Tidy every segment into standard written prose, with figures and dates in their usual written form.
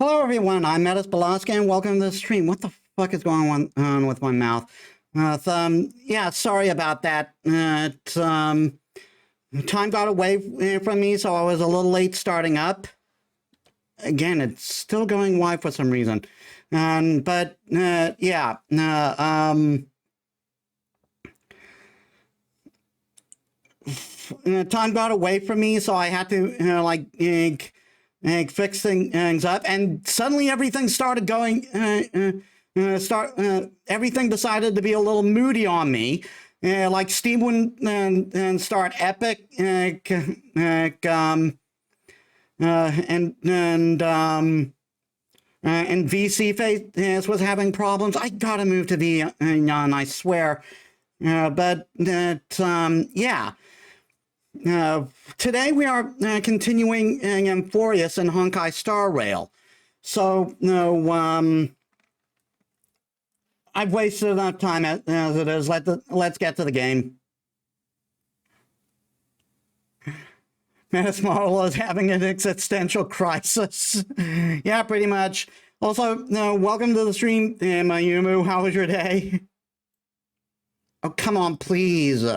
Hello everyone, I'm Metis Balaska and welcome to the stream. What the fuck is going on with my mouth? Yeah, sorry about that. Time got away from me, so I was a little late starting up. Again, it's still going live for some reason. Time got away from me, so I had to, fix things up, and suddenly everything started going, everything decided to be a little moody on me. Like Steam wouldn't start Epic, and VC Face was having problems. I gotta move to the I swear. Yeah. Today we are continuing Amphorius and Honkai Star Rail. So, I've wasted enough time as it is. Let's get to the game. Metis model is having an existential crisis. Yeah, pretty much. Also, welcome to the stream, Mayumu. How was your day? Oh, come on, please.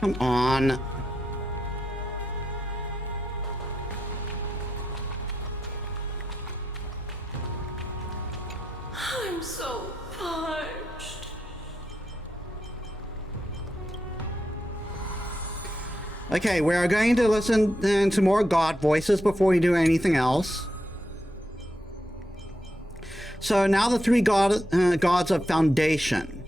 Come on. I'm so parched. Okay, we are going to listen to more god voices before we do anything else. So now the three gods of foundation.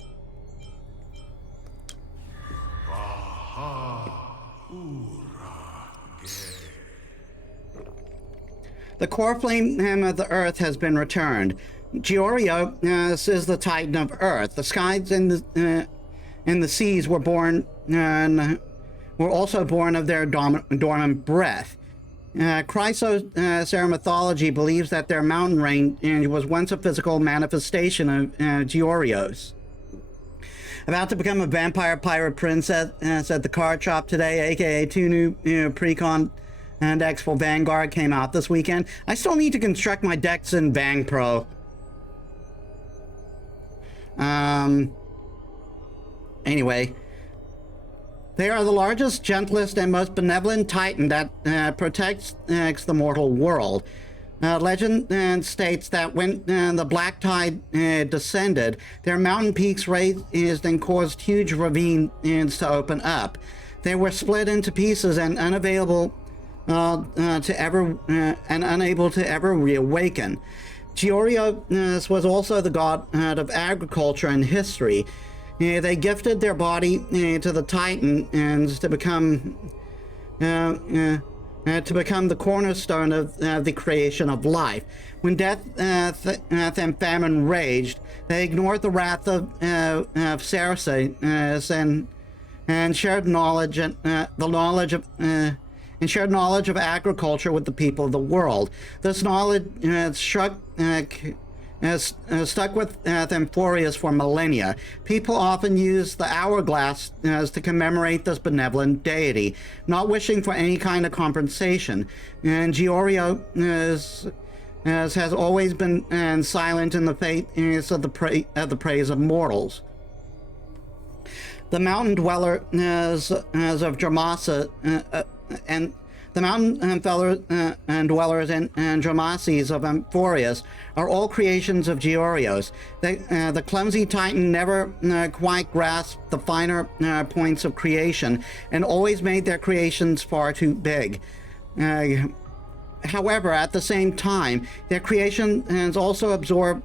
The core flame of the earth has been returned. Giorgio is the titan of earth. The skies and the seas were born were also born of their dormant breath. Chrysocer mythology believes that their mountain range was once a physical manifestation of Giorgios. About to become a vampire pirate princess at the card shop today, aka two new precon and decks for Vanguard came out this weekend. I still need to construct my decks in Vang Pro. Anyway, they are the largest, gentlest, and most benevolent titan that protects the mortal world. Legend states that when the black tide descended, their mountain peaks raised and caused huge ravines to open up. They were split into pieces and unable to ever reawaken. Giorgio was also the god of agriculture and history. They gifted their body to the Titan and to become the cornerstone of the creation of life. When death and famine raged, they ignored the wrath of Ceres and shared knowledge and shared knowledge of agriculture with the people of the world. This knowledge stuck with Amphorius for millennia. People often use the hourglass to commemorate this benevolent deity, not wishing for any kind of compensation. And Giorgio has always been silent in the face of the praise of mortals. The mountain dweller of Dramasa and the mountain dwellers and Dramases of Amphorius are all creations of Giorgios. The clumsy titan never quite grasped the finer points of creation and always made their creations far too big. However, at the same time, their creation has also absorbed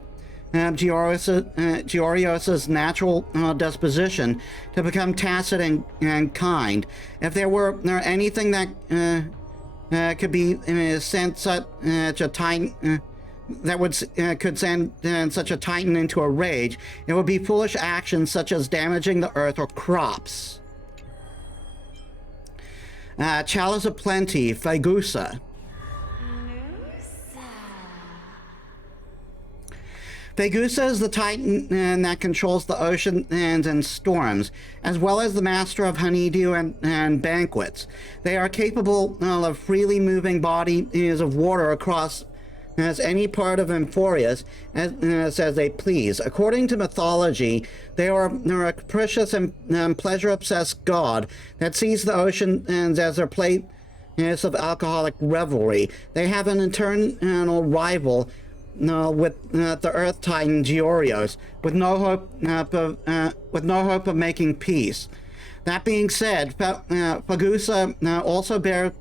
Giorgios' natural disposition to become tacit and kind. If there were anything that could be sent such a titan could send such a titan into a rage, it would be foolish actions such as damaging the earth or crops. Chalice of Plenty, Fagusa. Vegusa is the titan that controls the ocean and storms, as well as the master of honeydew and banquets. They are capable of freely moving bodies of water across as any part of Amphorius as they please. According to mythology, they're a capricious and pleasure-obsessed god that sees the ocean as their place of alcoholic revelry. They have an eternal rival with the Earth Titan Georios, with no hope of making peace. That being said, Vegusa also bears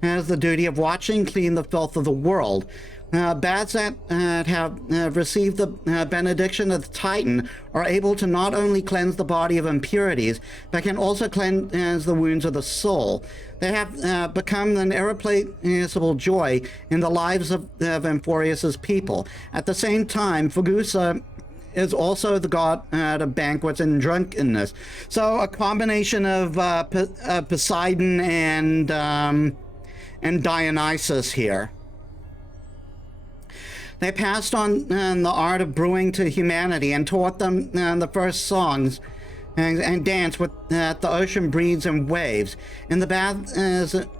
the duty of watching clean the filth of the world. Bats that have received the benediction of the Titan are able to not only cleanse the body of impurities, but can also cleanse the wounds of the soul. They have become an irreplaceable joy in the lives of Amphorius's people. At the same time, Vegusa is also the god of banquets and drunkenness. So a combination of Poseidon and Dionysus here. They passed on the art of brewing to humanity and taught them the first songs and dance with the ocean breeds and waves. In the baths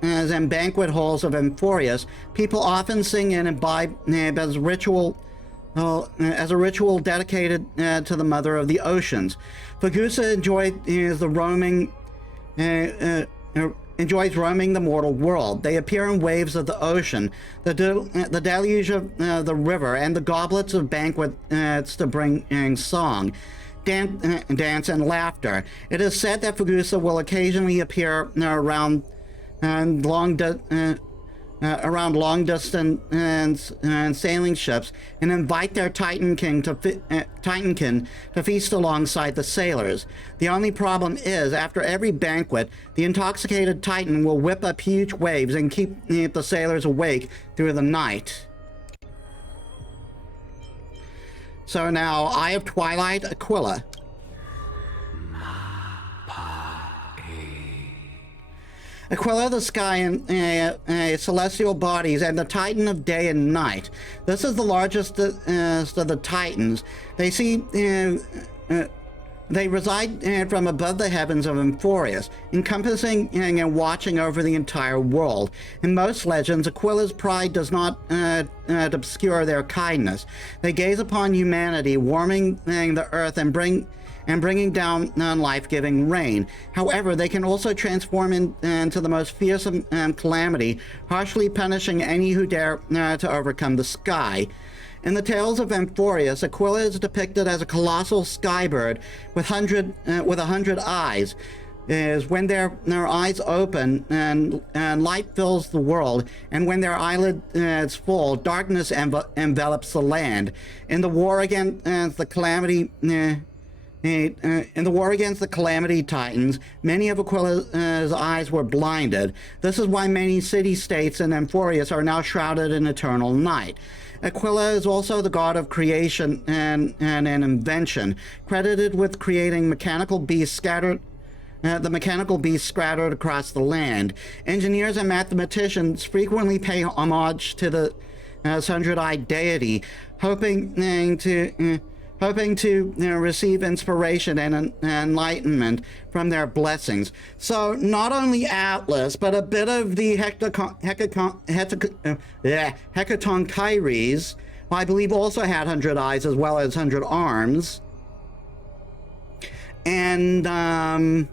and banquet halls of Amphorius, people often sing and imbibe as a ritual dedicated to the mother of the oceans. Vegusa enjoys roaming the mortal world. They appear in waves of the ocean, the deluge of the river, and the goblets of banquets to bring song, dance, and laughter. It is said that Vegusa will occasionally appear around long-distance and sailing ships and invite their Titankin to feast alongside the sailors. The only problem is, after every banquet, the intoxicated Titan will whip up huge waves and keep the sailors awake through the night. So now, Eye of Twilight, Aquila. Aquila, the sky and celestial bodies, and the Titan of day and night. This is the largest of the Titans. They reside from above the heavens of Amphorius, encompassing and watching over the entire world. In most legends, Aquila's pride does not obscure their kindness. They gaze upon humanity, warming the earth and bringing down life-giving rain. However, they can also transform into the most fearsome calamity, harshly punishing any who dare to overcome the sky. In the tales of Amphorius, Aquila is depicted as a colossal skybird with 100 eyes. Is when their eyes open and light fills the world, and when their eyelids fall, darkness envelops the land. In the war against the calamity. In the war against the Calamity Titans, many of Aquila's eyes were blinded. This is why many city-states in Amphorius are now shrouded in eternal night. Aquila is also the god of creation and invention, credited with creating mechanical beasts scattered across the land. Engineers and mathematicians frequently pay homage to the hundred-eyed deity, hoping to receive inspiration and enlightenment from their blessings. So not only Atlas, but a bit of the Hecatonchires, who I believe also had 100 eyes as well as 100 arms. And at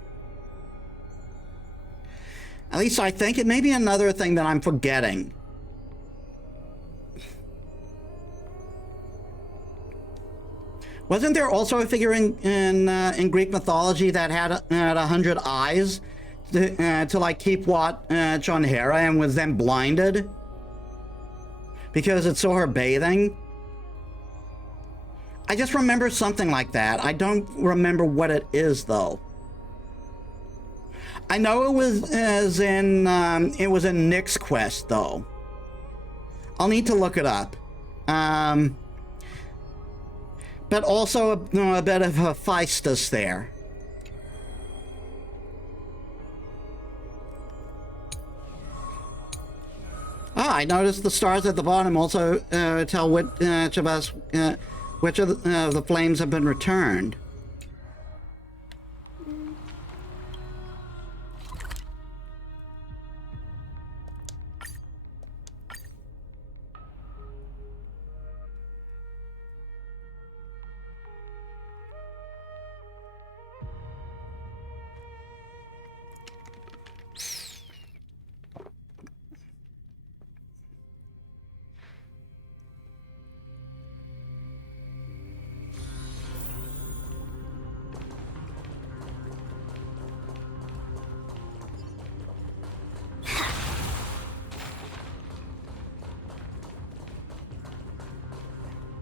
least I think it may be another thing that I'm forgetting. Wasn't there also a figure in Greek mythology that had 100 eyes to like keep watch on Hera and was then blinded because it saw her bathing? I just remember something like that. I don't remember what it is though. I know it was in Nick's quest though. I'll need to look it up. But also a bit of Hephaestus there. I noticed the stars at the bottom also tell which of us Which of the flames have been returned?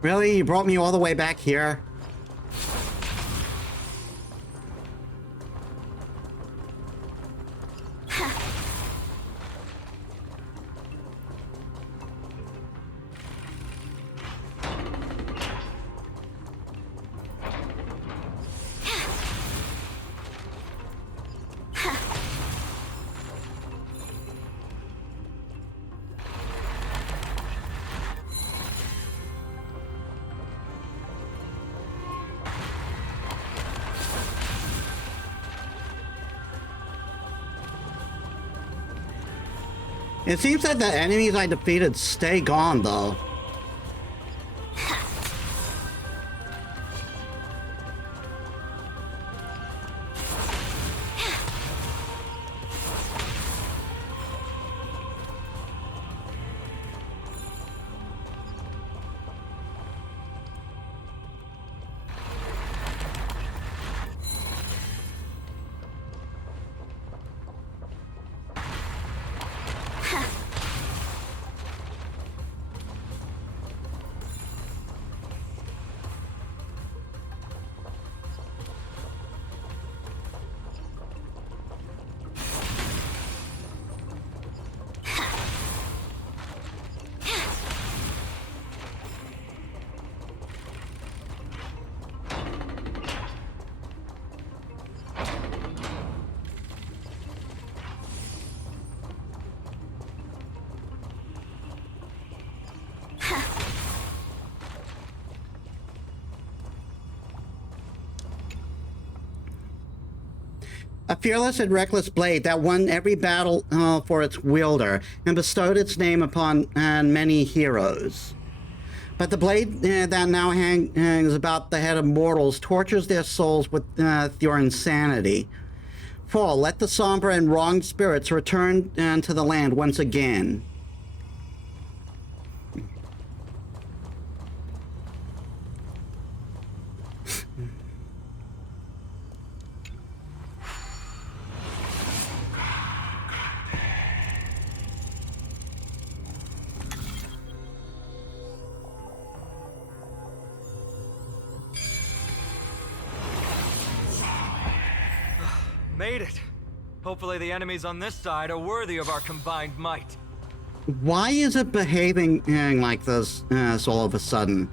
Really? You brought me all the way back here? It seems that the enemies I defeated stay gone, though. A fearless and reckless blade that won every battle for its wielder and bestowed its name upon many heroes. But the blade that now hangs about the head of mortals tortures their souls with your insanity. Fall, let the somber and wronged spirits return to the land once again. Made it. Hopefully the enemies on this side are worthy of our combined might. Why is it behaving like this all of a sudden?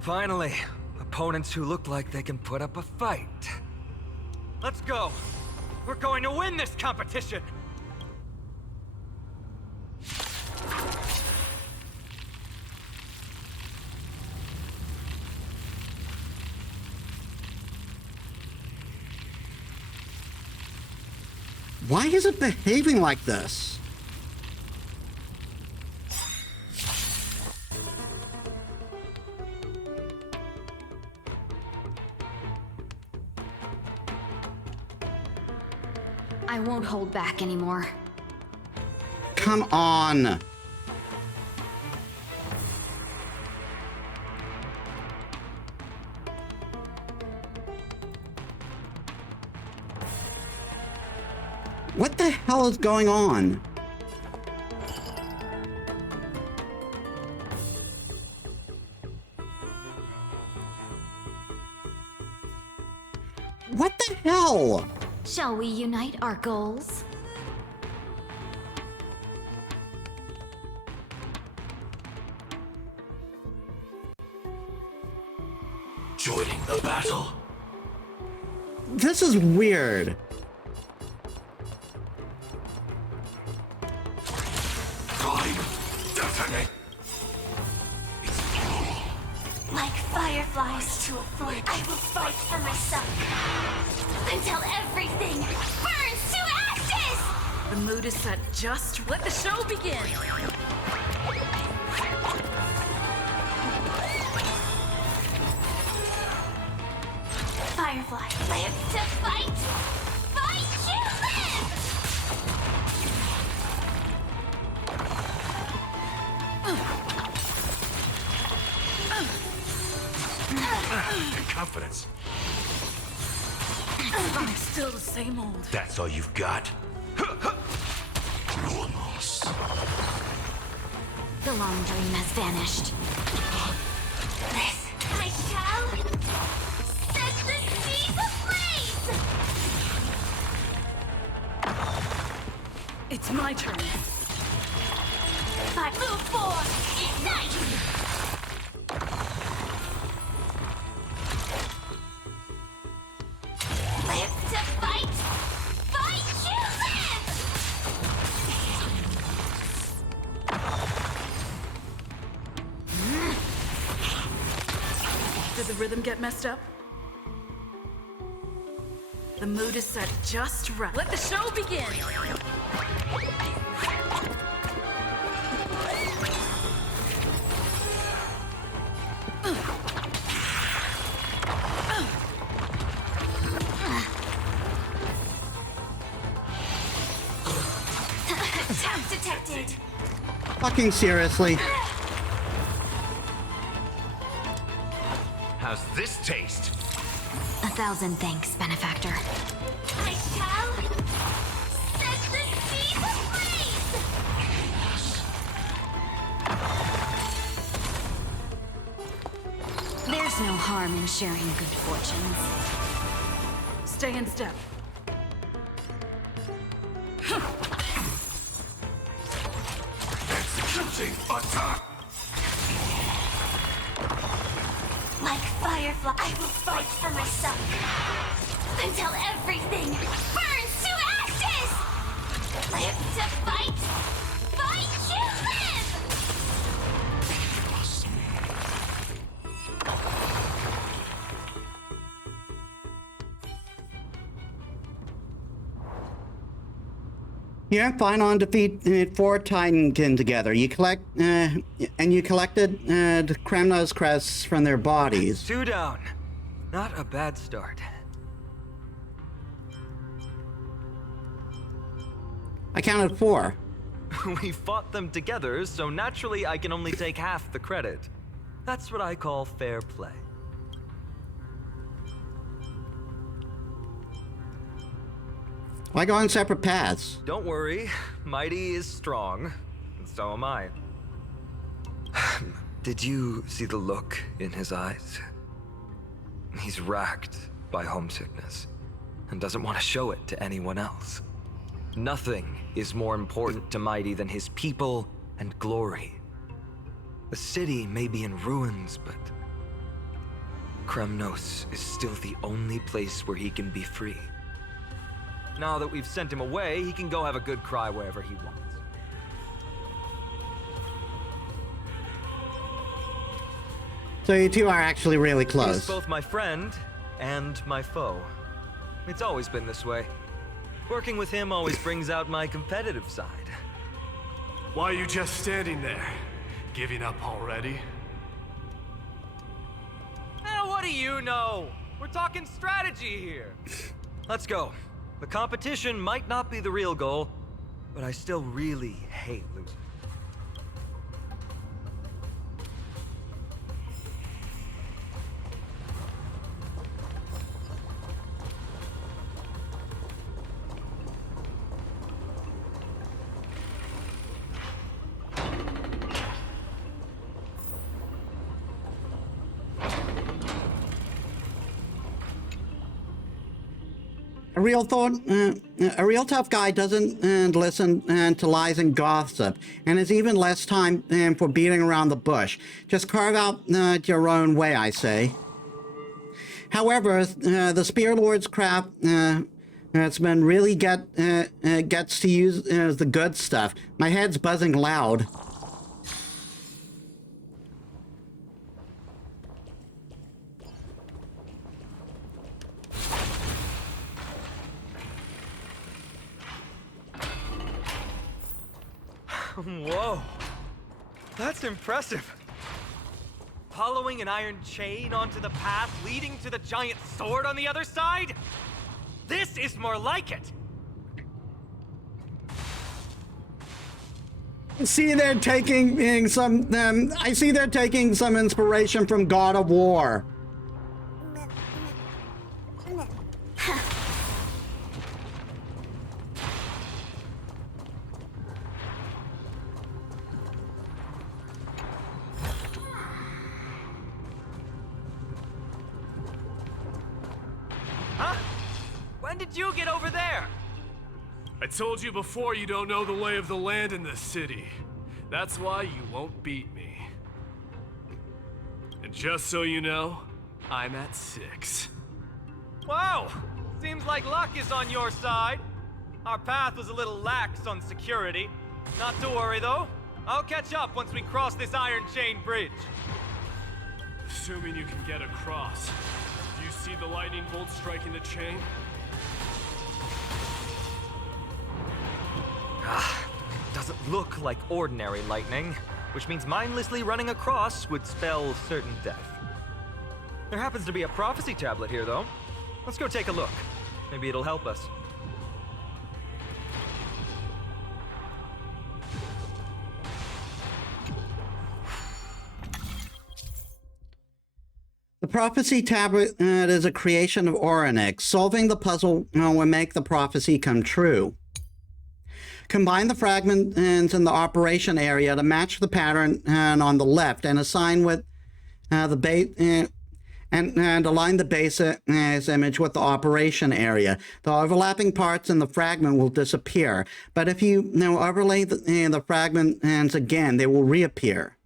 Finally, opponents who look like they can put up a fight. Let's go! We're going to win this competition! Why is it behaving like this? I won't hold back anymore. Come on. What the hell is going on? What the hell? Shall we unite our goals? joining the battle. This is weird. Time, detonate. Like fireflies to a flame, I will fight for myself until everything burns to ashes! The mood is set just. Let the show begin! Firefly, live to fight! Fight to Confidence. I'm still the same old. That's all you've got. Kronos. The long dream has vanished. This I shall set the seas ablaze! It's my turn. Move forward! Ignite! Live to fight! Fight to live! Did the rhythm get messed up? The mood is set just right. Let the show begin! Tap detected! Fucking seriously. How's this taste? 1,000 thanks, benefactor. I shall set the seas ablaze! There's no harm in sharing good fortunes. Stay in step. Executing attack. Like firefly, I will fight for myself until everything burns to ashes! Live to fight! Fight to live! You have fine on defeat 4 Titankin together. You collect, and you collected the Kremna's crests from their bodies. 2 down. Not a bad start. I counted 4. We fought them together, so naturally I can only take half the credit. That's what I call fair play. Why go on separate paths? Don't worry, Mighty is strong, and so am I. Did you see the look in his eyes? He's racked by homesickness, and doesn't want to show it to anyone else. Nothing is more important to Mighty than his people and glory. The city may be in ruins, but Kremnos is still the only place where he can be free. Now that we've sent him away, he can go have a good cry wherever he wants. So you two are actually really He's close. both my friend and my foe. It's always been this way. Working with him always brings out my competitive side. Why are you just standing there? Giving up already? What do you know? We're talking strategy here. Let's go. The competition might not be the real goal, but I still really hate losing. A real tough guy doesn't listen to lies and gossip, and has even less time for beating around the bush. Just carve out your own way, I say. However, the Spear Lord's craft it's been really gets to use the good stuff. My head's buzzing loud. Whoa, that's impressive. Following an iron chain onto the path leading to the giant sword on the other side? This is more like it. See, they're taking some. I see they're taking some inspiration from God of War. Huh? When did you get over there? I told you before you don't know the lay of the land in this city. That's why you won't beat me. And just so you know, I'm at 6. Wow! Seems like luck is on your side. Our path was a little lax on security. Not to worry, though. I'll catch up once we cross this iron chain bridge. Assuming you can get across. Do you see the lightning bolt striking the chain? Doesn't look like ordinary lightning, which means mindlessly running across would spell certain death. There happens to be a prophecy tablet here, though. Let's go take a look. Maybe it'll help us. The prophecy tablet is a creation of Orynyx. Solving the puzzle will make the prophecy come true. Combine the fragments in the operation area to match the pattern on the left and assign with the base and align the base image with the operation area. The overlapping parts in the fragment will disappear, but if you overlay the fragments again, they will reappear.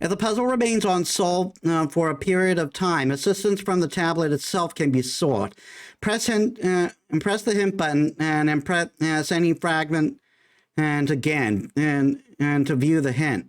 If the puzzle remains unsolved for a period of time, assistance from the tablet itself can be sought. Press the hint button and press any fragment and again and to view the hint.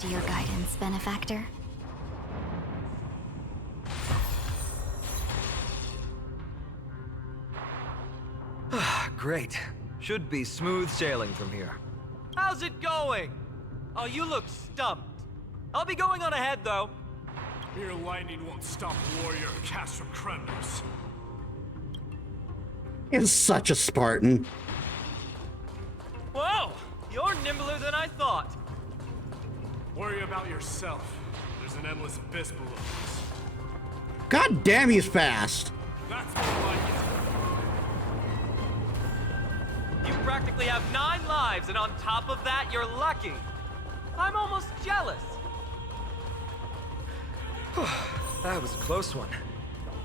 To your guidance, benefactor. Great. Should be smooth sailing from here. How's it going? Oh, you look stumped. I'll be going on ahead, though. Mere lightning won't stop a warrior cast from Kremnos. Is such a Spartan. Whoa! You're nimbler than I thought. Worry about yourself. There's an endless abyss below us. God damn, he's fast. That's more like it. You practically have 9 lives, and on top of that, you're lucky. I'm almost jealous. That was a close one.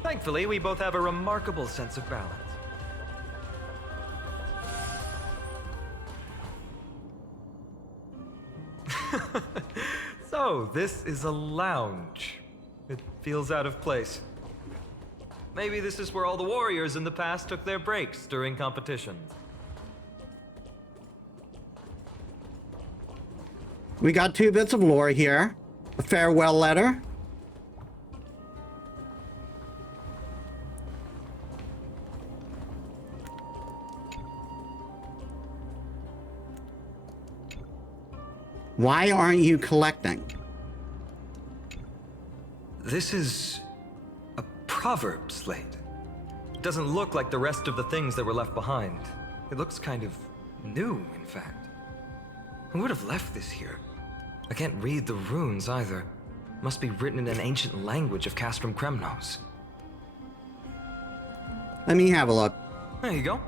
Thankfully, we both have a remarkable sense of balance. So, this is a lounge. It feels out of place. Maybe this is where all the warriors in the past took their breaks during competitions. We got 2 bits of lore here. A farewell letter. Why aren't you collecting? This is a proverb slate. It doesn't look like the rest of the things that were left behind. It looks kind of new, in fact. Who would have left this here? I can't read the runes either. Must be written in an ancient language of Castrum Kremnos. Let me have a look. There you go.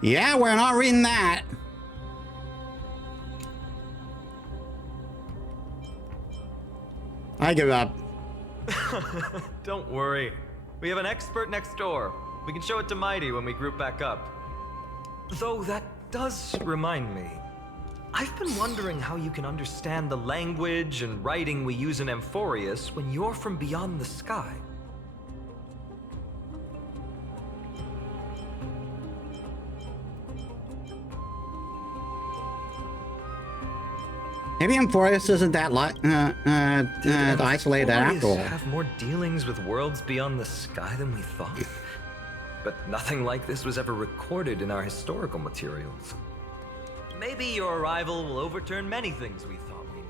Yeah, we're not reading that. I give up. Don't worry. We have an expert next door. We can show it to Mighty when we group back up. Though that does remind me. I've been wondering how you can understand the language and writing we use in Amphorius when you're from beyond the sky. Maybe Amphorius isn't that isolated after all. Have more dealings with worlds beyond the sky than we thought. But nothing like this was ever recorded in our historical materials. Maybe your arrival will overturn many things we thought we knew.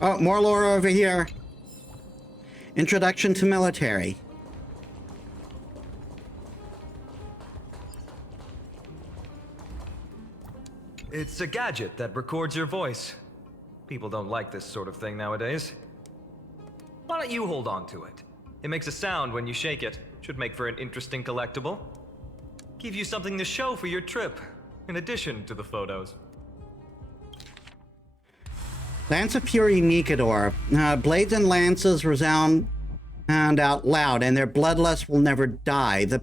Oh, more lore over here. Introduction to military. It's a gadget that records your voice. People don't like this sort of thing nowadays. Why don't you hold on to it? It makes a sound when you shake it. Should make for an interesting collectible. Give you something to show for your trip, in addition to the photos. Lance of Fury Nikador. Blades and lances resound out loud, and their bloodlust will never die. The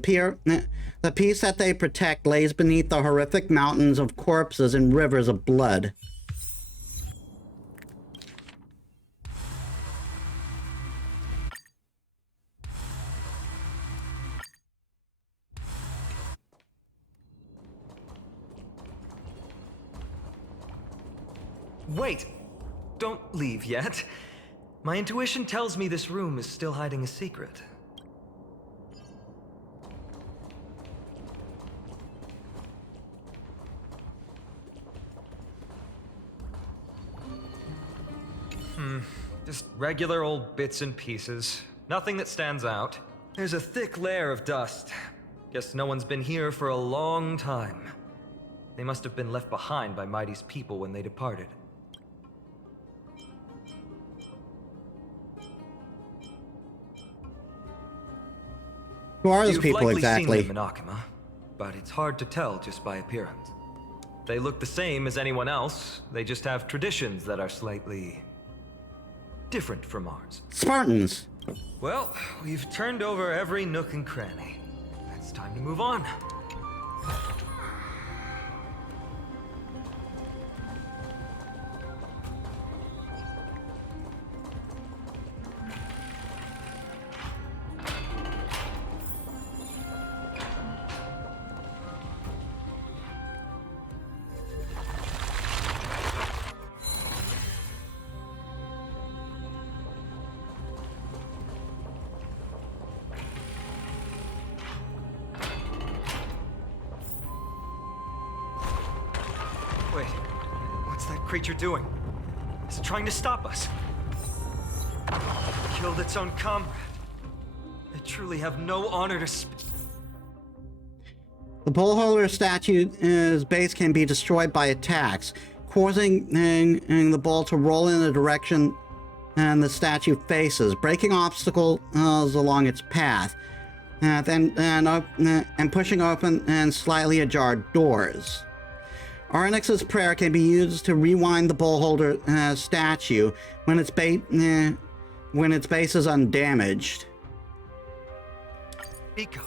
peace that they protect lays beneath the horrific mountains of corpses and rivers of blood. Wait! Don't leave yet. My intuition tells me this room is still hiding a secret. Just regular old bits and pieces. Nothing that stands out. There's a thick layer of dust. Guess no one's been here for a long time. They must have been left behind by Mighty's people when they departed. Who are those You've people likely exactly? seen them in Akima, but it's hard to tell just by appearance. They look the same as anyone else, they just have traditions that are slightly different from ours. Spartans. Well, we've turned over every nook and cranny. It's time to move on. Wait, what's that creature doing? It's trying to stop us. Killed its own comrade. They truly have no honor to The bullholder statue's base can be destroyed by attacks, causing the ball to roll in the direction and the statue faces, breaking obstacles along its path, and pushing open and slightly ajar doors. Arnix's prayer can be used to rewind the bullholder statue when its base is undamaged. speak of.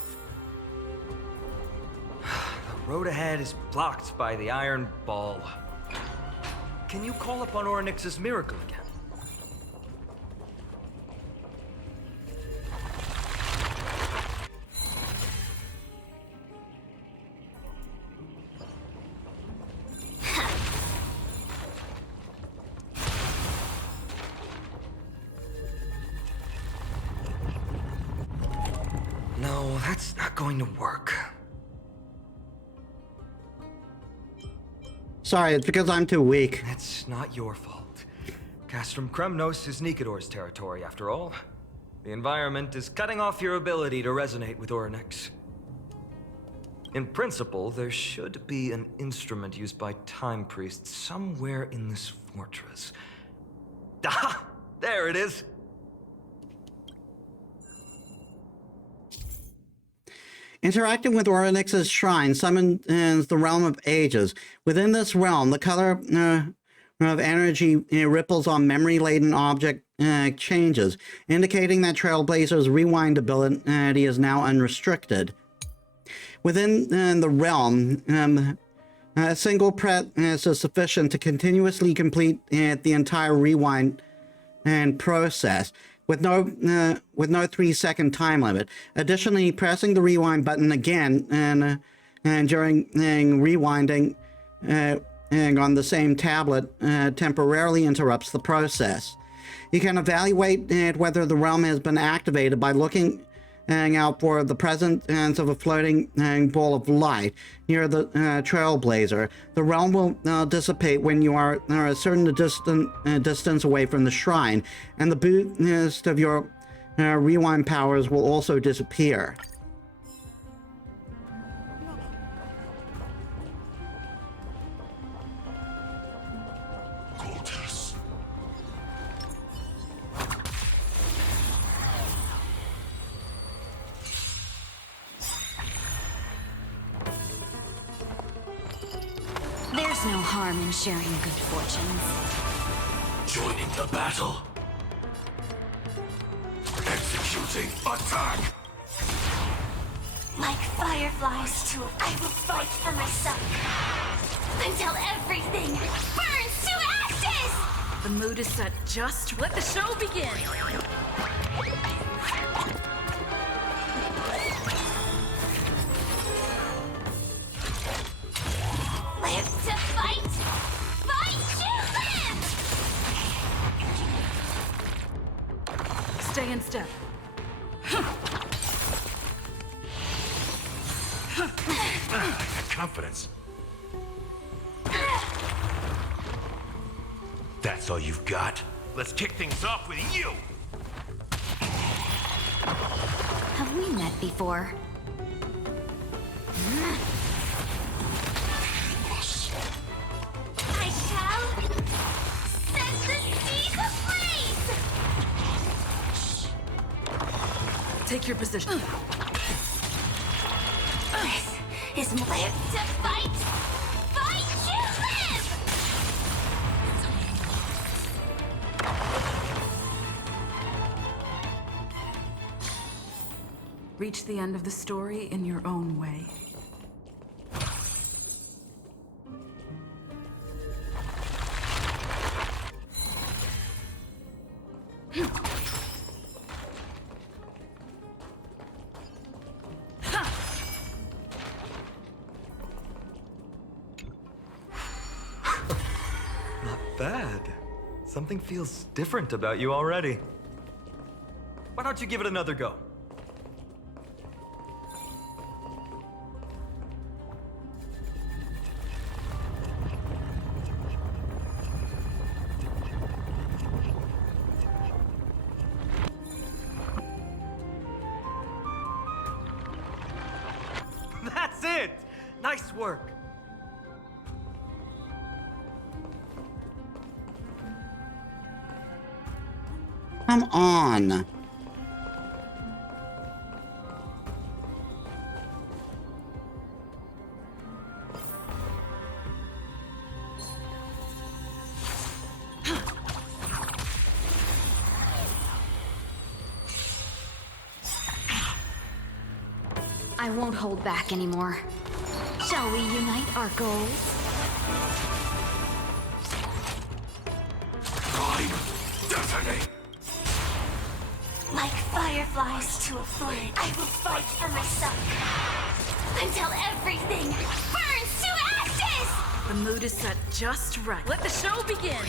The road ahead is blocked by the iron ball. Can you call upon Ornyx's miracle again? No, that's not going to work. Sorry, it's because I'm too weak. It's not your fault. Castrum Kremnos is Nikador's territory, after all. The environment is cutting off your ability to resonate with Orynyx. In principle, there should be an instrument used by time priests somewhere in this fortress. Ah! There it is! Interacting with Orynyx's shrine summons the realm of ages. Within this realm, the color of energy ripples on memory-laden object changes, indicating that Trailblazer's rewind ability is now unrestricted. Within the realm, a single press is sufficient to continuously complete the entire rewind process, with no 3-second time limit. Additionally, pressing the rewind button again and during rewinding and on the same tablet temporarily interrupts the process. You can evaluate whether the realm has been activated by looking out for the presence of a floating ball of light near the Trailblazer. The realm will dissipate when you are a certain distance away from the shrine, and the boost of your rewind powers will also disappear. There's no harm in sharing good fortunes. Joining the battle. Executing attack. Like fireflies to a I will fight for myself until everything burns to ashes! The mood is set just. Let the show begin! Live to fight! Fight to live! Stay in step. Confidence. That's all you've got? Let's kick things off with you! Have we met before? I shall set the seas ablaze! Take your position. This is my live to fight! Fight to live! Reach the end of the story in your own way. Not bad. Something feels different about you already. Why don't you give it another go? That's it! Nice work! Come on. I won't hold back anymore. Shall we unite our goals? Prime detonate. Like fireflies to a flame, I will fight for myself until everything burns to ashes! The mood is set just right. Let the show begin!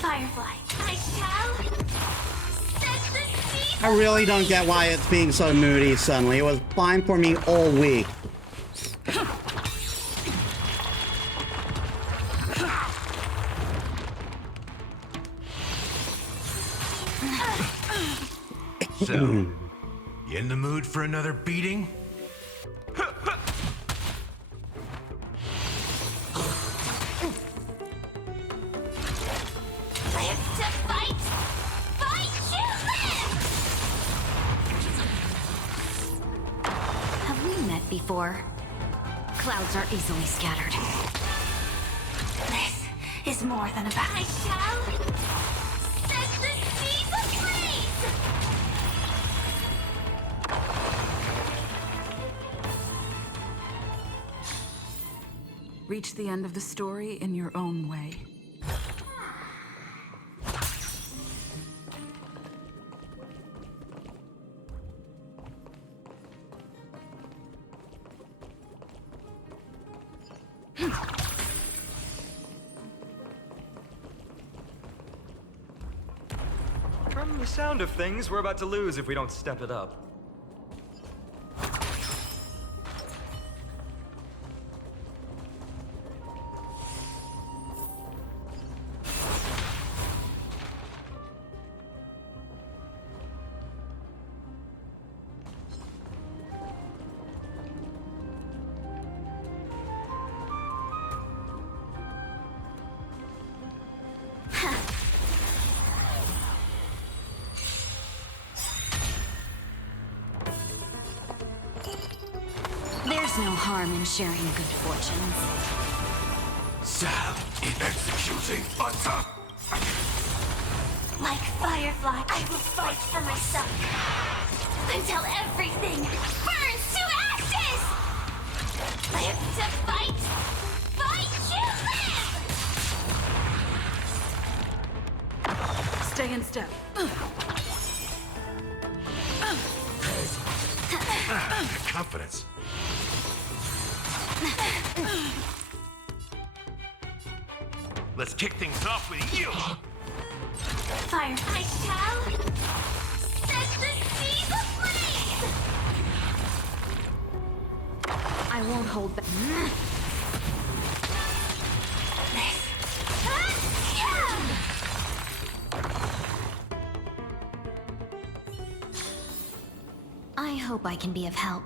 Firefly, I shall set the seas I really don't get why it's being so moody suddenly. It was fine for me all week. So, you in the mood for another beating? Live to fight! Fight you live! Have we met before? Clouds are easily scattered. This is more than a battle. I shall set the seas ablaze! Reach the end of the story in your own way. From the sound of things, we're about to lose if we don't step it up. There's no harm in sharing good fortunes. Sal in executing attack. Like Firefly, I will fight for myself until everything burns to ashes! Live to fight! Fight you live! Stay in step. Confidence. Let's kick things off with you! Fire, I shall set the seas ablaze! I won't hold back. I hope I can be of help.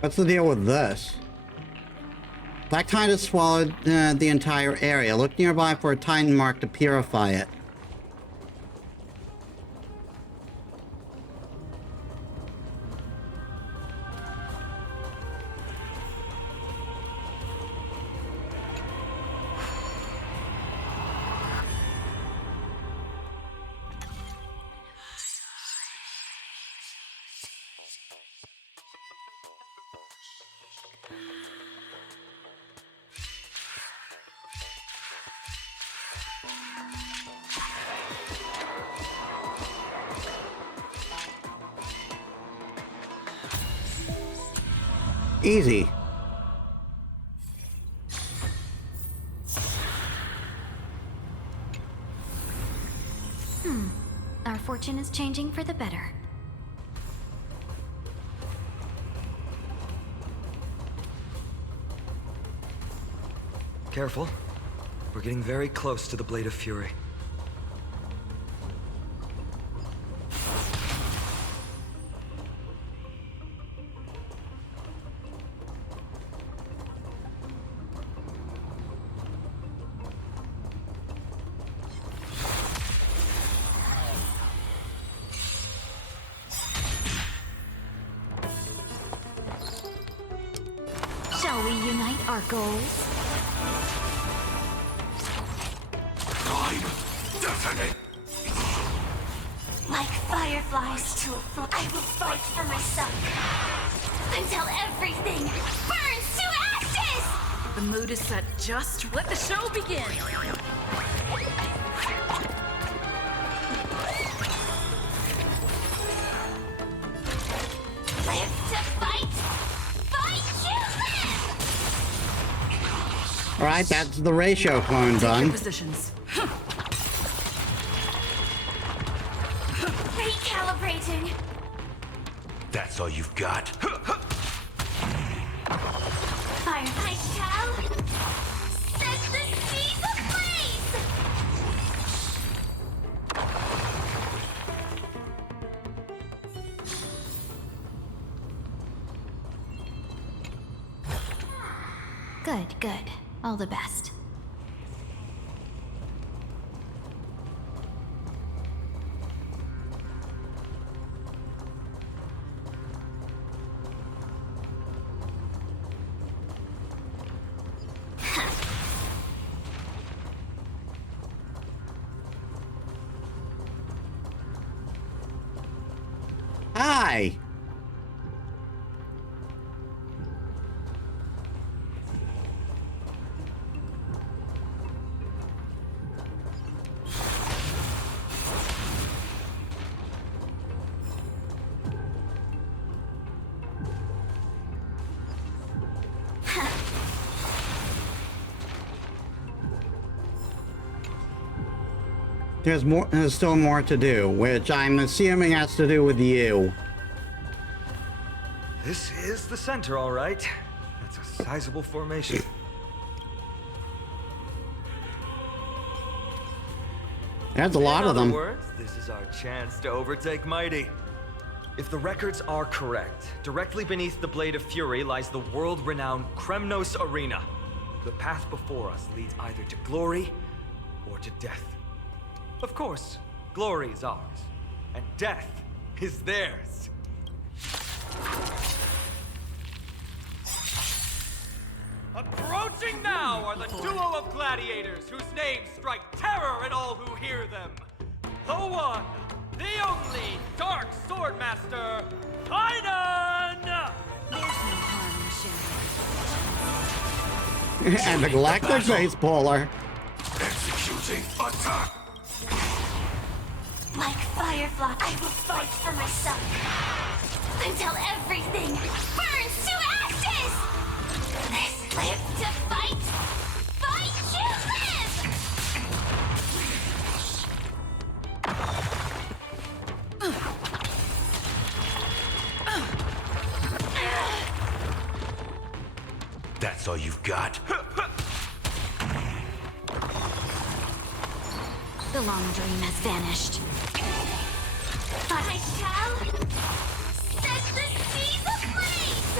What's the deal with this? Black tide has swallowed the entire area. Look nearby for a Titan mark to purify it. Easy. Our fortune is changing for the better. Careful. We're getting very close to the Blade of Fury. Shall we unite our goals? Time definite. Like fireflies to a flame, I will fight for myself until everything burns to ashes! The mood is set just. Let the show begin! Live to fight! Fight you live! Alright, that's the ratio clone Take your done. positions. Recalibrating. That's all you've got? Fire, I shall set the seas ablaze! Good, good. All the best. Hi. There's still more to do, which I'm assuming has to do with you. This is the center, all right. That's a sizable formation. There's a lot of them. In other words, this is our chance to overtake Mighty. If the records are correct, directly beneath the Blade of Fury lies the world-renowned Kremnos Arena. The path before us leads either to glory or to death. Of course, glory is ours, and death is theirs. Approaching now are the duo of gladiators whose names strike terror in all who hear them. The one, the only Dark Swordmaster, Tynan! There's no harm in sharing. And the Galactic Baseballer. Executing attack! Like Firefly, I will fight for myself until everything burns to ashes! This live to fight! Fight to live! That's all you've got? The long dream has vanished. I shall set the seas ablaze!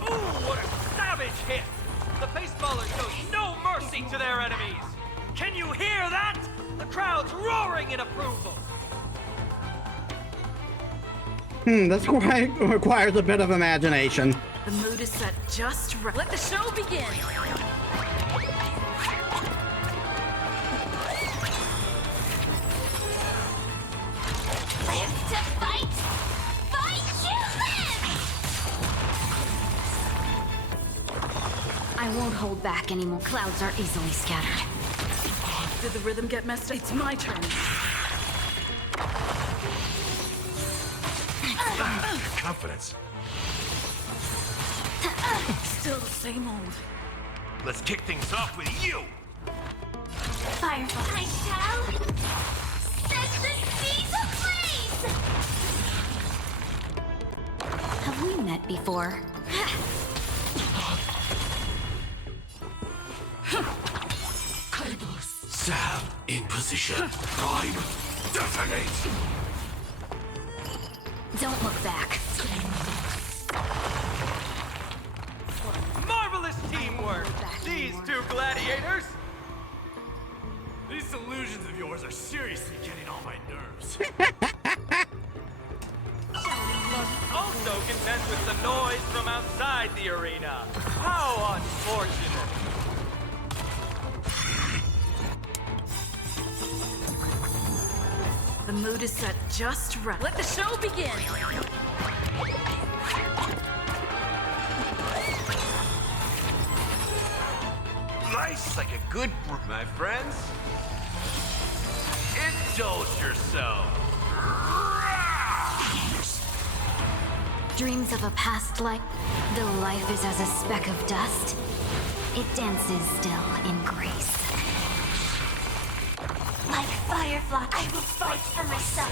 Ooh, what a savage hit! The baseballer shows no mercy to their enemies! Can you hear that? The crowd's roaring in approval! This requires a bit of imagination. The mood is set just right. Let the show begin! Live to fight! Fight to live! I won't hold back anymore. Clouds are easily scattered. Did the rhythm get messed up? It's my turn. Confidence. Still the same old. Let's kick things off with you! Firefly, I shall set the seas ablaze! Have we met before? Sam in position. Prime. Detonate! Don't look back. Marvelous teamwork! Back These anymore. two gladiators! These illusions of yours are seriously getting on my nerves. Also contend with the noise from outside the arena. How unfortunate! The mood is set just right. Let the show begin! Nice like a good my friends. Indulge yourself. Dreams of a past life, though life is as a speck of dust, it dances still in grace. Like Firefly, I will fight for myself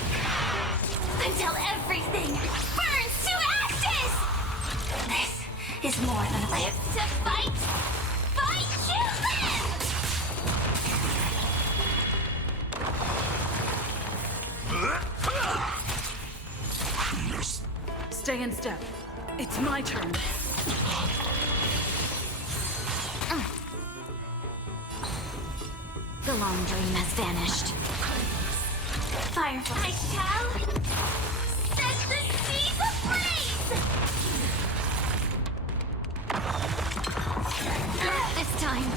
until everything burns to ashes! This is more than live to fight! Fight to live! Stay in step. It's my turn. The long dream has vanished. Firefly, I shall set the seas ablaze! Not this time.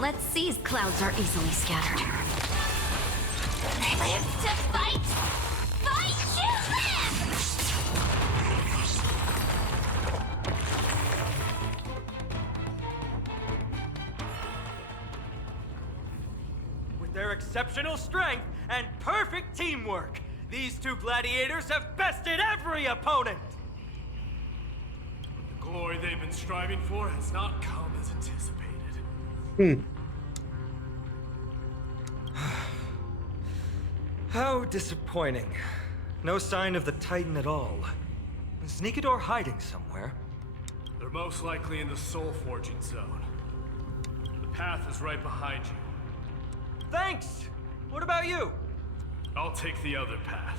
Let's see if clouds are easily scattered. Live to fight! Fight to live! With their exceptional strength and perfect teamwork, these two gladiators have bested every opponent! The glory they've been striving for has not come as anticipated. How disappointing. No sign of the Titan at all. Is Nikador hiding somewhere? They're most likely in the soul forging zone. The path is right behind you. Thanks! What about you? I'll take the other path.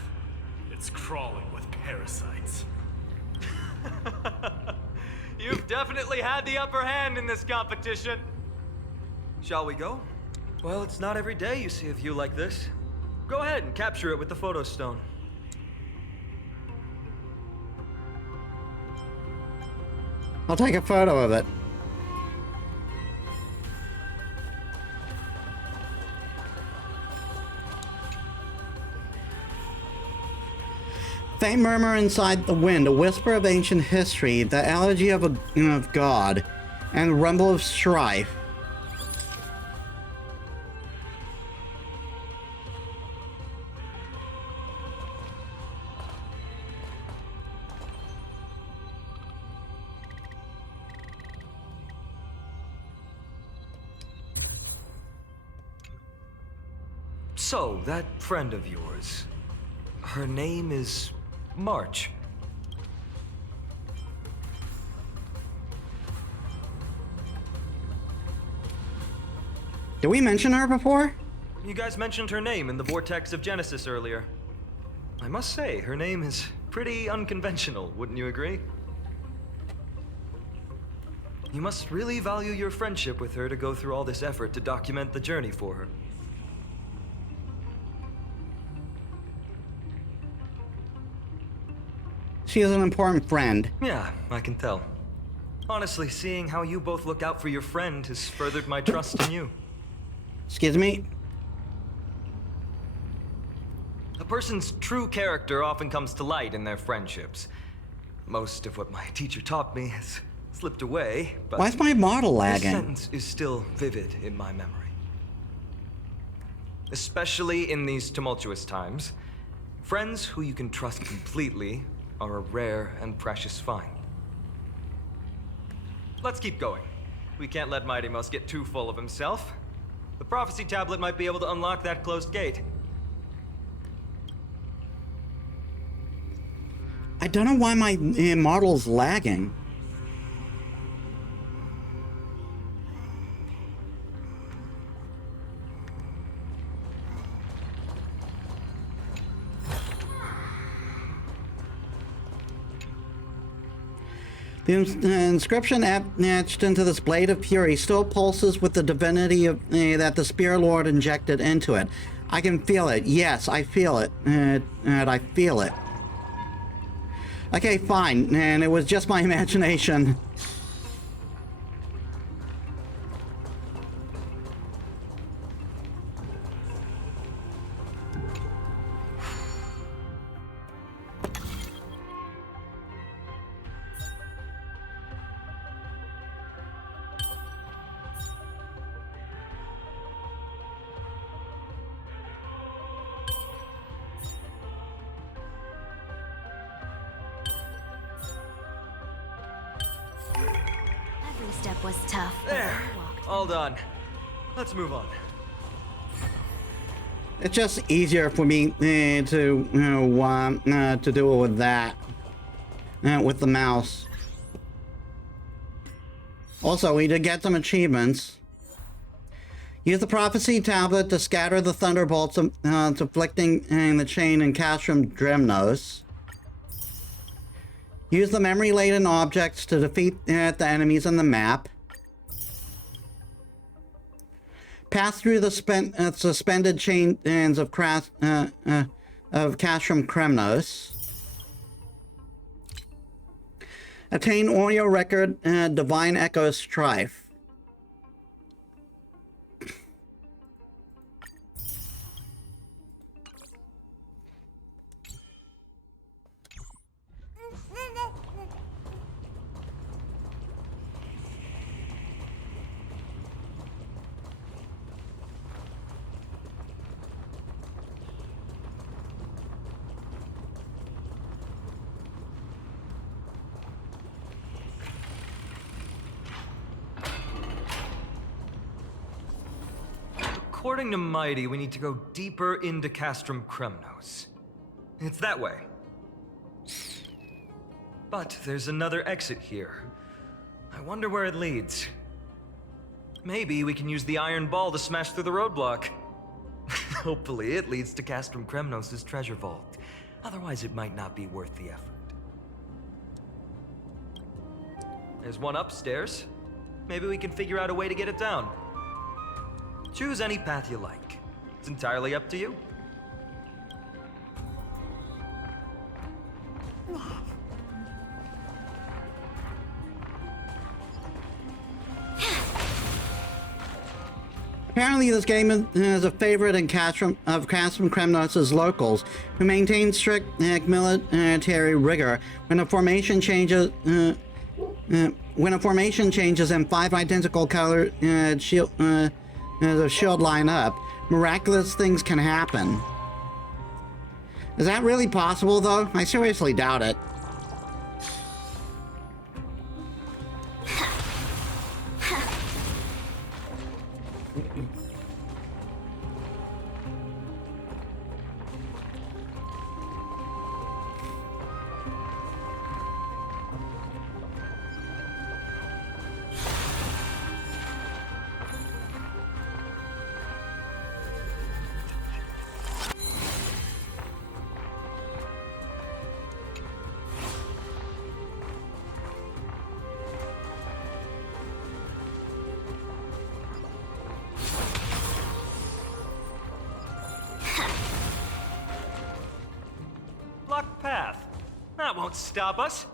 It's crawling with parasites. You've definitely had the upper hand in this competition. Shall we go? Well, it's not every day you see a view like this. Go ahead and capture it with the photo stone. I'll take a photo of it. Faint murmur inside the wind, a whisper of ancient history, the elegy of God, and rumble of strife. So, that friend of yours, her name is March. Did we mention her before? You guys mentioned her name in the Vortex of Genesis earlier. I must say, her name is pretty unconventional, wouldn't you agree? You must really value your friendship with her to go through all this effort to document the journey for her. She is an important friend. Yeah, I can tell. Honestly, seeing how you both look out for your friend has furthered my trust in you. Excuse me? A person's true character often comes to light in their friendships. Most of what my teacher taught me has slipped away, but Why is my model this lagging? sentence is still vivid in my memory. Especially in these tumultuous times, friends who you can trust completely are a rare and precious find. Let's keep going. We can't let Mighty Mouse get too full of himself. The prophecy tablet might be able to unlock that closed gate. I don't know why my model's lagging. The inscription etched into this blade of fury still pulses with the divinity of, that the Spear Lord injected into it. I can feel it. Yes, I feel it. And I feel it. Okay, fine. And it was just my imagination. Every step was tough. but There. I walked. All done. Let's move on. It's just easier for me to do it with that, with the mouse. Also, we did get some achievements. Use the prophecy tablet to scatter the thunderbolts, deflecting the chain and Castrum Dremnos. Use the memory-laden objects to defeat the enemies on the map. Pass through the suspended chains of Castrum Kremnos. Attain audio record Divine Echo Strife. According to Mighty, we need to go deeper into Castrum Kremnos. It's that way. But there's another exit here. I wonder where it leads. Maybe we can use the iron ball to smash through the roadblock. Hopefully it leads to Castrum Kremnos' treasure vault. Otherwise it might not be worth the effort. There's one upstairs. Maybe we can figure out a way to get it down. Choose any path you like. It's entirely up to you. Apparently this game is a favorite in Castrum Kremnos' locals, who maintain strict military rigor when a formation changes and 5 identical color shield line up. Miraculous things can happen. Is that really possible, though? I seriously doubt it. Blocked path. That won't stop us.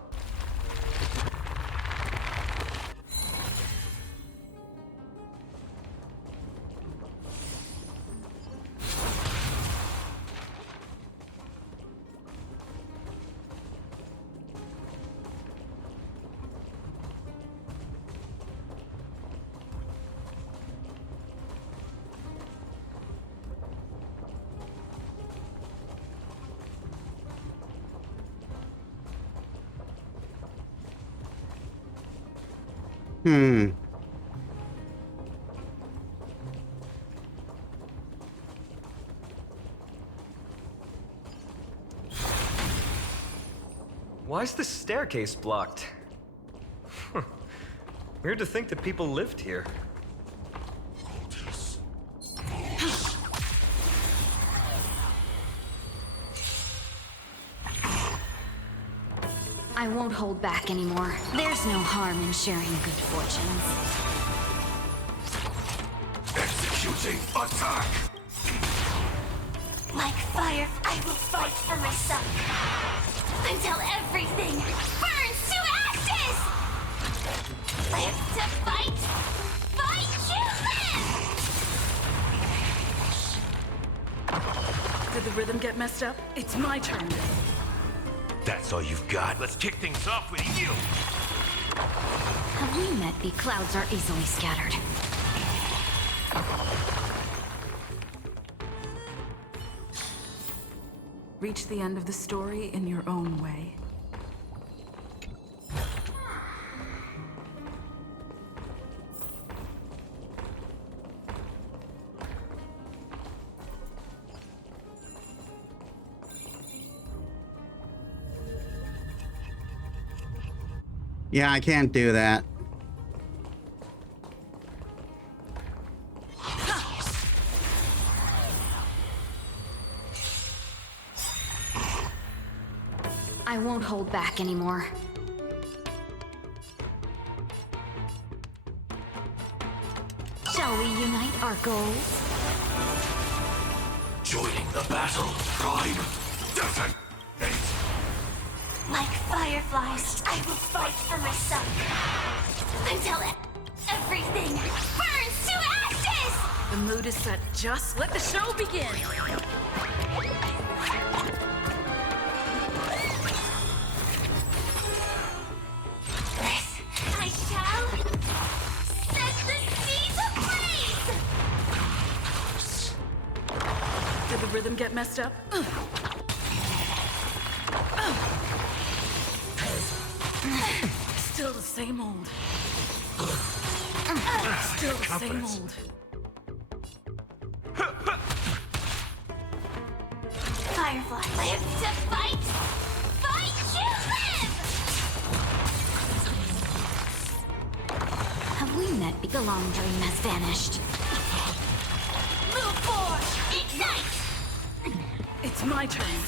Why is the staircase blocked? Weird to think that people lived here. I won't hold back anymore. There's no harm in sharing good fortunes. Executing attack! Like fire, I will fight for myself. Until everything burns to ashes! Live to fight! Fight you live! Did the rhythm get messed up? It's my turn. That's all you've got. Let's kick things off with you! Have we met? The clouds are easily scattered. Reach the end of the story in your own way. Yeah, I can't do that. I won't hold back anymore. Shall we unite our goals? Joining the battle, tribe. Detonate! Like fireflies, I will fight for myself. Until everything burns to ashes! The mood is set. Just let the show begin. This, I shall set the seas ablaze! Did the rhythm get messed up? Still the same old. Still the same old. Firefly, live to fight! Fight you live! Have we met? The long dream has vanished. Move forward! Ignite! It's my turn.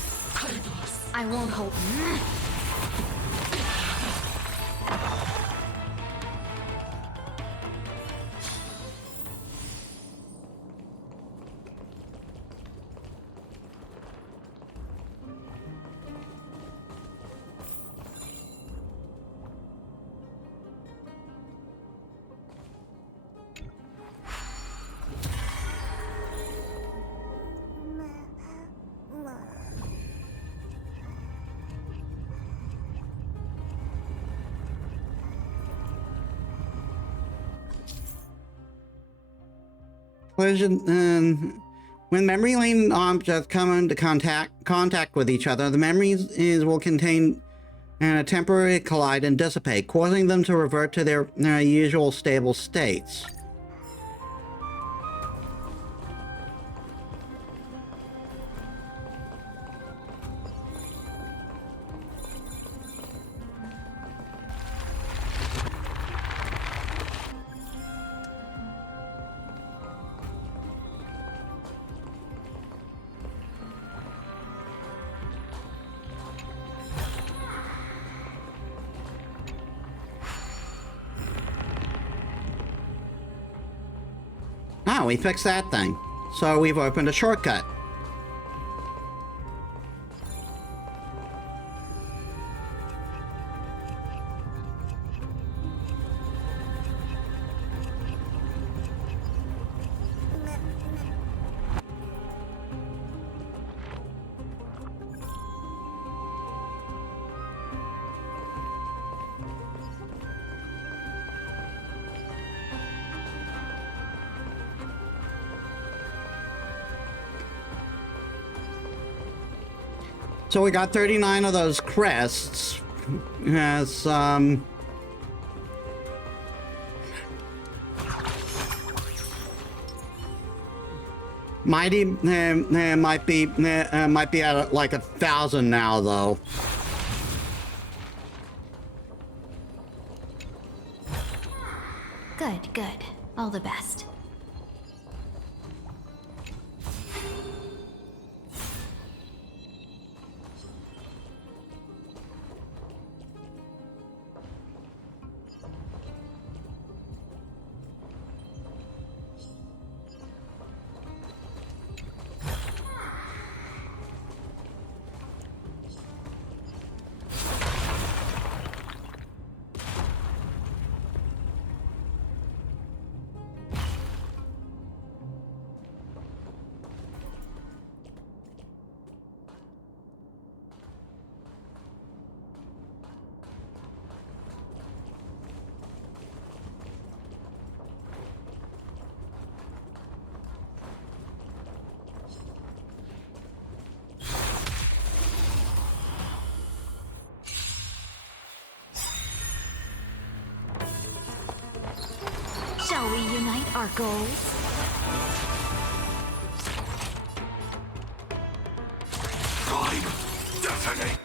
I won't hold. When memory lane objects come into contact with each other, the memories will contain and temporarily collide and dissipate, causing them to revert to their usual stable states. Oh, we fixed that thing. So we've opened a shortcut. So we got 39 of those crests. As mighty might be at like 1,000 now though. Good, good. All the best. Shall we unite our goals? Tribe, detonate!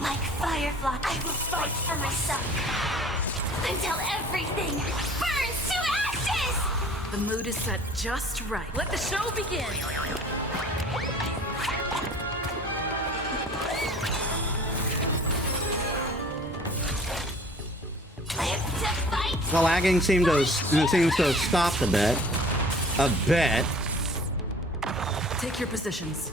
Like Firefly, I will fight for myself until everything burns to ashes! The mood is set just right. Let the show begin! Live to fight! The lagging seems to have stopped a bit. A bit. Take your positions.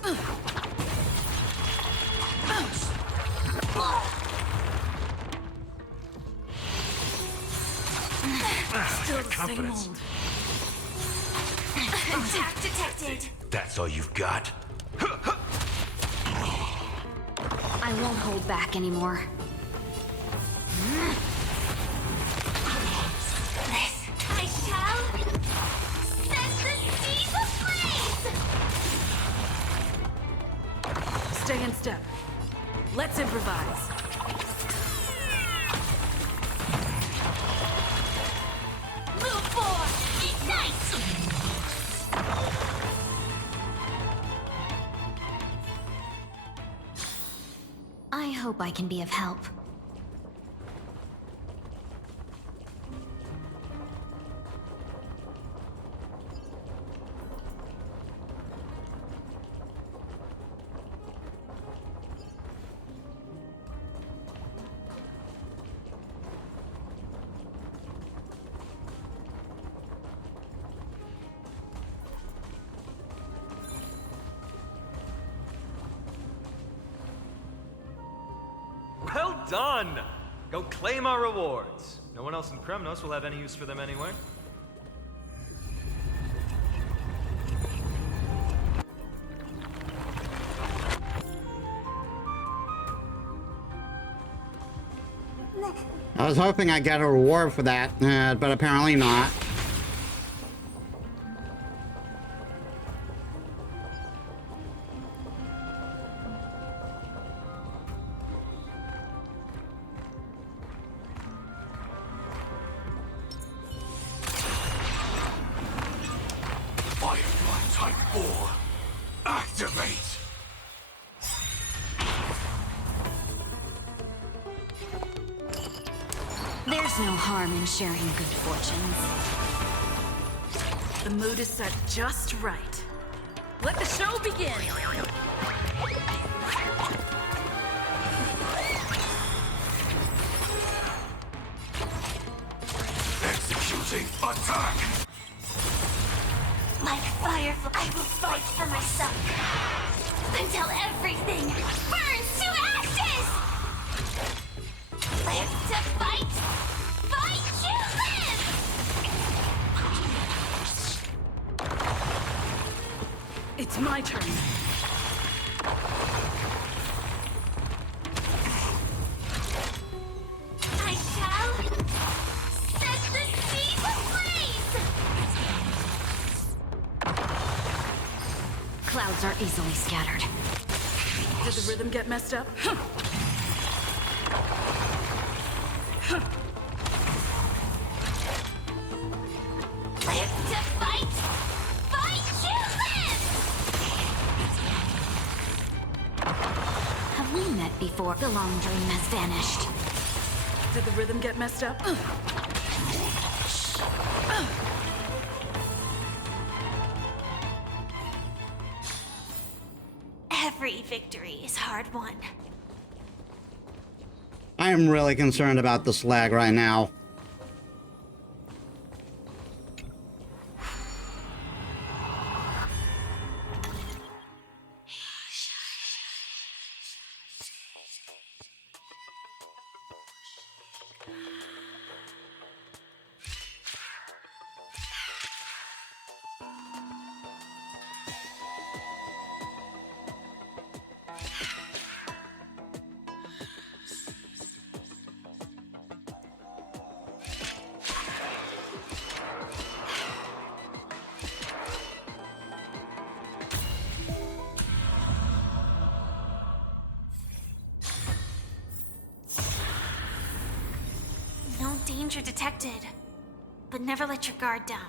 Still the same old. Attack detected! That's all you've got? I won't hold back anymore. This I shall set the seas ablaze! Stay in step. Let's improvise. Move forward! Ignite! I hope I can be of help. Well done! Go claim our rewards. No one else in Kremnos will have any use for them anyway. I was hoping I'd get a reward for that, but apparently not. Firefly Type 4. Activate! There's no harm in sharing good fortunes. The mood is set just right. Let the show begin! Executing attack! Like Firefly, I will fight for myself until everything burns to ashes! Live to fight! Fight to live! It's my turn. I shall set the seas ablaze! Clouds are easily scattered. Did the rhythm get messed up? Live to fight! Fight to live! Have we met before? The long dream has vanished. Did the rhythm get messed up? Every victory is hard won. I am really concerned about this lag right now. No danger detected, but never let your guard down.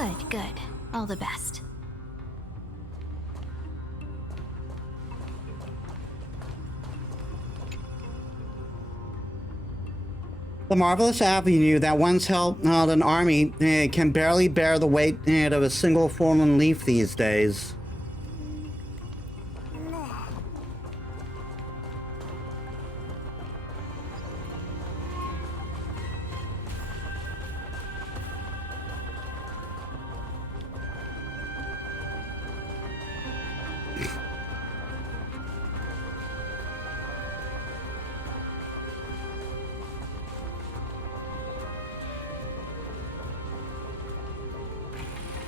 Good, good. All the best. The marvelous avenue that once held an army can barely bear the weight of a single fallen leaf these days.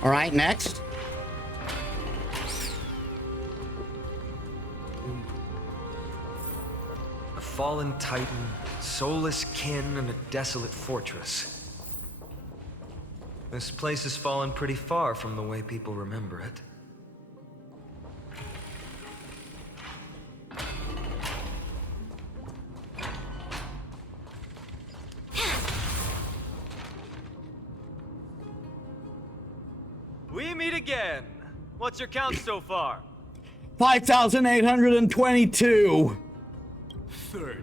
All right, next. A fallen titan, soulless kin, and a desolate fortress. This place has fallen pretty far from the way people remember it. We meet again. What's your count so far? 5,822. 30.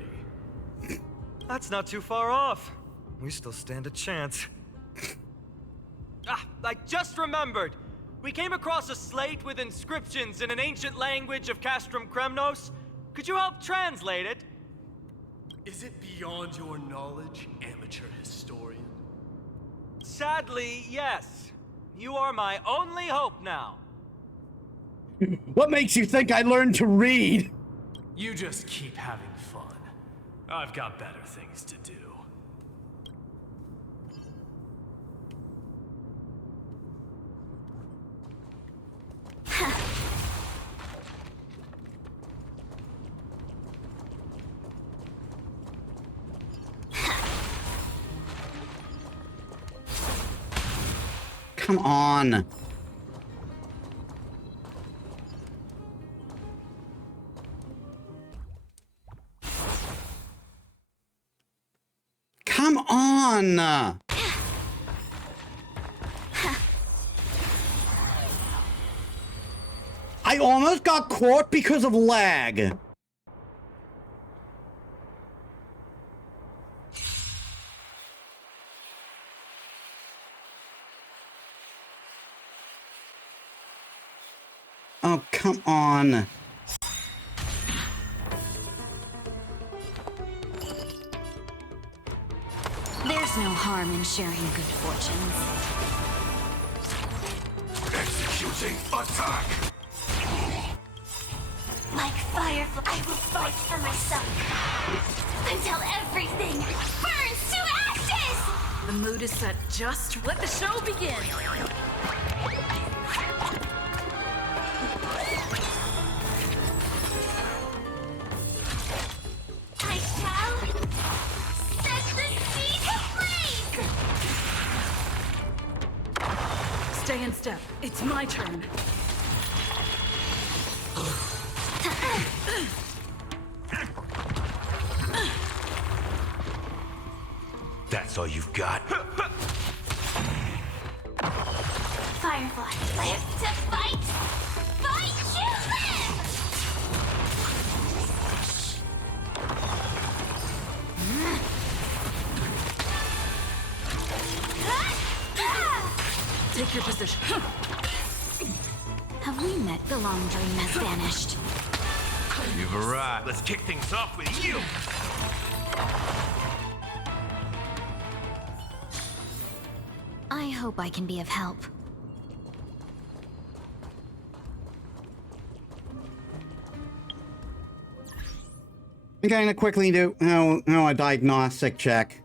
That's not too far off. We still stand a chance. I just remembered. We came across a slate with inscriptions in an ancient language of Castrum Kremnos. Could you help translate it? Is it beyond your knowledge, amateur historian? Sadly, yes. You are my only hope now. What makes you think I learned to read? You just keep having fun. I've got better things to do. Come on. Come on. I almost got caught because of lag. Oh, come on. There's no harm in sharing good fortunes. Executing attack! Like Firefly, I will fight for myself until everything burns to ashes! The mood is set just. Let the show begin! I shall set the siege ablaze! Stay in step. It's my turn. That's all you've got? Firefly, live to fight! Fight you live! Take your position. Have we met? The long dream has vanished. You've arrived. Let's kick things off with you! I hope I can be of help. I'm going to quickly do a diagnostic check.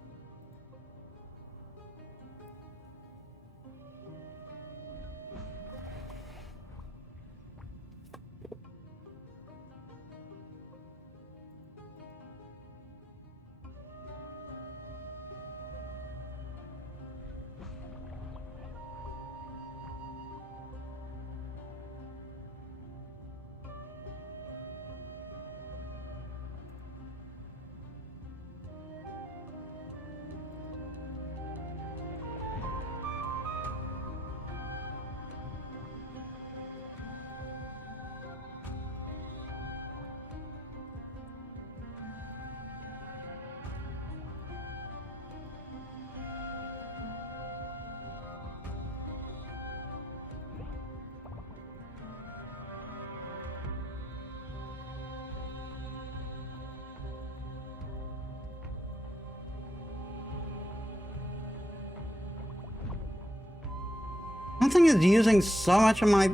thing is using so much of my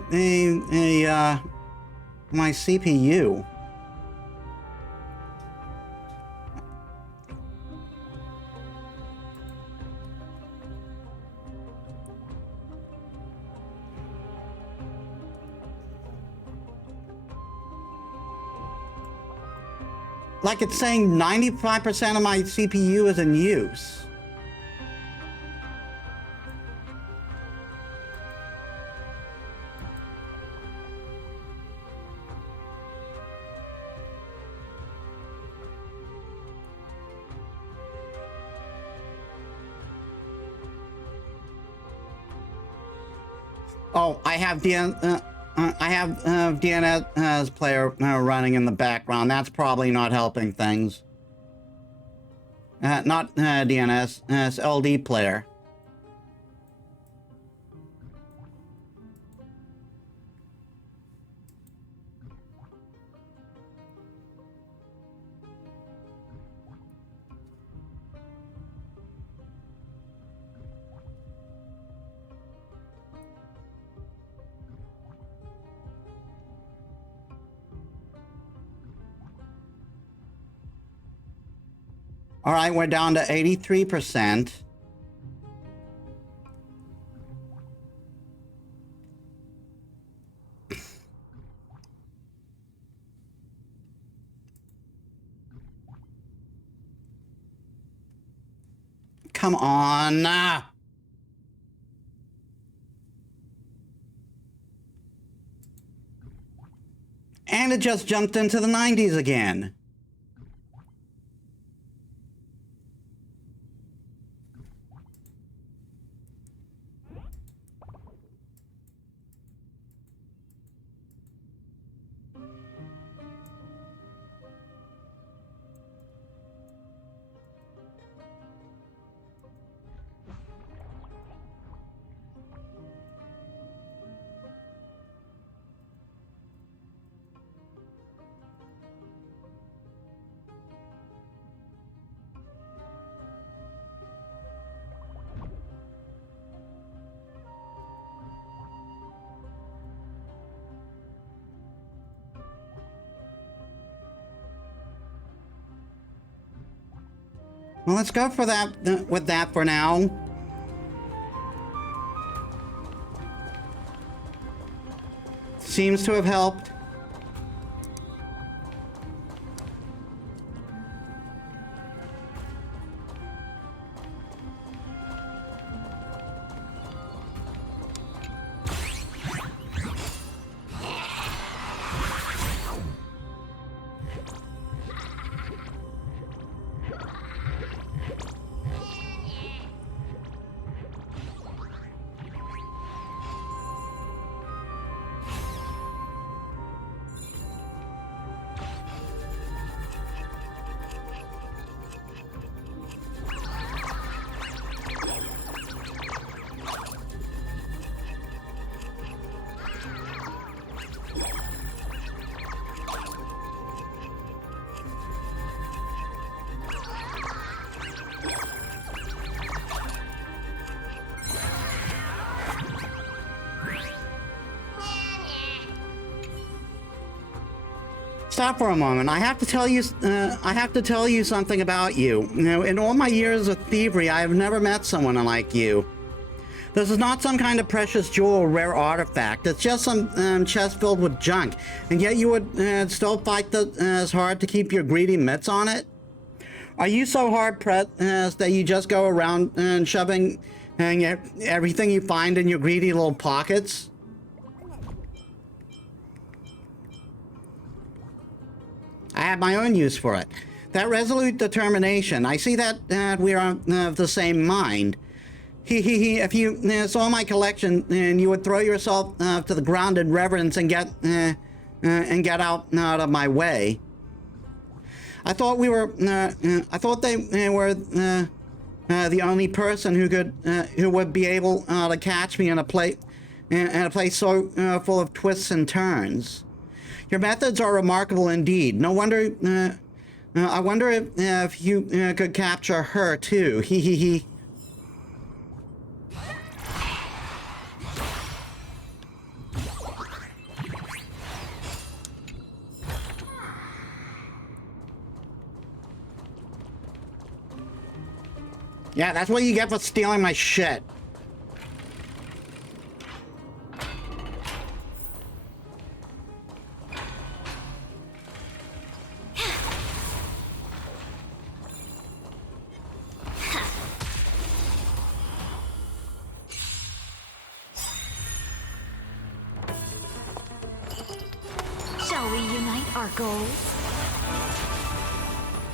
my CPU. Like it's saying 95% of my CPU is in use. Oh, I have DNS player running in the background. That's probably not helping things. Not DNS, it's LD player. All right, we're down to 83%. Come on. And it just jumped into the 90s again. Well, let's go for that with that for now. Seems to have helped. Stop for a moment. I have to tell you something about you. You know, in all my years of thievery, I have never met someone like you. This is not some kind of precious jewel or rare artifact. It's just some chest filled with junk. And yet you would still fight as hard to keep your greedy mitts on it? Are you so hard-pressed that you just go around shoving everything you find in your greedy little pockets? I have my own use for it. That resolute determination. I see that we are of the same mind. If you saw my collection, you would throw yourself to the ground in reverence and get out of my way. I thought we were. I thought they were the only person who would be able to catch me in a place so full of twists and turns. Your methods are remarkable indeed. No wonder. I wonder if you could capture her too. Yeah, that's what you get for stealing my shit. Shall we unite our goals?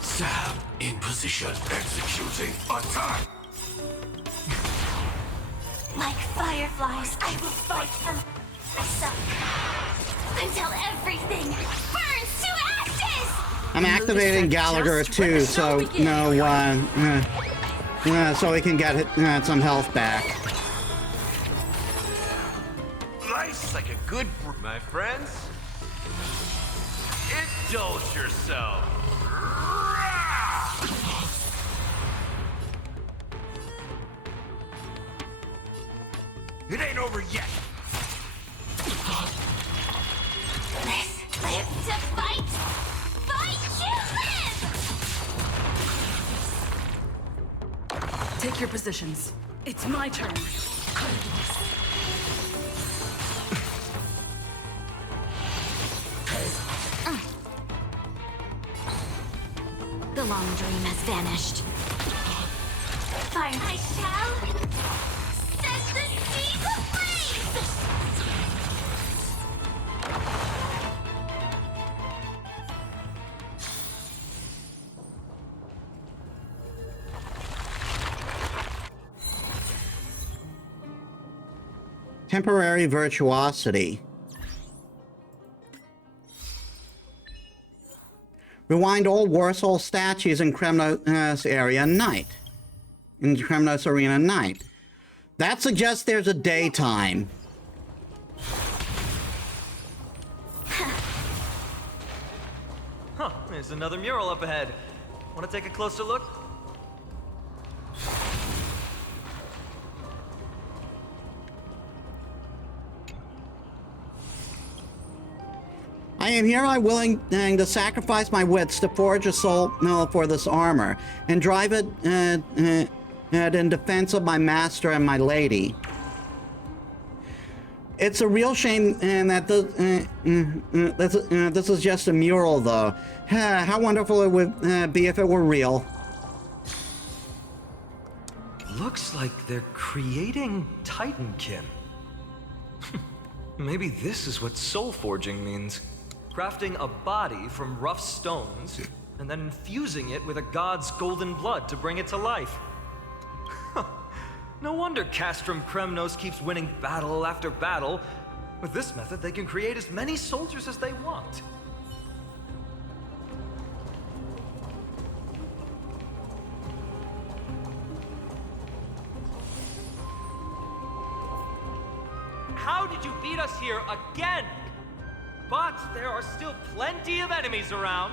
Sam, in position, executing attack. Like fireflies, I will fight for myself until everything burns to ashes! I'm activating Gallagher too, so so we can get some health back. Life's like a good my friends. Indulge yourself. It ain't over yet. Live to fight! Fight to live! Take your positions. It's my turn. The long dream has vanished. Fire, I shall set the seas ablaze! Temporary virtuosity. Rewind all Warsaw statues in Kremnos area night. In Kremnos Arena night. That suggests there's a daytime. Huh, there's another mural up ahead. Want to take a closer look? I am hereby willing to sacrifice my wits to forge a soul for this armor, and drive it in defense of my master and my lady. It's a real shame that this is just a mural, though. How wonderful it would be if it were real. Looks like they're creating Titankin. Maybe this is what soul forging means. Crafting a body from rough stones, and then infusing it with a god's golden blood to bring it to life. No wonder Castrum Kremnos keeps winning battle after battle. With this method, they can create as many soldiers as they want. How did you beat us here again? But there are still plenty of enemies around.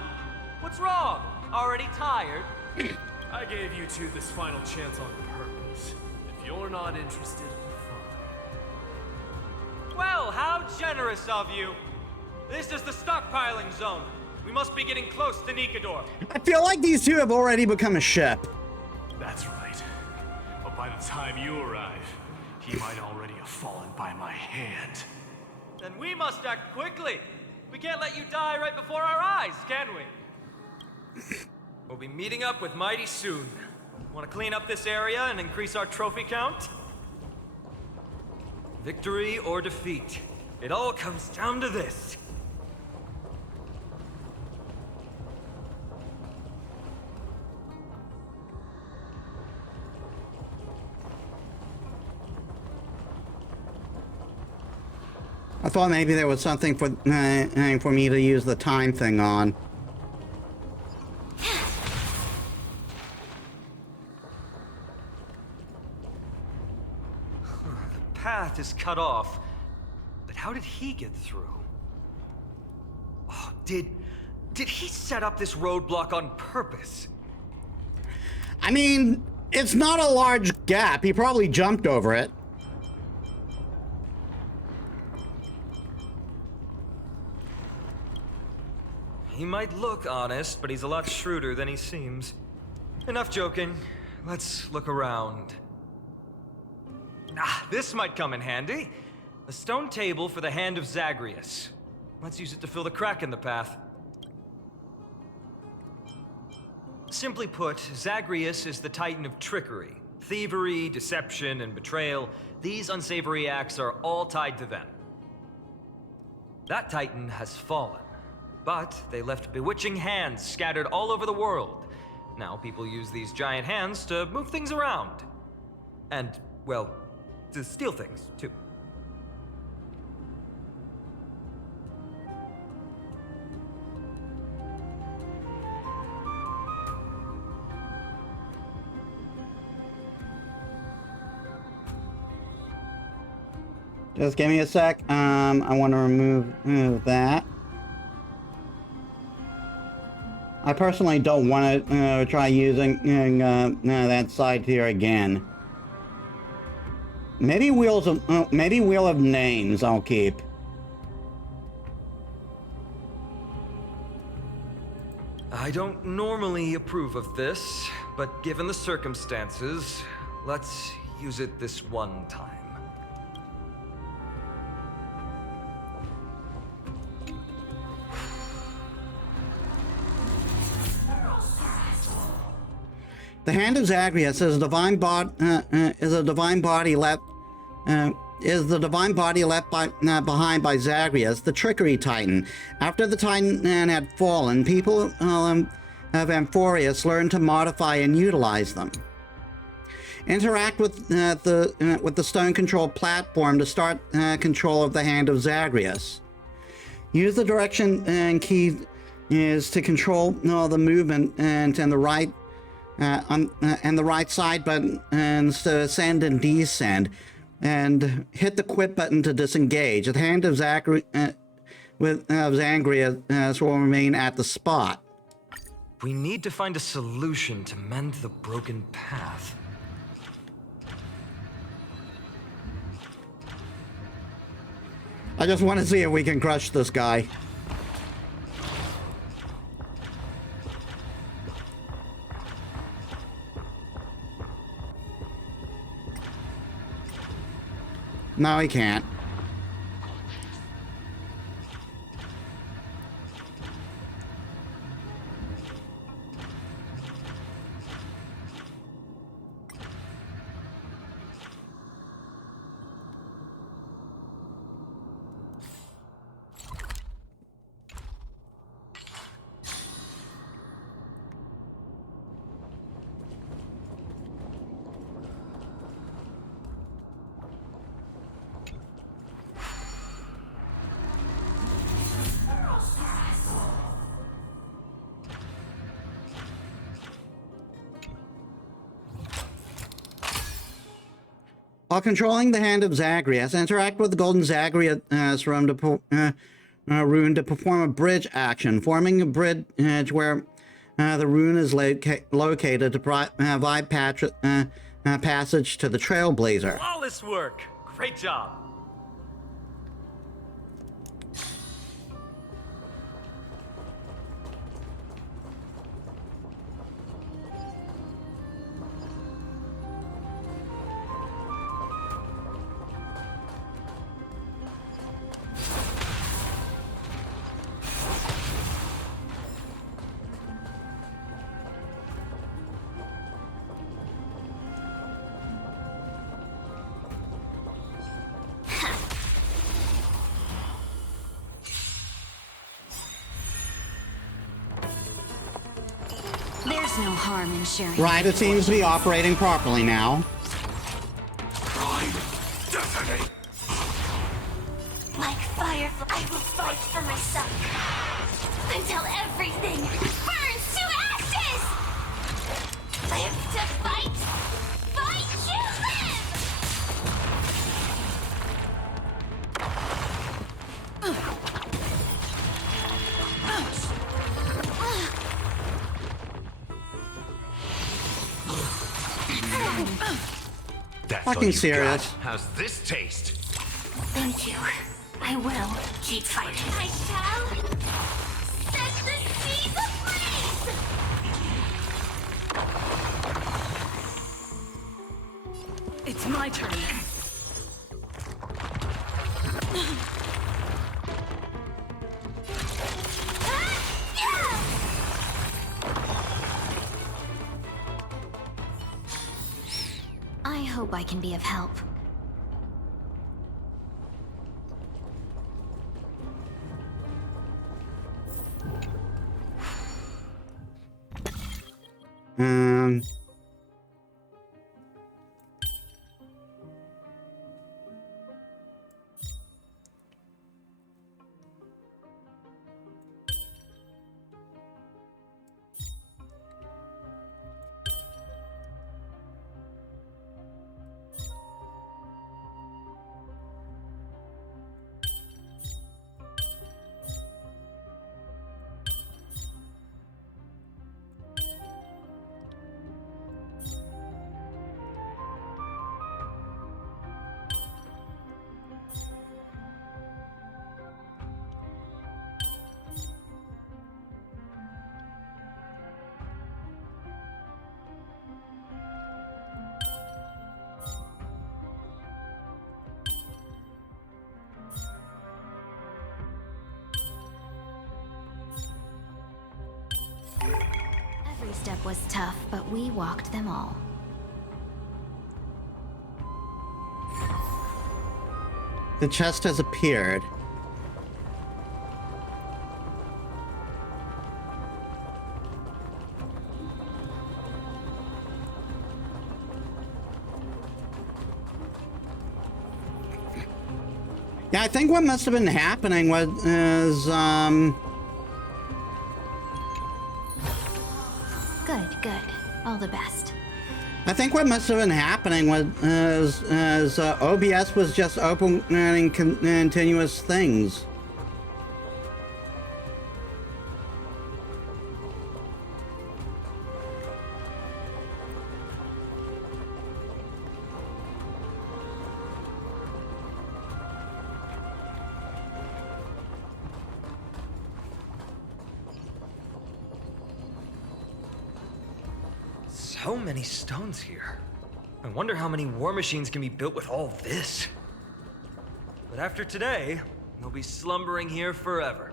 What's wrong? Already tired? I gave you two this final chance on purpose. If you're not interested, fine. Well, how generous of you. This is the stockpiling zone. We must be getting close to Nikador. I feel like these two have already become a ship. That's right. But by the time you arrive, he might already have fallen by my hand. Then we must act quickly. We can't let you die right before our eyes, can we? We'll be meeting up with Mighty soon. Want to clean up this area and increase our trophy count? Victory or defeat. It all comes down to this. I thought maybe there was something for me to use the time thing on. The path is cut off, but how did he get through? Oh, did he set up this roadblock on purpose? I mean, it's not a large gap. He probably jumped over it. He might look honest, but he's a lot shrewder than he seems. Enough joking. let's look around. Ah, this might come in handy. A stone table for the Hand of Zagreus. Let's use it to fill the crack in the path. Simply put, Zagreus is the titan of trickery. Thievery, deception, and betrayal. These unsavory acts are all tied to them. That titan has fallen, but they left bewitching hands scattered all over the world. Now people use these giant hands to move things around. And, well, to steal things, too. Just give me a sec. I want to remove that. I personally don't want to try using that side here again. Maybe Wheel of Names I'll keep. I don't normally approve of this, but given the circumstances, let's use it this one time. The Hand of Zagreus is a divine body left behind by Zagreus, the Trickery Titan. After the Titan had fallen, people of Amphorius learned to modify and utilize them. Interact with the stone control platform to start control of the Hand of Zagreus. Use the direction key is to control the movement and the right. And the right side button to ascend and descend, and hit the quit button to disengage. The Hand of Zagreus will remain at the spot. We need to find a solution to mend the broken path. I just want to see if we can crush this guy. No, he can't. While controlling the Hand of Zagreus, interact with the Golden Zagreus rune to perform a bridge action, forming a bridge where the rune is located to provide passage to the Trailblazer. Flawless work! Great job! There's no harm in sharing. Right, it seems to be operating properly now. Like firefly, I will fight for myself until everything burns to ashes! Live to fight! Fight to That's Fucking all you serious. got. How's this taste? Thank you. I will keep fighting. I shall set the seas ablaze! It's my turn. I hope I can be of help. Um. Every step was tough, but we walked them all. The chest has appeared. Yeah, I think what must have been happening was, Good. All the best. I think what must have been happening was, OBS was just opening continuous things. So many stones here. I wonder how many war machines can be built with all this. But after today, they'll be slumbering here forever.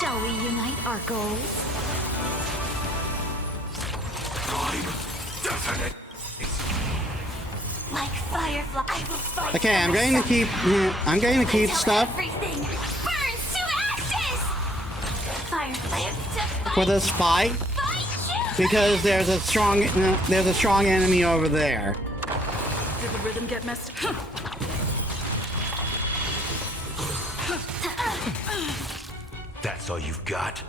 Shall we unite our goals? Like Firefly, I will fight. Okay, for I'm going to myself keep. I'm going to keep until stuff everything burns to ashes. Firefly lives to fight. for this fight Fight you. because there's a strong enemy over there. Did the rhythm get messed up? That's all you've got?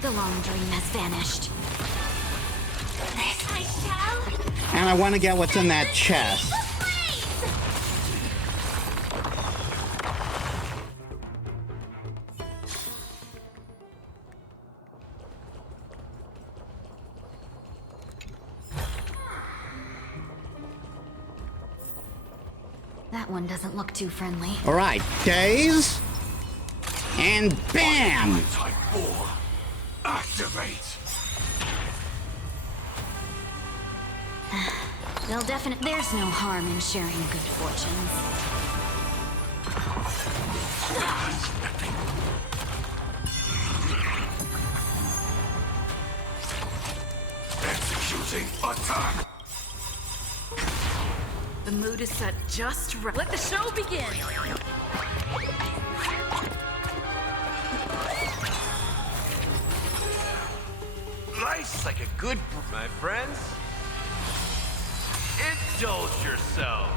The long dream has vanished. This I shall. And I want to get what's in that chest. That one doesn't look too friendly. All right, daze, and bam! Type 4. Activate. There's no harm in sharing good fortunes. Executing attack. The mood is set just right. Let the show begin! nice like a good... My friends, indulge yourself.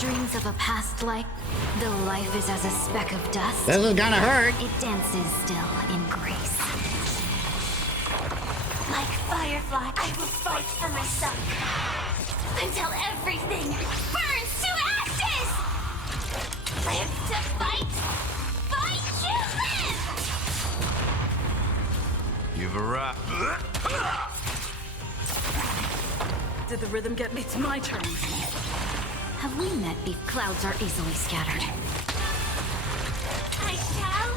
Dreams of a past life, though life is as a speck of dust. This is gonna hurt. It dances still in grace. Like Firefly, I will fight for myself until everything burns to ashes! Live to fight! Fight to live! You've arrived. Did the rhythm get me? It's my turn. Have we met beef? Clouds are easily scattered. I shall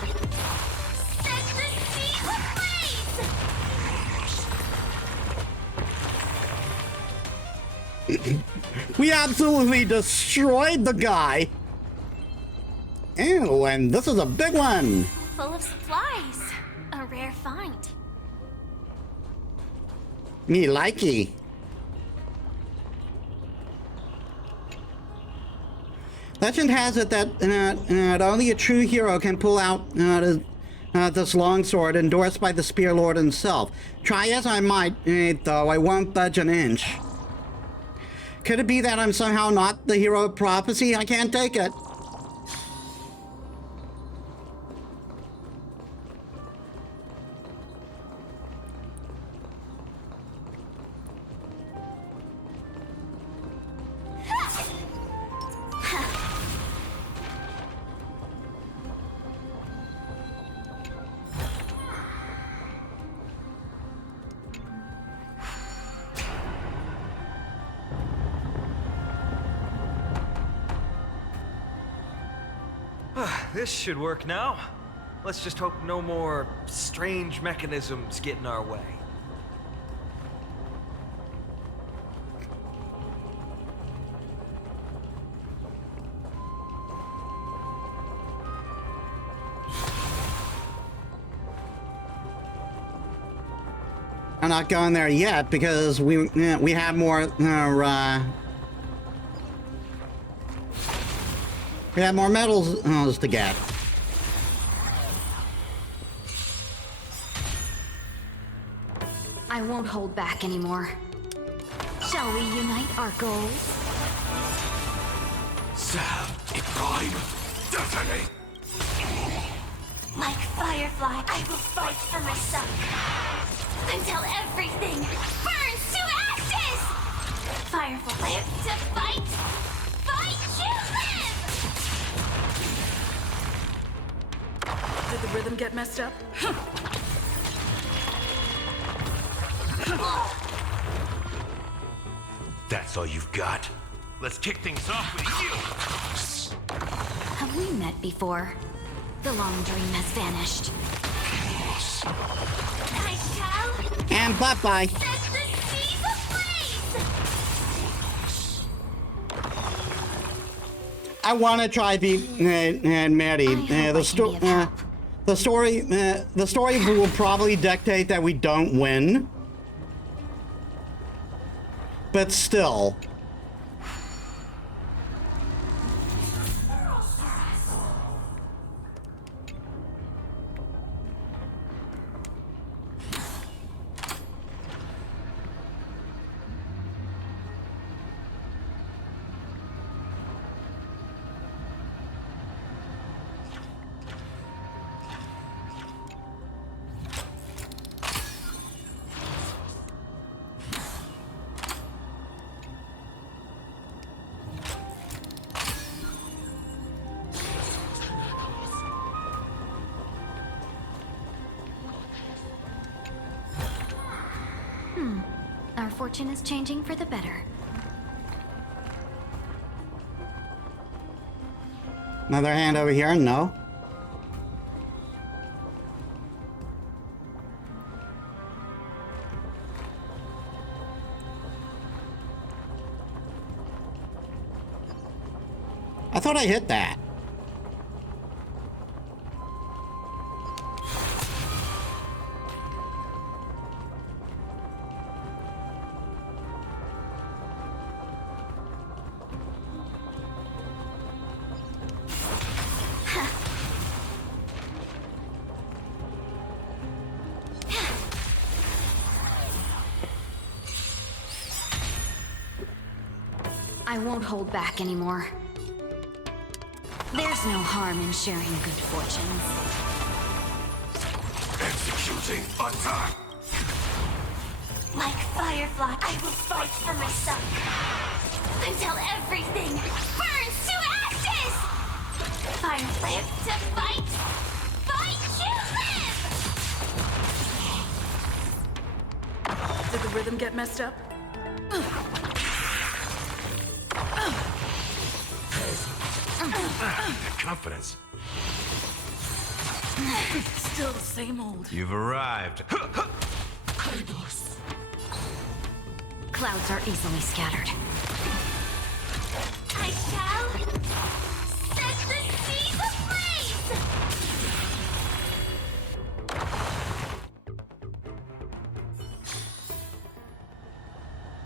set the seas ablaze! We absolutely destroyed the guy. Ew, and this is a big one. Full of supplies. A rare find. Me likey. Legend has it that only a true hero can pull out this longsword endorsed by the Spear Lord himself. Try as I might, though, I won't budge an inch. Could it be that I'm somehow not the hero of prophecy? I can't take it. This should work now. Let's just hope no more strange mechanisms get in our way. I'm not going there yet because we have more we have more medals to get. I won't hold back anymore. Shall we unite our goals? Sam, Ibrahim, detonate! Like Firefly, I will fight for myself until everything burns to ashes! Firefly, live to fight! Fight to live! Did the rhythm get messed up? That's all you've got. Let's kick things off with you! Have we met before? The long dream has vanished. I shall And bye-bye. set the seas ablaze! I want to try and Maddie. I hope I can be of help. The story will probably dictate that we don't win. But still. Our fortune is changing for the better. Another hand over here? No. I thought I hit that. I won't hold back anymore. There's no harm in sharing good fortunes. Executing attack. Like Firefly, I will fight for myself until everything burns to ashes! I live to fight! Fight to live! Did the rhythm get messed up? Confidence. Still the same old. You've arrived. Clouds are easily scattered. I shall set the seas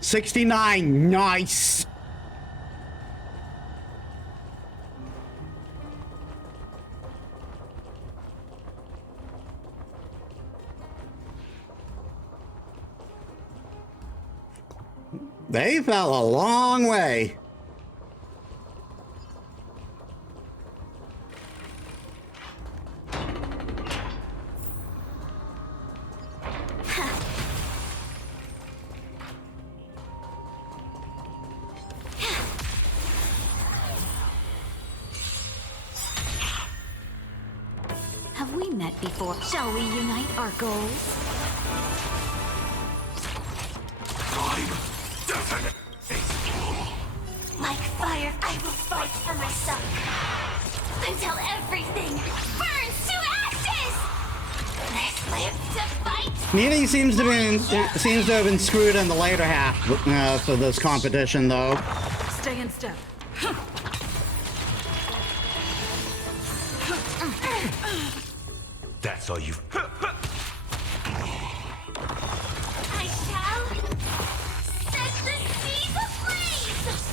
ablaze! 69, nice. They fell a long way. Have we met before? Shall we unite our goals? Like fire, I will fight for myself until everything burns to ashes! This lives to fight! Metis seems to have been screwed in the later half for this competition, though. Stay in step. That's all you've. I shall set the seas ablaze!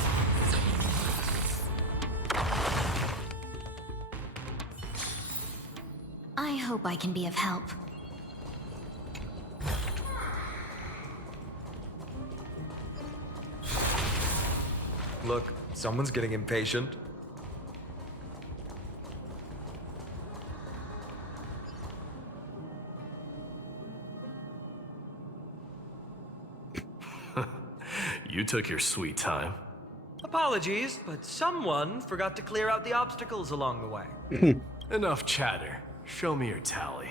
I hope I can be of help. Look, someone's getting impatient. You took your sweet time. Apologies, but someone forgot to clear out the obstacles along the way. Enough chatter. Show me your tally.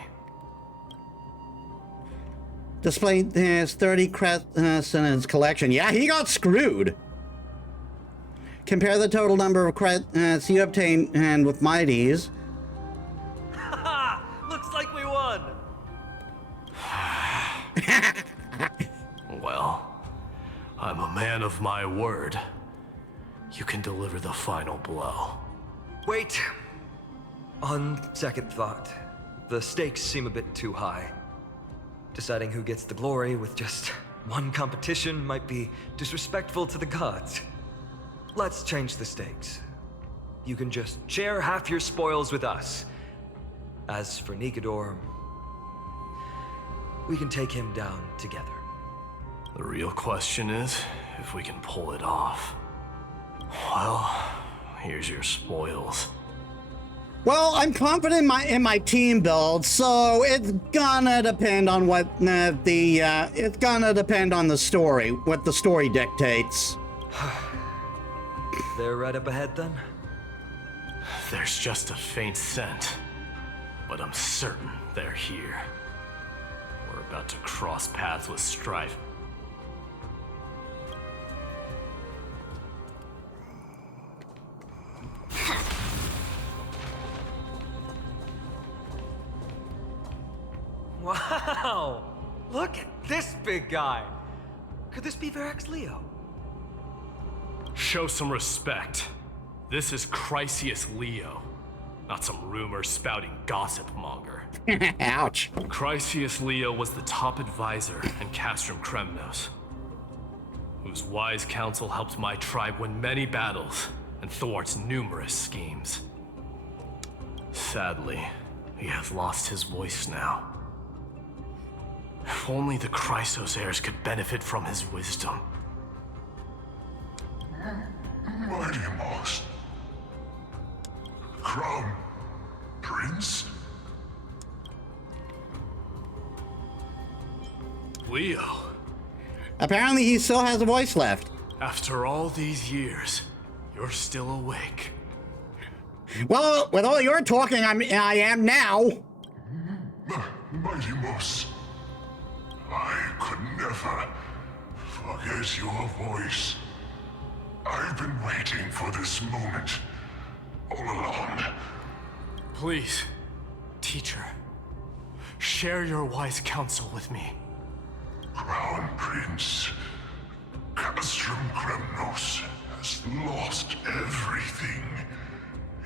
Displayed his 30 credits in his collection. Yeah, he got screwed. Compare the total number of credits you obtained and with Mighty's. Haha! Looks like we won! Well, I'm a man of my word. You can deliver the final blow. Wait. On second thought, the stakes seem a bit too high. Deciding who gets the glory with just one competition might be disrespectful to the gods. Let's change the stakes. You can just share half your spoils with us. As for Nikador, we can take him down together. The real question is if we can pull it off. Well, here's your spoils. Well, I'm confident in my team build, so it's gonna depend on what it's gonna depend on the story, what the story dictates. They're right up ahead then? There's just a faint scent, but I'm certain they're here. We're about to cross paths with strife. Wow! Look at this big guy! Could this be Varric's Leo? Show some respect. This is Chrysius Leo, not some rumor-spouting gossip monger. Ouch. Chrysius Leo was the top advisor in Castrum Kremnos, whose wise counsel helped my tribe win many battles and thwarts numerous schemes. Sadly, he has lost his voice now. If only the Chrysos heirs could benefit from his wisdom. Mighty Moss. Crown Prince? Leo, Apparently, he still has a voice left. after all these years, you're still awake. Well, with all your talking, I am now. Mighty Moss. I could never forget your voice. I've been waiting for this moment all along. Please, teacher, share your wise counsel with me. Crown Prince Castrum Kremnos has lost everything.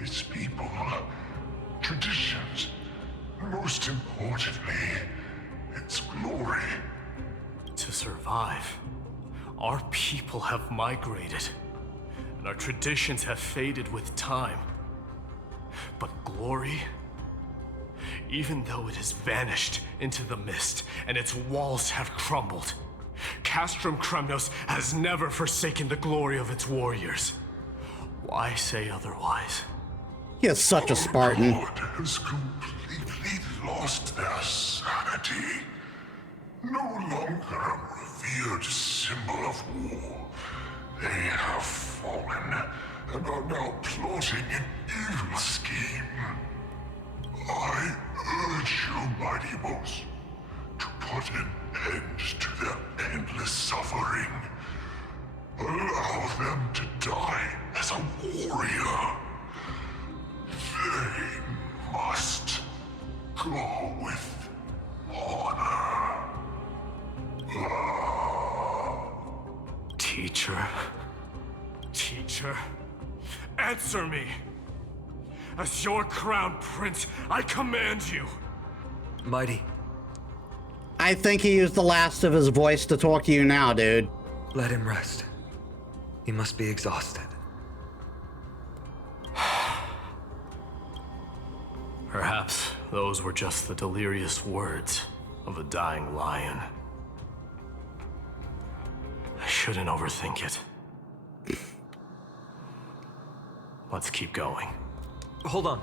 Its people, traditions, and most importantly, its glory. To survive, our people have migrated, and our traditions have faded with time. But glory, even though it has vanished into the mist and its walls have crumbled, Castrum Kremnos has never forsaken the glory of its warriors. Why say otherwise? He is such a Spartan. God has completely lost their sanity. No longer a revered symbol of war. They have fallen and are now plotting an evil scheme. I urge you, Mighty Boss, to put an end to their endless suffering. Allow them to die as a warrior. They must go with honor. Teacher, answer me. As your crown prince, I command you. Mighty, I think he used the last of his voice to talk to you now, dude. let him rest. He must be exhausted. Perhaps those were just the delirious words of a dying lion. I shouldn't overthink it. Let's keep going. Hold on.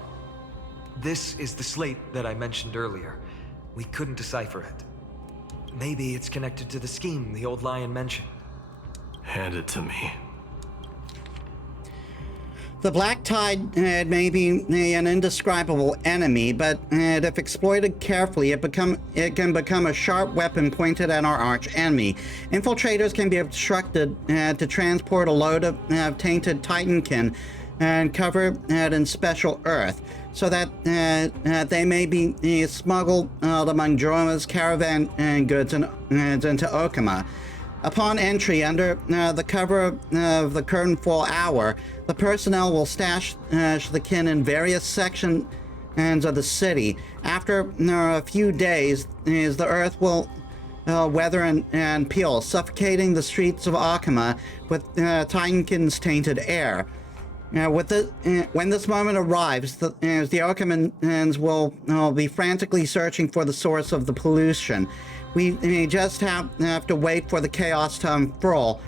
This is the slate that I mentioned earlier. We couldn't decipher it. Maybe it's connected to the scheme the old lion mentioned. Hand it to me. The Black Tide may be an indescribable enemy, but if exploited carefully, it can become a sharp weapon pointed at our arch enemy. Infiltrators can be obstructed to transport a load of tainted Titankin and cover it in special earth, so that they may be smuggled among Jorma's caravan goods and into Okama. Upon entry, under the cover of the curtain fall hour, the personnel will stash the kin in various sections of the city. After a few days, the earth will weather and peel, suffocating the streets of Akama with Titankin's tainted air. When this moment arrives, the Okamans will be frantically searching for the source of the pollution. We just have to wait for the chaos to unfurl,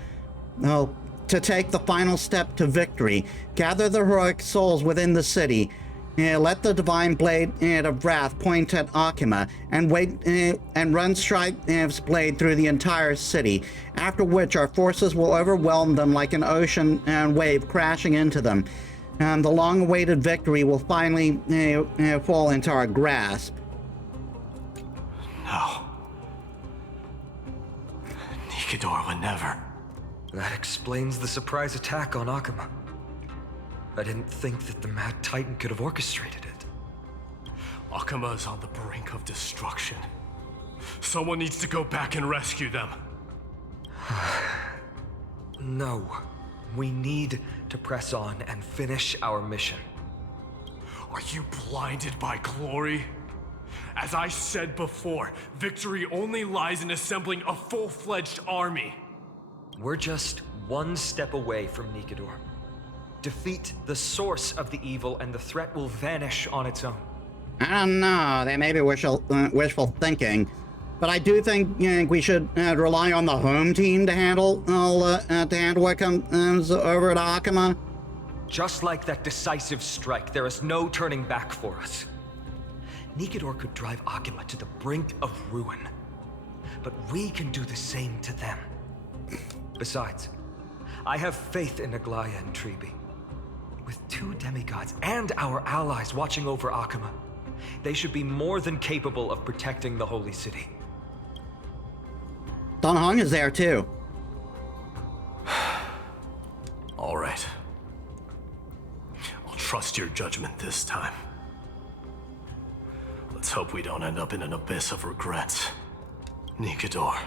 to take the final step to victory. Gather the heroic souls within the city. Let the divine blade of wrath point at Akima, and run Stripe's blade through the entire city. After which, our forces will overwhelm them like an ocean wave crashing into them. And the long-awaited victory will finally fall into our grasp. No. Nikador would never. That explains the surprise attack on Akama. I didn't think that the Mad Titan could have orchestrated it. Akama is on the brink of destruction. Someone needs to go back and rescue them. No. We need to press on and finish our mission. Are you blinded by glory? As I said before, victory only lies in assembling a full-fledged army. We're just one step away from Nikador. Defeat the source of the evil and the threat will vanish on its own. I don't know, that may be wishful thinking. But I do think we should rely on the home team to handle what comes over at Akama. Just like that decisive strike, there is no turning back for us. Nikador could drive Akima to the brink of ruin, but we can do the same to them. Besides, I have faith in Aglaya and Tribi. With 2 demigods and our allies watching over Akima, they should be more than capable of protecting the Holy City. Don Hong is there too. All right. I'll trust your judgment this time. Let's hope we don't end up in an abyss of regrets. Nikador,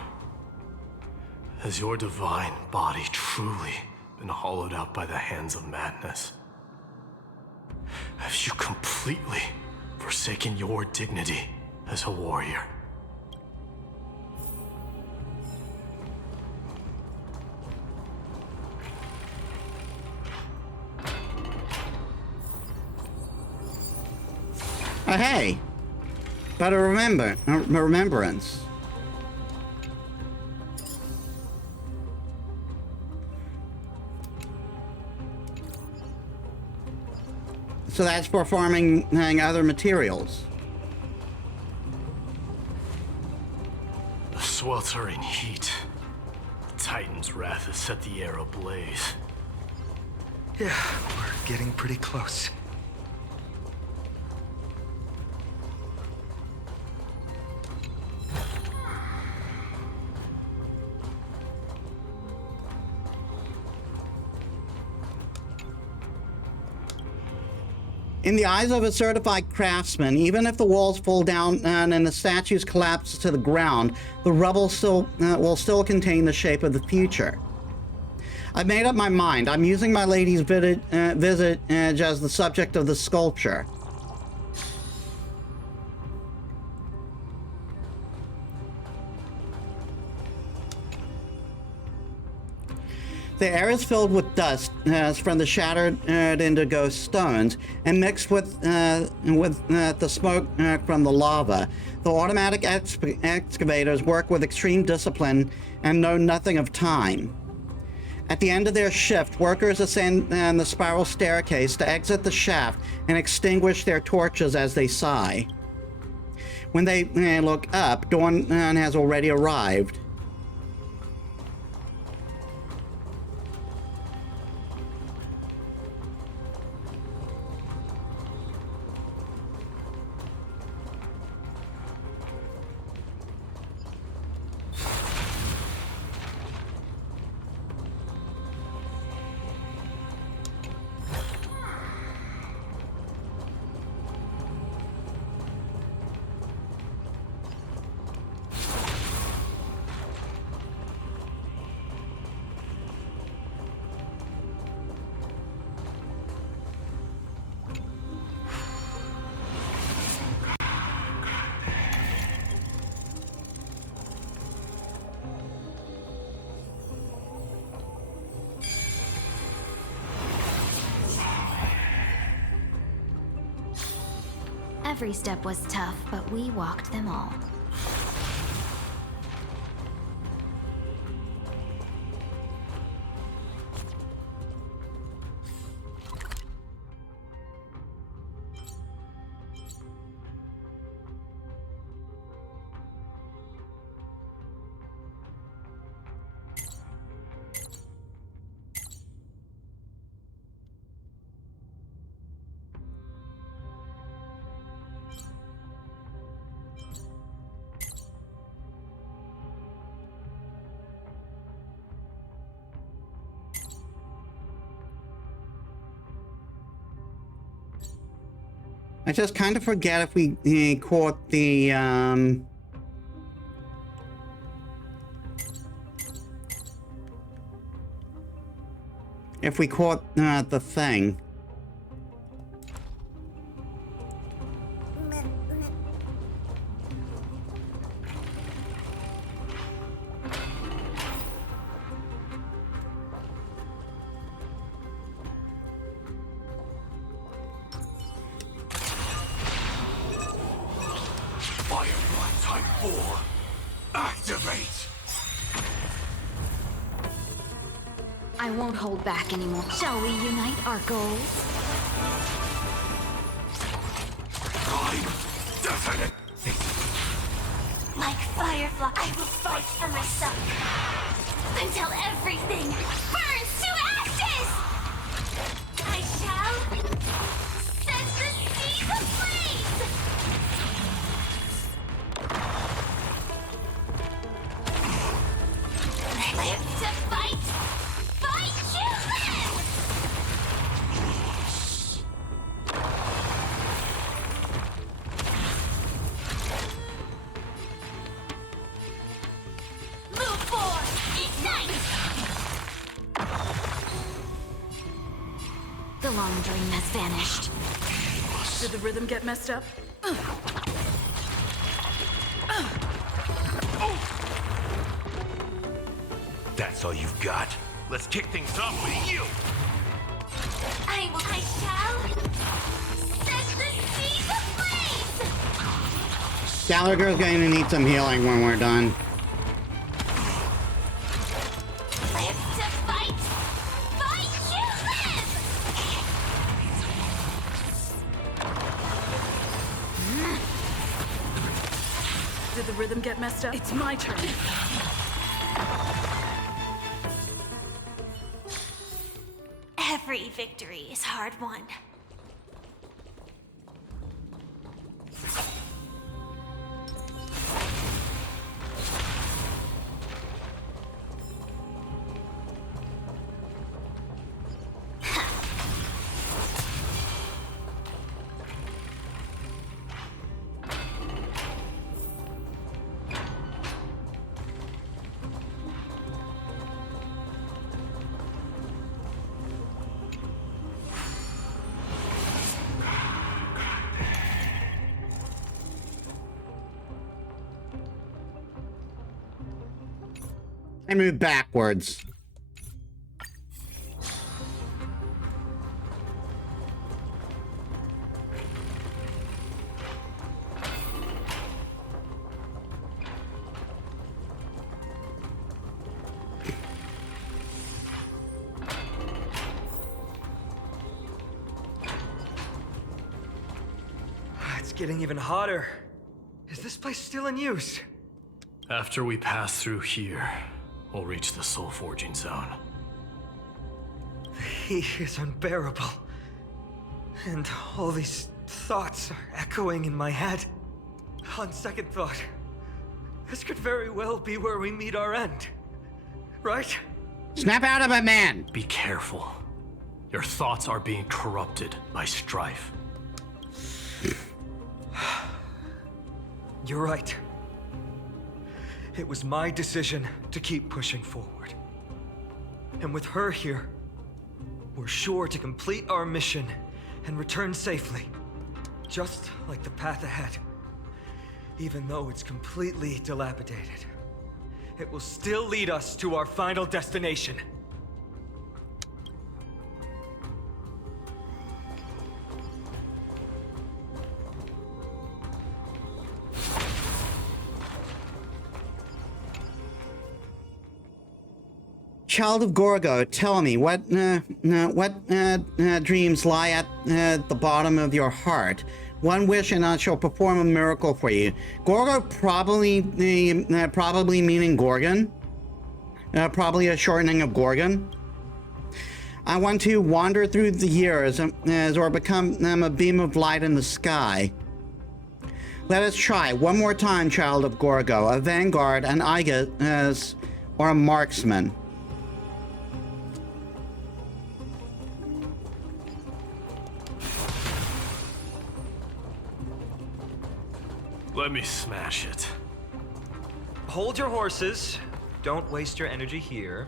has your divine body truly been hollowed out by the hands of madness? Have you completely forsaken your dignity as a warrior? Hey, but a remembrance. So that's for farming other materials. The sweltering heat. The Titan's wrath has set the air ablaze. Yeah, we're getting pretty close. In the eyes of a certified craftsman, even if the walls fall down and the statues collapse to the ground, the rubble will still contain the shape of the future. I've made up my mind. I'm using my lady's visit as the subject of the sculpture. The air is filled with dust from the shattered indigo stones and mixed with the smoke from the lava. The automatic excavators work with extreme discipline and know nothing of time. At the end of their shift, workers ascend the spiral staircase to exit the shaft and extinguish their torches as they sigh. When they look up, dawn has already arrived. Every step was tough, but we walked them all. I just kind of forget if we caught the, if we caught the thing. Firefly Type 4. I won't hold back anymore. Shall we unite our goals? Like Firefly, I will fight for myself until everything burns to ashes! I shall set the seas ablaze! Live to fight! Fight to live! Move forward! Ignite! The long dream has vanished. Did the rhythm get messed up? That's all you've got. Let's kick things off with you. I shall set the seas ablaze! Gallagher's going to need some healing when we're done. Live to fight! Fight to live! Did the rhythm get messed up? It's my turn. Every victory is hard won. I move backwards. It's getting even hotter. Is this place still in use? After we pass through here, we'll reach the soul forging zone. The heat is unbearable. And all these thoughts are echoing in my head. On second thought, this could very well be where we meet our end. Right? Snap out of it, man! Be careful. Your thoughts are being corrupted by strife. You're right. It was my decision to keep pushing forward. And with her here, we're sure to complete our mission and return safely. Just like the path ahead. Even though it's completely dilapidated, it will still lead us to our final destination. Child of Gorgo, tell me, what dreams lie at the bottom of your heart? One wish and I shall perform a miracle for you. Gorgo probably meaning Gorgon. Probably a shortening of Gorgon. I want to wander through the years or become a beam of light in the sky. Let us try one more time, Child of Gorgo, a vanguard, an Aegis, or a marksman. Let me smash it. Hold your horses. Don't waste your energy here.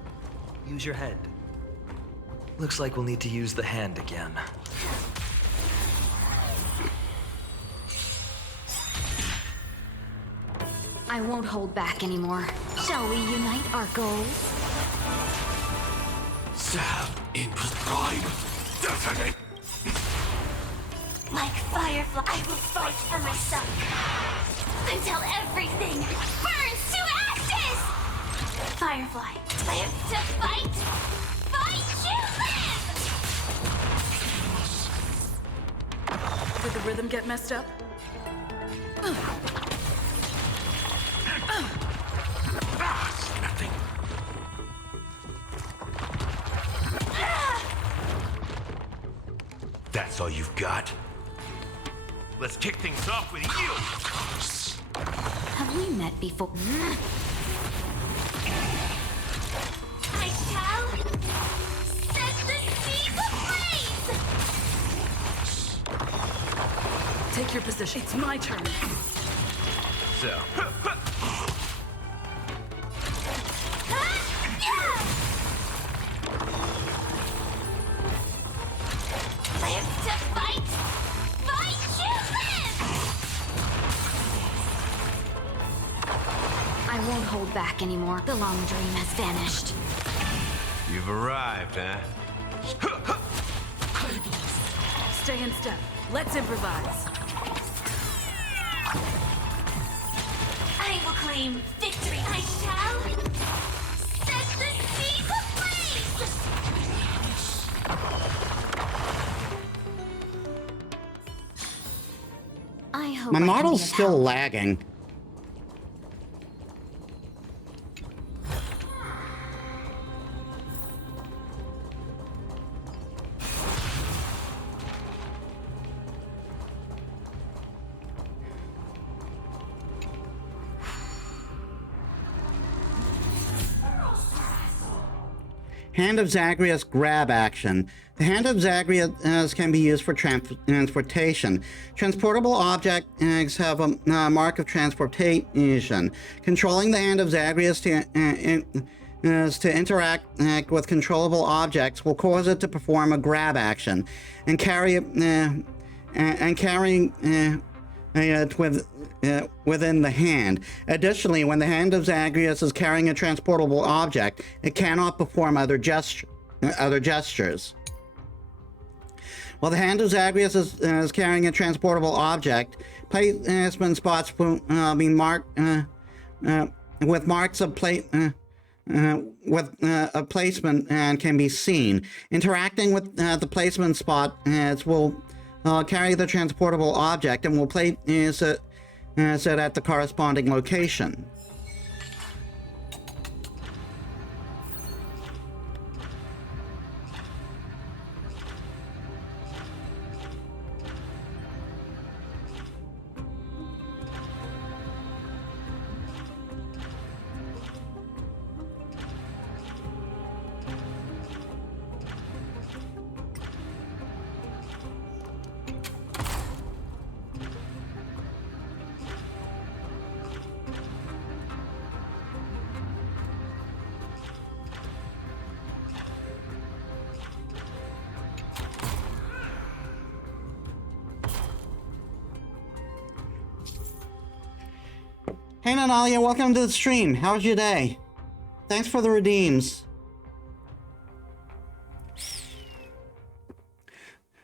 Use your head. Looks like we'll need to use the hand again. I won't hold back anymore. Shall we unite our goals? Stab in prime. Definite. Like Firefly, I will fight for myself until everything burns to ashes! Firefly, live to fight! Fight the rhythm get messed up? It's nothing. That's all you've got? Let's kick things off with you! Have we met before? I shall set the seas ablaze! Take your position. It's my turn. So, Live to fight! Fight to live! I won't hold back anymore. The long dream has vanished. you've arrived, huh? Stay in step. Let's improvise. I will claim victory. I shall set the seas ablaze! I hope My I can model's be of still help. lagging. Hand of Zagreus grab action. The Hand of Zagreus can be used for transportation. Transportable objects have a mark of transportation. Controlling the Hand of Zagreus to interact with controllable objects will cause it to perform a grab action and carrying it within the hand. Additionally, when the Hand of Zagreus is carrying a transportable object, it cannot perform other gestures. While the Hand of Zagreus is carrying a transportable object, placement spots will be marked with marks of placement and can be seen. Interacting with the placement spot will carry the transportable object and will place it at the corresponding location. Hey Nanalia, welcome to the stream. How's your day? Thanks for the redeems.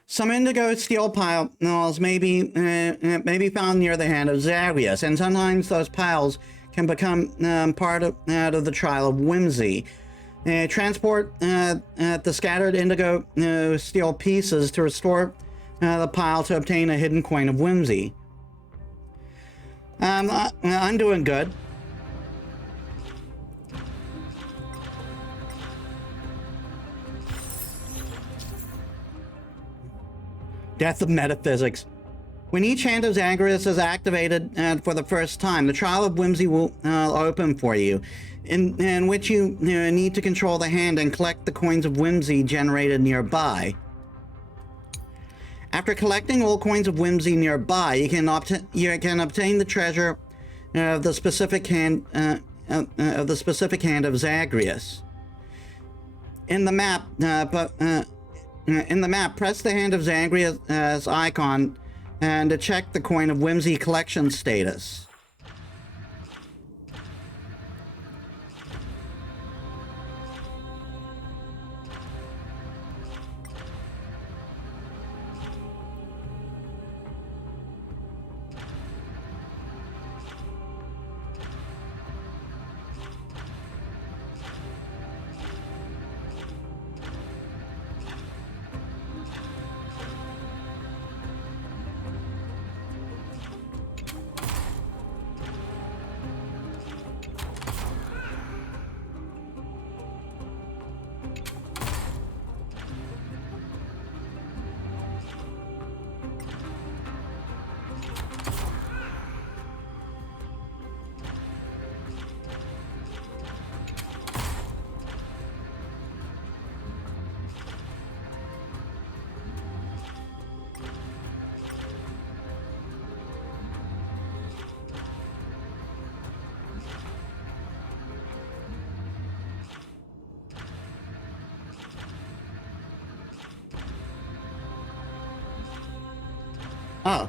Some indigo steel piles may be found near the Hand of Zagreus, and sometimes those piles can become part of the Trial of Whimsy. Transport the scattered indigo steel pieces to restore the pile to obtain a hidden coin of Whimsy. I'm doing good. Death of Metaphysics. When each Hand of Zagreus is activated for the first time, the Trial of Whimsy will open for you, in which you need to control the hand and collect the coins of Whimsy generated nearby. After collecting all coins of Whimsy nearby, you can obtain the treasure of the specific hand of Zagreus. In the map, press the Hand of Zagreus icon and to check the coin of Whimsy collection status. Oh.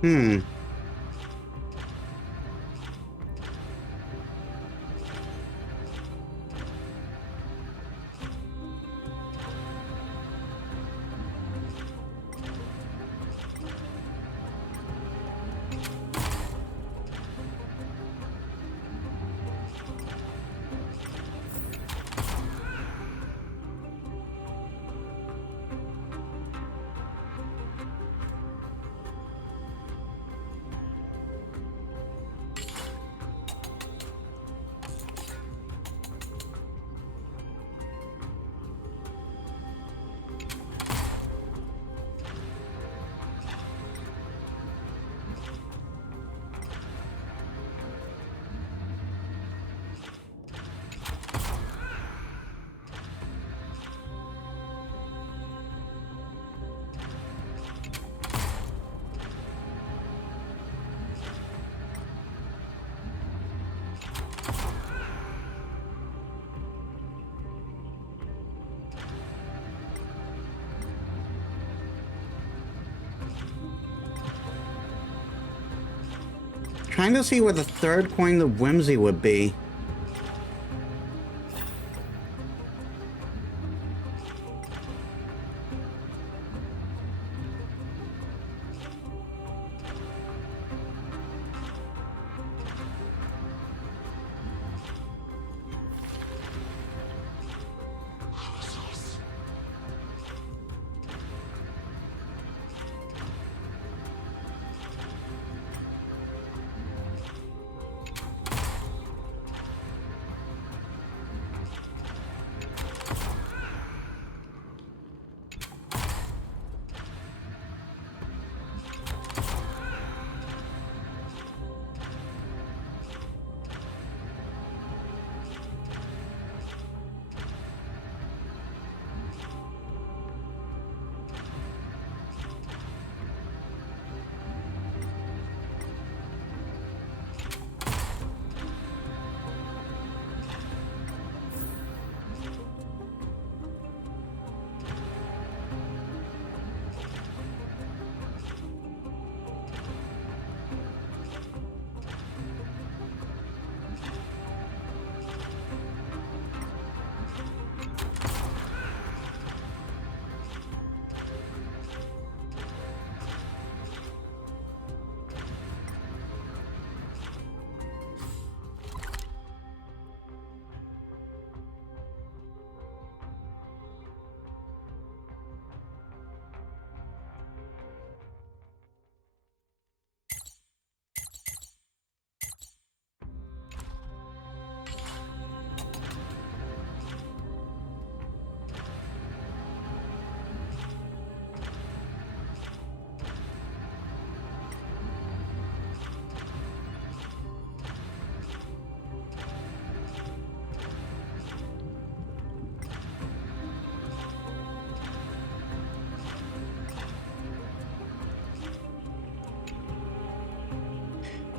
Hmm. Trying to see where the third coin of whimsy would be.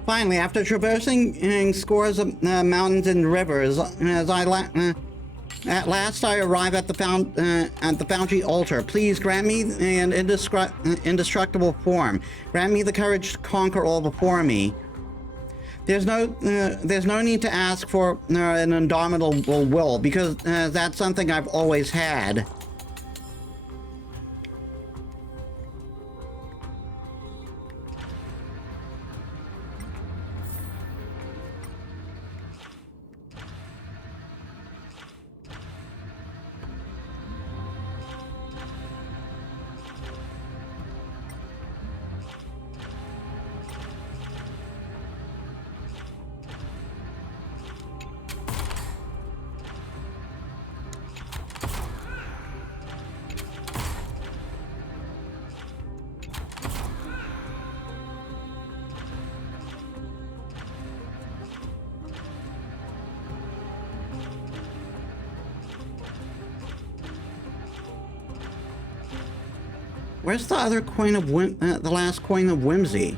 Finally, after traversing scores of mountains and rivers, at last I arrive at the foundry altar. Please grant me an indestructible form. Grant me the courage to conquer all before me. There's no need to ask for an indomitable will, because that's something I've always had. Where's the other coin of the last coin of whimsy?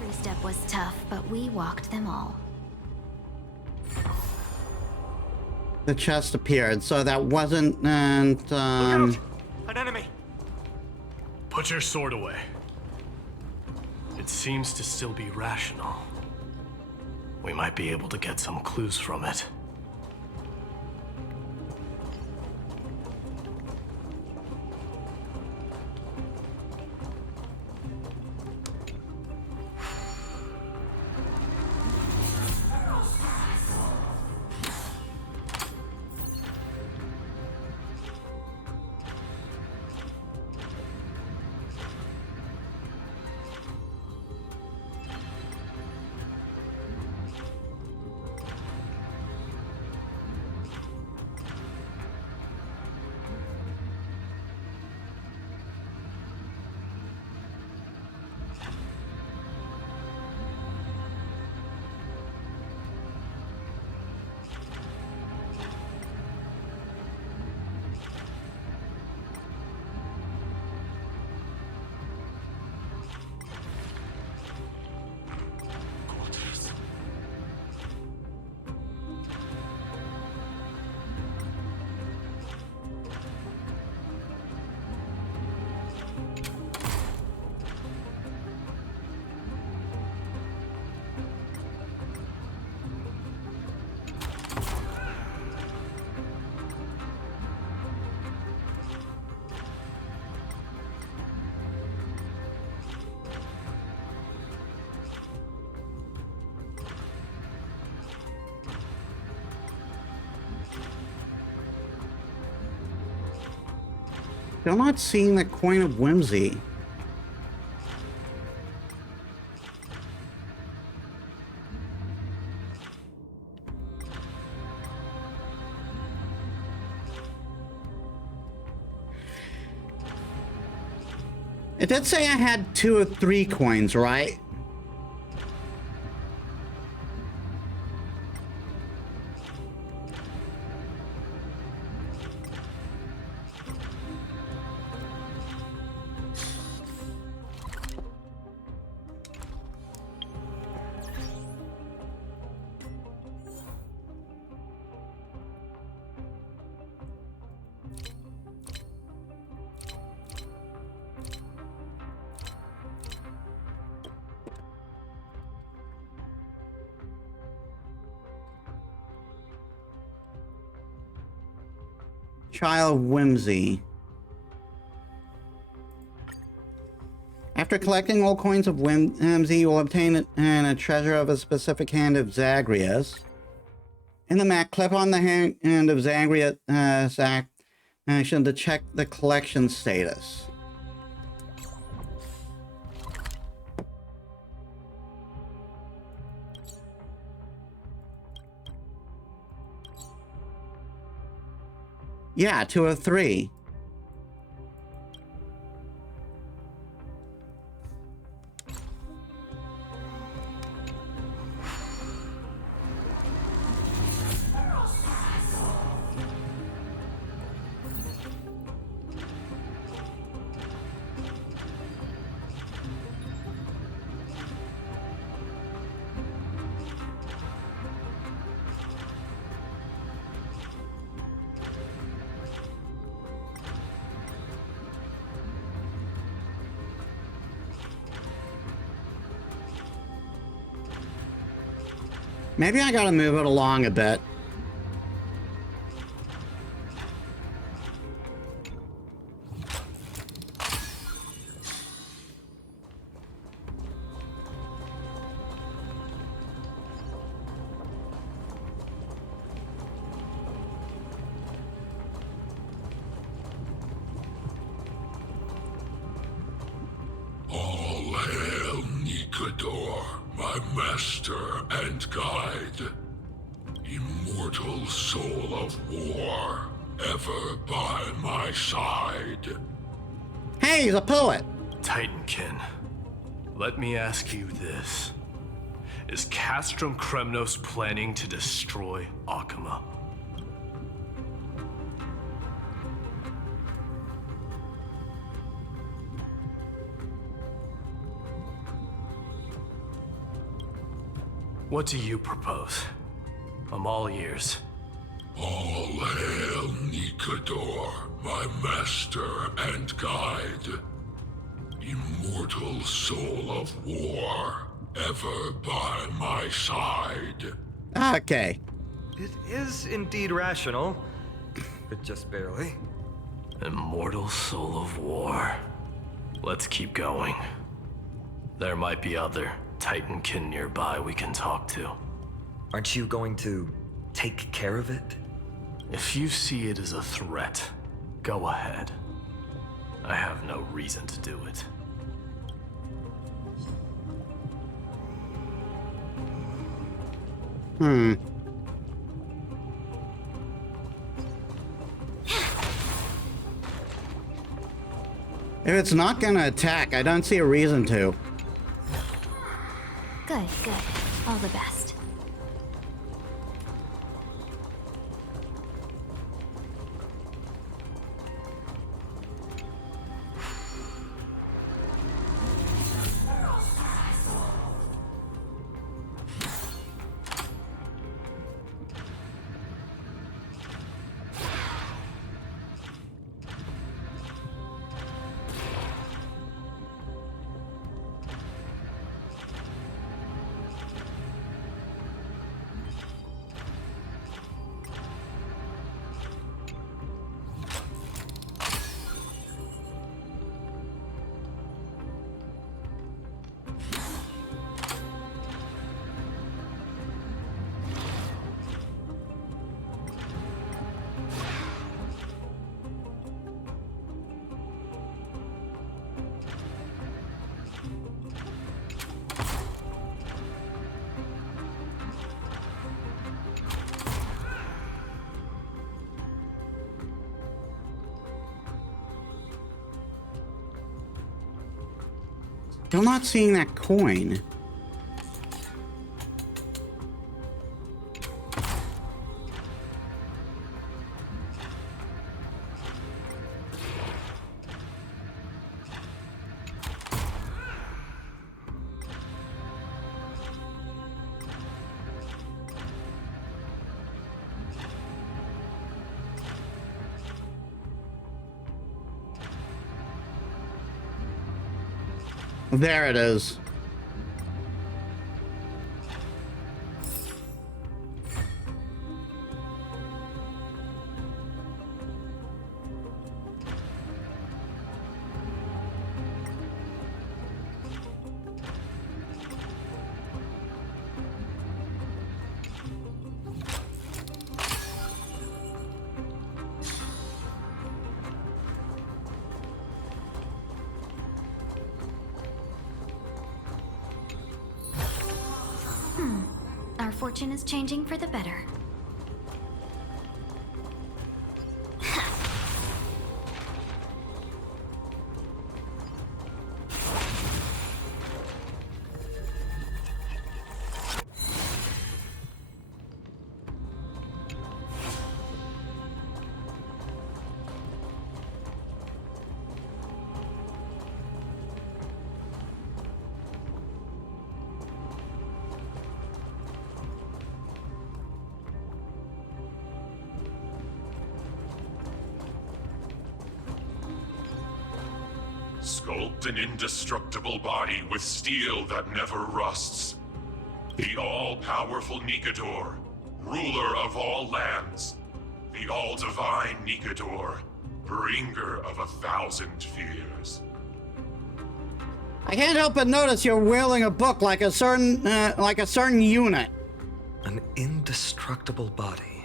Every step was tough, but we walked them all. The chest appeared, so that wasn't, Look out! An enemy! Put your sword away. It seems to still be rational. We might be able to get some clues from it. Still not seeing the coin of whimsy. It did say I had 2 or 3 coins, right? Child Whimsy. After collecting all coins of whimsy, you will obtain a treasure of a specific hand of Zagreus. In the map, click on the hand of Zagreus action to check the collection status. Yeah, 2 or 3. Maybe I gotta move it along a bit. All hail Nikador, my master and guide. Immortal soul of war, ever by my side. Hey, he's a poet! Titankin, let me ask you this. Is Castrum Kremnos planning to destroy Akama? What do you propose? I'm all ears. All hail Nikador, my master and guide. immortal soul of war, ever by my side. Okay. It is indeed rational, but just barely. Immortal soul of war. Let's keep going. There might be other Titankin nearby we can talk to. Aren't you going to take care of it? If you see it as a threat, go ahead. I have no reason to do it. If it's not gonna attack, I don't see a reason to. Good, good. All the best. Still not seeing that coin. There it is. Our fortune is changing for the better. Sculpt an indestructible body with steel that never rusts. The all-powerful Nikador, ruler of all lands. The all-divine Nikador, bringer of 1,000 fears. I can't help but notice you're wielding a book like a certain unit. An indestructible body.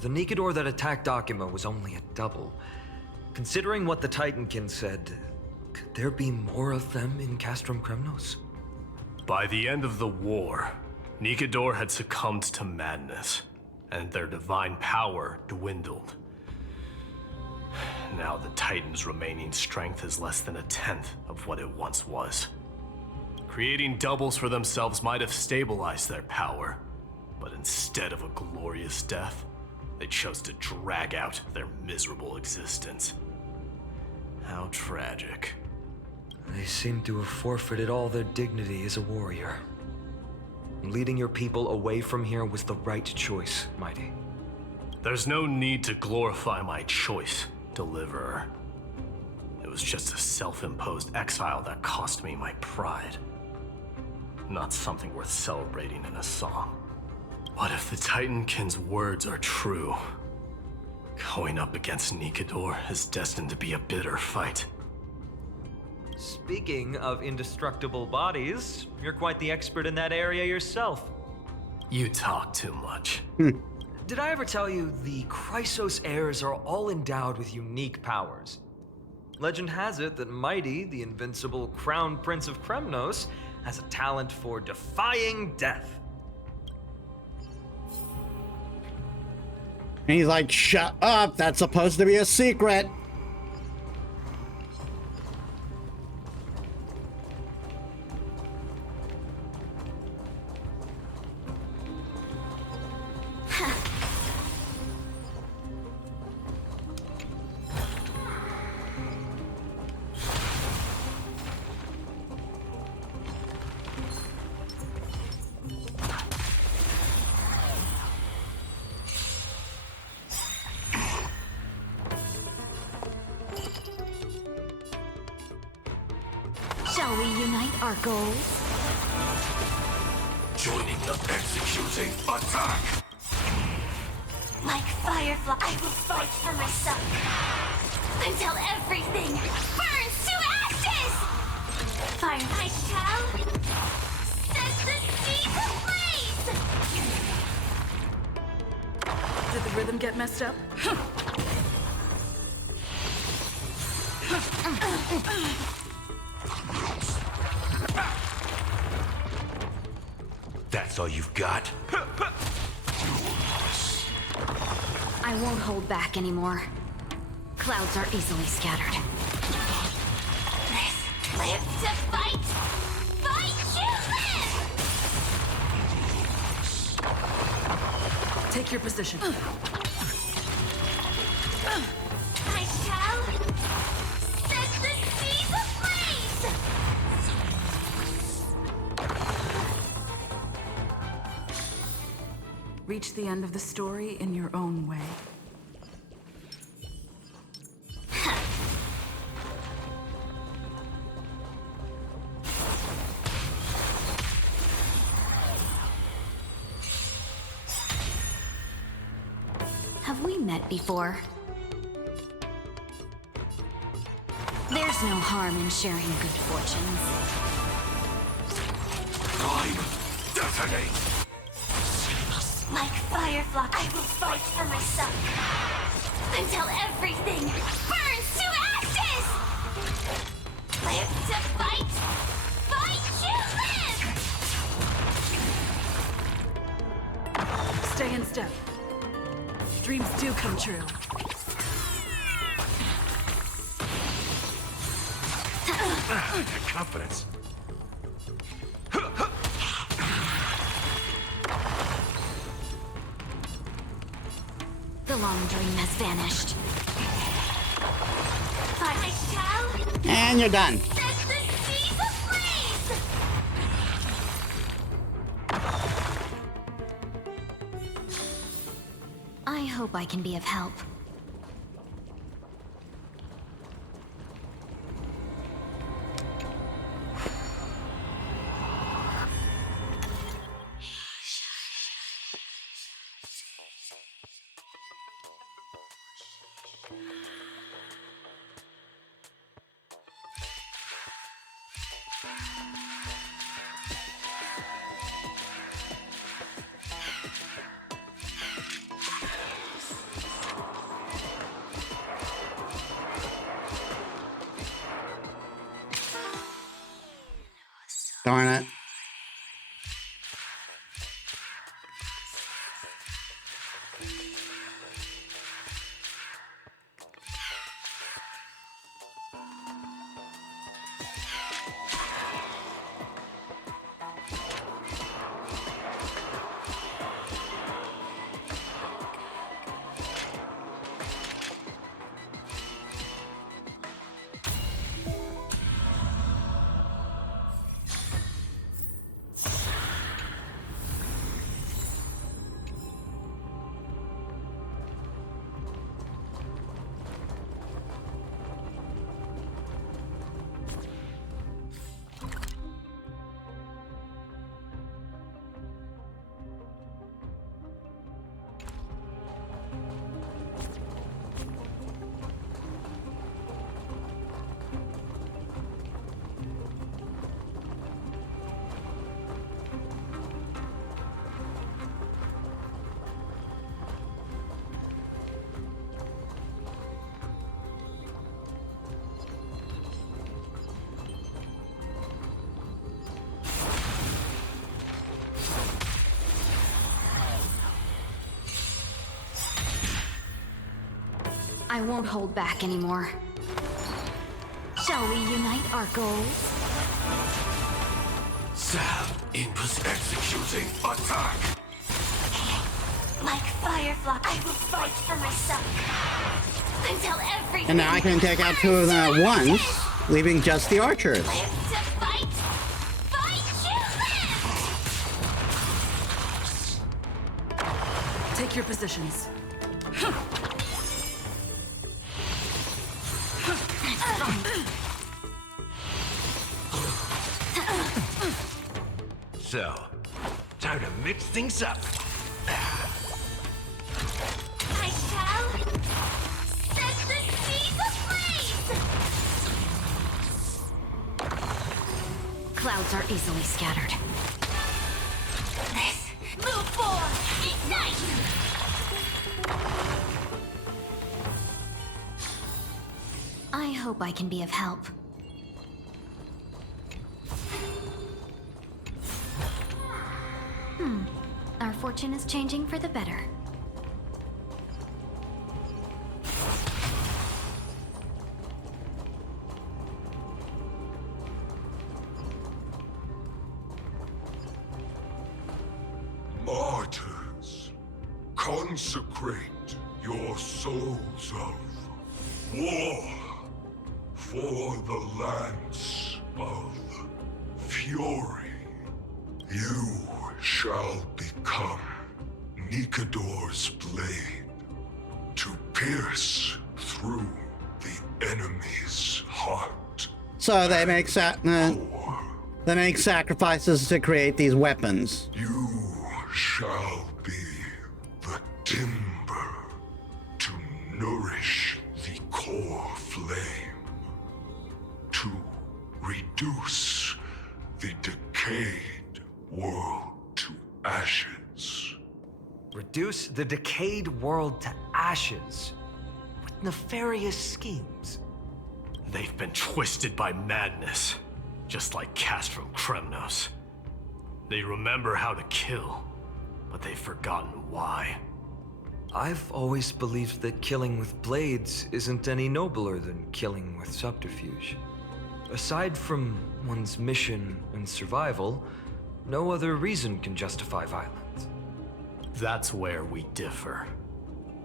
The Nikador that attacked Akima was only a double. Considering what the Titankin said, could there be more of them in Castrum Kremnos? By the end of the war, Nikador had succumbed to madness, and their divine power dwindled. Now the Titan's remaining strength is less than 1/10 of what it once was. Creating doubles for themselves might have stabilized their power, but instead of a glorious death, they chose to drag out their miserable existence. How tragic. They seem to have forfeited all their dignity as a warrior. Leading your people away from here was the right choice, Mighty. There's no need to glorify my choice, Deliverer. was just a self-imposed exile that cost me my pride. Not something worth celebrating in a song. What if the Titankins' words are true? Going up against Nikador is destined to be a bitter fight. Speaking of indestructible bodies, you're quite the expert in that area yourself. You talk too much. Did I ever tell you the Chrysos heirs are all endowed with unique powers? Legend has it that Mighty, the invincible Crown Prince of Kremnos, has a talent for defying death. And he's like, shut up, that's supposed to be a secret. Shall we unite our goals? Joining the executing attack! Like Firefly, I will fight for myself until everything burns to ashes! Fire, I shall set the seas ablaze! Did the rhythm get messed up? That's all you've got? I won't hold back anymore. Clouds are easily scattered. Live to fight! Fight to live! Take your position. I shall set the seas ablaze! Reach the end of the story in your own way. Have we met before? There's no harm in sharing good fortunes. Time, detonate! Like Firefly, I will fight for myself until everything burns to ashes! Live to fight! Fight to live! Stay in step. Dreams do come true. Confidence. The long dream has vanished. I shall And you're done. set the seas ablaze! I hope I can be of help. Darn it. I won't hold back anymore. Shall we unite our goals? Sam, executing attack. Like Firefly, I will fight for myself. Until everything. And now I can take out 2 of them at once, leaving just the archers. Live to fight. Fight you live. Take your positions. So, time to mix things up. I shall set the seas ablaze. Clouds are easily scattered. This move forward. Ignite. I hope I can be of help. Our fortune is changing for the better. Martyrs, consecrate your souls of war for the lance of fury. You shall become Nikador's blade to pierce through the enemy's heart. So they make sacrifices to create these weapons. You shall be the timber to nourish the core flame, to reduce the decayed world to ashes. Reduce the decayed world to ashes with nefarious schemes. They've been twisted by madness, just like cast from Kremnos. They remember how to kill, but they've forgotten why. I've always believed that killing with blades isn't any nobler than killing with subterfuge. Aside from one's mission and survival, no other reason can justify violence. That's where we differ.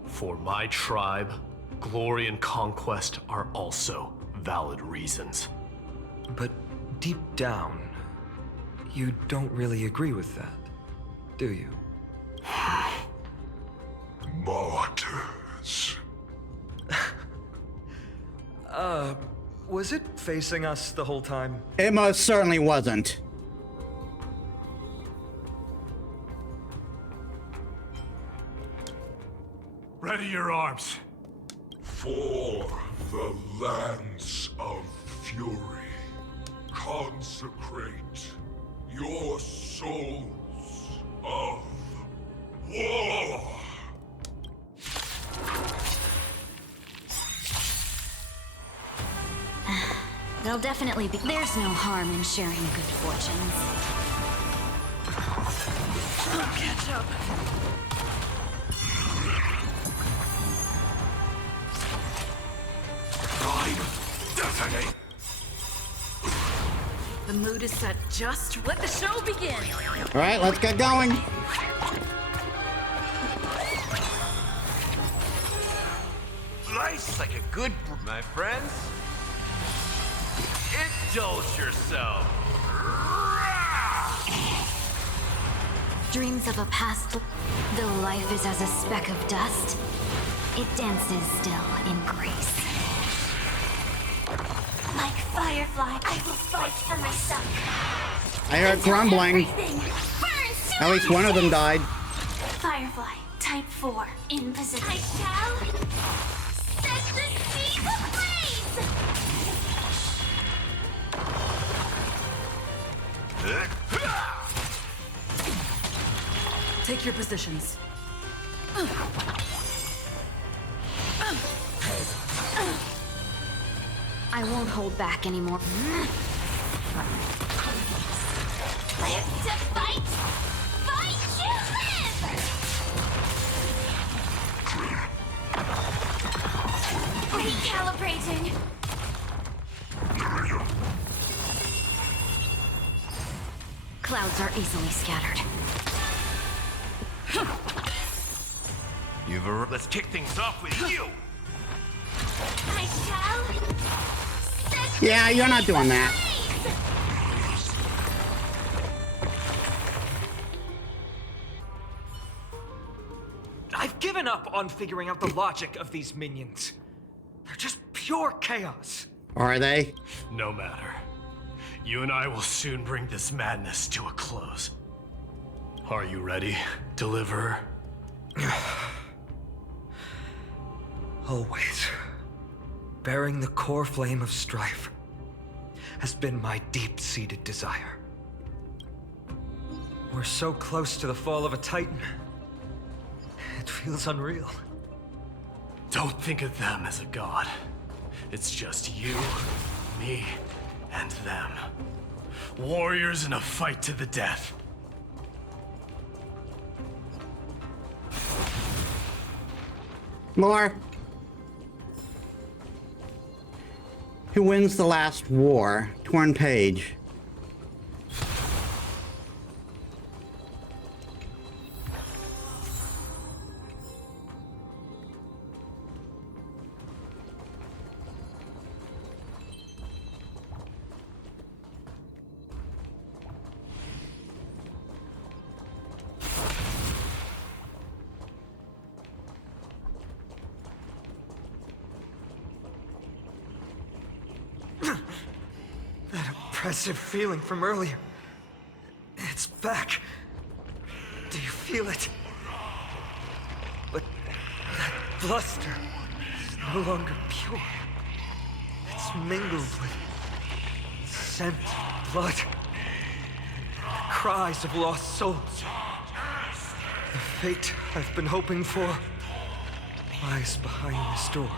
For my tribe, glory and conquest are also valid reasons. But deep down, you don't really agree with that, do you? Martyrs. Was it facing us the whole time? It most certainly wasn't. Ready your arms. For the lance of fury, consecrate your souls of war. There'll definitely be. There's no harm in sharing good fortunes. Catch up. Detonate. The mood is set. Just let the show begin. All right, let's get going. Life's like a good, my friends. Indulge yourself. Dreams of a past, though life is as a speck of dust, it dances still in grace. Like Firefly, I will fight for myself. I heard grumbling. Everything burns to At least one of them died. Firefly, type 4, in position. I shall set the seas ablaze! Take your positions. I won't hold back anymore. Live to fight! Fight you live! Recalibrating. Clouds are easily scattered. Let's kick things off with you. I shall. Set Yeah, you're not doing that. I've given up on figuring out the logic of these minions. They're just pure chaos. Are they? No matter. You and I will soon bring this madness to a close. Are you ready, Deliverer? Always. Bearing the core flame of strife has been my deep-seated desire. We're so close to the fall of a Titan. It feels unreal. Don't think of them as a god. It's just you, me, and them. Warriors in a fight to the death. More. Who wins the last war? Torn page. Oppressive feeling from earlier. It's back. Do you feel it? But that bluster is no longer pure. It's mingled with scent, blood, and cries of lost souls. The fate I've been hoping for lies behind this door.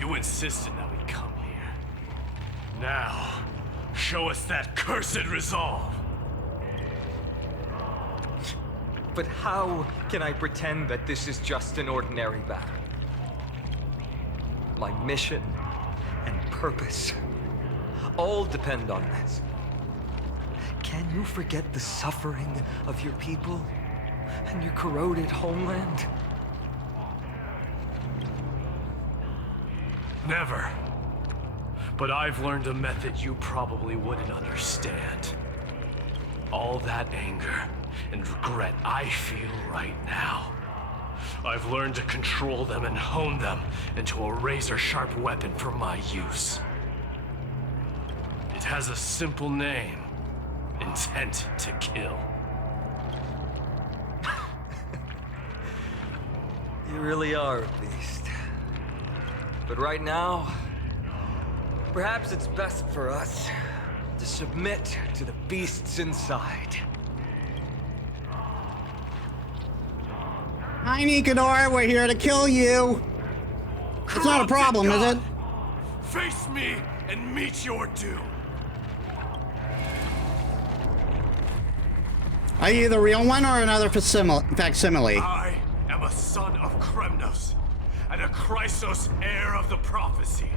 You insisted that we come here. Now, show us that cursed resolve. But how can I pretend that this is just an ordinary battle? My mission and purpose all depend on this. Can you forget the suffering of your people and your corroded homeland? Never. But I've learned a method you probably wouldn't understand. All that anger and regret I feel right now. I've learned to control them and hone them into a razor-sharp weapon for my use. It has a simple name. Intent to kill. You really are a beast. But right now, perhaps it's best for us to submit to the beasts inside. Hi, Nicanor. We're here to kill you. It's not a problem, is it? Face me and meet your doom. Are you the real one or another facsimile? I am a son of Kremnos, and a Chrysos heir of the prophecy.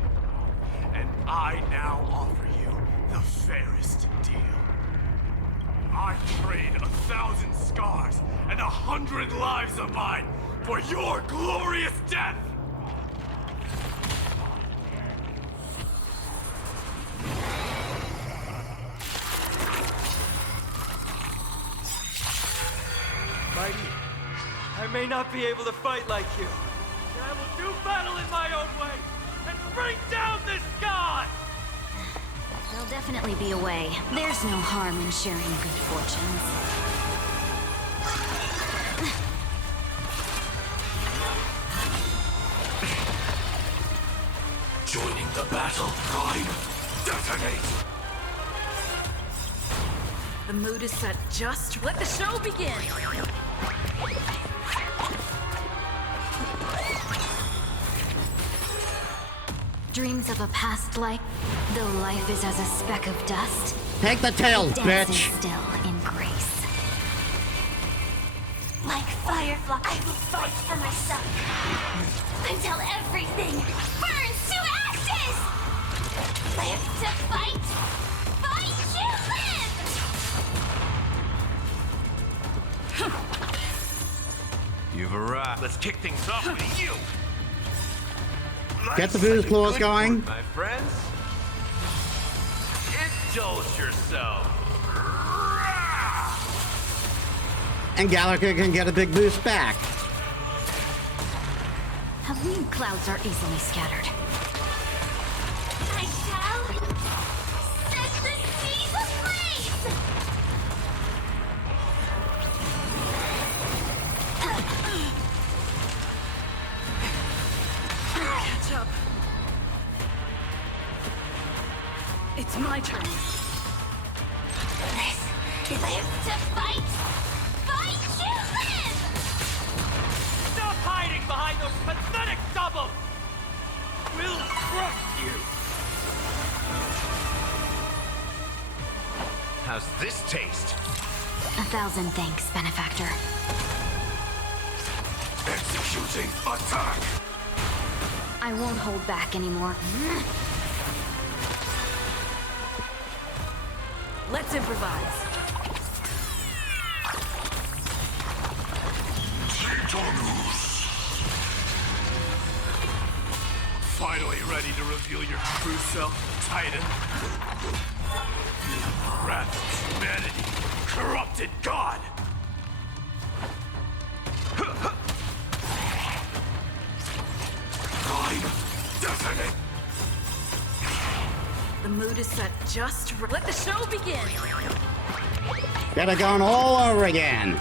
And I now offer you the fairest deal. I trade 1,000 scars and 100 lives of mine for your glorious death! Mighty, I may not be able to fight like you, but I will do battle in my own way and bring down this god! There'll definitely be a way. There's no harm in sharing good fortunes. Joining the battle, Prime. Detonate! The mood is set just. Let the show begin! Dreams of a past life, though life is as a speck of dust. Take the tails, Dances bitch. still in grace. Like firefly, I will fight for myself until everything burns to ashes! Live to fight! Fight to live! You've arrived. Let's kick things off with you. Get the booze claws going. My friends, indulge yourself. And Gallagher can get a big boost back. Halloween clouds are easily scattered. I shall set the seas ablaze! Catch up. It's my turn. This is live to fight! Fight to live! Stop hiding behind those pathetic doubles! We'll crush you! How's this taste? 1,000 thanks, benefactor. Executing attack! I won't hold back anymore. Let's improvise. Finally ready to reveal your true self, Titan? Wrath of humanity, corrupted god! I'm definite! The mood is set just right. Let the show begin. Get it going all over again.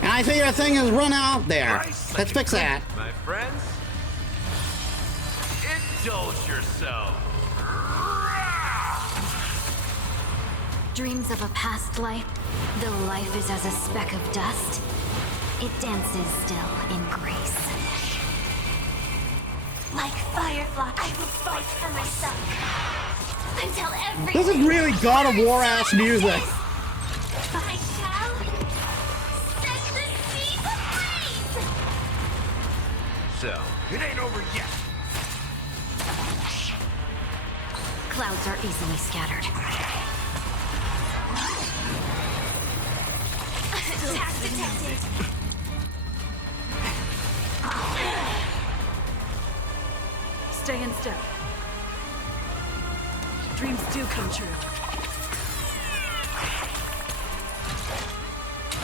And I see your thing is run out there. Let's fix that. My friends, indulge yourself. Dreams of a past life, though life is as a speck of dust, it dances still in grace. Like firefly, I will fight for myself until everything. This is really God of War ass music. I shall set the seas ablaze! So, it ain't over yet. Clouds are easily scattered. Attack detected! Stay in step. Dreams do come true.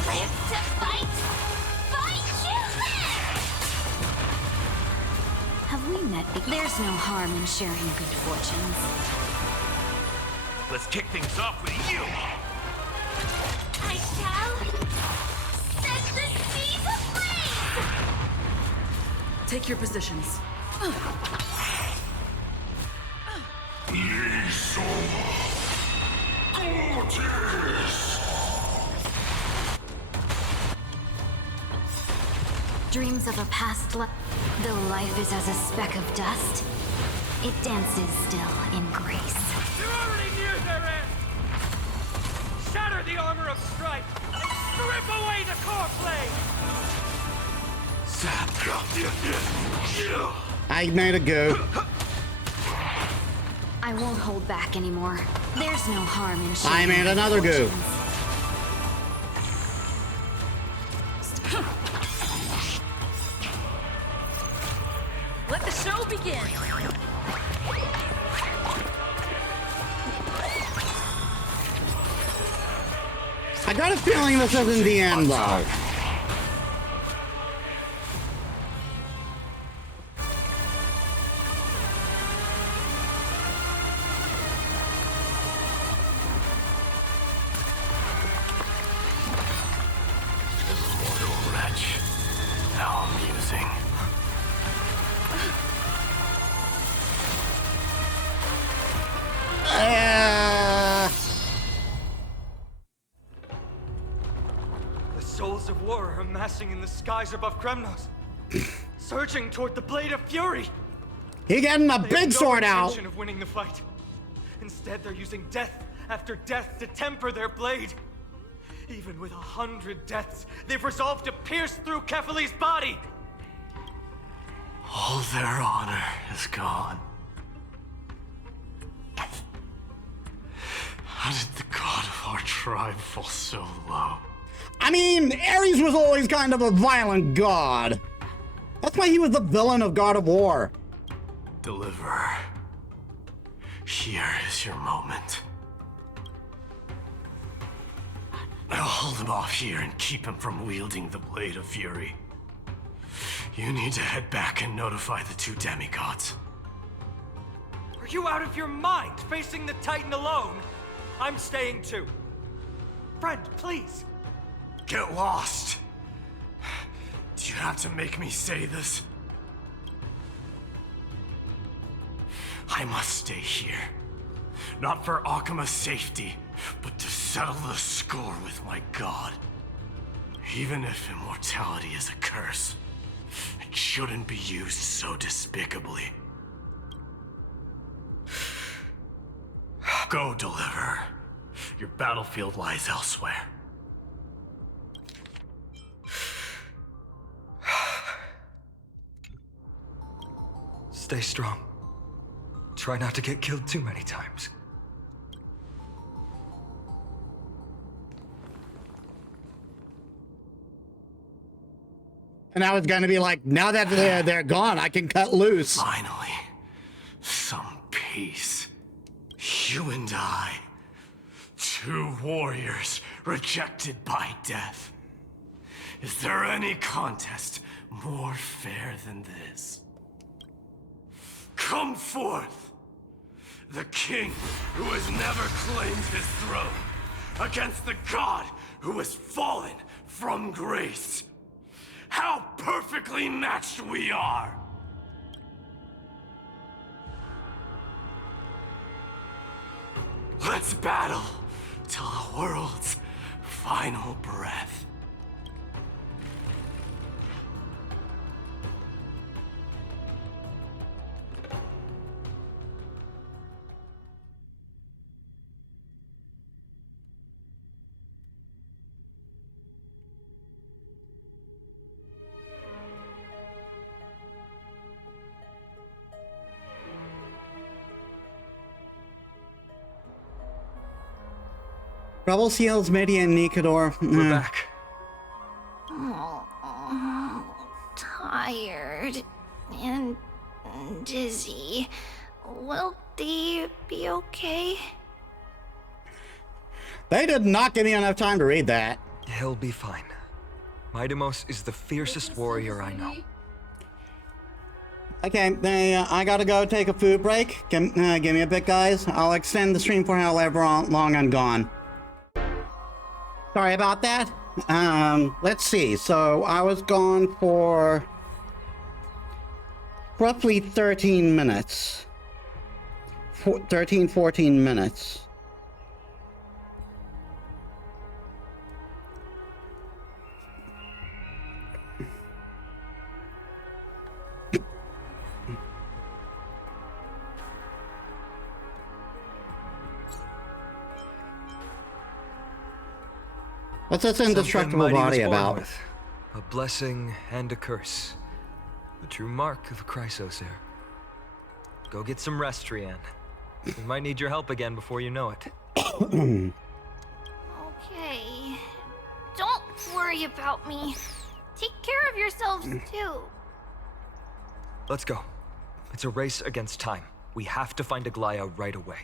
Live to fight! Fight to live! Have we met? There's no harm in sharing good fortunes. Let's kick things off with you. I shall set the seas ablaze! Take your positions. Liso Gorgeous! Dreams of a past life, though life is as a speck of dust, it dances still in grace. You're already near their end! Shatter the armor of strife and strip away the core blade! I made a go. I won't hold back anymore. There's no harm in sharing I made good another go. fortunes. Let the show begin. I got a feeling this isn't the end, though. Mortal wretch. How amusing. The souls of war are amassing in the skies above Kremnos, surging toward the Blade of Fury. He getting the They big have no sword out. intention of winning the fight. Instead, they're using death after death to temper their blade. Even with 100 deaths, they've resolved to pierce through Kefali's body. All their honor is gone. How did the god of our tribe fall so low? I mean, Ares was always kind of a violent god. That's why he was the villain of God of War. Deliverer, here is your moment. I'll hold him off here and keep him from wielding the Blade of Fury. You need to head back and notify the two demigods. Are you out of your mind, facing the Titan alone? I'm staying too. Friend, please. Get lost! Do you have to make me say this? I must stay here. Not for Akima's safety, but to settle the score with my god. Even if immortality is a curse, it shouldn't be used so despicably. Go, Deliverer. Your battlefield lies elsewhere. Stay strong. Try not to get killed too many times. And I was gonna be like, now that they're gone, I can cut loose. Finally, some peace. You and I, two warriors rejected by death. Is there any contest more fair than this? Come forth, the king who has never claimed his throne, against the god who has fallen from grace. How perfectly matched we are! Let's battle till the world's final breath. Rebel Seals, Midi, and Nikador. We're back. Tired and dizzy. Will they be okay? They did not give me enough time to read that. He'll be fine. Midamos is the fiercest warrior I know. Okay, I gotta go take a food break. Give me a bit, guys. I'll extend the stream for however long I'm gone. Sorry about that. Let's see. So I was gone for roughly 13 minutes. 14 minutes. What's this indestructible Something Mighty body was born about? with. A blessing and a curse. The true mark of Chrysos here. Go get some rest, Trian. We might need your help again before you know it. Okay. Don't worry about me. Take care of yourselves, too. Let's go. It's a race against time. We have to find Aglaya right away.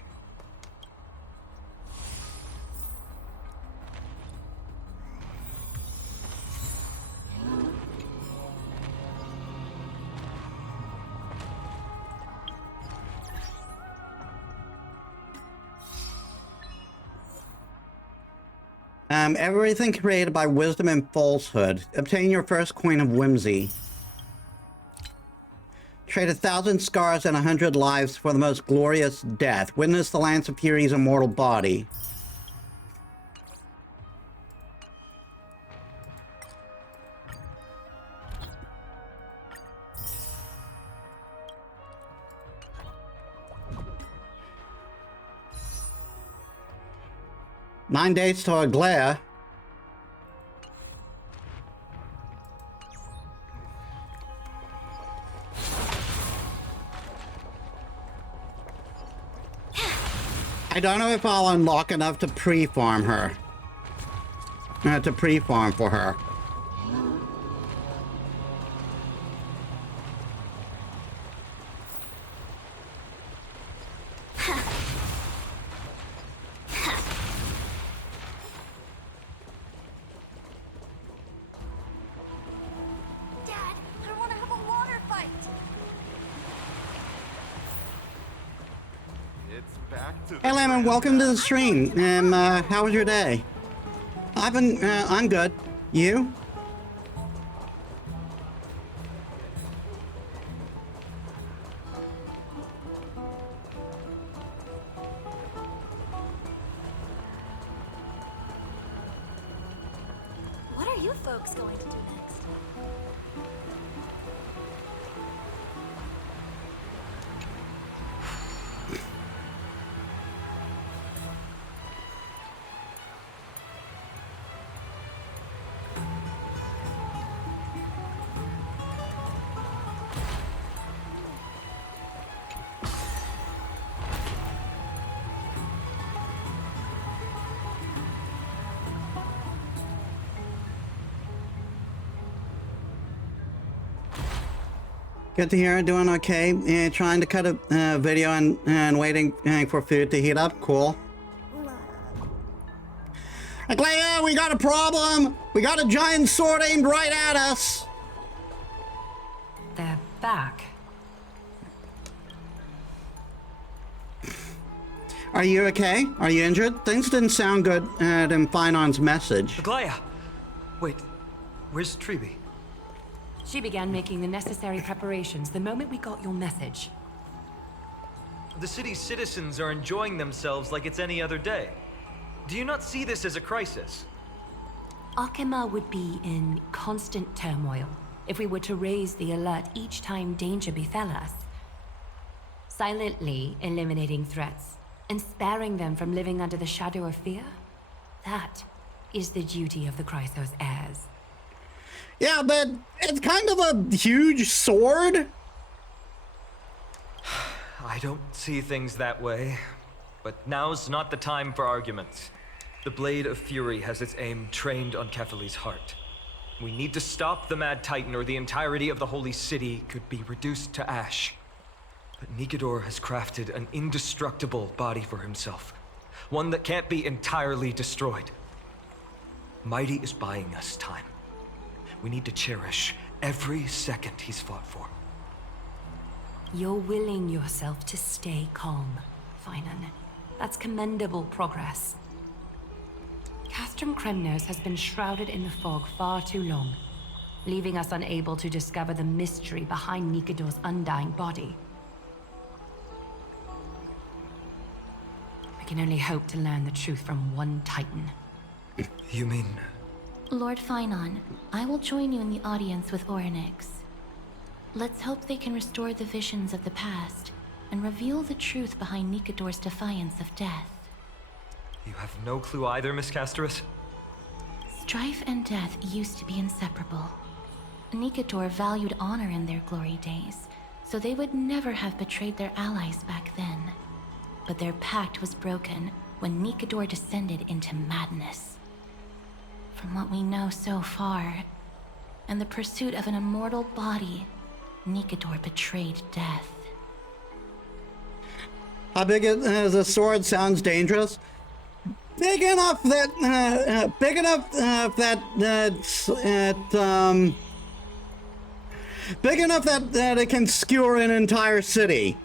Everything created by wisdom and falsehood. Obtain your first coin of whimsy. Trade 1,000 scars and 100 lives for the most glorious death. Witness the Lance of Fury's immortal body. 9 days to a glare. I don't know if I'll unlock enough to pre-farm her. To pre-farm for her. Dad, I want to have a water fight. It's back to Hey Lemon, welcome to the stream. How was your day? I'm good. You? What are you folks going to do next? Good to hear. Doing okay. Trying to cut a video and waiting for food to heat up. Cool. Aglaia, we got a problem. We got a giant sword aimed right at us. They're back. Are you okay? Are you injured? Things didn't sound good in Finon's message. Aglaia! Wait, where's Treeby? She began making the necessary preparations the moment we got your message. The city's citizens are enjoying themselves like it's any other day. Do you not see this as a crisis? Akema would be in constant turmoil if we were to raise the alert each time danger befell us. Silently eliminating threats and sparing them from living under the shadow of fear? That is the duty of the Chrysos heirs. Yeah, but it's kind of a huge sword. I don't see things that way. But now's not the time for arguments. The Blade of Fury has its aim trained on Kefali's heart. We need to stop the Mad Titan or the entirety of the Holy City could be reduced to ash. But Nikador has crafted an indestructible body for himself. One that can't be entirely destroyed. Mighty is buying us time. We need to cherish every second he's fought for. You're willing yourself to stay calm, Finan. That's commendable progress. Castrum Kremnos has been shrouded in the fog far too long, leaving us unable to discover the mystery behind Nikador's undying body. We can only hope to learn the truth from one Titan. You mean... Lord Finon, I will join you in the audience with Orynyx. Let's hope they can restore the visions of the past and reveal the truth behind Nikador's defiance of death. You have no clue either, Miss Casterus? Strife and death used to be inseparable. Nikador valued honor in their glory days, so they would never have betrayed their allies back then. But their pact was broken when Nikador descended into madness. From what we know so far, and the pursuit of an immortal body, Nikador betrayed death. How big is the sword? Sounds dangerous. Big enough that big enough that it can skewer an entire city.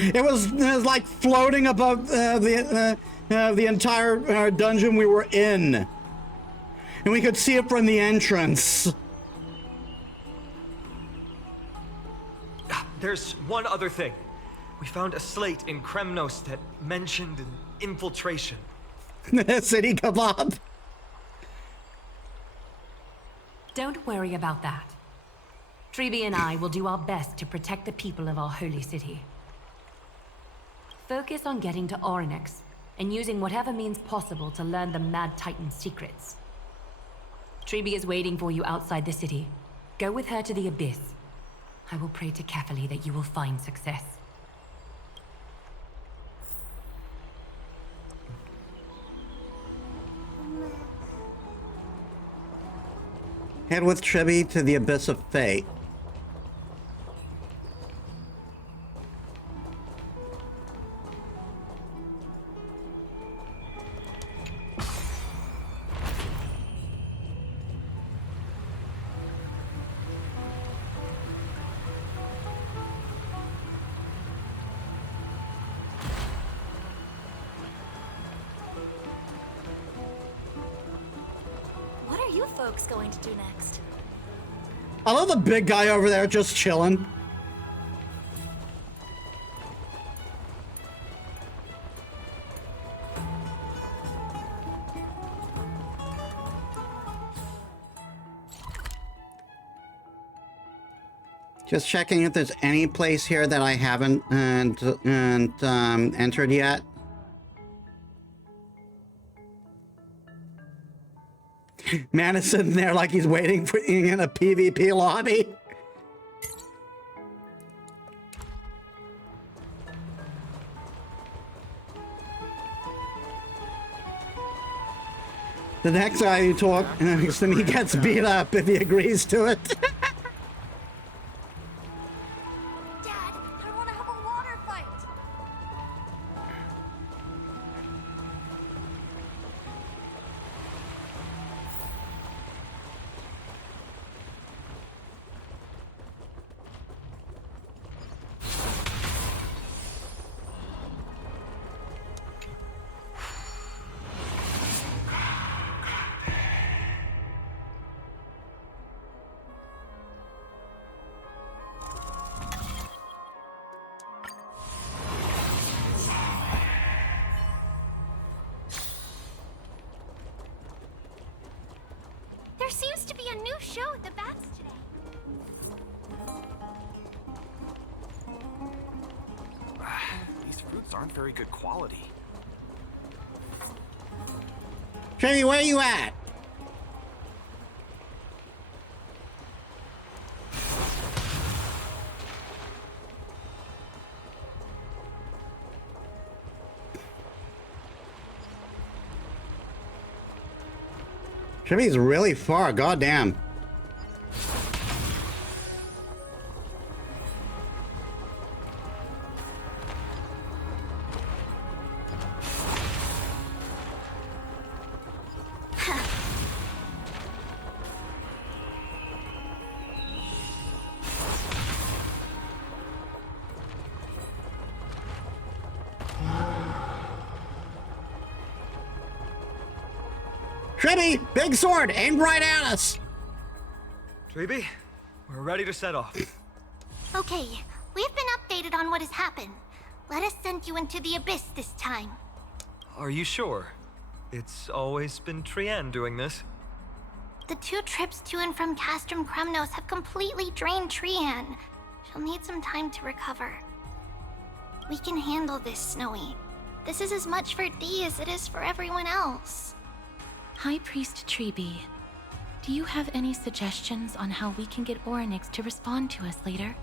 It was like floating above the entire dungeon we were in, and we could see it from the entrance. There's one other thing. We found a slate in Kremnos that mentioned an infiltration. City kebab. Don't worry about that. Treeby and I will do our best to protect the people of our holy city. Focus on getting to Orynyx, and using whatever means possible to learn the Mad Titan's secrets. Trebe is waiting for you outside the city. Go with her to the Abyss. I will pray to Kefali that you will find success. Head with Trebe to the Abyss of Fate. What are you folks going to do next? I love the big guy over there just chilling. Just checking if there's any place here that I haven't entered yet. Man is sitting there like he's waiting for in a PvP lobby. The next guy who talks, and he gets beat up if he agrees to it. Dad, I want to have a water fight. There seems to be a new show at the Bats today. These fruits aren't very good quality. Trebe, where you at? Trebe's really far, goddamn. Trebe, big sword, aimed right at us. Trebe, we're ready to set off. Okay, we've been updated on what has happened. Let us send you into the Abyss this time. Are you sure? It's always been Trienne doing this. The 2 trips to and from Castrum Kremnos have completely drained Trienne. She'll need some time to recover. We can handle this, Snowy. This is as much for Dee as it is for everyone else. High Priest Trebe, do you have any suggestions on how we can get Orynyx to respond to us later?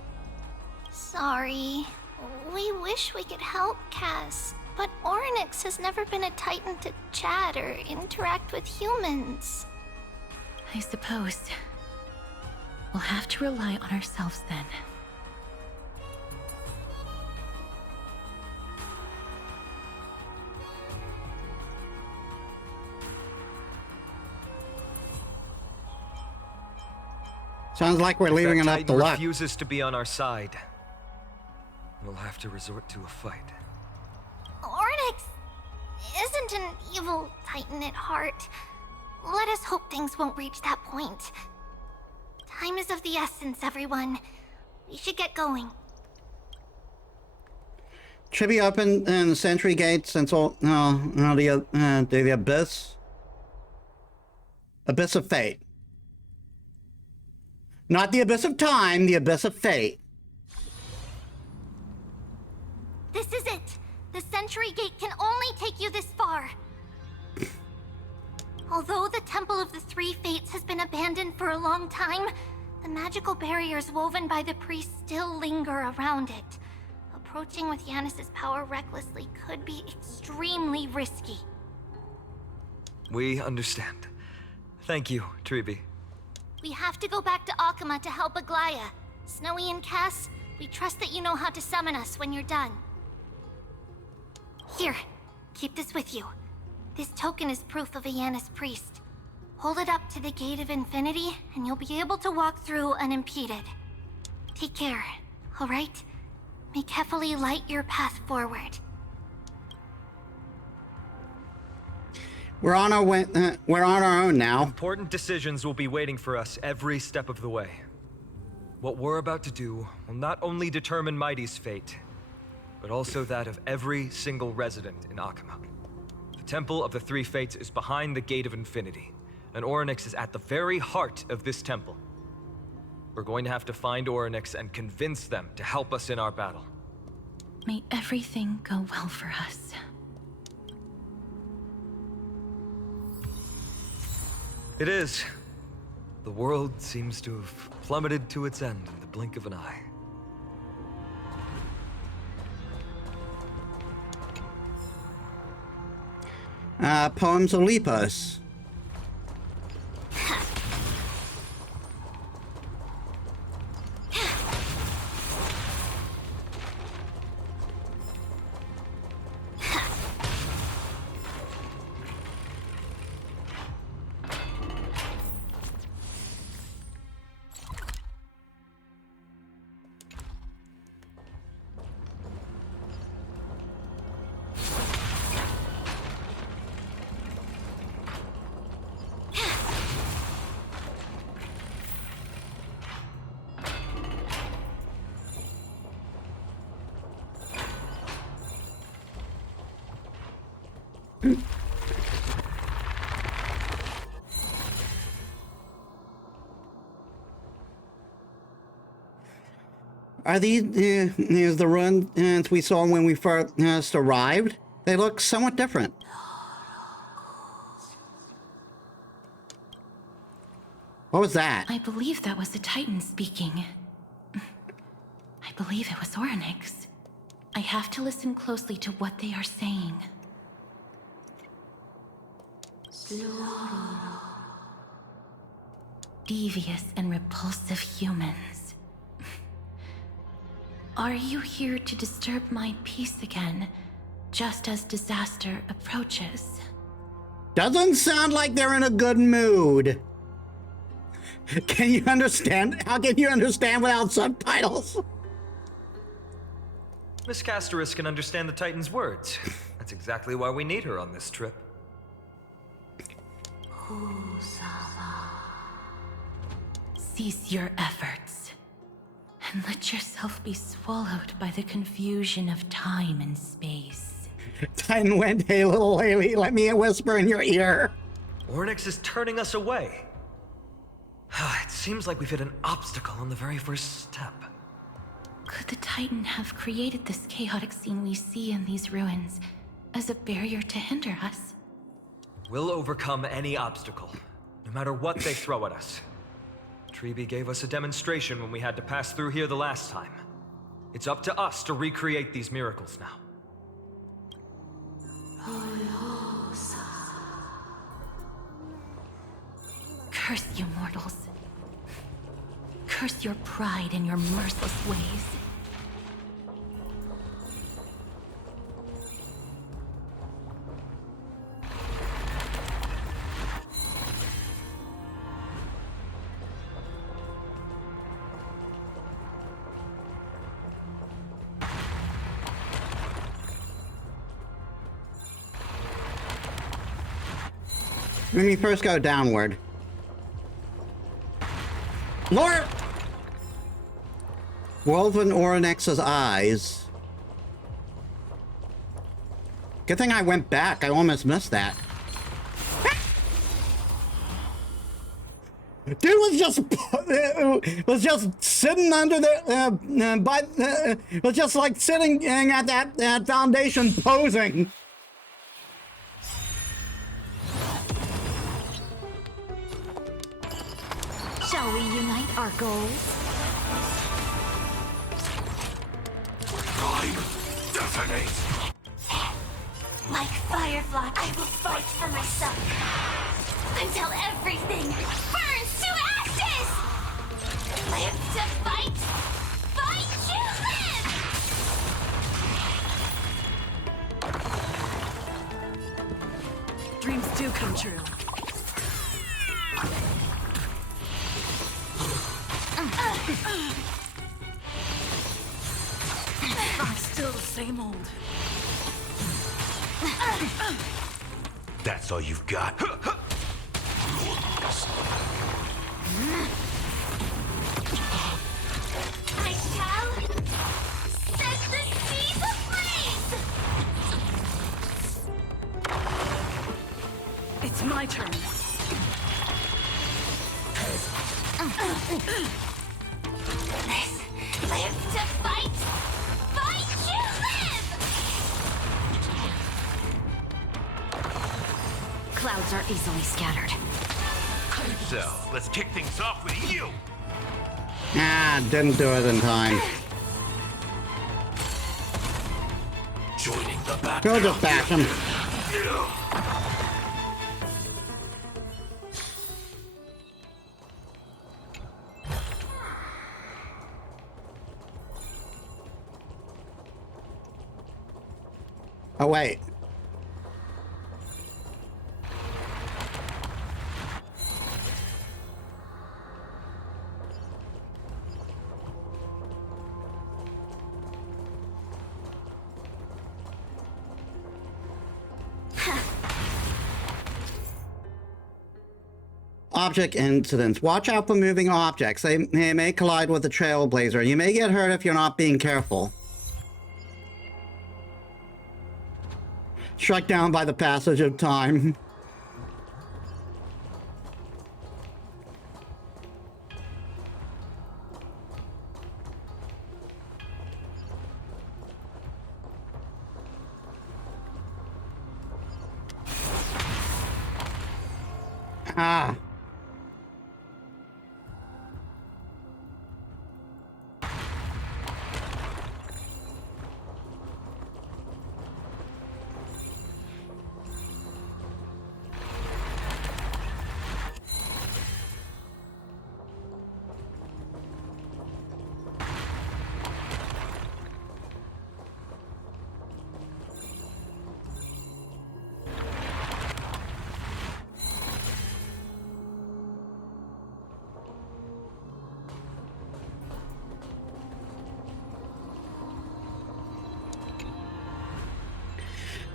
Sorry. We wish we could help, Cass, but Orynyx has never been a Titan to chat or interact with humans. I suppose. We'll have to rely on ourselves then. Sounds like we're leaving it up to Titan luck. refuses to be on our side. We'll have to resort to a fight. Orynyx isn't an evil Titan at heart. Let us hope things won't reach that point. Time is of the essence, everyone. We should get going. Trebe open in the Sentry Gates and so the Abyss. Abyss of Fate. Not the Abyss of Time, the Abyss of Fate. This is it. The Century Gate can only take you this far. Although the Temple of the Three Fates has been abandoned for a long time, the magical barriers woven by the priests still linger around it. Approaching with Yanis's power recklessly could be extremely risky. We understand. Thank you, Treeby. We have to go back to Akama to help Aglaya. Snowy and Cass, we trust that you know how to summon us when you're done. Here, keep this with you. This token is proof of a Yanis priest. Hold it up to the Gate of Infinity, and you'll be able to walk through unimpeded. Take care, alright? May Kefali light your path forward. We're on our own now. Important decisions will be waiting for us every step of the way. What we're about to do will not only determine Mighty's fate, but also that of every single resident in Akama. The Temple of the Three Fates is behind the Gate of Infinity, and Orynyx is at the very heart of this temple. We're going to have to find Orynyx and convince them to help us in our battle. May everything go well for us. It is. The world seems to have plummeted to its end in the blink of an eye. Poems Olympus. Are these the ruins we saw when we first arrived? They look somewhat different. What was that? I believe that was the Titan speaking. I believe it was Orynyx. I have to listen closely to what they are saying. Devious and repulsive humans. Are you here to disturb my peace again, just as disaster approaches? Doesn't sound like they're in a good mood. Can you understand? How can you understand without subtitles? Miss Castoris can understand the Titan's words. That's exactly why we need her on this trip. Cease your efforts, and let yourself be swallowed by the confusion of time and space. Titan went, hey little lady, let me whisper in your ear. Orynyx is turning us away. It seems like we've hit an obstacle on the very first step. Could the Titan have created this chaotic scene we see in these ruins as a barrier to hinder us? We'll overcome any obstacle, no matter what they throw at us. Treeby gave us a demonstration when we had to pass through here the last time. It's up to us to recreate these miracles now. Curse you mortals. Curse your pride and your merciless ways. Let me first go downward. Lord! Woven Orynyx's eyes. Good thing I went back. I almost missed that. Dude was just sitting under the was just like sitting at that foundation posing. Shall we unite our goals? Time detonate. Like Firefly, I will fight for myself until everything burns to ashes! Live to fight! Fight to live! Dreams do come true. I'm still the same old. That's all you've got. I shall set the seas ablaze! It's my turn. This live to fight! Fight to live! Clouds are easily scattered. So, let's kick things off with you! Ah, didn't do it in time. Joining the battle. Go just bash him. Oh, wait. Object incidents. Watch out for moving objects. They may collide with the trailblazer. You may get hurt if you're not being careful. Struck down by the passage of time. Ah.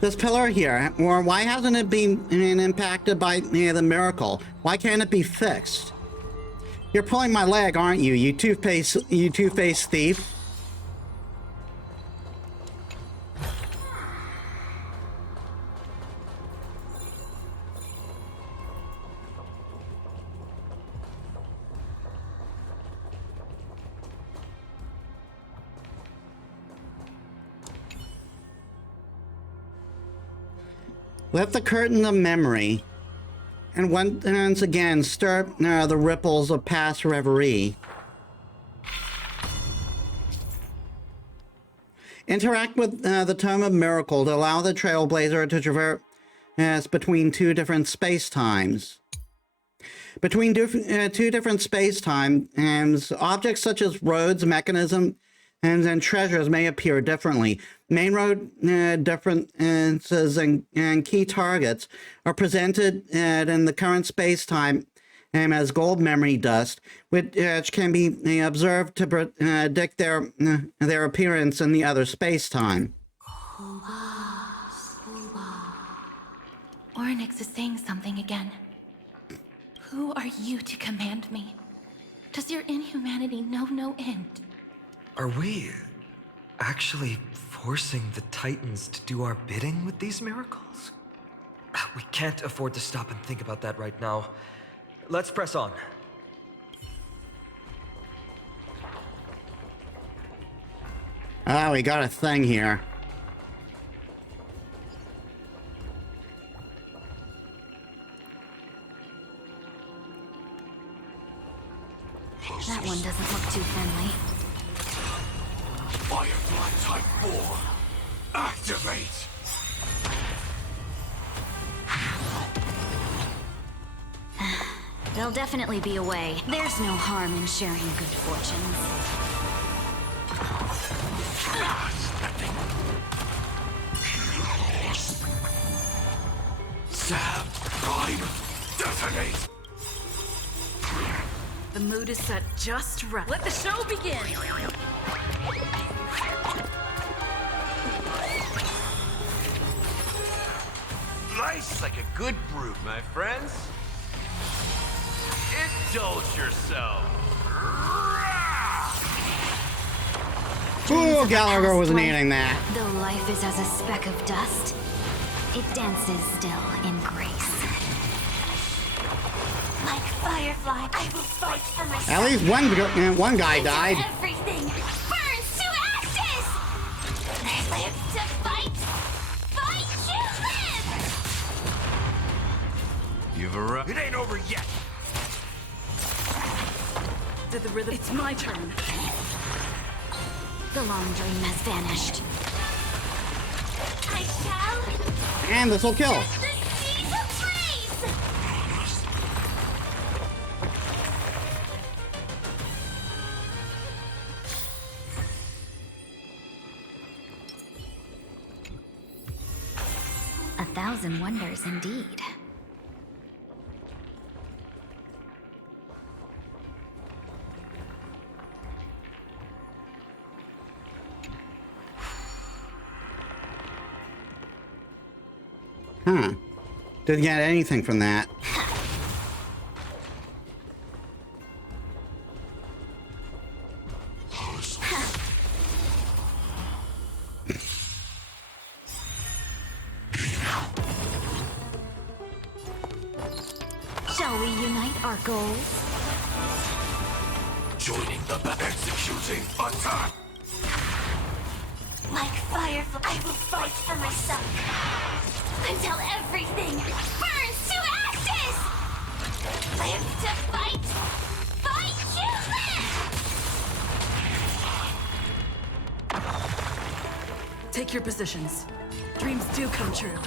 This pillar here, or why hasn't it been impacted by the miracle? Why can't it be fixed? You're pulling my leg, aren't you? You two-faced thief. Lift the curtain of memory, and once again stir the ripples of past reverie. Interact with the Tome of Miracle to allow the Trailblazer to traverse between two different space-times. Between two different space-times, objects such as roads, mechanisms, and treasures may appear differently. Main road differences and key targets are presented in the current space-time as gold memory dust, which can be observed to predict their appearance in the other space-time. Ornyx is saying something again. Who are you to command me? Does your inhumanity know no end? Are we actually forcing the Titans to do our bidding with these miracles? We can't afford to stop and think about that right now. Let's press on. Oh, we got a thing here. That one doesn't look too friendly. Firefly Type 4. Activate! There'll definitely be a way. There's no harm in sharing good fortunes. Stab! Prime! Detonate! The mood is set just right. Let the show begin! Nice like a good brew, my friends. Indulge yourself. Ooh, Gallagher wasn't eating that. Though life is as a speck of dust, it dances still in grace. Like Firefly, I will fight for myself. At least one guy died. Everything burns to ashes. I live to fight. Fight you live. You've arrived. It ain't over yet. Did the rhythm? It's my turn. The long dream has vanished. I shall. And this will kill. The seas of praise. A thousand wonders indeed. Huh. Didn't get anything from that. Shall we unite our goals? Joining the executing attack. Like Firefly, I will fight for myself. Until everything burns to ashes! Live to fight! Fight you live! Take your positions. Dreams do come true.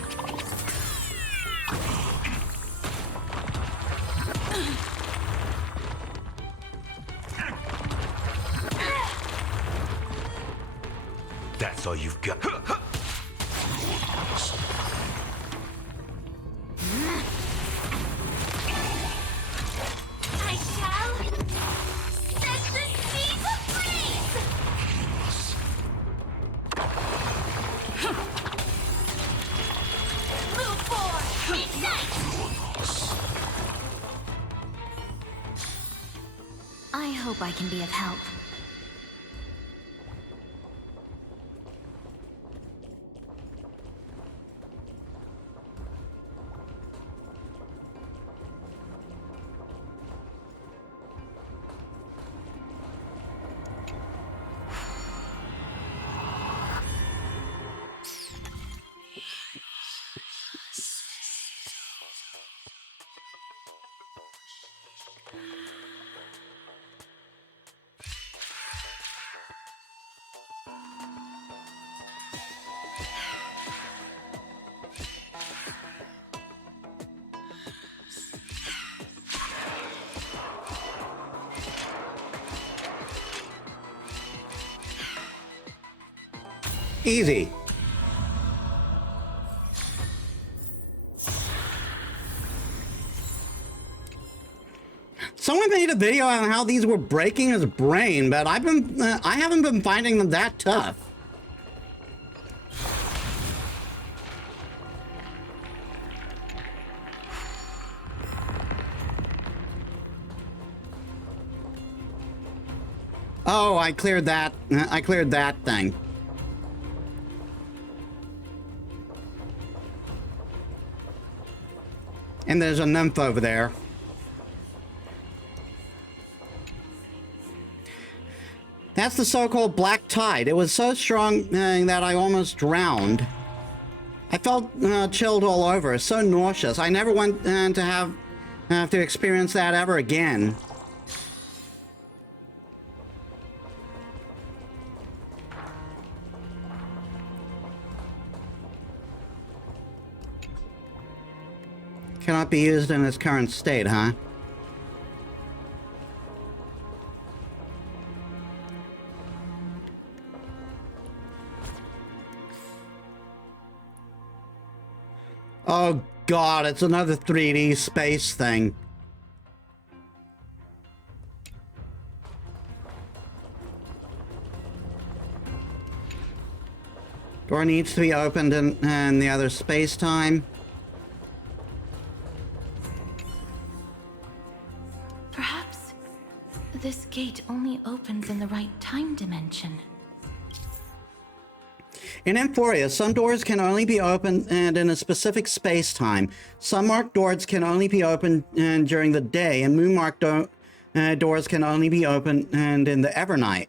That's all you've got. I shall set the seas ablaze! Move forward! Ignite! I hope I can be of help. Easy. Someone made a video on how these were breaking his brain, but I haven't been finding them that tough. Oh, I cleared that. I cleared that thing. And there's a nymph over there. That's the so-called black tide. It was so strong that I almost drowned. I felt chilled all over, so nauseous. I never want to have to experience that ever again. Cannot be used in its current state, huh? Oh god, it's another 3D space thing. Door needs to be opened in the other space-time. Perhaps this gate only opens in the right time dimension. In Emphoria, some doors can only be opened and in a specific space-time. Some marked doors can only be opened during the day, and moon-marked doors can only be opened in the Evernight.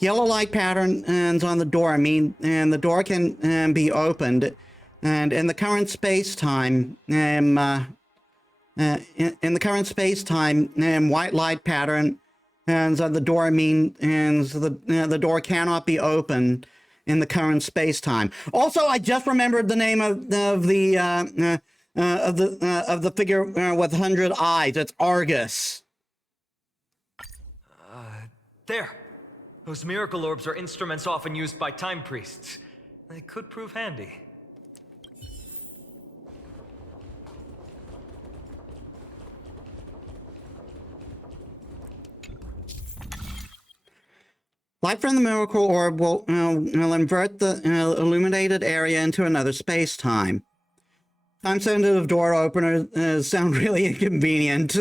Yellow light patterns on the door mean the door can be opened, and in the current space-time, in the current space-time, white light pattern and on the door mean the door cannot be opened in the current space-time. Also, I just remembered the name of the figure with 100 eyes. It's Argus. There. Those miracle orbs are instruments often used by time priests. They could prove handy. Light from the miracle orb will invert the illuminated area into another space-time. Time-sensitive door openers sound really inconvenient.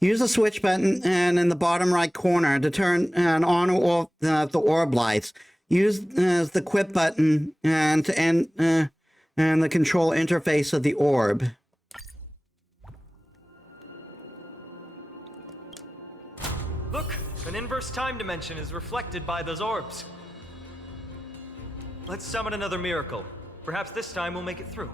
Use the switch button and in the bottom right corner to turn on or off the orb lights. Use the quit button and to end the control interface of the orb. Look, an inverse time dimension is reflected by those orbs. Let's summon another miracle. Perhaps this time we'll make it through.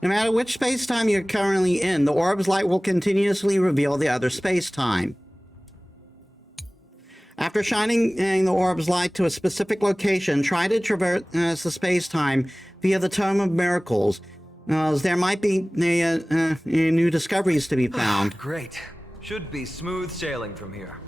No matter which space-time you're currently in, the orb's light will continuously reveal the other space-time. After shining the orb's light to a specific location, try to traverse the space-time via the Tome of Miracles. There might be new discoveries to be found. Great. Should be smooth sailing from here.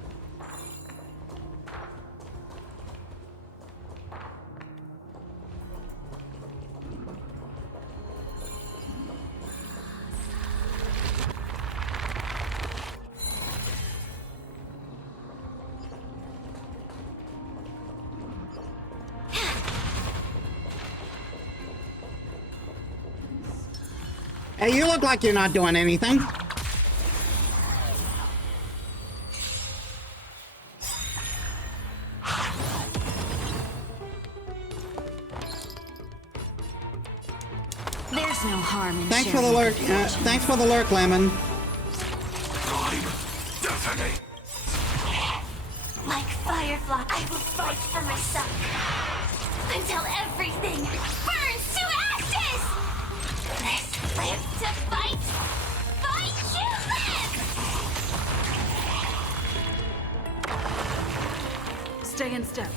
Hey, you look like you're not doing anything. There's no harm in Thanks for the lurk. Thanks for the lurk, Lemon. Like Firefly, I will fight for myself until everything burns to ashes! This lives to fight! Fight you live! Stay in step.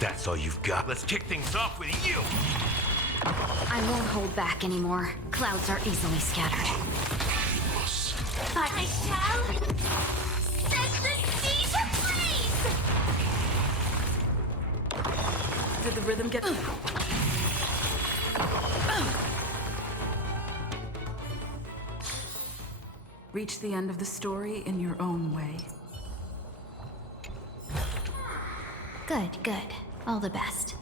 That's all you've got. Let's kick things off with you! I won't hold back anymore. Clouds are easily scattered. But I shall set the siege ablaze! Did the rhythm get... Reach the end of the story in your own way. Good, good. All the best.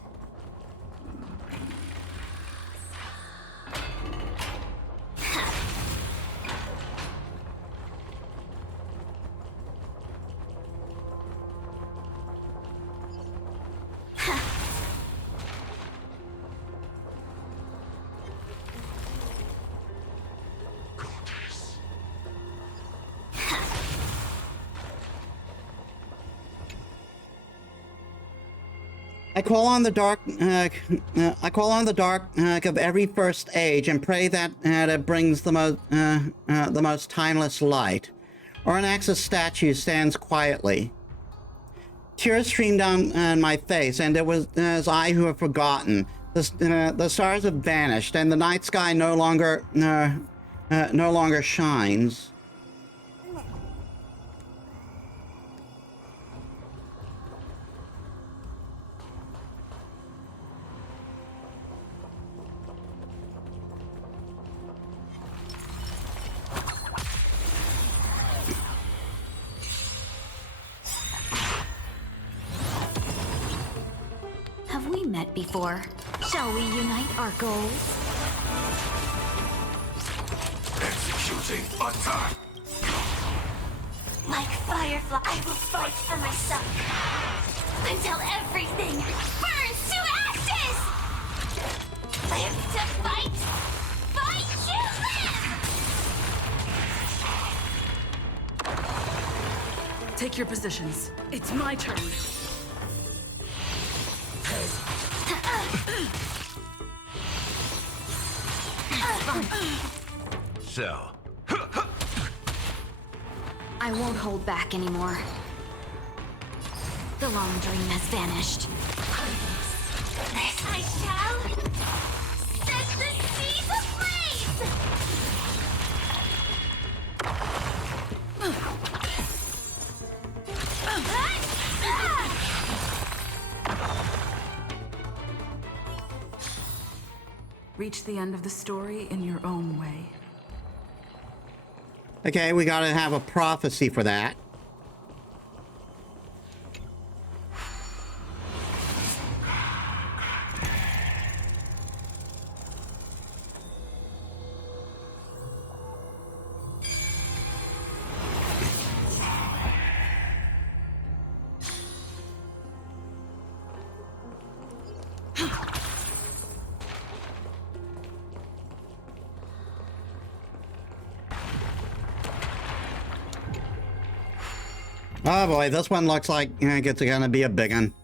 I call on the dark. I call on the dark of every first age and pray that it brings the most timeless light. Ornax's statue stands quietly. Tears stream down my face, and it was I who have forgotten. The stars have vanished, and the night sky no longer shines. Have we met before? Shall we unite our goals? Executing attack! Like Firefly, I will fight for myself. Until everything burns to ashes! Live to fight! Fight to live! Take your positions. It's my turn. So, I won't hold back anymore. The long dream has vanished. This I shall set the seas ablaze! Reach the end of the story in your own way. Okay, we gotta have a prophecy for that. Oh boy, this one looks like it's gonna be a big one.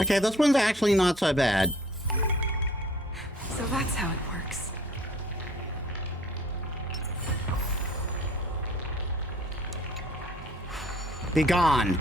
Okay, this one's actually not so bad. So that's how it works. Be gone.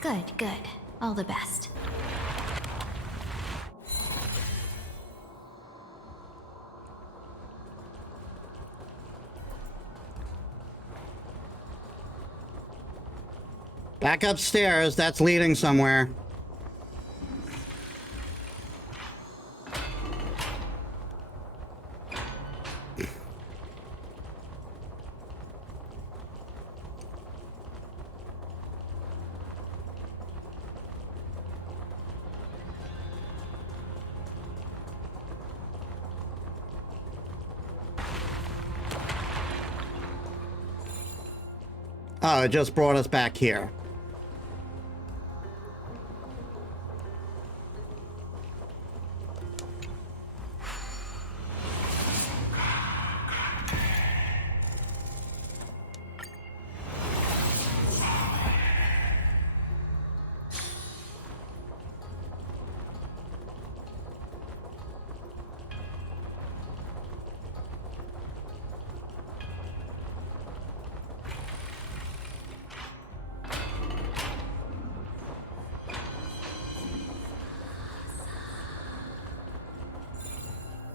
Good, good. All the best. Back upstairs, that's leading somewhere. Oh, it just brought us back here.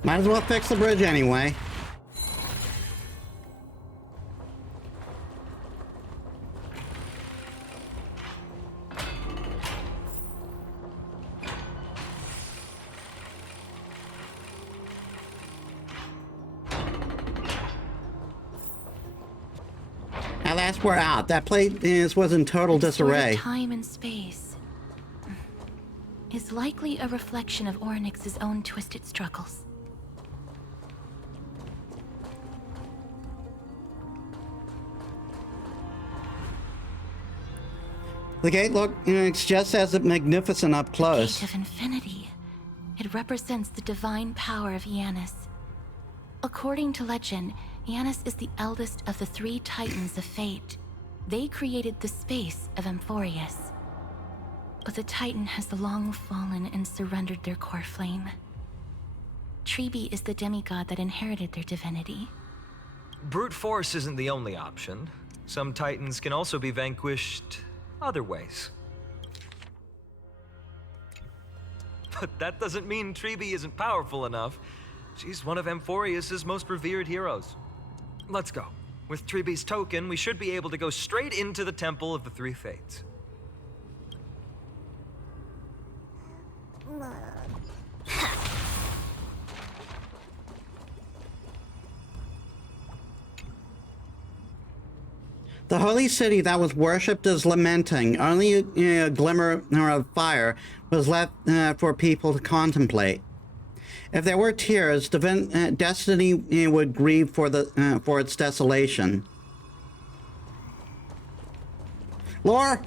Might as well fix the bridge anyway. At last we're out. That place was in total disarray. Time and space is likely a reflection of Ornyx's own twisted struggles. The gate looks just as magnificent up close. Gate of Infinity. It represents the divine power of Janus. According to legend, Janus is the eldest of the 3 Titans of Fate. They created the space of Amphorius. But the Titan has long fallen and surrendered their core flame. Tribi is the demigod that inherited their divinity. Brute force isn't the only option. Some Titans can also be vanquished other ways. But that doesn't mean Tribi isn't powerful enough. She's one of Amphorius' most revered heroes. Let's go. With Tribi's token, we should be able to go straight into the Temple of the 3 Fates. The holy city that was worshipped is lamenting. Only a glimmer of fire was left for people to contemplate. If there were tears, destiny would grieve for its desolation. Lore!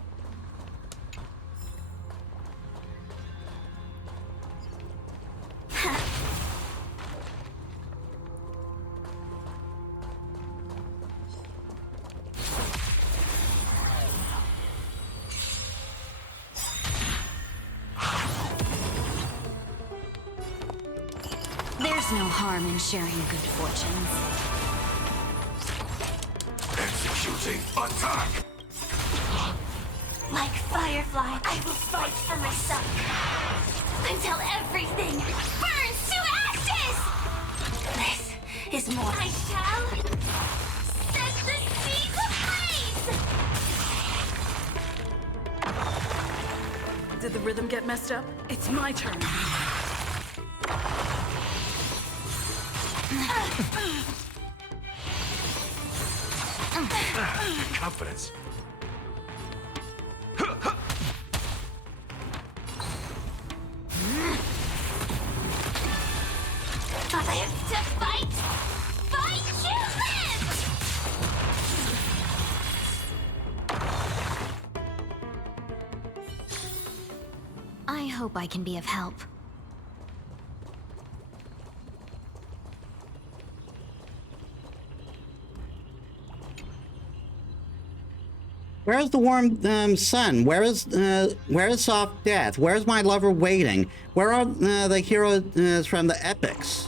There's no harm in sharing good fortunes. Executing attack! Like Firefly, I will fight for myself until everything burns to ashes! This is more. I shall set the seeds ablaze! Did the rhythm get messed up? It's my turn. Confidence. Live to fight! Fight to live! I hope I can be of help. Where's the warm sun? Where is soft death? Where's my lover waiting? Where are the heroes from the epics?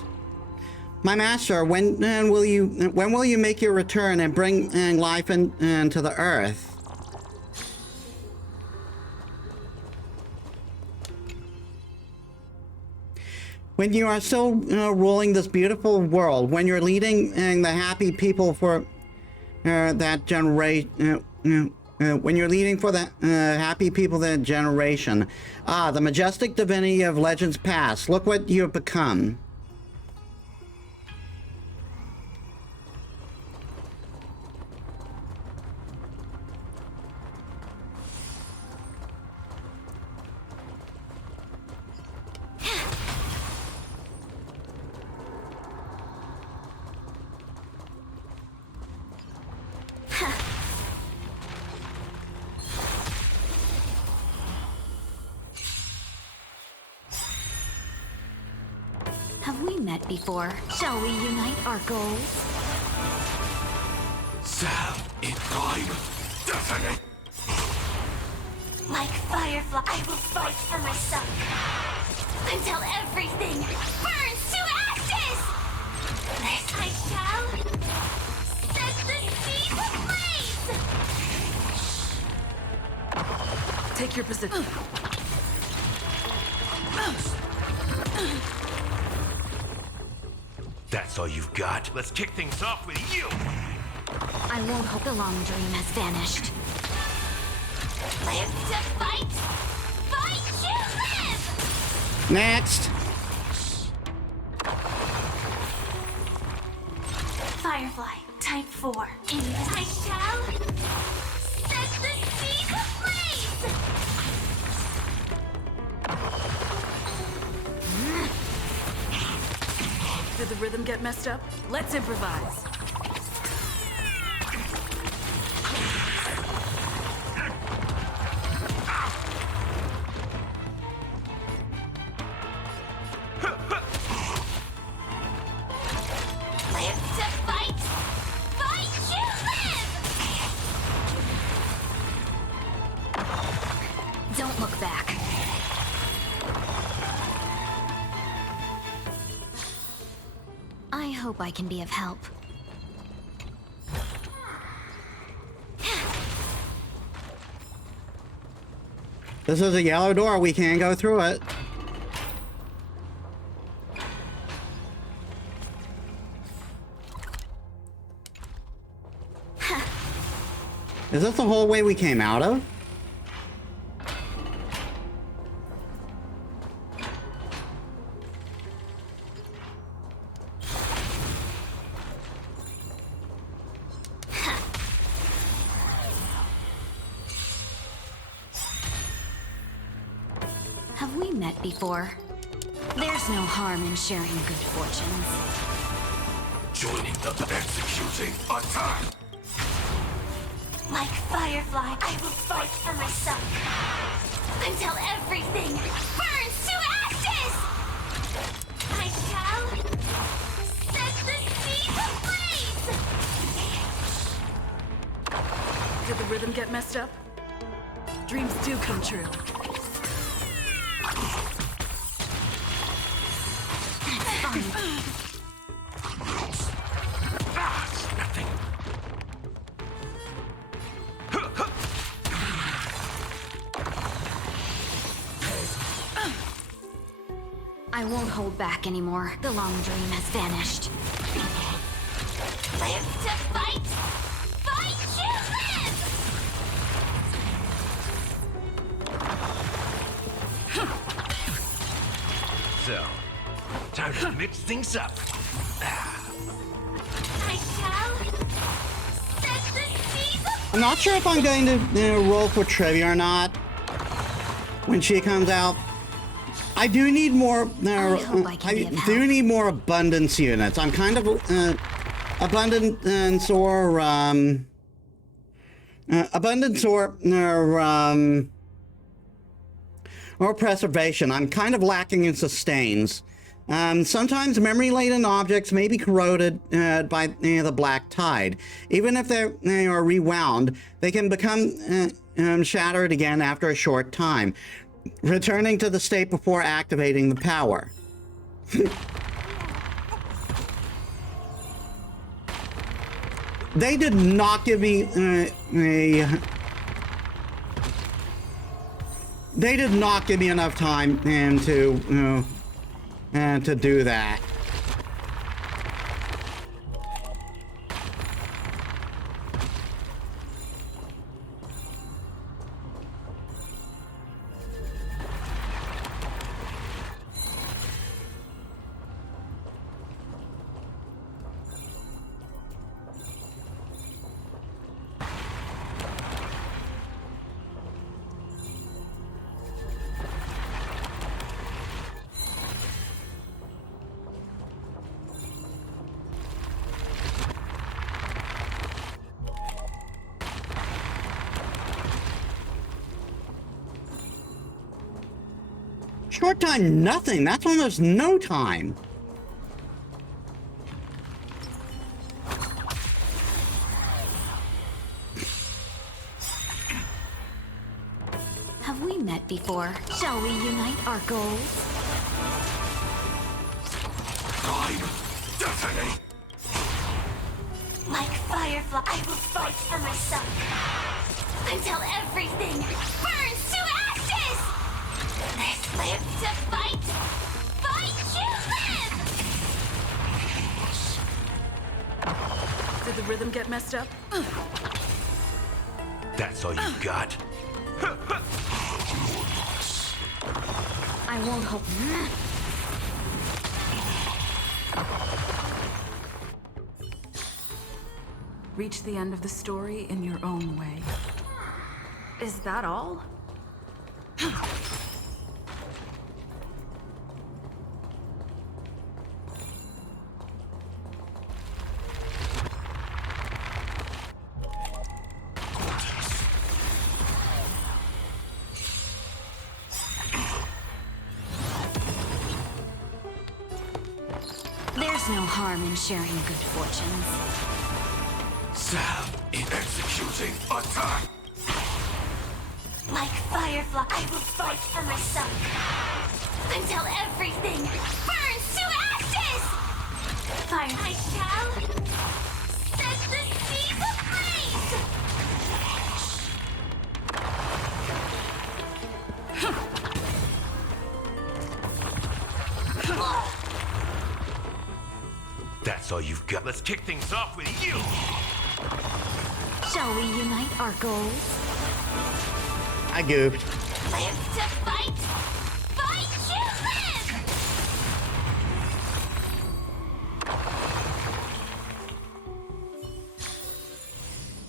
My master, when will you make your return and bring life into the earth? When you are still ruling this beautiful world, when you're leading the happy people for that generation. When you're leading for the happy people of that generation. Ah, the majestic divinity of legends past. Look what you have become. met before? Shall we unite our goals? Sound in time. Definite. Like Firefly, I will fight for myself until everything burns to ashes! This I shall set the seas ablaze! Take your position. That's all you've got. Let's kick things off with you! I won't hope the long dream has vanished. Live to fight! Fight to live! Next. Firefly, type 4. In this I shall set the seas ablaze! Did the rhythm get messed up? Let's improvise. Live to fight! Fight to live! Don't look back. I hope I can be of help. This is a yellow door. We can't go through it. Is this the whole way we came out of? Have we met before? There's no harm in sharing good fortunes. Joining the executing attack. Like Firefly, I will fight for myself until everything burns to ashes! I shall set the seas ablaze! Did the rhythm get messed up? Dreams do come true. I won't hold back anymore. The long dream has vanished. Live to fight! Fight to live! So, time to mix things up. I shall set the seas ablaze! I'm not sure if I'm going to roll for trivia or not when she comes out. I do need more. I do need more abundance units. I'm kind of abundance or preservation. I'm kind of lacking in sustains. Sometimes memory-laden objects may be corroded by the black tide. Even if they are rewound, they can become shattered again after a short time, returning to the state before activating the power. They did not give me they did not give me enough time to do that. Short time, nothing. That's almost no time. we met before. Shall we unite our goals? Time, destiny. Like Firefly, I will fight for myself until everything burns to ashes! This lives to fight! Fight you live! Did the rhythm get messed up? That's all you got? I won't hope. Reach the end of the story in your own way. Is that all? There's no harm in sharing good fortunes. Sam in executing attack. Like Firefly, I will fight for myself until everything burns to ashes! Fire, I shall set the seas ablaze! That's all you've got? Let's kick things off with you! Shall we unite our goals? I gooped. Live to fight! Fight you live!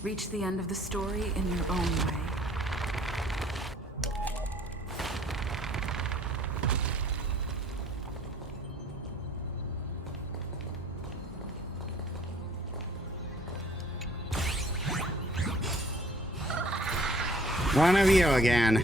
Reach the end of the story in your own way. One of you again.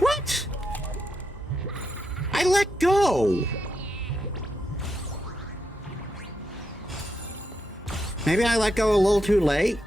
What? I let go. Maybe I let go a little too late.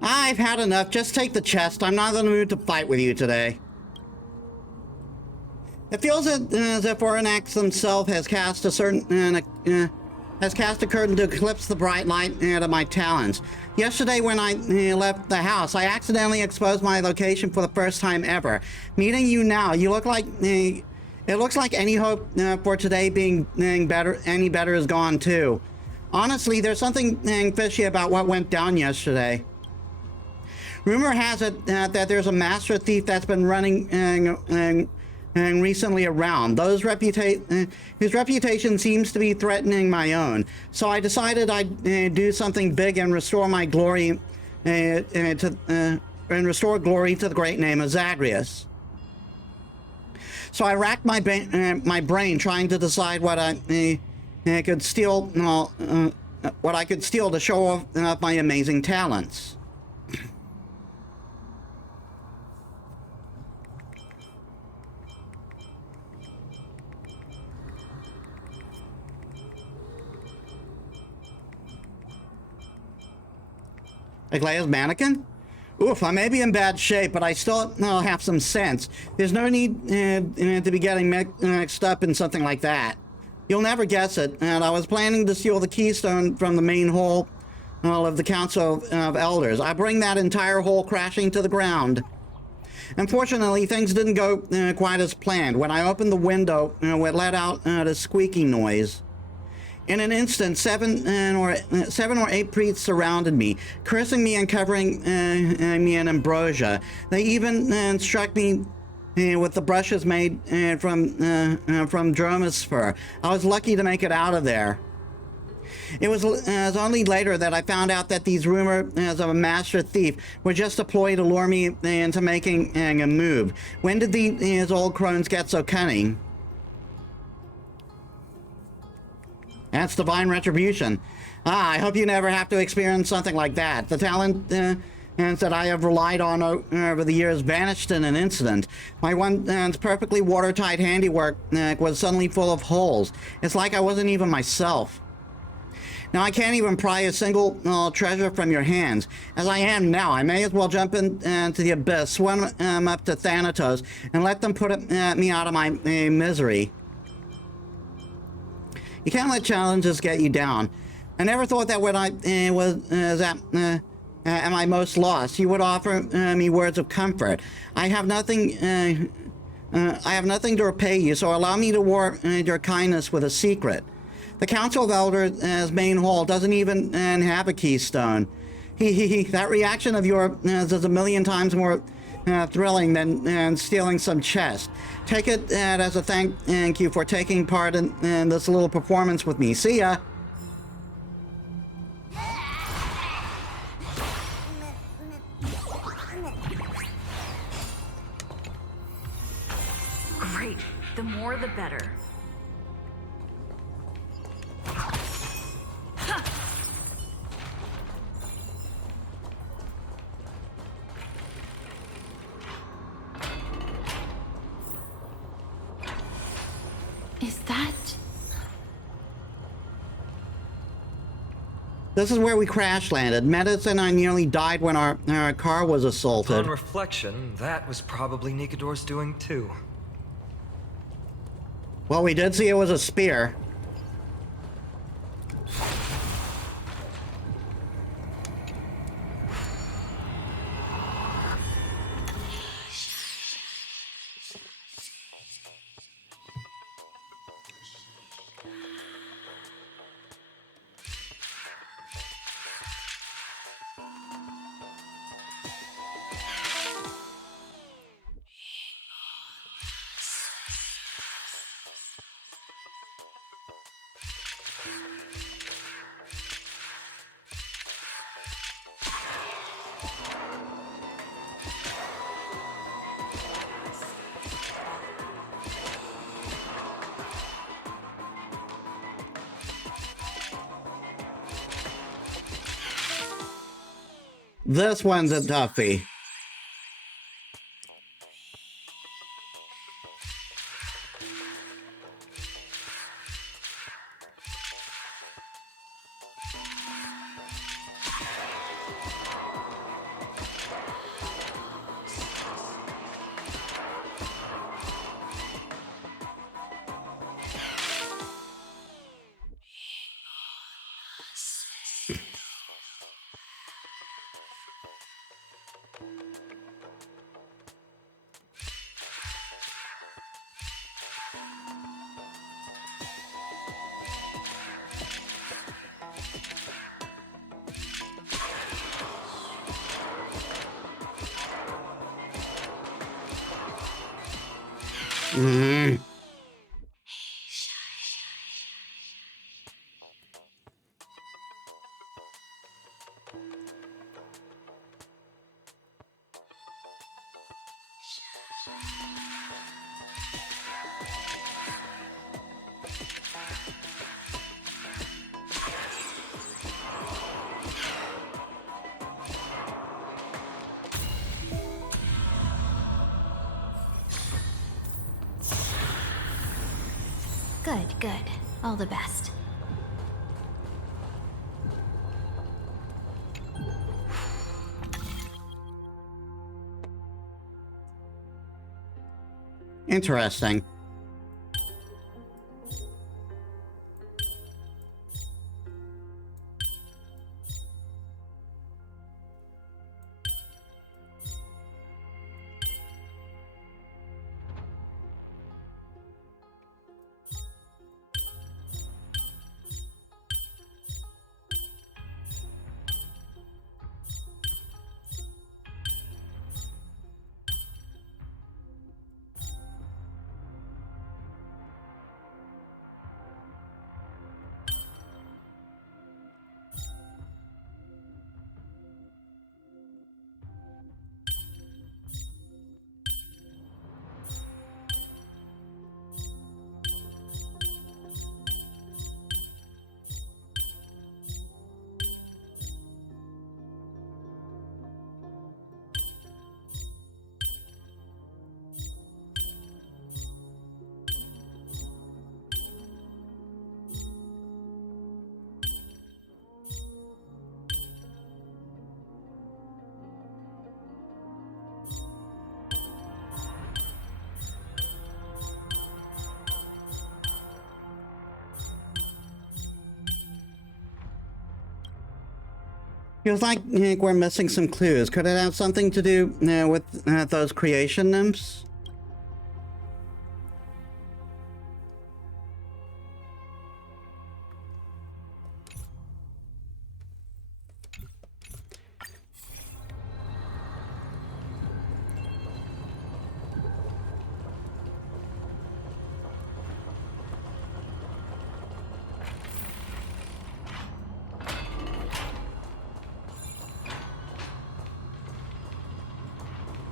I've had enough. Just take the chest. I'm not in the mood to fight with you today. It feels as if Oranax himself has cast a curtain to eclipse the bright light of my talents. Yesterday, when I left the house, I accidentally exposed my location for the first time ever. Meeting you now, you look like it looks like any hope for today being better is gone too. Honestly, there's something fishy about what went down yesterday. Rumor has it that there's a master thief that's been running recently around. Whose reputation seems to be threatening my own. So I decided I'd do something big and restore my glory and restore glory to the great name of Zagreus. So I racked my brain trying to decide what I could steal, what I could steal to show off my amazing talents. Aglaea's mannequin? Oof, I may be in bad shape, but I still have some sense. There's no need to be getting mixed up in something like that. You'll never guess it, and I was planning to steal the keystone from the main hall of the Council of Elders. I bring that entire hole crashing to the ground. Unfortunately, things didn't go quite as planned. When I opened the window, it let out a squeaking noise. In an instant, seven or eight priests surrounded me, cursing me and covering me in ambrosia. They even struck me with the brushes made from Droma's fur. I was lucky to make it out of there. It was only later that I found out that these rumors of a master thief were just a ploy to lure me into making a move. When did these old crones get so cunning? That's divine retribution. I hope you never have to experience something like that. The talent that I have relied on over the years vanished in an instant. My once perfectly watertight handiwork was suddenly full of holes. It's like I wasn't even myself. Now I can't even pry a single treasure from your hands. As I am now, I may as well jump into the abyss, swim up to Thanatos, and let them put me out of my misery. You can't let challenges get you down. I never thought that when I was at my most lost, you would offer me words of comfort. I have nothing to repay you, so allow me to reward your kindness with a secret. The Council of Elders' main hall doesn't even have a keystone. That reaction of yours is a million times more thrilling than stealing some chest. Take it as a thank you for taking part in this little performance with me. See ya! Great. The more the better. Is that... This is where we crash landed. Metis and I nearly died when our car was assaulted. On reflection, that was probably Nikador's doing too. Well, we did see it was a spear. This one's a toughie. Good, good. All the best. Interesting. Feels like we're missing some clues. Could it have something to do with those creation nymphs?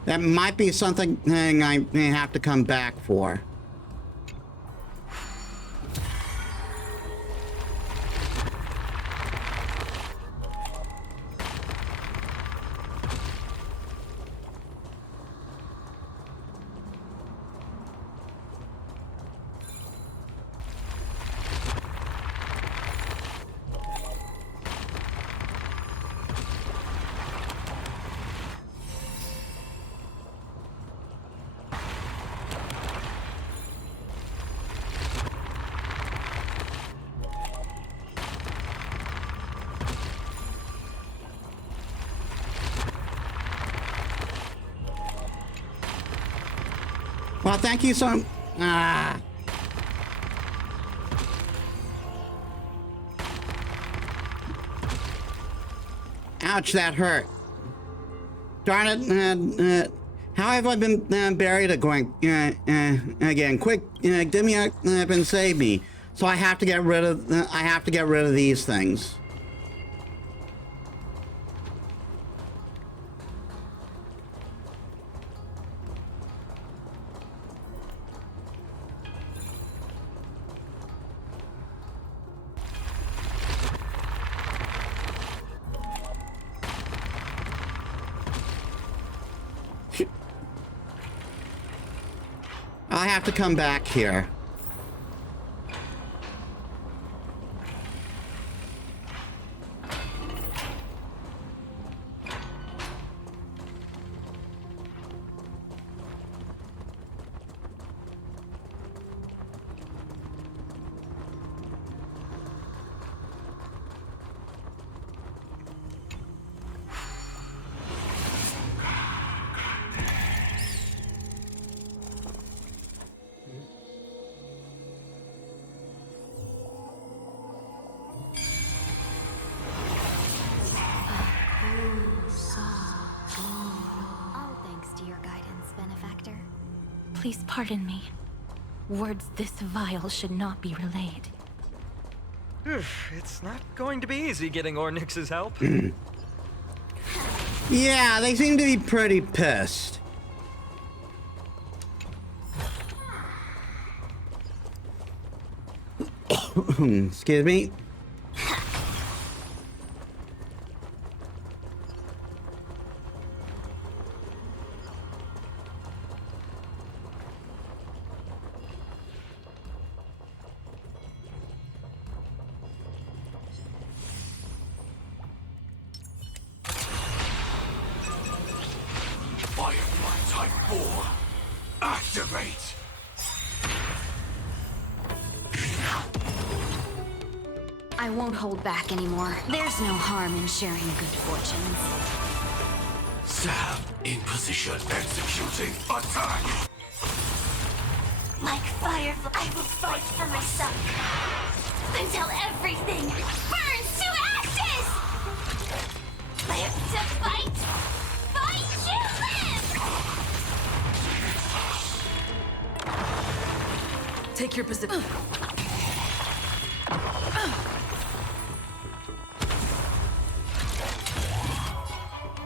That might be something I may have to come back for. Well, thank you so... Ouch, that hurt. Darn it, how have I been buried again? Quick, give me up and save me. So I have to get rid of these things. I have to come back here. Please pardon me. Words this vile should not be relayed. It's not going to be easy getting Ornyx's help. Yeah, they seem to be pretty pissed. Excuse me. I won't hold back anymore. There's no harm in sharing good fortunes. Sam, in position, executing attack. Like Firefly, I will fight for myself until everything burns to ashes! Live to fight! Fight to live! Take your position.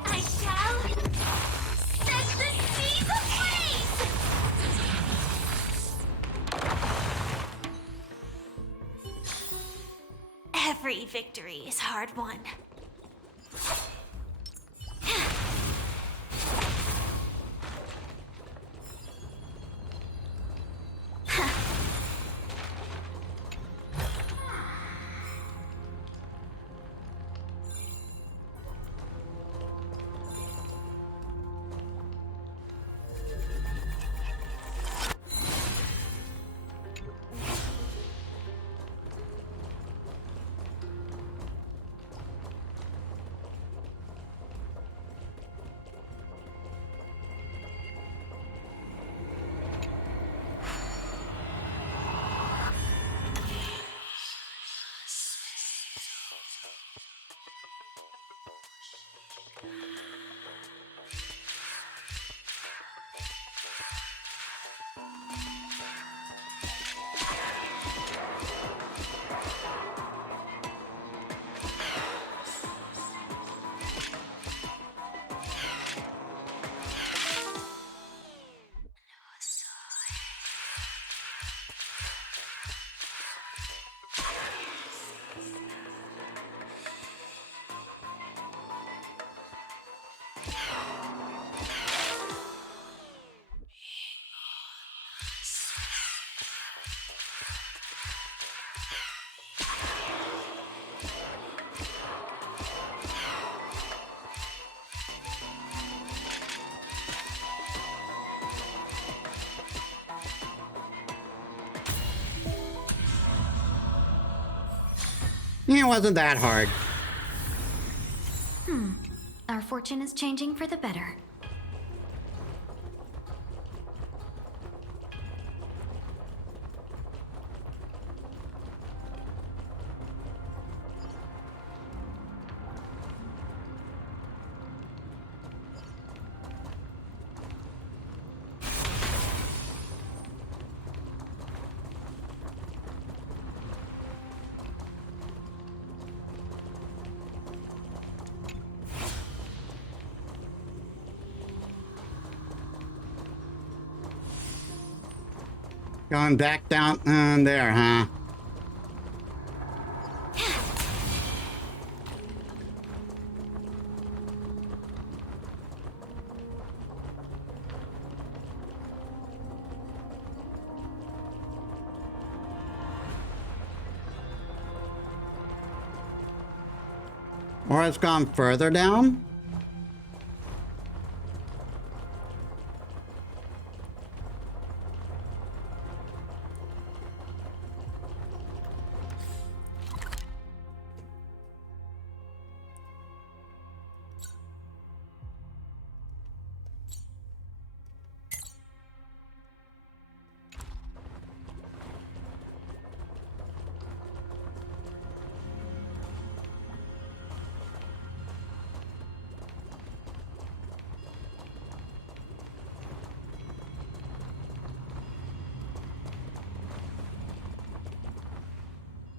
I shall set the seas ablaze! Every victory is hard won. It wasn't that hard. Our fortune is changing for the better. Going back down there, huh? Or it's gone further down?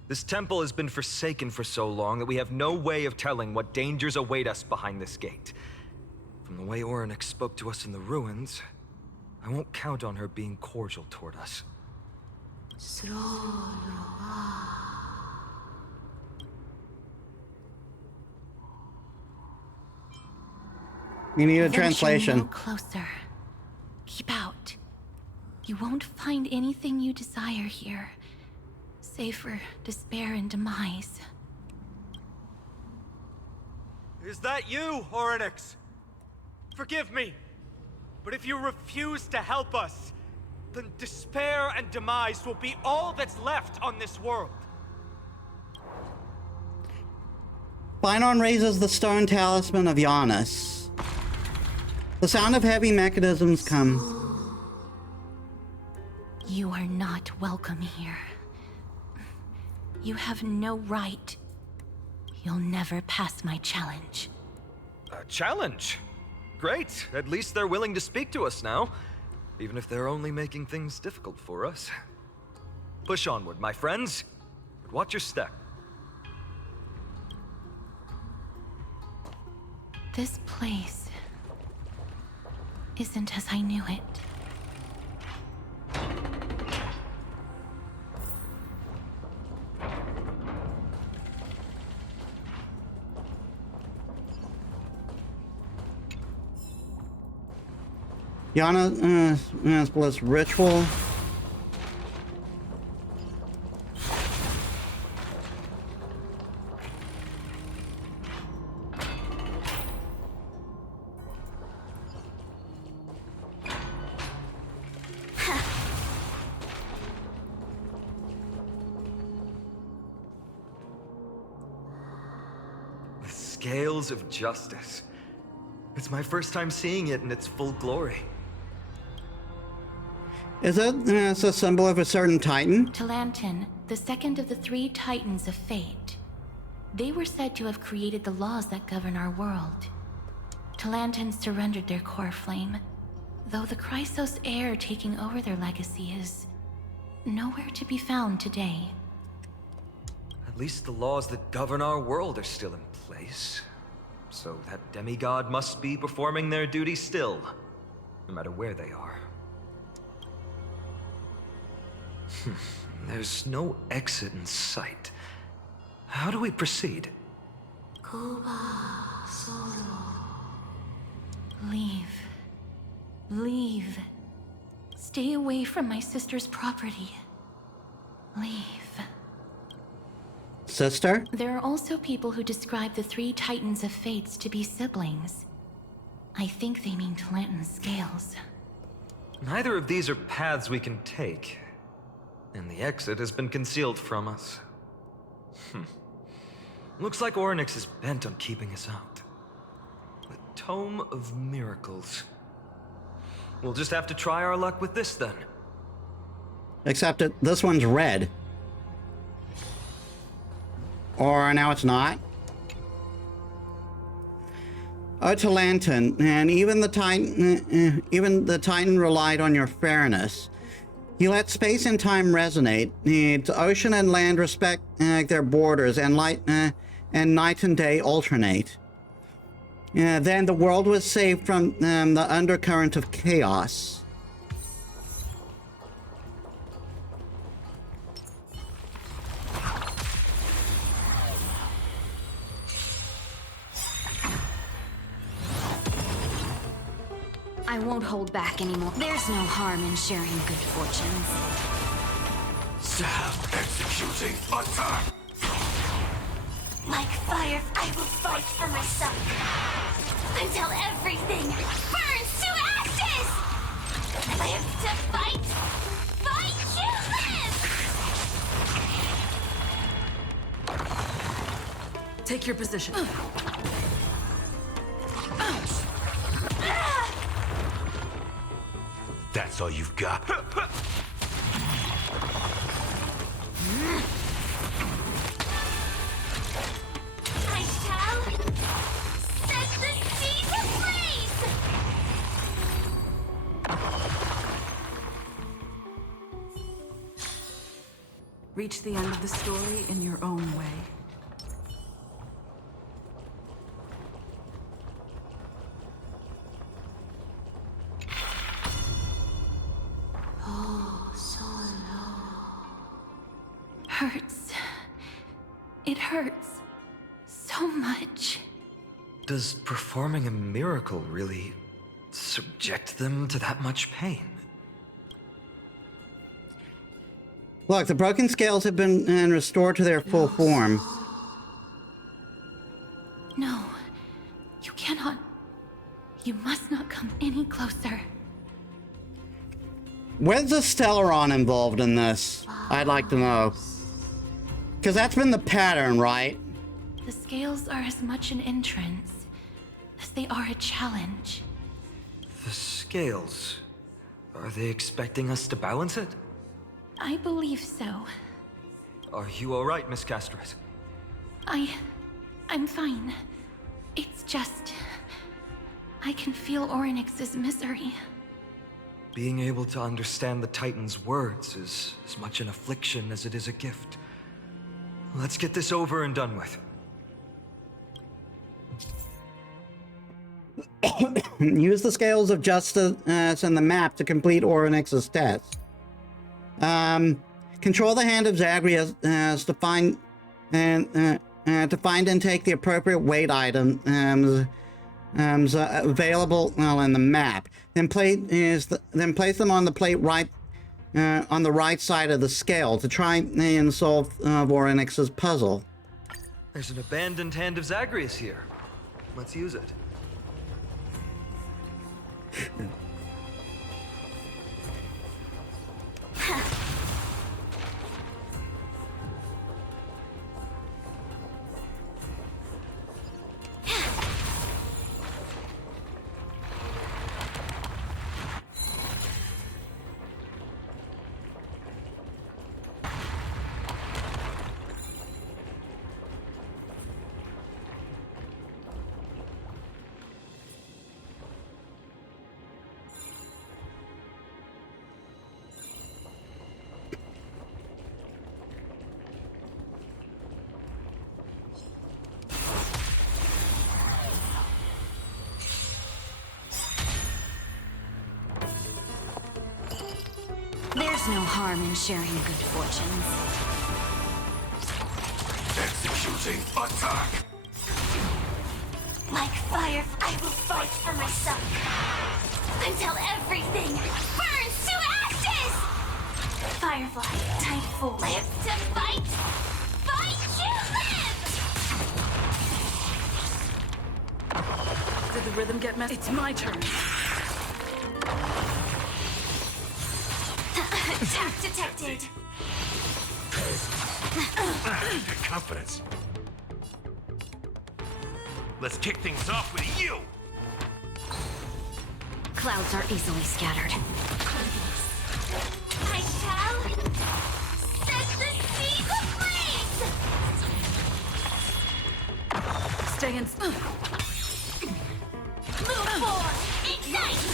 This temple has been forsaken for so long that we have no way of telling what dangers await us behind this gate. From the way Orynyx spoke to us in the ruins, I won't count on her being cordial toward us. You need a Venture translation. no closer. Keep out. You won't find anything you desire here, save for despair and demise. Is that you, Orynyx? Forgive me, but if you refuse to help us, then despair and demise will be all that's left on this world. Finon raises the stone talisman of Giannis. The sound of heavy mechanisms comes. You are not welcome here. You have no right. You'll never pass my challenge. A challenge? Great. At least they're willing to speak to us now. Even if they're only making things difficult for us. Push onward, my friends. But watch your step. This place isn't as I knew it. Giannis Bliss ritual. The scales of justice. It's my first time seeing it in its full glory. Is it it's a symbol of a certain titan? Talantin, the second of the three titans of fate. They were said to have created the laws that govern our world. Talantans surrendered their core flame, though the Chrysos heir taking over their legacy is nowhere to be found today. At least the laws that govern our world are still in place. So that demigod must be performing their duty still, no matter where they are. There's no exit in sight. How do we proceed? Leave. Leave. Stay away from my sister's property. Leave. Sister? There are also people who describe the three Titans of Fates to be siblings. I think they mean Talantan scales. Neither of these are paths we can take, and the exit has been concealed from us. Looks like Orynyx is bent on keeping us out. The Tome of Miracles. We'll just have to try our luck with this then. Except this one's red. Or now it's not. Oh, Talantan, and even the Titan relied on your fairness. You let space and time resonate. It's ocean and land respect their borders, and and night and day alternate. Then the world was saved from the undercurrent of chaos. I won't hold back anymore. There's no harm in sharing good fortunes. Stab executing attack! Like fire, I will fight for myself. Until everything burns to ashes! Live to fight! Fight to live! Take your position. That's all you've got. I shall set the seas ablaze! Reach the end of the story in your own way. Hurts. It hurts so much. Does performing a miracle really subject them to that much pain? Look, the broken scales have been restored to their full form. No, you cannot. You must not come any closer. Where's the Stellaron involved in this? I'd like to know. Because that's been the pattern, right? The scales are as much an entrance as they are a challenge. The scales. Are they expecting us to balance it? I believe so. Are you alright, Miss Castret? I'm fine. It's just... I can feel Orynyx's misery. Being able to understand the Titan's words is as much an affliction as it is a gift. Let's get this over and done with. Use the scales of justice and the map to complete Orynyx's test. Control the hand of Zagreus to find and take the appropriate weight items available in the map. Then place them on the plate right on the right side of the scale to try and solve Orynyx's puzzle. There's an abandoned hand of Zagreus here. Let's use it. There's no harm in sharing good fortunes. Executing attack. Like fire, I will fight for myself. Until everything burns to ashes! Firefly, Tideful, live to fight! Fight you live! Did the rhythm get messed? It's my turn. Attack detected. Confidence. Let's kick things off with you! Clouds are easily scattered. I shall set the seas ablaze! Stay in. Move forward! Ignite!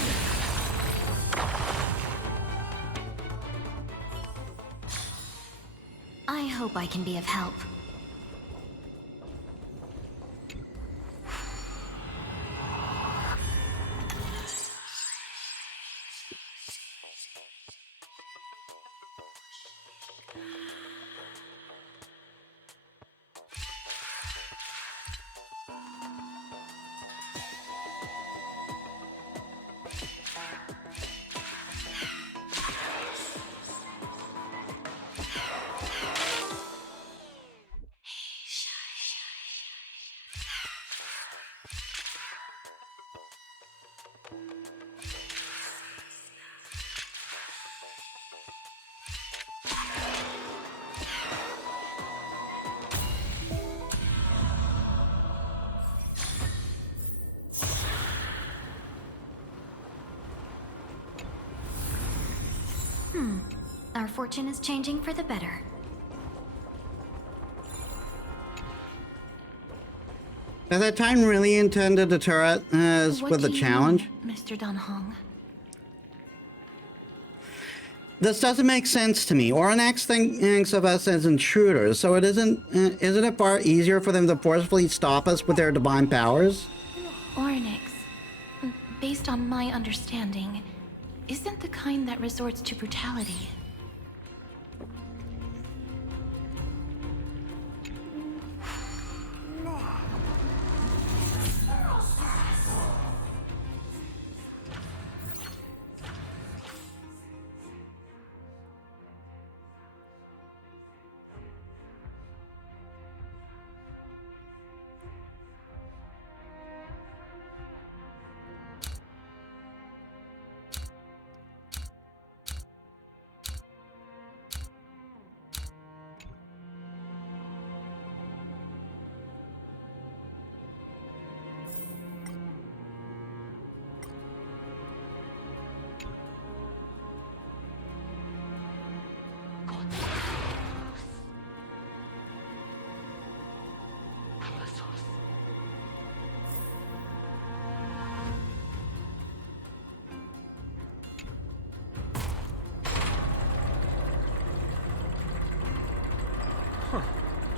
I hope I can be of help. Our fortune is changing for the better. Has that Titan really intended to deter us What with a do you challenge? mean, Mr. Dunhong? This doesn't make sense to me. Oranax thinks of us as intruders, so isn't it far easier for them to forcefully stop us with their divine powers? Orynyx, based on my understanding, isn't the kind that resorts to brutality.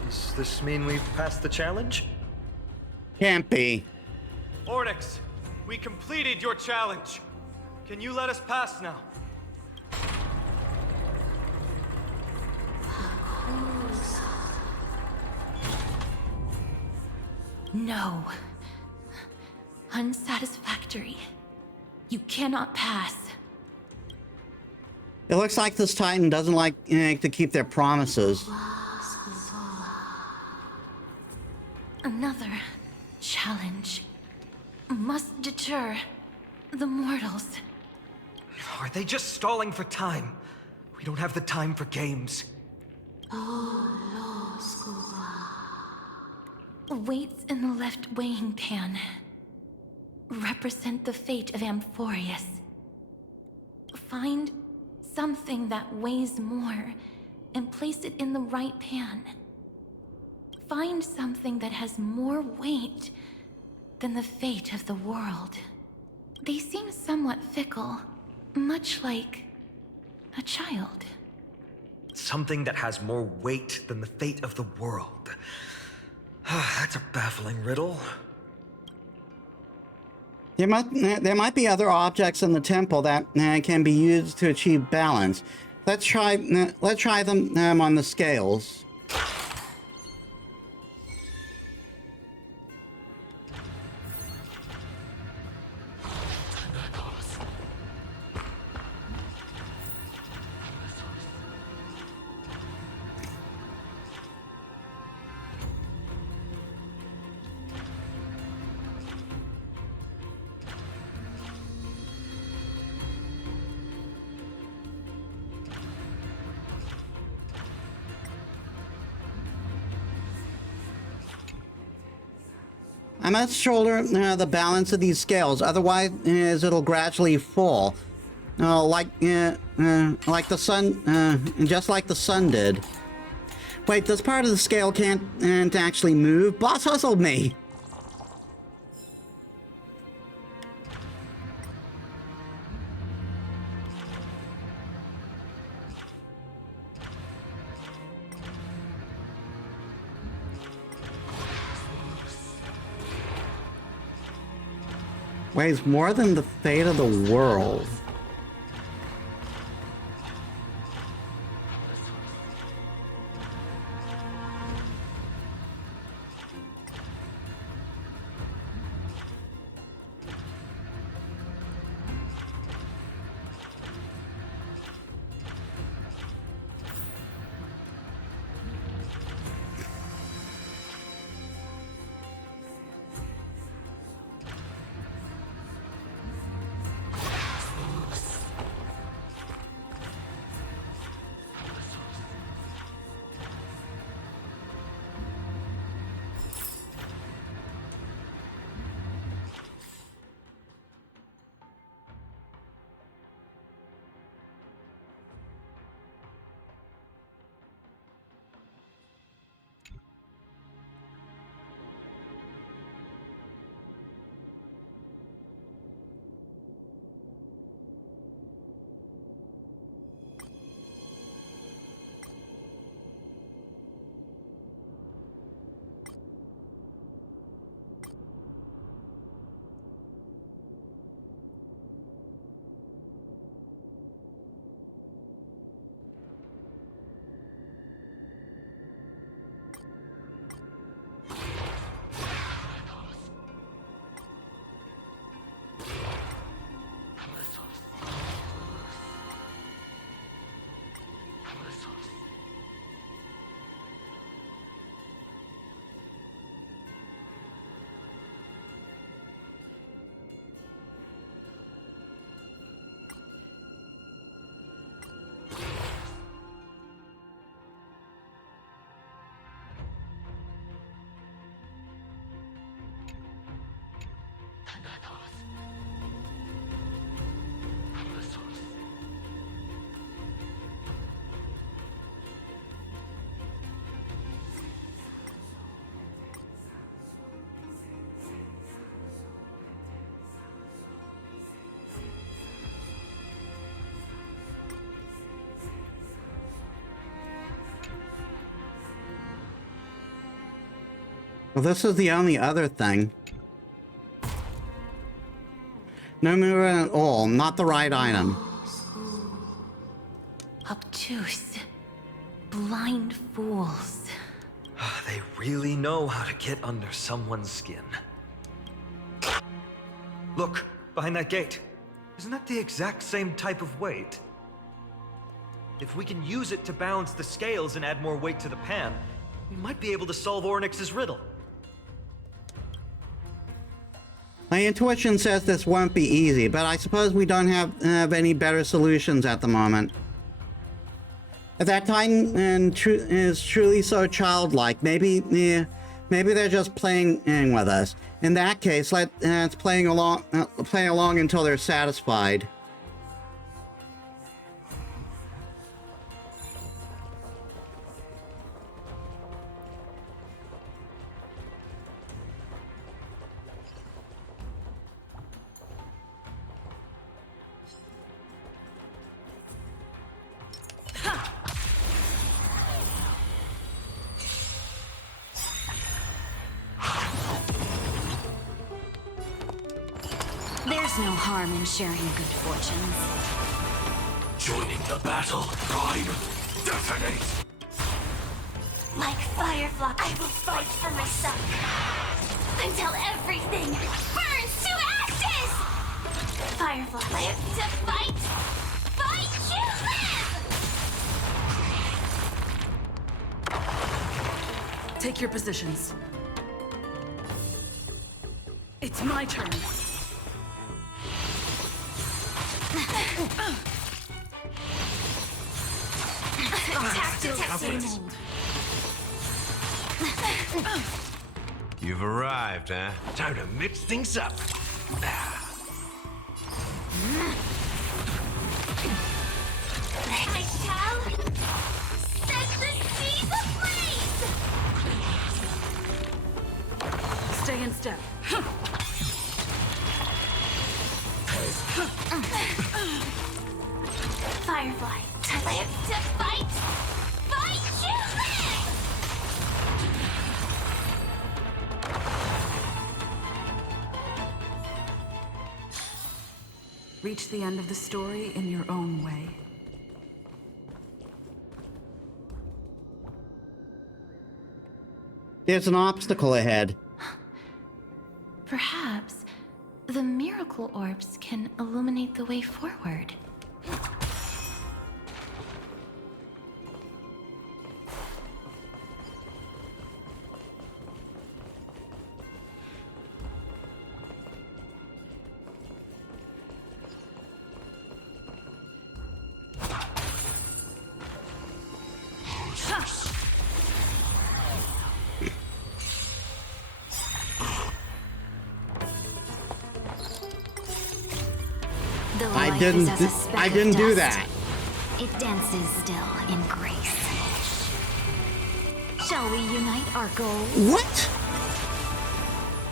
Does this mean we've passed the challenge? Can't be. Ornyx, we completed your challenge. Can you let us pass now? No. Unsatisfactory. You cannot pass. It looks like this Titan doesn't like to keep their promises. Another challenge must deter the mortals. Are they just stalling for time? We don't have the time for games. Weights in the left weighing pan represent the fate of Amphorius. Find something that weighs more and place it in the right pan. Find something that has more weight than the fate of the world. They seem somewhat fickle, much like a child. Something that has more weight than the fate of the world. That's a baffling riddle. There might be other objects in the temple that can be used to achieve balance. let's try them on the scales. I must shoulder the balance of these scales, otherwise it'll gradually fall, like the sun, just like the sun did. Wait, this part of the scale can't actually move. Boss hustled me. Weighs more than the fate of the world. Well, this is the only other thing. No movement at all. Not the right item. Obtuse. Blind fools. They really know how to get under someone's skin. Look, behind that gate. Isn't that the exact same type of weight? If we can use it to balance the scales and add more weight to the pan, we might be able to solve Ornyx's riddle. My intuition says this won't be easy, but I suppose we don't have any better solutions at the moment. If that Titan is truly so childlike, maybe they're just playing with us. In that case, let's play along until they're satisfied. There's no harm in sharing good fortunes. Joining the battle, prime. Detonate! Like Firefly, I will fight for myself until everything burns to ashes! Firefly, live to fight! Fight to live! Take your positions. It's my turn. Attack detected! You've arrived, huh? Time to mix things up. I shall set the seas ablaze! Stay in step. Firefly, to live to fight! Fight to live! Reach the end of the story in your own way. There's an obstacle ahead. Perhaps the miracle orbs can illuminate the way forward. The life is as a speck I of didn't do dust. that. It dances still in grace. Shall we unite our goals? What?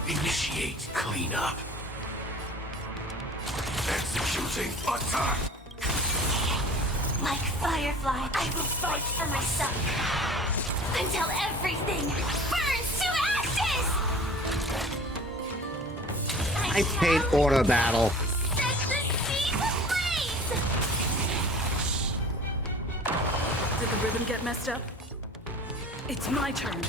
Initiate cleanup. Executing attack. Like Firefly, I will fight for myself until everything burns to ashes! I hate auto battle. Set the seas ablaze! Did the rhythm get messed up? It's my turn.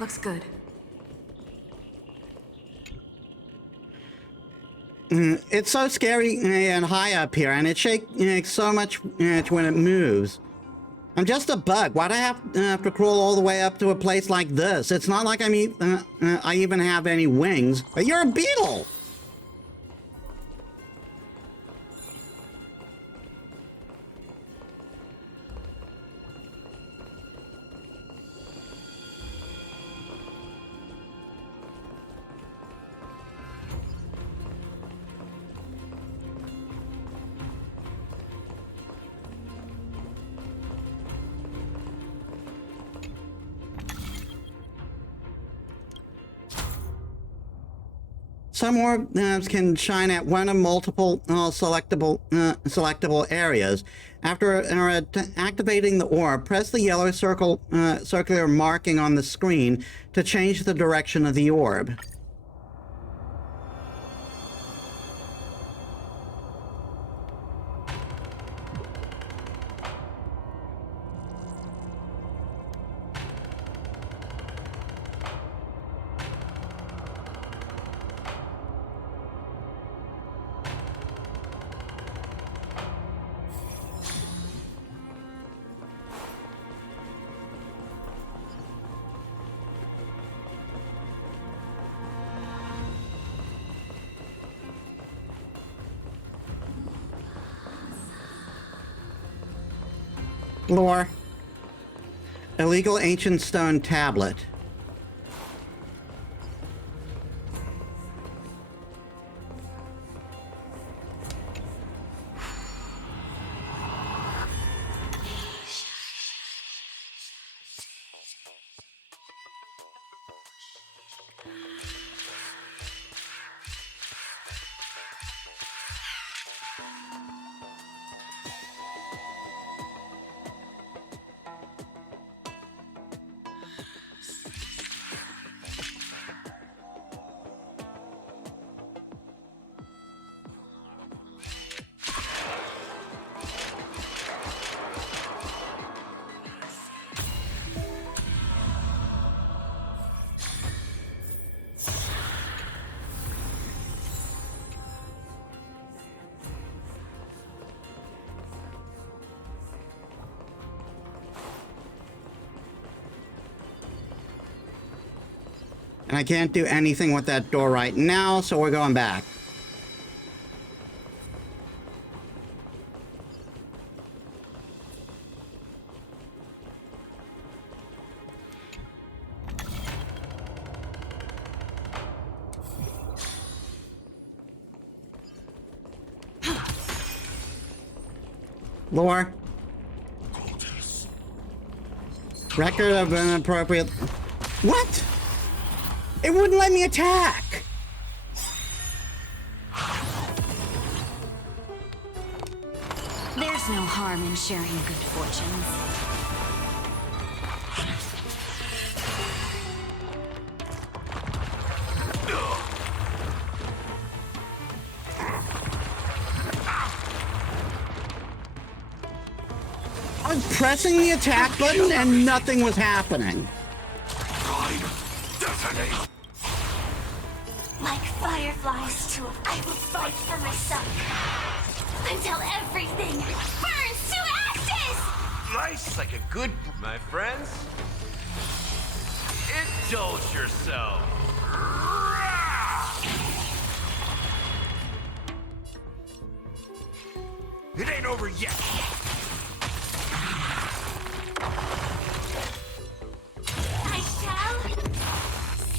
Looks good. It's so scary and high up here, and it shakes so much when it moves. I'm just a bug. Why'd I have to crawl all the way up to a place like this? It's not like I even have any wings. But you're a beetle! Some orbs can shine at one of multiple selectable areas. After activating the orb, press the yellow circular marking on the screen to change the direction of the orb. Lore. Illegal ancient stone tablet. And I can't do anything with that door right now, so we're going back. Lore. Record of inappropriate... What? It wouldn't let me attack! There's no harm in sharing good fortunes. I was pressing the attack button and nothing was happening. Like fireflies, I will fight for myself until everything burns to ashes! Nice, like a good... My friends, indulge yourself. It ain't over yet. I shall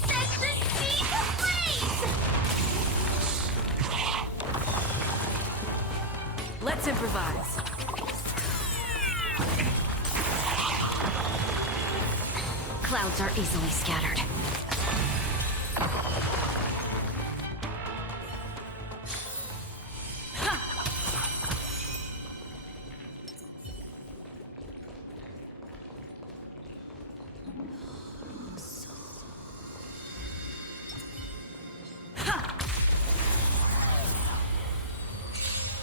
set the sea ablaze! Let's improvise. Clouds are easily scattered.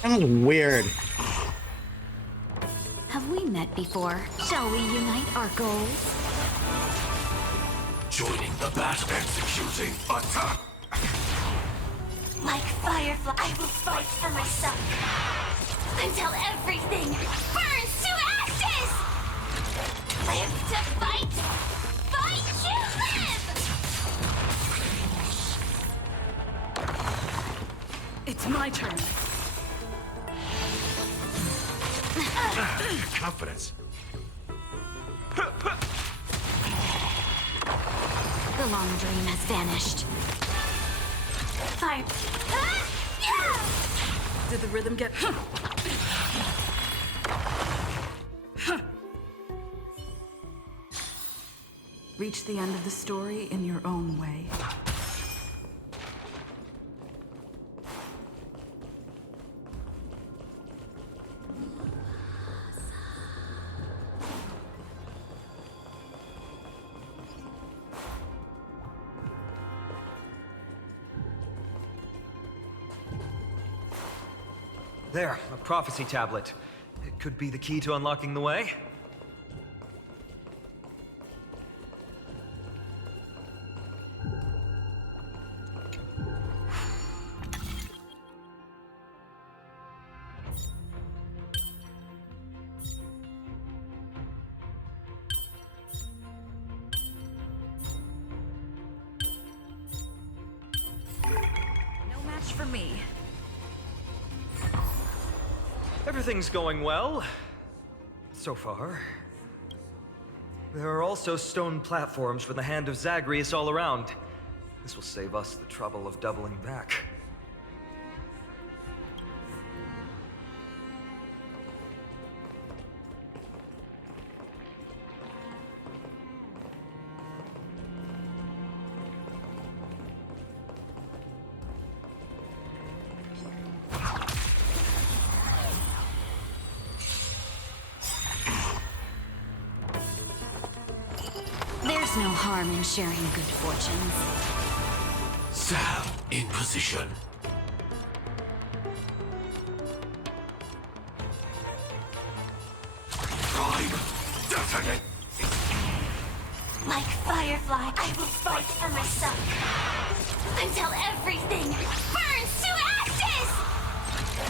That was weird. Have we met before? Shall we unite our goals? Joining the battle, executing attack. Like firefly, I will fight for myself until everything burns to ashes! Live to fight! Fight to live! It's my turn. Confidence. The long dream has vanished. Fire. Did the rhythm get... Reach the end of the story in your own way. There, a prophecy tablet. It could be the key to unlocking the way. No match for me. Everything's going well. So far. There are also stone platforms for the Hand of Zagreus all around. This will save us the trouble of doubling back. There's no harm in sharing good fortunes. Sam in position. Prime detonate. Like firefly, I will fight for myself until everything burns to ashes!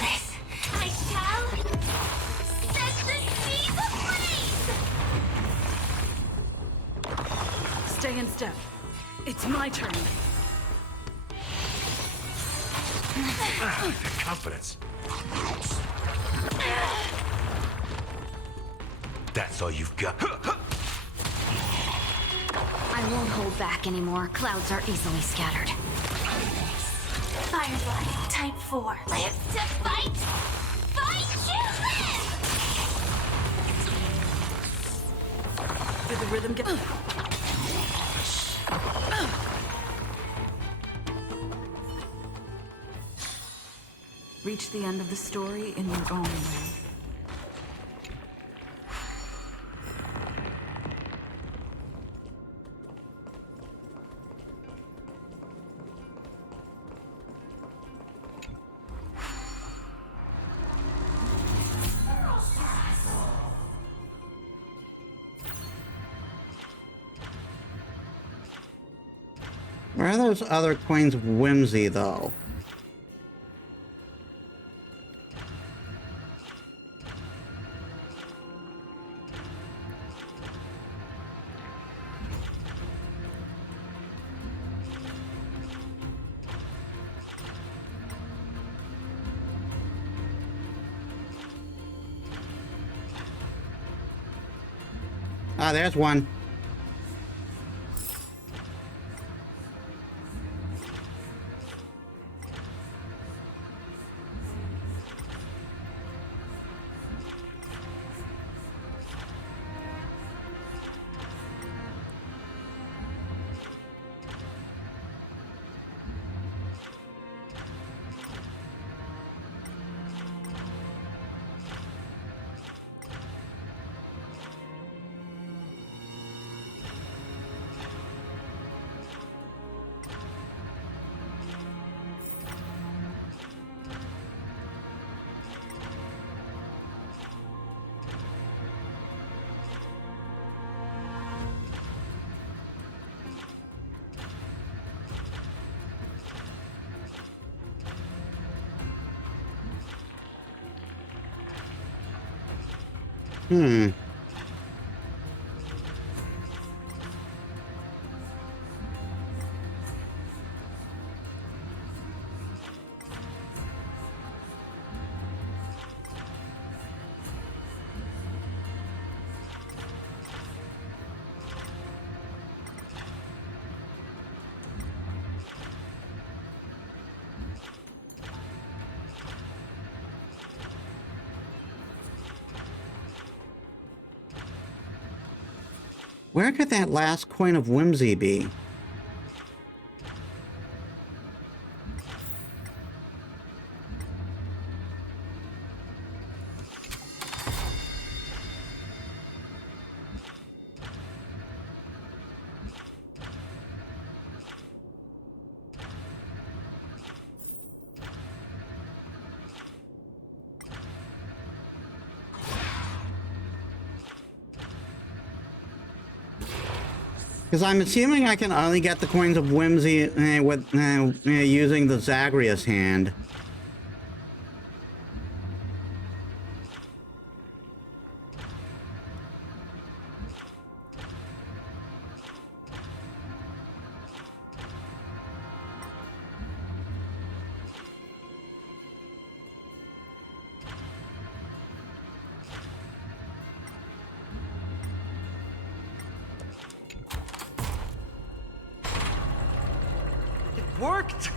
This, I shall set the seas ablaze! Stay in step. It's my turn. Confidence. That's all you've got. I won't hold back anymore. Clouds are easily scattered. Firefly, type 4. Live to fight! Fight you live! Did the rhythm get... Reach the end of the story in your own way. Where are those other coins of whimsy, though? Ah, there's one. Hmm. Where could that last coin of whimsy be? Because I'm assuming I can only get the coins of whimsy with using the Zagreus hand. Worked!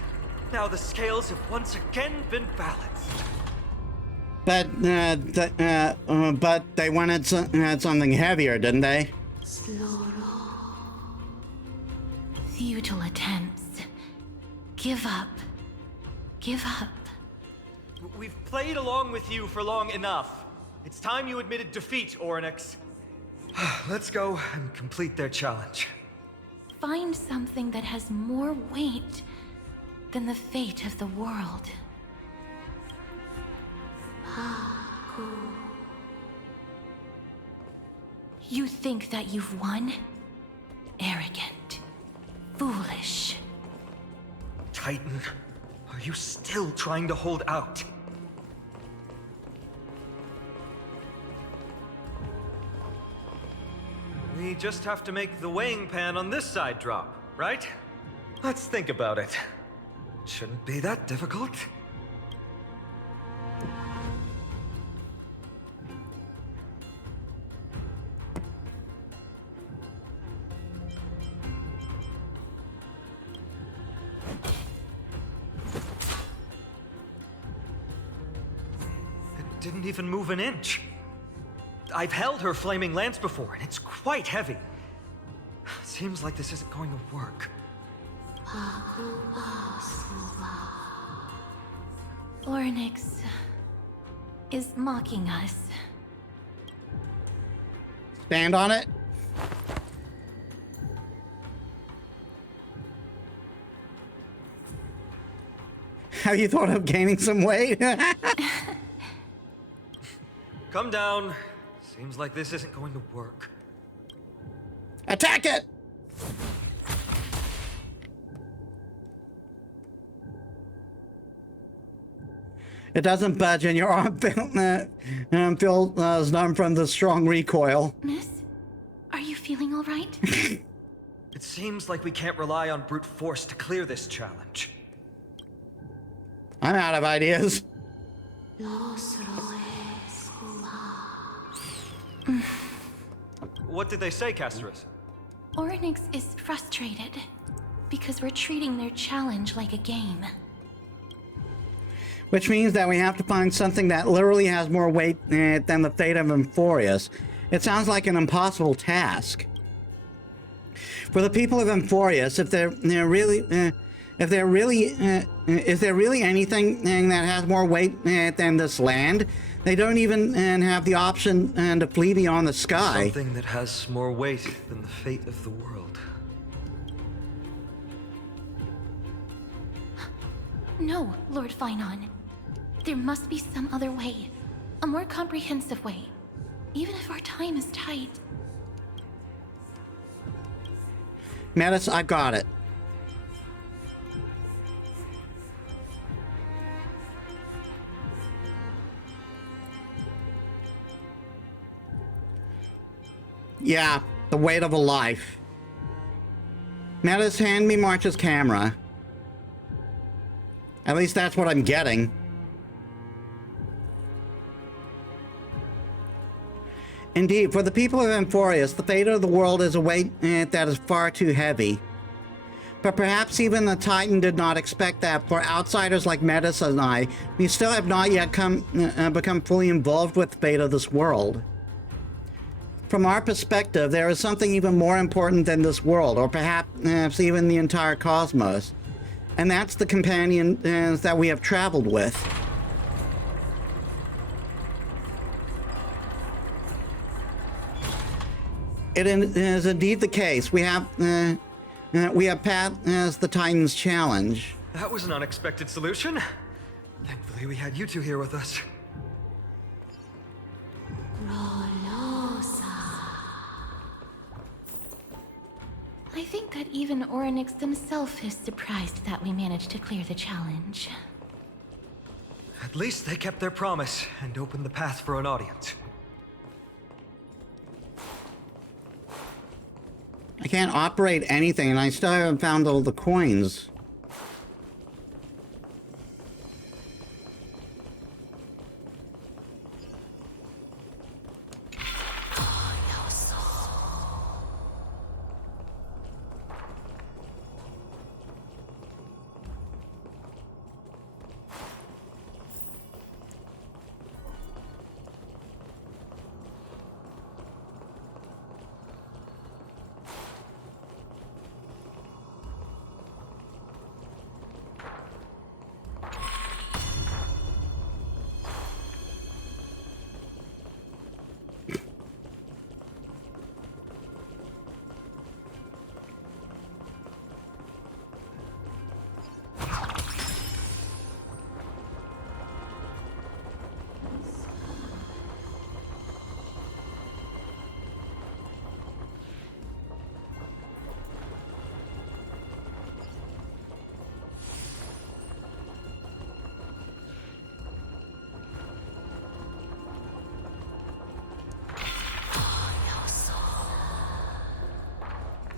Now the scales have once again been balanced. But they wanted something heavier, didn't they? Futile attempts. Give up. Give up. We've played along with you for long enough. It's time you admitted defeat, Ornyx. Let's go and complete their challenge. Find something that has more weight than the fate of the world. You think that you've won? Arrogant. Foolish. Titan, are you still trying to hold out? We just have to make the weighing pan on this side drop. right? Let's think about it. Shouldn't be that difficult. It didn't even move an inch. I've held her flaming lance before, and it's quite heavy. Seems like this isn't going to work. Ornyx is mocking us. Stand on it. Have you thought of gaining some weight? Come down. Seems like this isn't going to work. Attack it! It doesn't budge, and your arm feels numb from the strong recoil. Miss, are you feeling all right? It seems like we can't rely on brute force to clear this challenge. I'm out of ideas. What did they say, Castris? Ornyx is frustrated because we're treating their challenge like a game. Which means that we have to find something that literally has more weight than the fate of Emphorius. It sounds like an impossible task. For the people of Emphorius, is there really anything that has more weight than this land? They don't even have the option to flee beyond the sky. Something that has more weight than the fate of the world. No, Lord Finon. There must be some other way. A more comprehensive way. Even if our time is tight. Metis, I've got it. Yeah, the weight of a life. Metis, hand me March's camera. At least that's what I'm getting. Indeed, for the people of Emphorius, the fate of the world is a weight that is far too heavy. But perhaps even the Titan did not expect that. For outsiders like Metis and I, we still have not yet become fully involved with the fate of this world. From our perspective, there is something even more important than this world, or perhaps even the entire cosmos. And that's the companions that we have traveled with. It is indeed the case. We have passed the Titan's challenge. That was an unexpected solution. Thankfully, we had you two here with us. I think that even Ornyx himself is surprised that we managed to clear the challenge. At least they kept their promise and opened the path for an audience. I can't operate anything, and I still haven't found all the coins.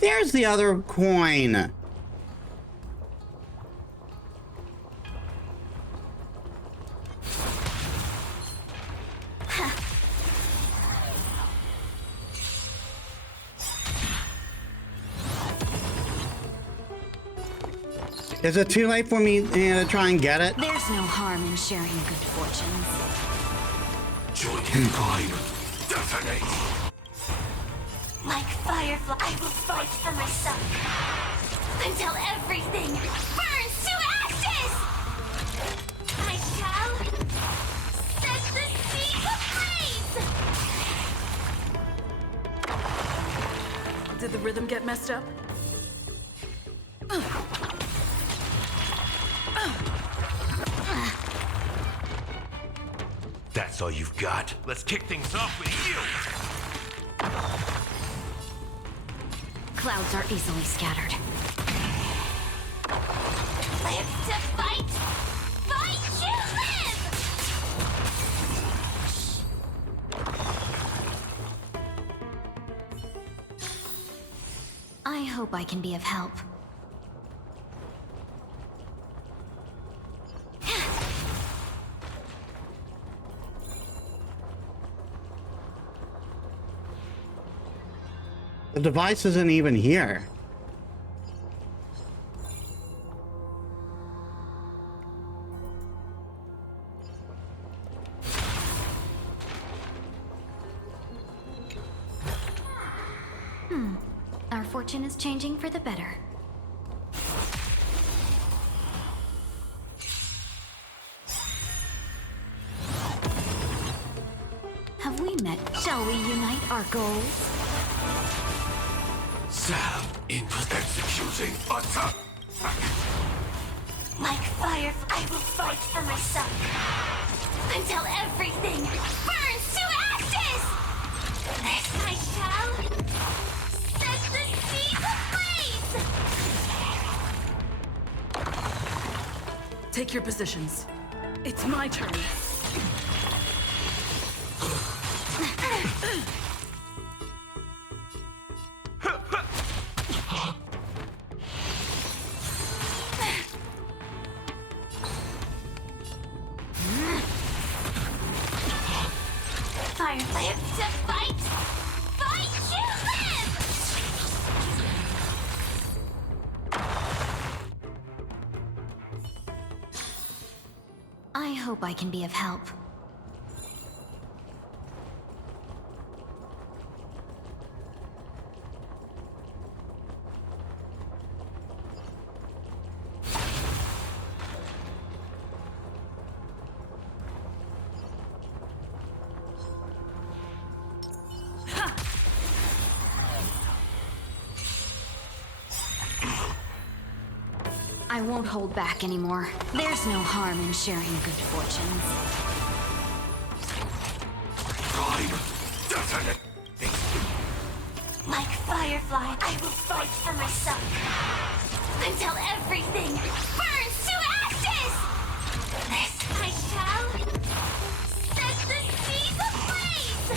There's the other coin. Is it too late for me to try and get it? There's no harm in sharing good fortunes. Joining time. Detonate. Like Firefly, I will fight for myself until everything burns to ashes! I shall set the sea ablaze! Did the rhythm get messed up? That's all you've got. Let's kick things off with you! Clouds are easily scattered. Live to fight! Fight to live! I hope I can be of help. The device isn't even here. Our fortune is changing for the better. Have we met? Shall we unite our goals? Sam into executing attack. Like Firefly, I will fight for myself until everything burns to ashes! This I shall set the sea ablaze! Take your positions. It's my turn. Firefly, to fight! Fight to live! I hope I can be of help. I won't hold back anymore. There's no harm in sharing good fortunes. Time. Detonate. Like Firefly, I will fight for myself until everything burns to ashes! This I shall set the sea ablaze!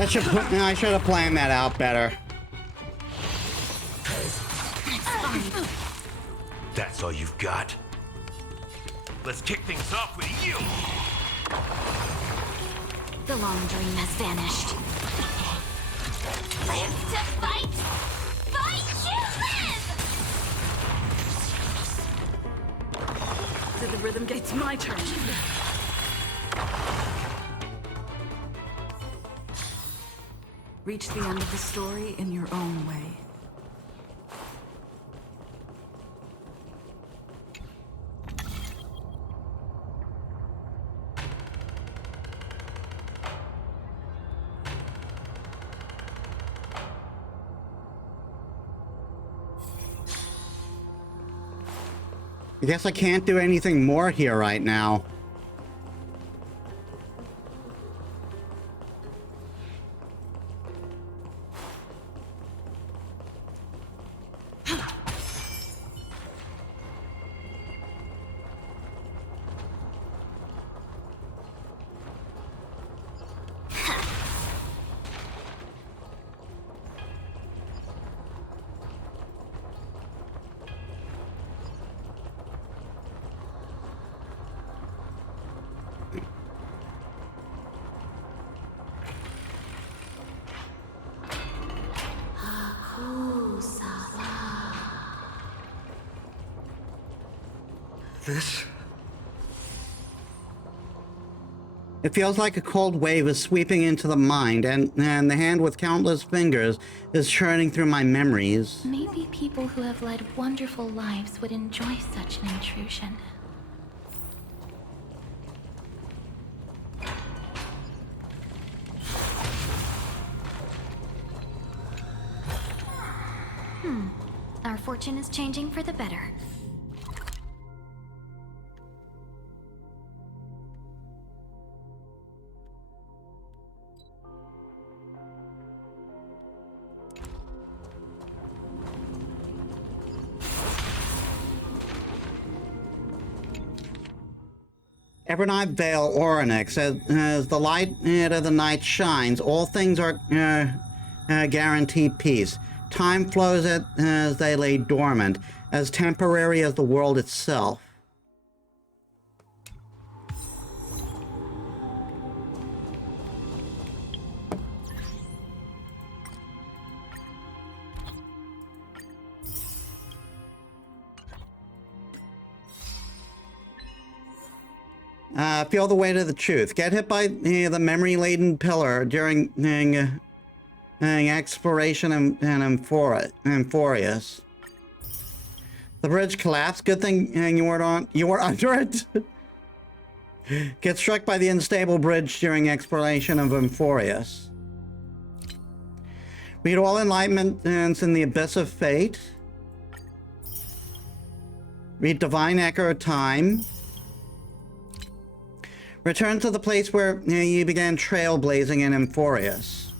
I should have planned that out better. That's all you've got. Let's kick things off with you! The long dream has vanished. Live to fight! Fight to live! Did the rhythm get? It's my turn. Reach the end of the story in your own way. I guess I can't do anything more here right now. This? It feels like a cold wave is sweeping into the mind, and the hand with countless fingers is churning through my memories. Maybe people who have led wonderful lives would enjoy such an intrusion. Our fortune is changing for the better. Ebonite Vale Oryx, as the light of the night shines, all things are guaranteed peace. Time flows as they lay dormant, as temporary as the world itself. Feel the weight of the truth. Get hit by the memory-laden pillar during exploration and Amphorius. The bridge collapsed. Good thing you were under it. Get struck by the unstable bridge during exploration of Amphorius. Read all enlightenments in the Abyss of Fate. Read Divine Echo of Time. Return to the place where you began trailblazing in Amphorius.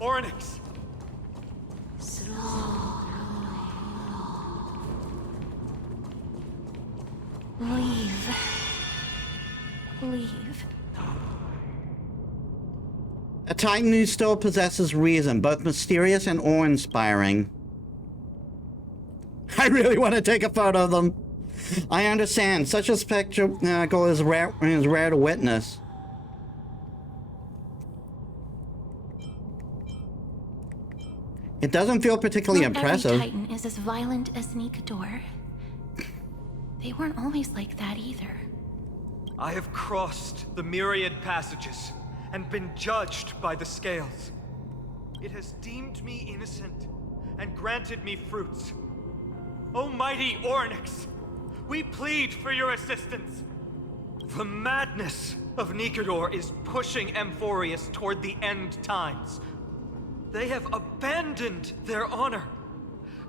Oryx! Leave. Leave. A Titan who still possesses reason, both mysterious and awe-inspiring. I really want to take a photo of them. I understand. Such a spectacle is rare to witness. It doesn't feel particularly impressive. Every Titan is as violent as Nikador. They weren't always like that either. I have crossed the myriad passages and been judged by the scales. It has deemed me innocent and granted me fruits. O mighty Oryx, we plead for your assistance. The madness of Nikador is pushing Amphorius toward the end times. They have abandoned their honor,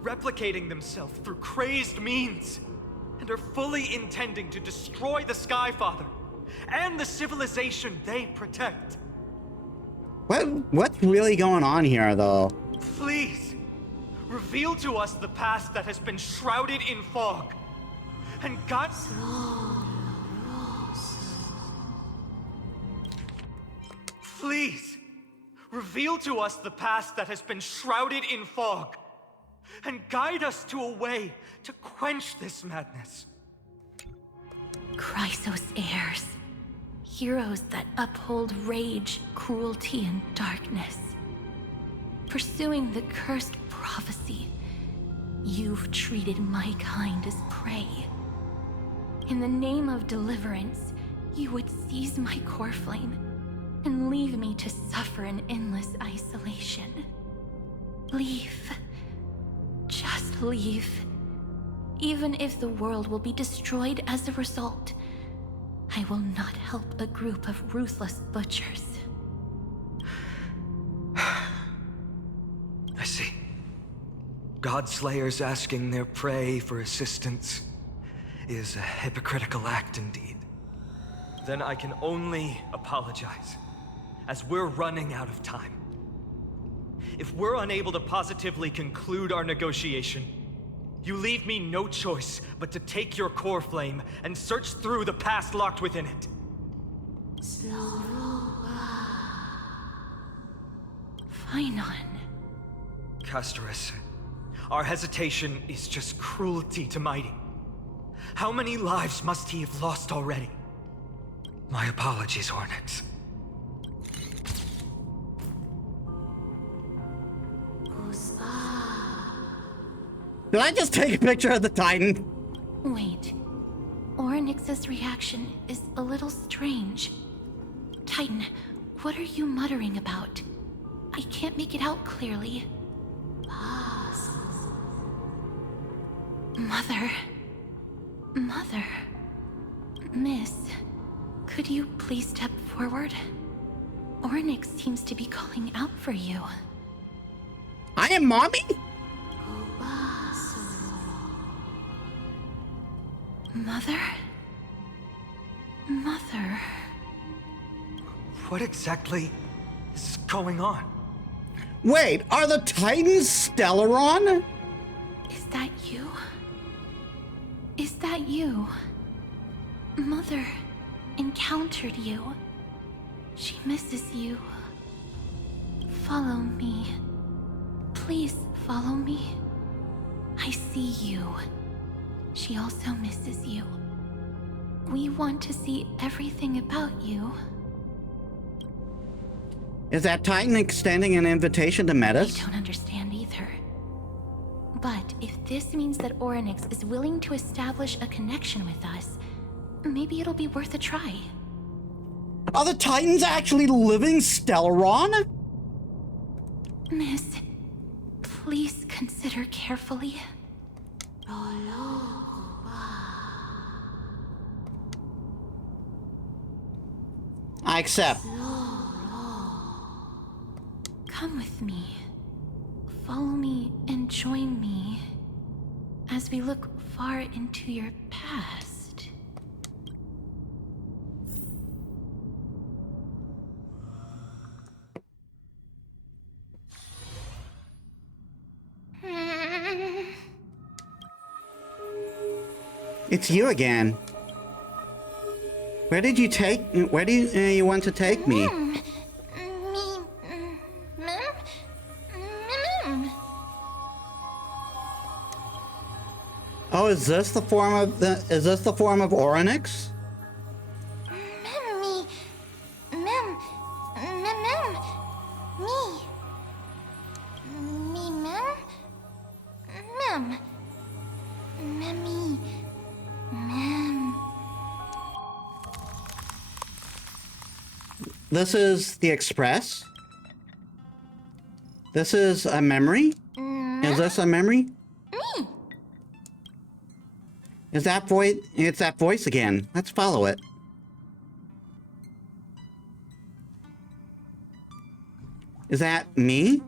replicating themselves through crazed means, and are fully intending to destroy the Skyfather and the civilization they protect. What's really going on here, though? Please, reveal to us the past that has been shrouded in fog, and guide... Please, reveal to us the past that has been shrouded in fog, and guide us to a way to quench this madness. Chrysos heirs. Heroes that uphold rage, cruelty, and darkness. Pursuing the cursed prophecy, you've treated my kind as prey. In the name of deliverance, you would seize my core flame and leave me to suffer in endless isolation. Leave. Just leave. Even if the world will be destroyed as a result, I will not help a group of ruthless butchers. I see. Godslayers asking their prey for assistance is a hypocritical act indeed. Then I can only apologize, as we're running out of time. If we're unable to positively conclude our negotiation, you leave me no choice but to take your core flame and search through the past locked within it. Phainon. Castorus, our hesitation is just cruelty to Mighty. How many lives must he have lost already? My apologies, Onyx. Did I just take a picture of the Titan? Wait. Oryx's reaction is a little strange. Titan, what are you muttering about? I can't make it out clearly. Mother. Mother. Miss, could you please step forward? Oryx seems to be calling out for you. I am mommy? Mother? Mother. What exactly is going on? Wait, are the Titans Stellaron? Is that you? Is that you? Mother encountered you. She misses you. Follow me. Please follow me. I see you. She also misses you. We want to see everything about you. Is that Titan extending an invitation to Metis? I don't understand either. But if this means that Oryx is willing to establish a connection with us, maybe it'll be worth a try. Are the Titans actually living Stellaron? Miss, please consider carefully. I accept. Come with me. Follow me and join me as we look far into your past. It's you again. Where do you want to take me? Oh, is this the form of Oryx? This is the Express? This is a memory? Is this a memory? Is that voice? It's that voice again. Let's follow it. Is that me?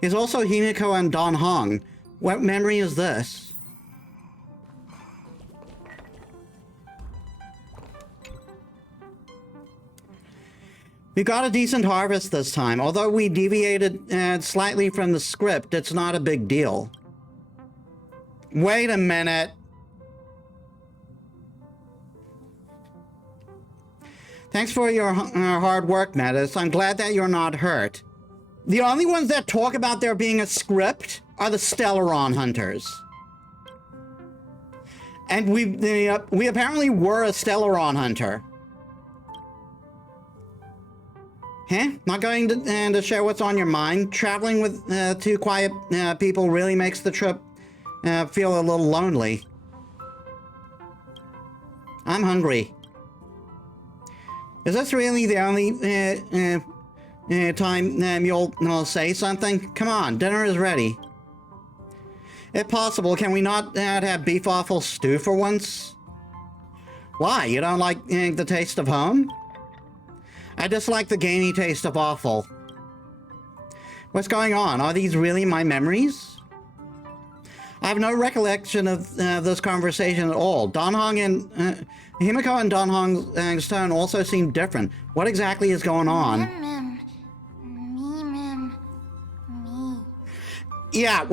There's also Himiko and Don Hong. What memory is this? We got a decent harvest this time. Although we deviated slightly from the script, it's not a big deal. Wait a minute. Thanks for your hard work, Metis. I'm glad that you're not hurt. The only ones that talk about there being a script are the Stellaron hunters. And we apparently were a Stellaron hunter. Huh? Not going to share what's on your mind? Traveling with two quiet people really makes the trip feel a little lonely. I'm hungry. Is this really the only time you'll say something? Come on, dinner is ready. If possible, can we not have beef offal stew for once? Why? You don't like the taste of home? I dislike the gamey taste of offal. What's going on? Are these really my memories? I have no recollection of this conversation at all. Don Hong and Himiko and Don Hong's tone also seem different. What exactly is going on? Yeah,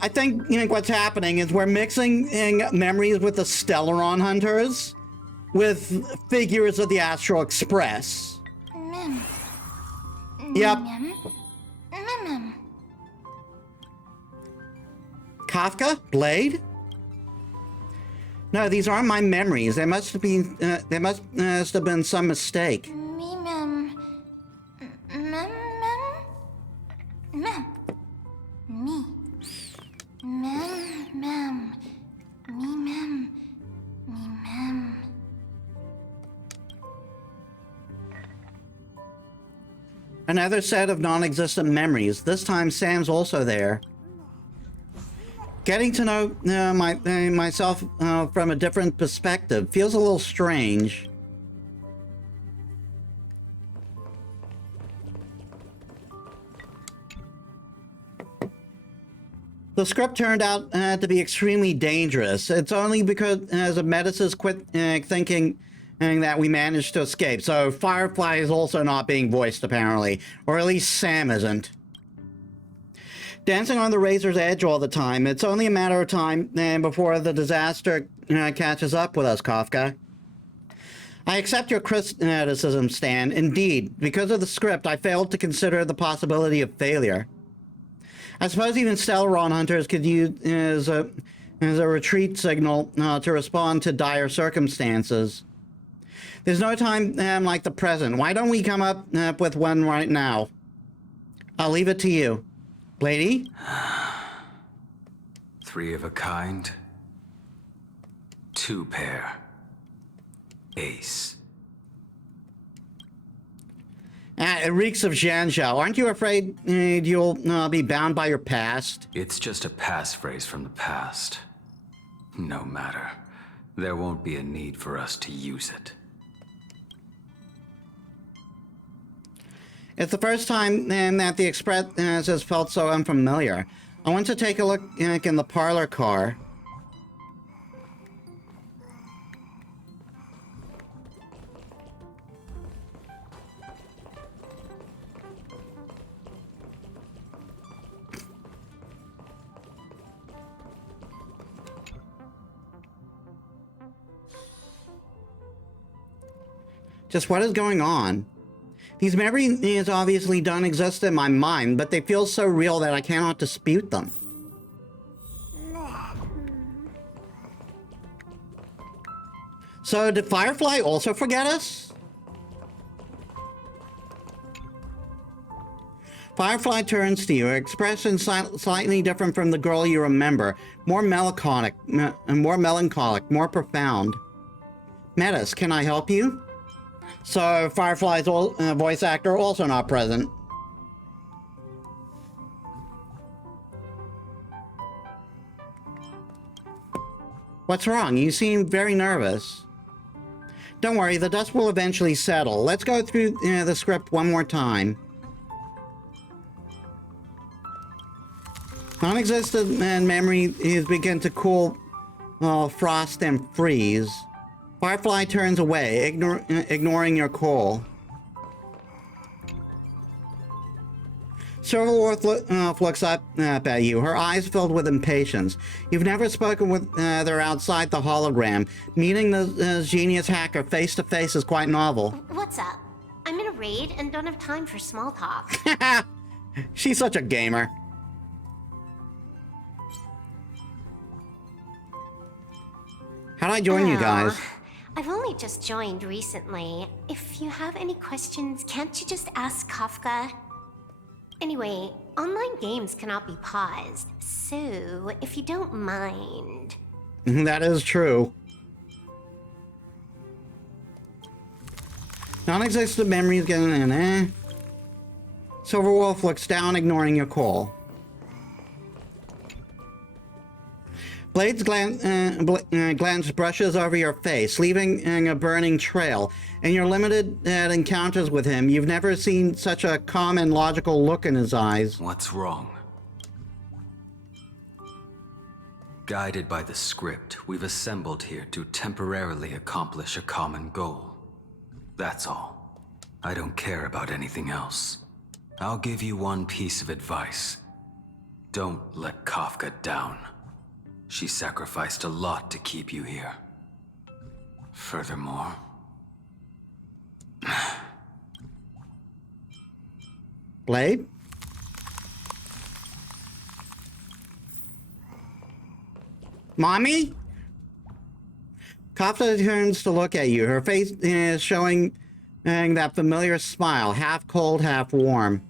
I think what's happening is we're mixing memories with the Stellaron hunters with figures of the Astral Express. Yep. Kafka? Blade? No, these aren't my memories. There must have been some mistake. Me mem. Mem. Me. Me mem. Another set of non-existent memories. This time Sam's also there. Getting to know myself from a different perspective feels a little strange. The script turned out to be extremely dangerous. It's only because of Metis quit thinking that we managed to escape. So Firefly is also not being voiced, apparently. Or at least Sam isn't. Dancing on the razor's edge all the time. It's only a matter of time before the disaster catches up with us, Kafka. I accept your criticism, Stan. Indeed, because of the script, I failed to consider the possibility of failure. I suppose even Stellaron hunters could use as a retreat signal to respond to dire circumstances. There's no time like the present. Why don't we come up with one right now? I'll leave it to you. Lady? 3 of a kind. 2 pair. Ace. It reeks of Zhanzhou. Aren't you afraid you'll be bound by your past? It's just a passphrase from the past. No matter. There won't be a need for us to use it. It's the first time that the express has felt so unfamiliar. I want to take a look in the parlor car. Just what is going on? These memories obviously don't exist in my mind, but they feel so real that I cannot dispute them. So, did Firefly also forget us? Firefly turns to you, her expression slightly different from the girl you remember. More melancholic, more profound. Metis, can I help you? So, Firefly's voice actor also not present. What's wrong? You seem very nervous. Don't worry, the dust will eventually settle. Let's go through the script one more time. Non-existent memory is begin to cool, frost, and freeze. Firefly turns away, ignoring your call. Silverworth looks up at you, her eyes filled with impatience. You've never spoken with her outside the hologram. Meeting the genius hacker face to face is quite novel. What's up? I'm in a raid and don't have time for small talk. She's such a gamer. How'd I join you guys? I've only just joined recently. If you have any questions, can't you just ask Kafka? Anyway, online games cannot be paused, so if you don't mind... That is true. Non-existent memories getting in, Silverwolf looks down, ignoring your call. Blade's glance brushes over your face, leaving a burning trail. In your limited encounters with him, you've never seen such a calm and logical look in his eyes. What's wrong? Guided by the script, we've assembled here to temporarily accomplish a common goal. That's all. I don't care about anything else. I'll give you one piece of advice. Don't let Kafka down. She sacrificed a lot to keep you here. Furthermore... Blade? Mommy? Kafka turns to look at you. Her face is showing that familiar smile, half cold, half warm.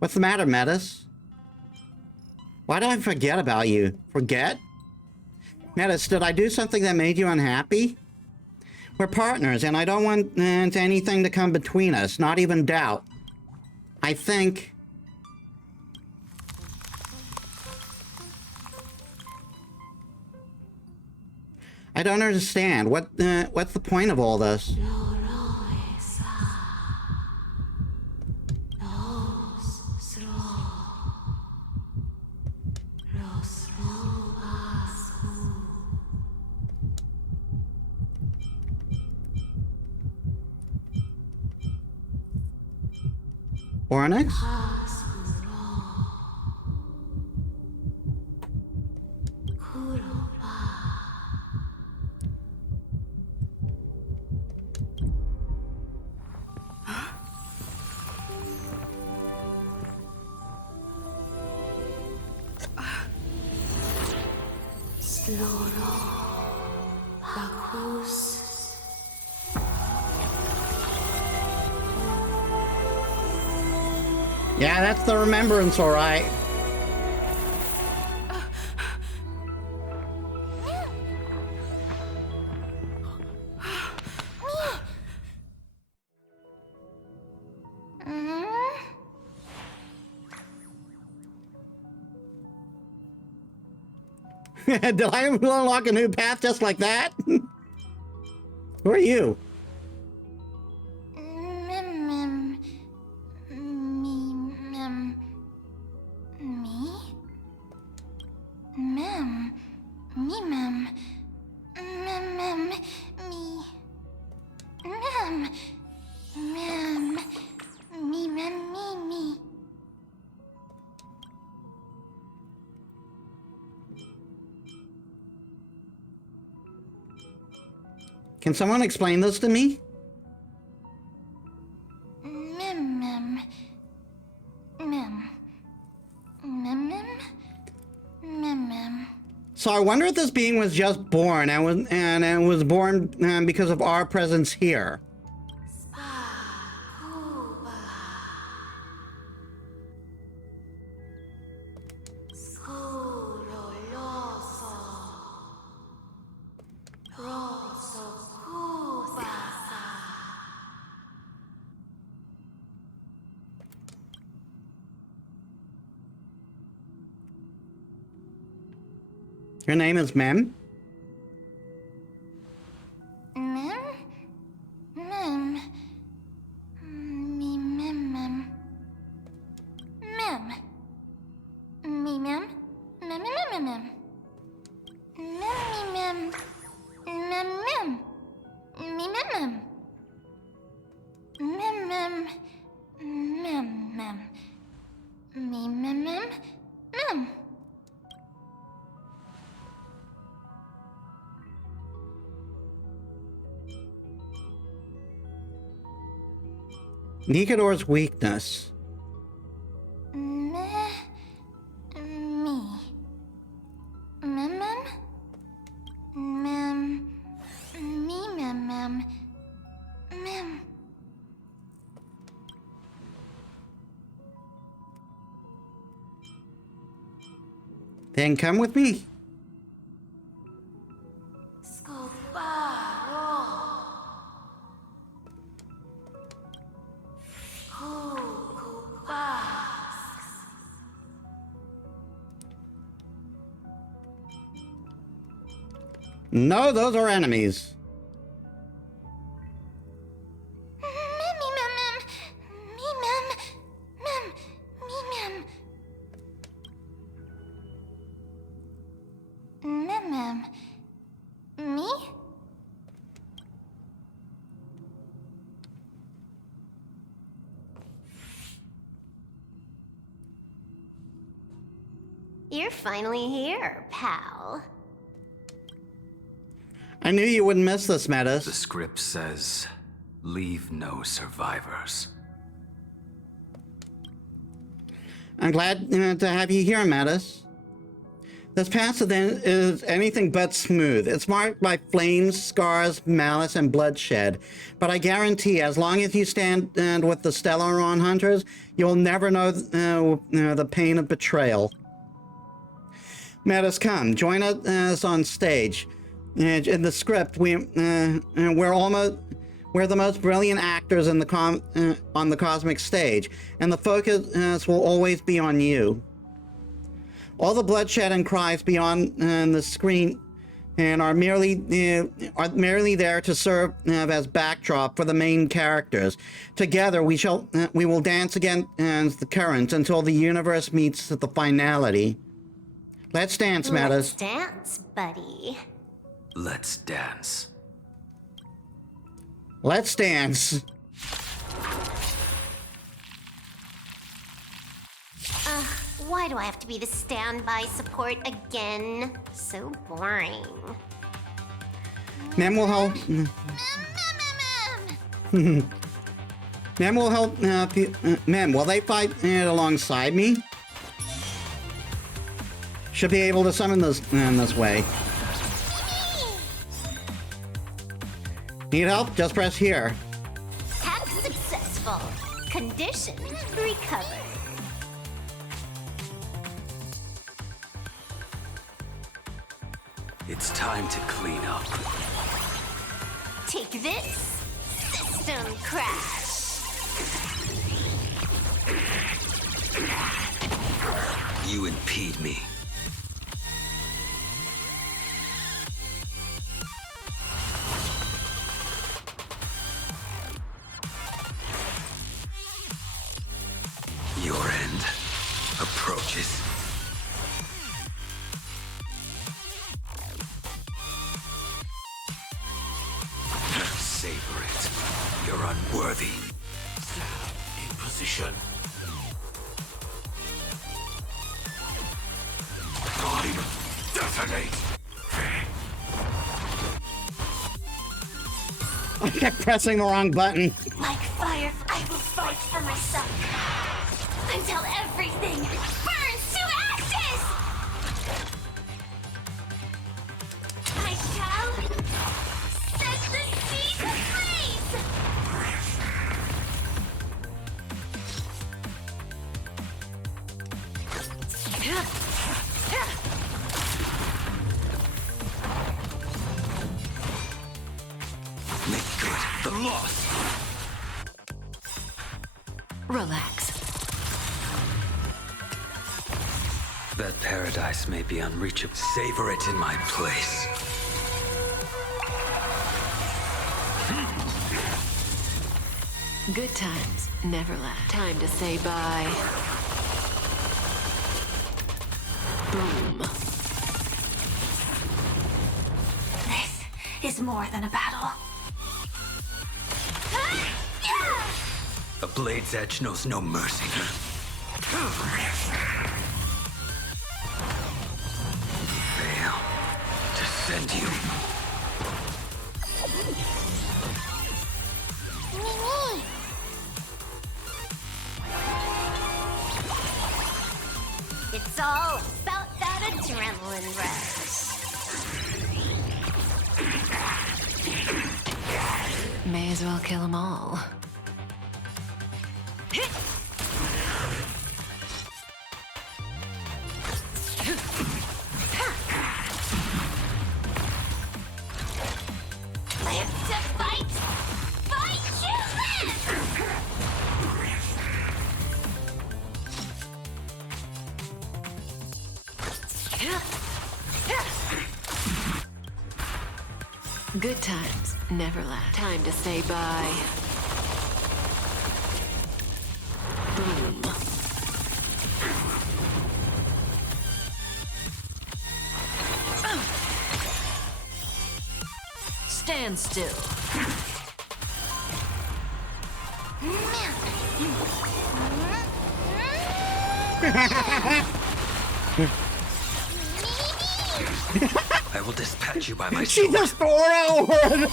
What's the matter, Metis? Why did I forget about you? Forget? Metis, did I do something that made you unhappy? We're partners, and I don't want anything to come between us, not even doubt. I think... I don't understand. What's the point of all this? Onyx? Yeah, that's the remembrance, all right. Did I unlock a new path just like that? Who are you? Can someone explain this to me? So I wonder if this being was just born and was born because of our presence here. Your name is Mem? Mem? Mem. Me mem mem. Mem. Me mem. Mem mem mem. Mem me mem. Mem mem. Me mem mem. Mem mem. Mem mem. Me mem mem. Mem. Nikador's weakness. Me. Mem mem. Mem. Me mem mem. Mem. Then come with me. No, those are enemies. Me? You're finally here, pal. I knew you wouldn't miss this, Metis. The script says, leave no survivors. I'm glad to have you here, Metis. This path is anything but smooth. It's marked by flames, scars, malice, and bloodshed. But I guarantee, as long as you stand with the Stellaron hunters, you'll never know the pain of betrayal. Metis, come, join us on stage. In the script, we're the most brilliant actors in on the cosmic stage, and the focus will always be on you. All the bloodshed and cries beyond the screen and are merely there to serve as backdrop for the main characters. Together, we will dance against the current until the universe meets the finality. Let's dance, Metis. Let's dance, buddy. Let's dance. Let's dance. Why do I have to be the standby support again? So boring. Mem will help. Mem will help. Mem, will they fight alongside me? Should be able to summon this in this way. Need help? Just press here. Hack successful. Condition recovered. It's time to clean up. Take this. System crash. You impede me. Your end approaches. Savor it. You're unworthy. In position. Time. Detonate. I kept pressing the wrong button. Like fire, I will fight for myself until everything burns to ashes! I shall set the seas ablaze! Make good the loss. Relax. That paradise may be unreachable. Savor it in my place. Good times never last. Time to say bye. Boom. This is more than a battle. A blade's edge knows no mercy. Fail to send you. It's all about that adrenaline rush. May as well kill them all. Live to fight! Fight you Good times never last. Time to say bye. Boom. Stand still. I will dispatch you by my She sword. just threw her outward.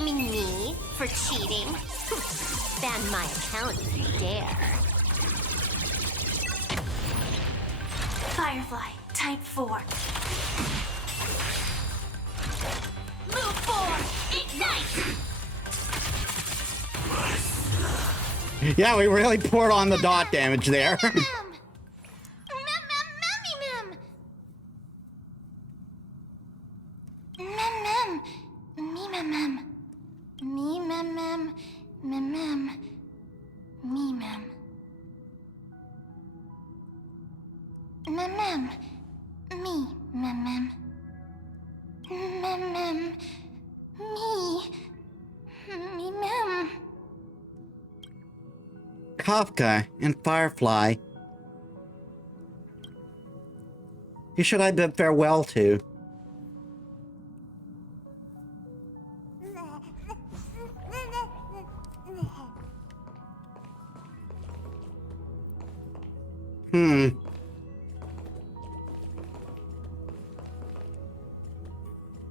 blaming me for cheating? Ban my account if you dare. Firefly, type 4. Move forward! Ignite! Yeah, we really poured on the dot damage there. Kafka and Firefly. Who should I bid farewell to?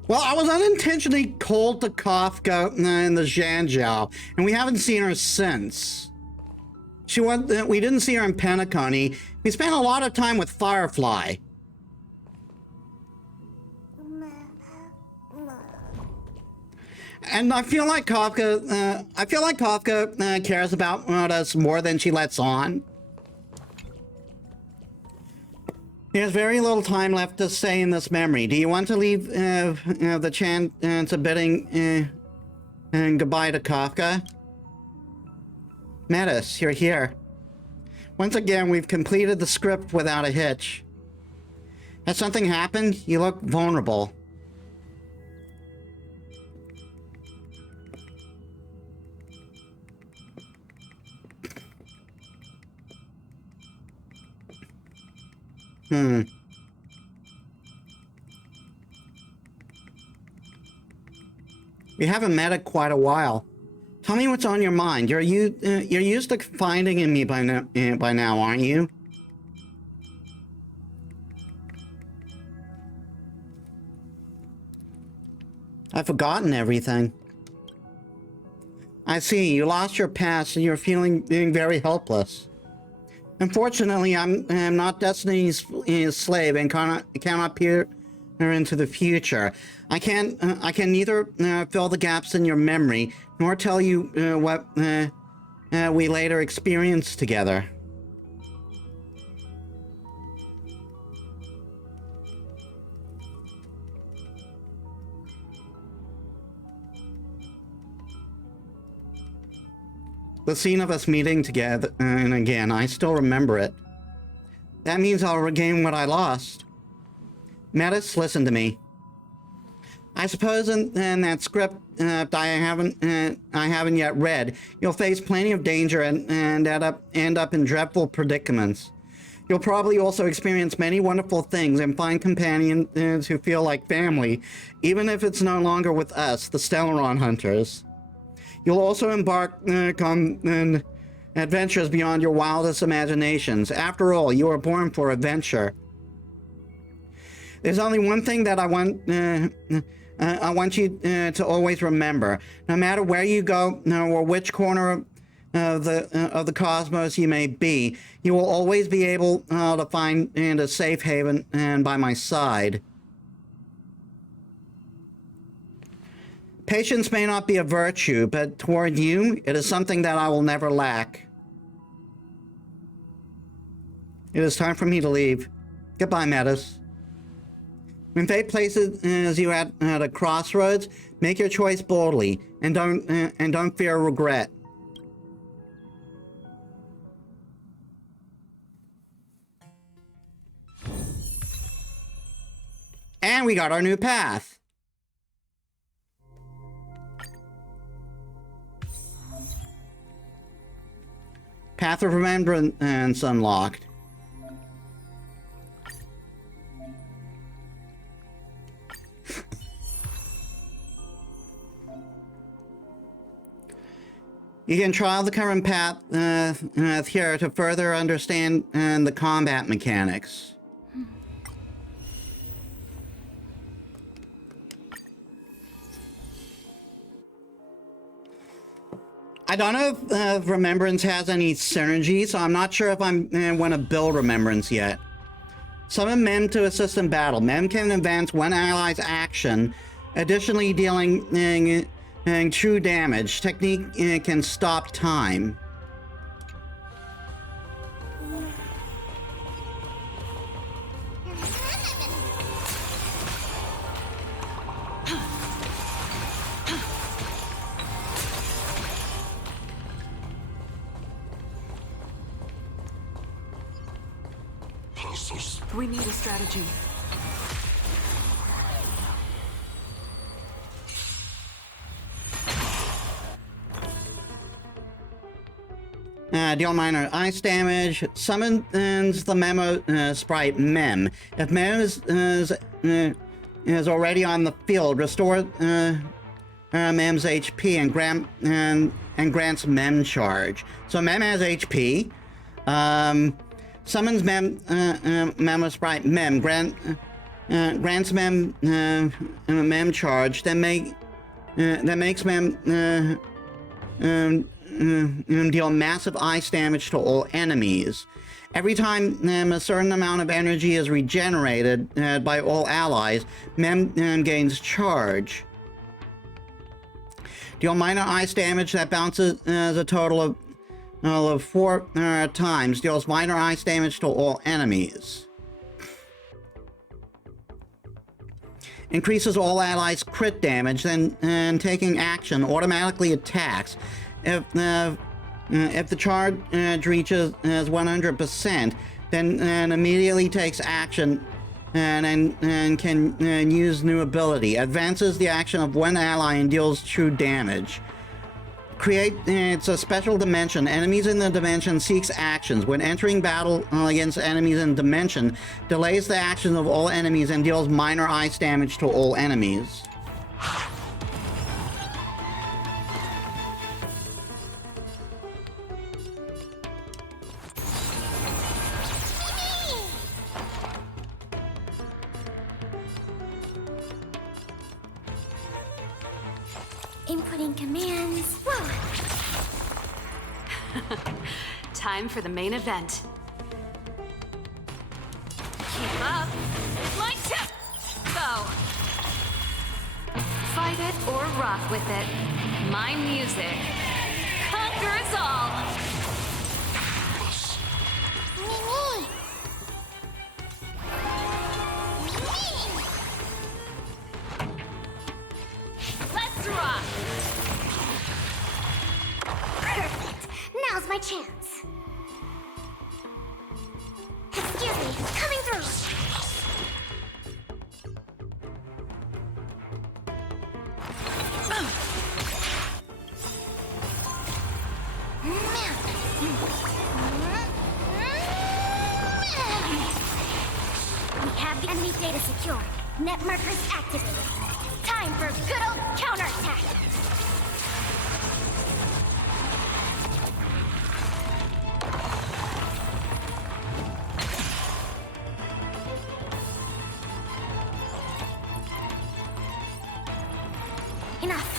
Well, I was unintentionally cold to Kafka and the Zhanjiao, and we haven't seen her since. We didn't see her in Penacony. We spent a lot of time with Firefly. And I feel like Kafka cares about us more than she lets on. There's very little time left to stay in this memory. Do you want to leave the chance of bidding goodbye to Kafka? Metis, you're here. Once again, we've completed the script without a hitch. Has something happened? You look vulnerable. We haven't met in quite a while. Tell me what's on your mind. You're used to confiding in me by now, aren't you? I've forgotten everything. I see. You lost your past and you're feeling very helpless. Unfortunately, I'm not Destiny's slave and cannot peer into the future. I can neither fill the gaps in your memory nor tell you what we later experienced together. The scene of us meeting together, and again, I still remember it. That means I'll regain what I lost. Metis, listen to me. I suppose in that script I haven't yet read, you'll face plenty of danger and end up in dreadful predicaments. You'll probably also experience many wonderful things and find companions who feel like family, even if it's no longer with us, the Stellaron Hunters. You'll also embark on adventures beyond your wildest imaginations. After all, you were born for adventure. There's only one thing that I want you to always remember. No matter where you go or which corner of the cosmos you may be, you will always be able to find a safe haven by my side. Patience may not be a virtue, but toward you, it is something that I will never lack. It is time for me to leave. Goodbye, Metis. When fate places you at a crossroads, make your choice boldly, and don't fear regret. And we got our new path. Path of Remembrance unlocked. You can trial the current path here to further understand the combat mechanics. I don't know if Remembrance has any synergy, so I'm not sure if I'm going to build Remembrance yet. Summon Mem to assist in battle. Mem can advance one ally's action, additionally dealing true damage. Technique can stop time. We need a strategy. Deal minor ice damage. Summons the Memo sprite Mem. If Mem is already on the field, restore Mem's HP and grants Mem charge. So Mem has HP. Summons Memo sprite Mem. Grants Mem Mem charge. Then makes Mem deal massive ice damage to all enemies. Every time a certain amount of energy is regenerated by all allies, Mem gains charge. Deal minor ice damage that bounces a total of 4 times. Deals minor ice damage to all enemies. Increases all allies' crit damage, then taking action automatically attacks. If the charge reaches 100%, then immediately takes action and can use new ability. Advances the action of one ally and deals true damage. It's a special dimension. Enemies in the dimension seeks actions. When entering battle against enemies in dimension, delays the actions of all enemies and deals minor ice damage to all enemies. Inputting commands. Whoa! Time for the main event. Keep up. My tip! Go! Fight it or rock with it. My music conquers all! Mimi! Let's rock! Perfect! Now's my chance! Excuse me, coming through! We have the enemy data secured. Net markers activated. Time for good old counterattack! Enough!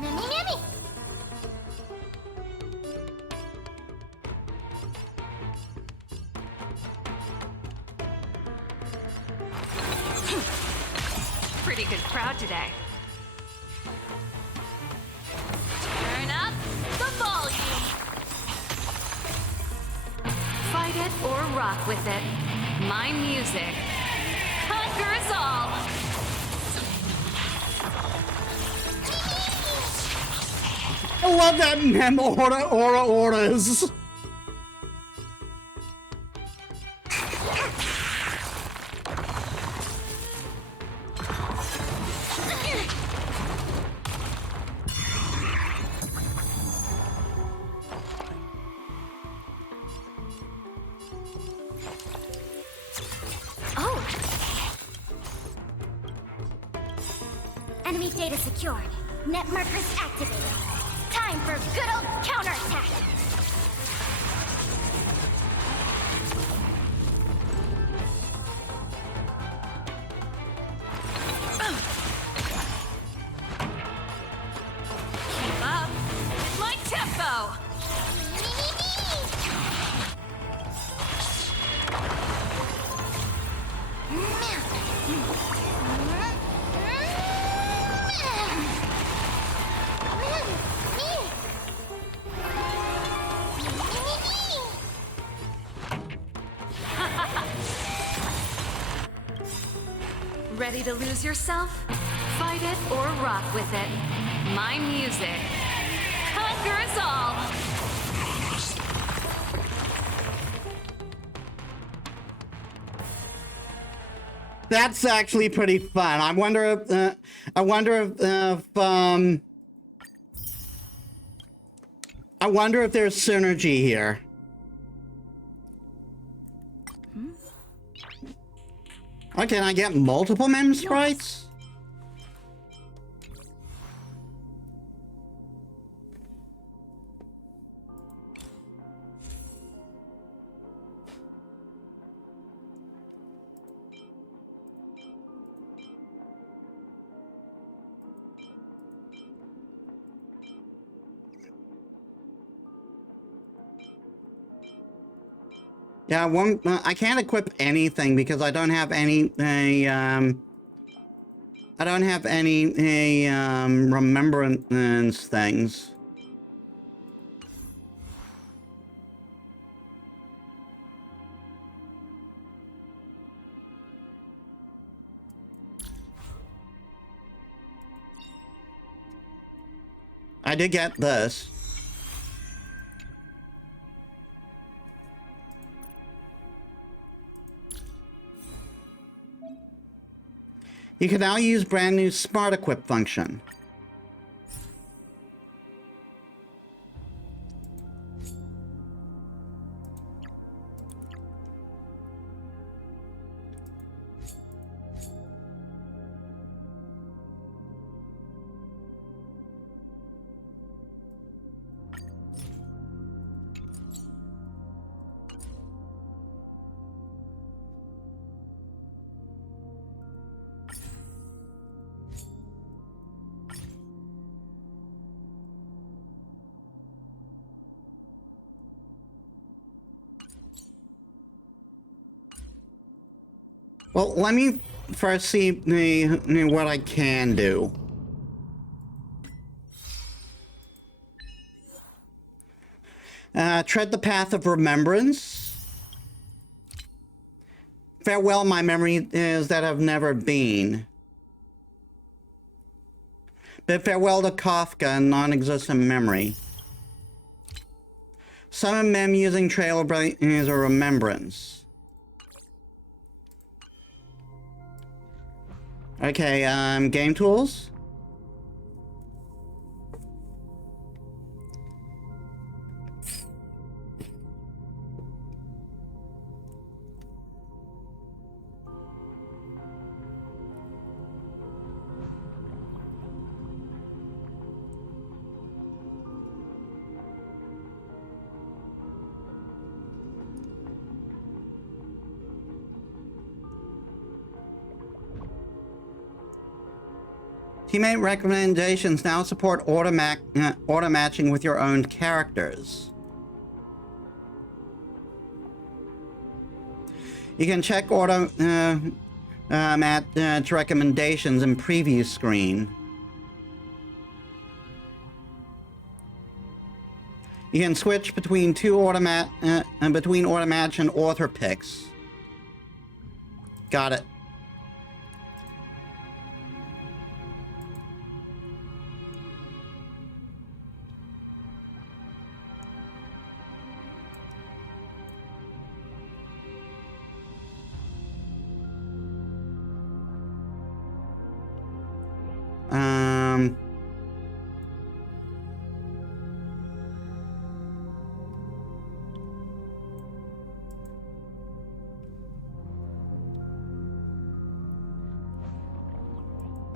Mimi! Pretty good crowd today. Turn up the volume! Fight it or rock with it. My music conquers all! I love that Mem orders. Oh! Enemy data secured. Net markers activated. Time for good old counterattack! Keep up! Ready to lose yourself? Fight it or rock with it. My music conquers all. That's actually pretty fun. I wonder if I wonder if there's synergy here. Oh, can I get multiple mem sprites? Yeah, I can't equip anything because I don't have any remembrance things. I did get this. You can now use brand new Smart Equip function. Well, let me first see what I can do. Tread the path of remembrance. Farewell, my memory is that have never been. Bid farewell to Kafka and non-existent memory. Summon mem using Trailblazer Remembrance. Okay, game tools. Teammate recommendations now support auto matching with your own characters. You can check auto match recommendations in preview screen. You can switch between auto match and author picks. Got it.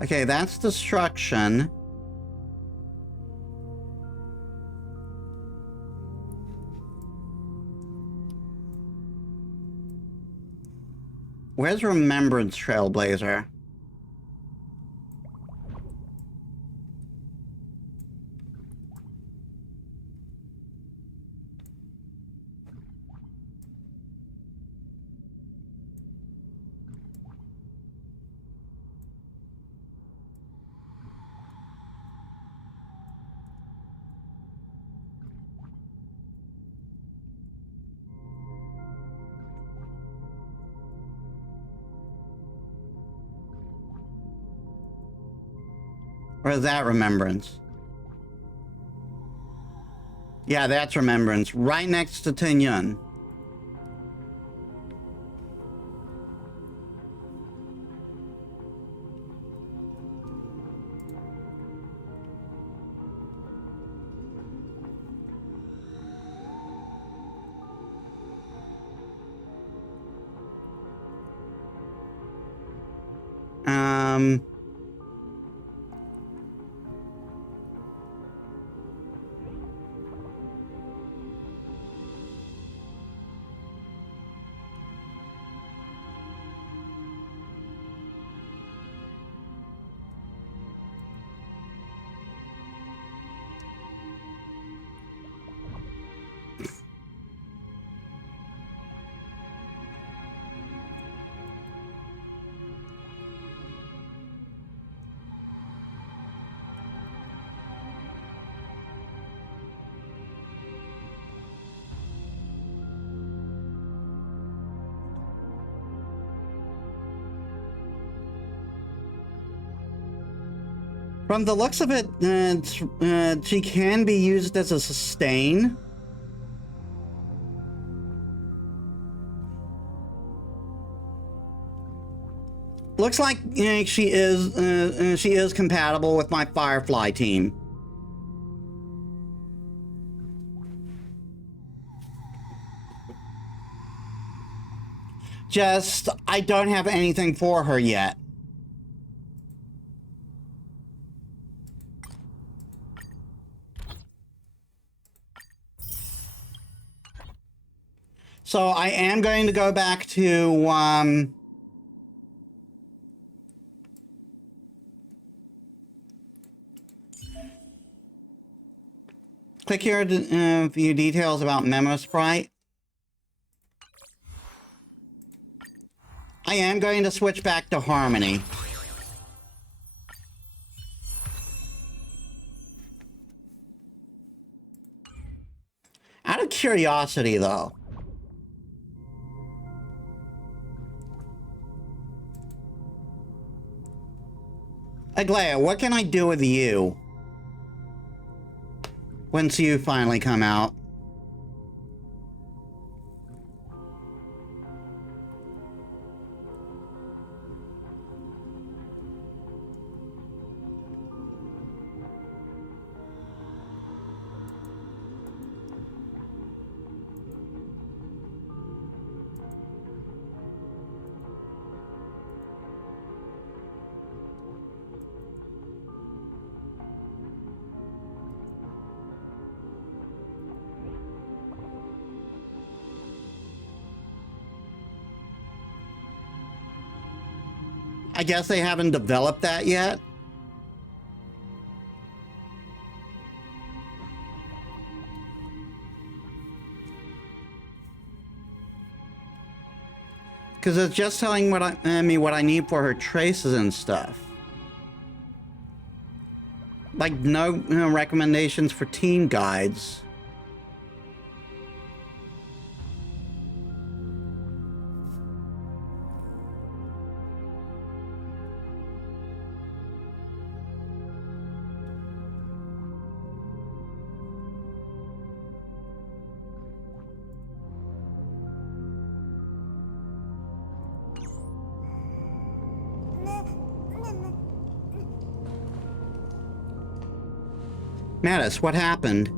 Okay, that's destruction. Where's Remembrance Trailblazer? Or is that Remembrance? Yeah, that's Remembrance. Right next to Tin Yun. From the looks of it, she can be used as a sustain. Looks like she is compatible with my Firefly team. Just, I don't have anything for her yet. So I am going to go back to, click here to view details about Memo Sprite. I am going to switch back to Harmony. Out of curiosity, though. Aglaya, what can I do with you? Once you finally come out. I guess they haven't developed that yet. Because it's just telling me what I need for her traces and stuff. Like no recommendations for team guides. Metis, what happened?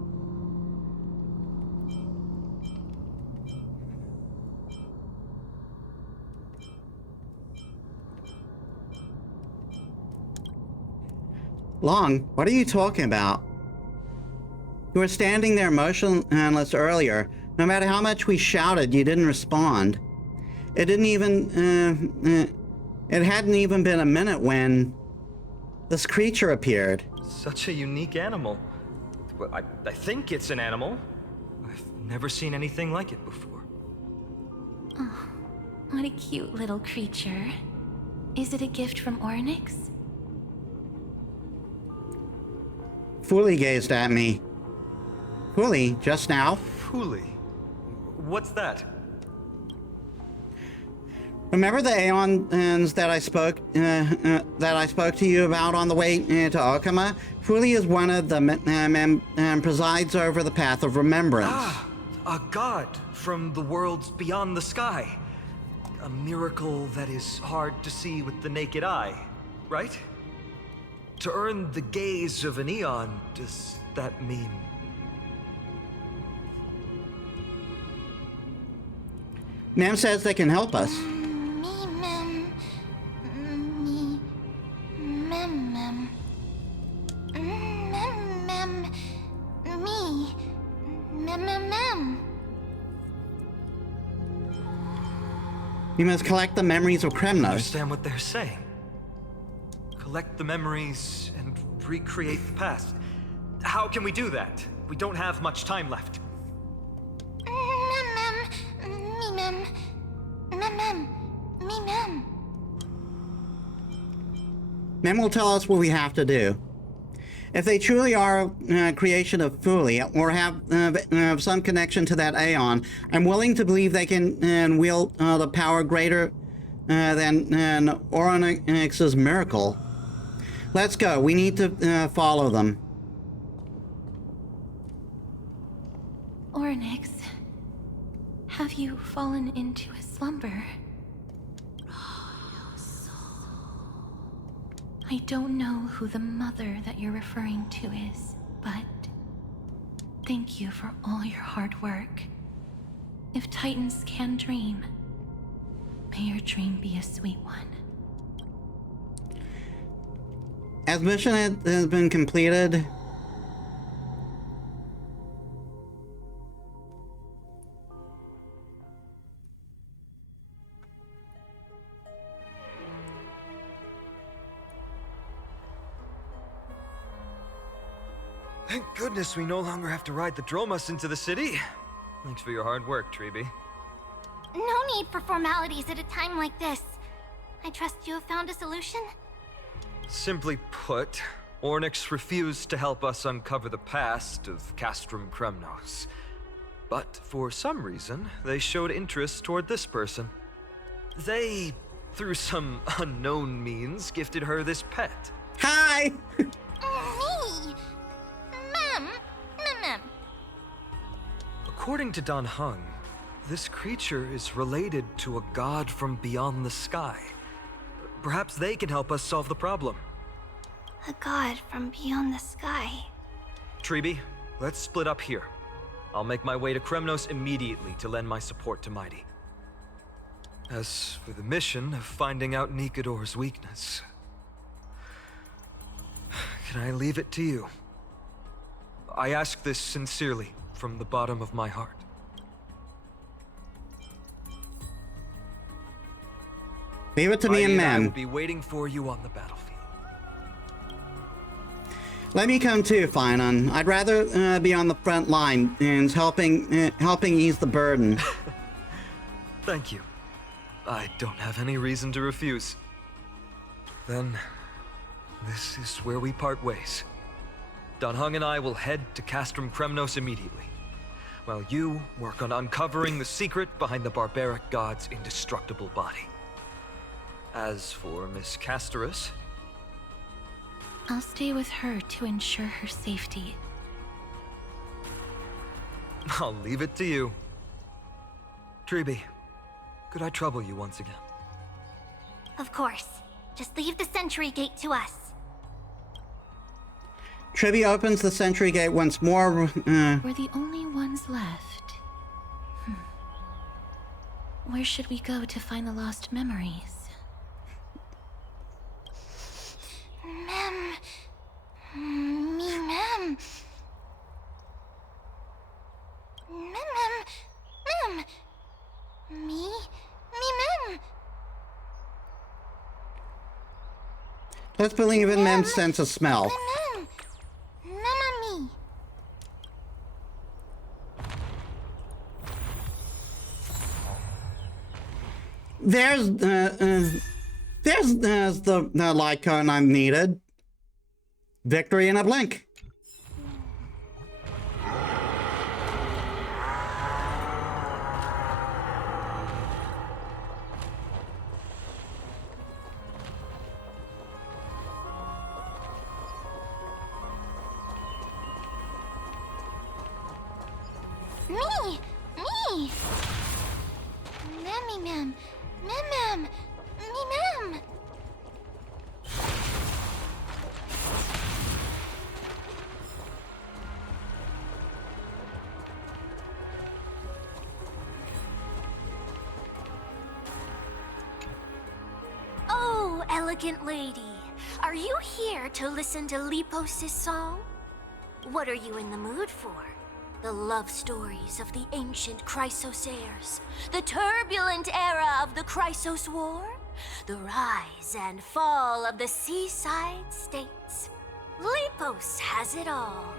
Long, what are you talking about? You were standing there motionless earlier. No matter how much we shouted, you didn't respond. It didn't even, it hadn't even been a minute when this creature appeared. Such a unique animal. Well, I think it's an animal. I've never seen anything like it before. Oh, what a cute little creature. Is it a gift from Ornyx? Fuli gazed at me. Fuli, just now? Fuli? What's that? Remember the Aeons that I spoke to you about on the way to Okama? Fuli is one of them and presides over the Path of Remembrance. Ah, a god from the worlds beyond the sky. A miracle that is hard to see with the naked eye, right? To earn the gaze of an Aeon, does that mean... Mem says they can help us. You must collect the memories of Kremnos. I understand what they're saying. Collect the memories and recreate the past. How can we do that? We don't have much time left. Mem will tell us what we have to do. If they truly are a creation of Fuli, or have some connection to that Aeon, I'm willing to believe they can wield the power greater than Oryx's miracle. Let's go. We need to follow them. Oryx, have you fallen into a slumber? I don't know who the mother that you're referring to is, but thank you for all your hard work. If Titans can dream, may your dream be a sweet one. As mission has been completed, Thank goodness we no longer have to ride the Dromus into the city. Thanks for your hard work, Treeby. No need for formalities at a time like this. I trust you have found a solution? Simply put, Ornyx refused to help us uncover the past of Castrum Kremnos. But for some reason, they showed interest toward this person. They, through some unknown means, gifted her this pet. Hi! Me! Mem. According to Dan Heng, this creature is related to a god from beyond the sky. Perhaps they can help us solve the problem. A god from beyond the sky. Treeby, let's split up here. I'll make my way to Kremnos immediately to lend my support to Mighty. As for the mission of finding out Nikador's weakness, can I leave it to you? I ask this sincerely, from the bottom of my heart. Leave it to me and I Mem. will be waiting for you on the battlefield. Let me come too, Finon. I'd rather be on the front line and helping ease the burden. Thank you. I don't have any reason to refuse. Then, this is where we part ways. Dan Heng and I will head to Castrum Kremnos immediately, while you work on uncovering the secret behind the barbaric god's indestructible body. As for Miss Castorus, I'll stay with her to ensure her safety. I'll leave it to you. Treeby, could I trouble you once again? Of course. Just leave the sentry gate to us. Treeby opens the sentry gate once more. We're the only ones left. Where should we go to find the lost memories? Mem. Mem. Let's believe in Mem's sense of smell. Me. There's the light cone I've needed. Victory in a blink. Mem. Mem. Mem. Oh, elegant lady. Are you here to listen to Lepos' song? What are you in the mood for? The love stories of the ancient Chrysosaurs, the turbulent era of the Chrysos War, the rise and fall of the seaside states. Lepos has it all.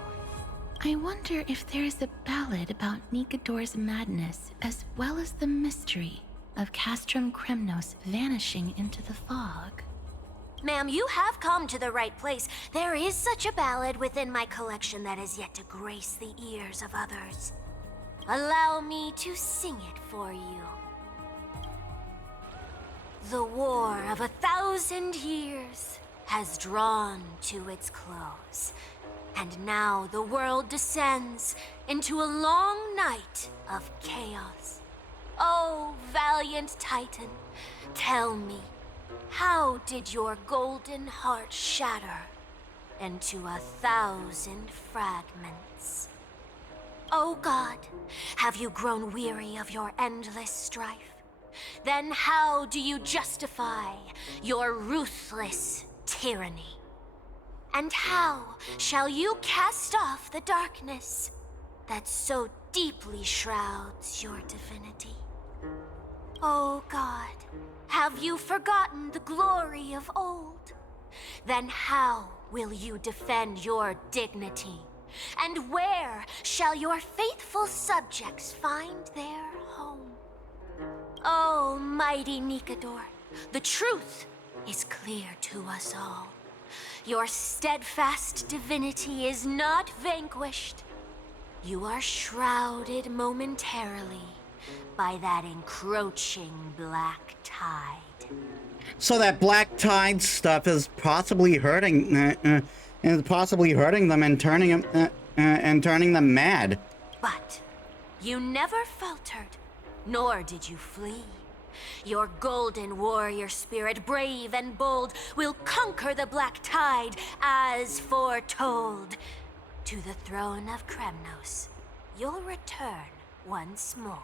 I wonder if there is a ballad about Nikodor's madness as well as the mystery of Castrum Kremnos vanishing into the fog. Ma'am, you have come to the right place. There is such a ballad within my collection that has yet to grace the ears of others. Allow me to sing it for you. The war of 1,000 years has drawn to its close, and now the world descends into a long night of chaos. Oh, valiant Titan, tell me, how did your golden heart shatter into 1,000 fragments? Oh God, have you grown weary of your endless strife? Then how do you justify your ruthless tyranny? And how shall you cast off the darkness that so deeply shrouds your divinity? Oh God, have you forgotten the glory of old? Then how will you defend your dignity? And where shall your faithful subjects find their home? Oh, mighty Nikodor, the truth is clear to us all. Your steadfast divinity is not vanquished. You are shrouded momentarily by that encroaching black tide. So that black tide stuff is possibly hurting them and turning them mad. But you never faltered, nor did you flee. Your golden warrior spirit, brave and bold, will conquer the black tide as foretold. To the throne of Kremnos, you'll return once more.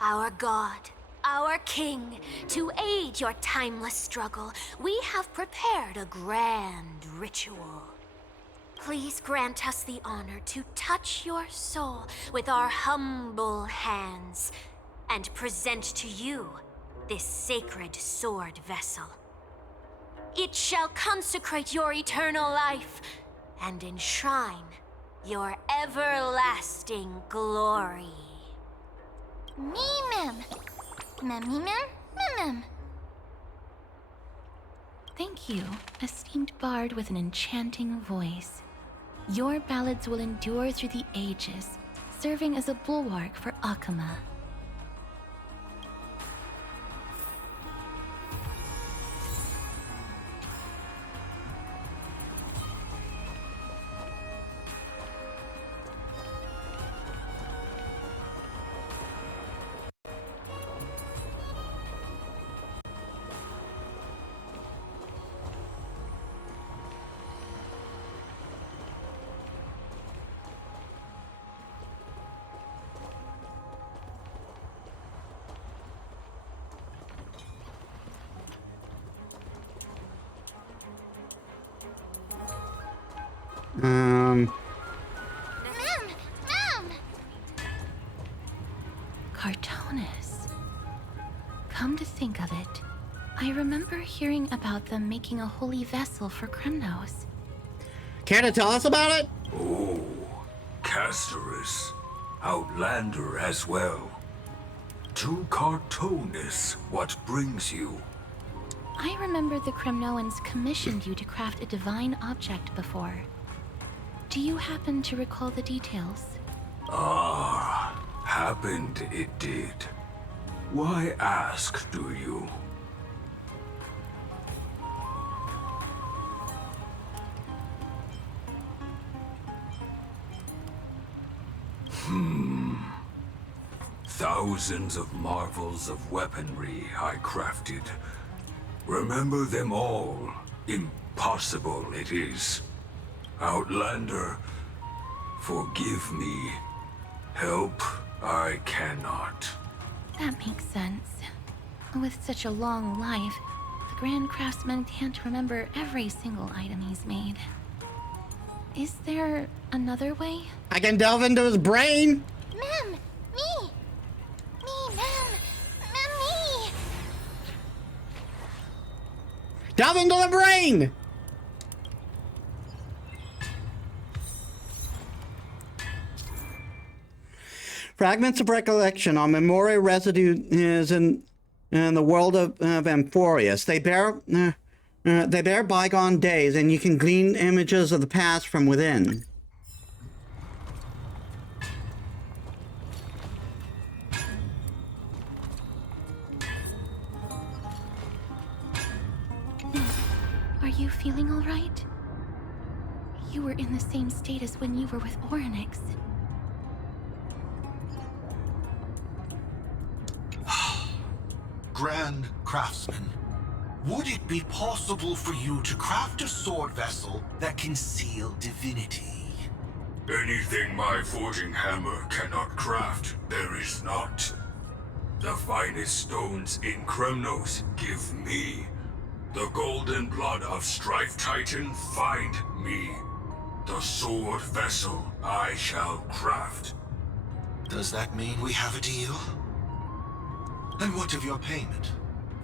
Our God, our King, to aid your timeless struggle, we have prepared a grand ritual. Please grant us the honor to touch your soul with our humble hands and present to you this sacred sword vessel. It shall consecrate your eternal life and enshrine your everlasting glory. Mem. Mem. Thank you, esteemed bard with an enchanting voice. Your ballads will endure through the ages, serving as a bulwark for Akama. Mem! Cartonis. Come to think of it, I remember hearing about them making a holy vessel for Kremnos. Care to tell us about it? Oh, Casterus. Outlander as well. To Cartonis, what brings you? I remember the Kremnoans commissioned you to craft a divine object before. Do you happen to recall the details? Ah, happened it did. Why ask, do you? thousands of marvels of weaponry I crafted. Remember them all. Impossible it is. Outlander, forgive me. Help I cannot. That makes sense. With such a long life, the Grand Craftsman can't remember every single item he's made. Is there another way? I can delve into his brain. Mem! Me! Me, Mem! Me! Delve into the brain. Fragments of recollection on memory residue is in the world of Amphorius. They bear bygone days, and you can glean images of the past from within. Are you feeling all right? You were in the same state as when you were with Orynyx. Grand Craftsman, would it be possible for you to craft a sword vessel that can seal divinity? Anything my forging hammer cannot craft, there is not. The finest stones in Kremnos give me. The golden blood of Strife Titan find me. The sword vessel I shall craft. Does that mean we have a deal? And what of your payment?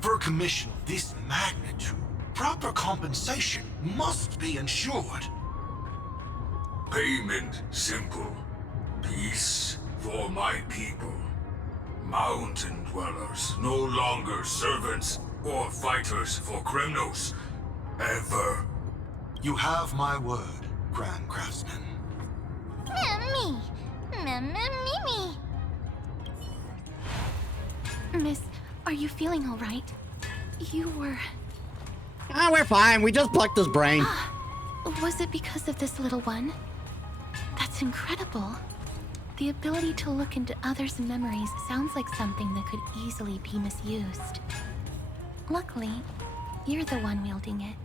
For a commission of this magnitude, proper compensation must be ensured. Payment simple. Peace for my people. Mountain dwellers, no longer servants or fighters for Kremnos. Ever. You have my word, Grand Craftsman. Me! Me! Miss, are you feeling all right? You were... We're fine. We just plucked his brain. Was it because of this little one? That's incredible. The ability to look into others' memories sounds like something that could easily be misused. Luckily, you're the one wielding it.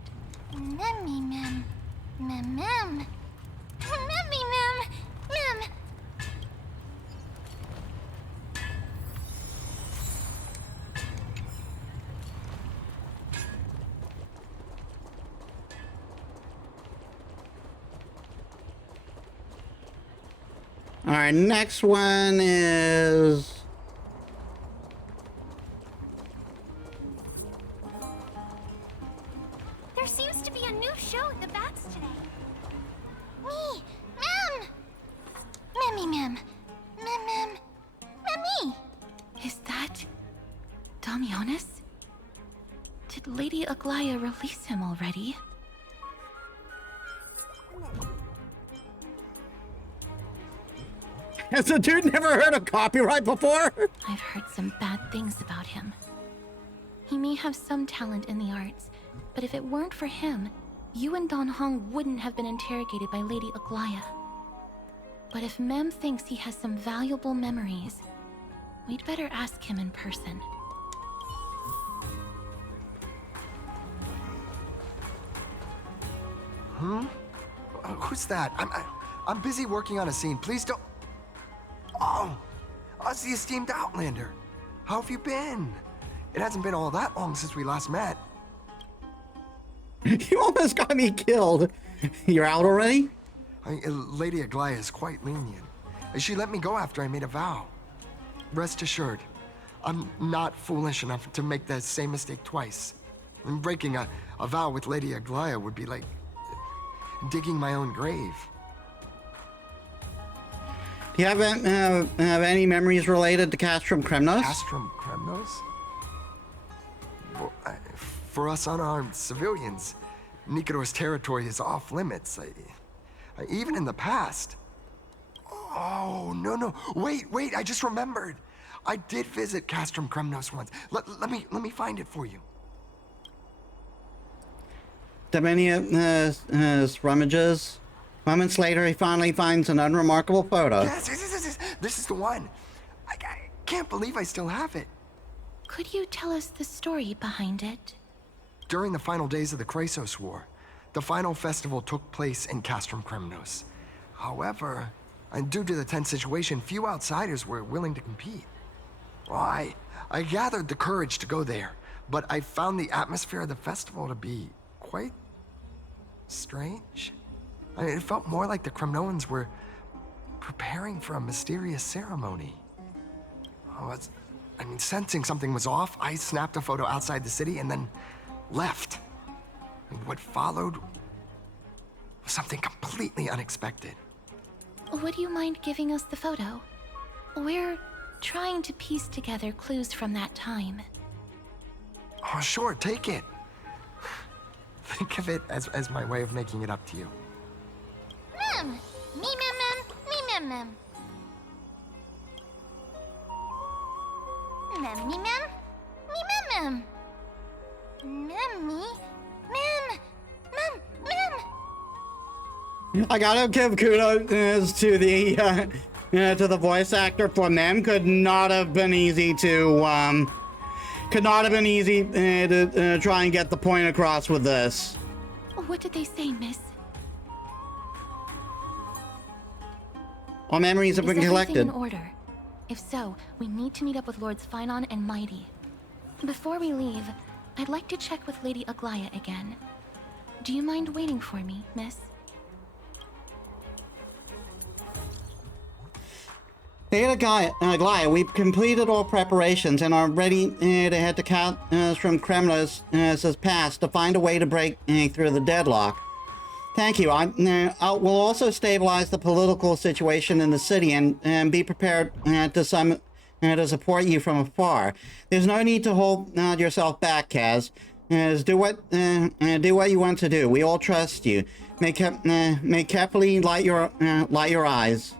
Memmy, Mem. Mem. Memmy, Mem. Mem. All right, next one is... There seems to be a new show at the Bats today. Me, Mem. Memmy, Mem. Mem. Memmy. Is that... Damionis? Did Lady Aglaya release him already? Has the dude never heard of copyright before? I've heard some bad things about him. He may have some talent in the arts, but if it weren't for him, you and Don Hong wouldn't have been interrogated by Lady Aglaya. But if Mem thinks he has some valuable memories, we'd better ask him in person. Who's that? I'm busy working on a scene. Please don't... Oh, Us the esteemed Outlander. How have you been? It hasn't been all that long since we last met. You almost got me killed. You're out already? Lady Aglaya is quite lenient. She let me go after I made a vow. Rest assured, I'm not foolish enough to make the same mistake twice. And breaking a vow with Lady Aglaya would be like digging my own grave. Do you have any memories related to Castrum Kremnos? Castrum Kremnos? For us unarmed civilians, Nikodor's territory is off limits. Even in the past. Oh, no. Wait, I just remembered. I did visit Castrum Kremnos once. Let me find it for you. Dominius rummages. Moments later, he finally finds an unremarkable photo. Yes. This is the one. can't believe I still have it. Could you tell us the story behind it? During the final days of the Chrysos War, the final festival took place in Castrum Kremnos. However, and due to the tense situation, few outsiders were willing to compete. Well, I gathered the courage to go there, but I found the atmosphere of the festival to be quite strange. I mean, it felt more like the Kremnoans were preparing for a mysterious ceremony. Sensing something was off, I snapped a photo outside the city and then left. And what followed was something completely unexpected. Would you mind giving us the photo? We're trying to piece together clues from that time. Oh, sure, take it. Think of it as my way of making it up to you. Mem! Me mem mem, me mem mem. Mem me mem, me mem mem. Mem me, mem, mem, mem. I gotta give kudos to the voice actor for Mem. Could not have been easy to try and get the point across with this. What did they say, miss? All memories have been Is everything collected. in order? If so, we need to meet up with Lords Finon and Mighty. Before we leave, I'd like to check with Lady Aglaya again. Do you mind waiting for me, miss? Lady Aglaya, we've completed all preparations and are ready to head to from Kremlos as past to find a way to break through the deadlock. Thank you. We'll also stabilize the political situation in the city and be prepared to support you from afar. There's no need to hold yourself back, Kaz. Do what you want to do. We all trust you. May carefully light your eyes.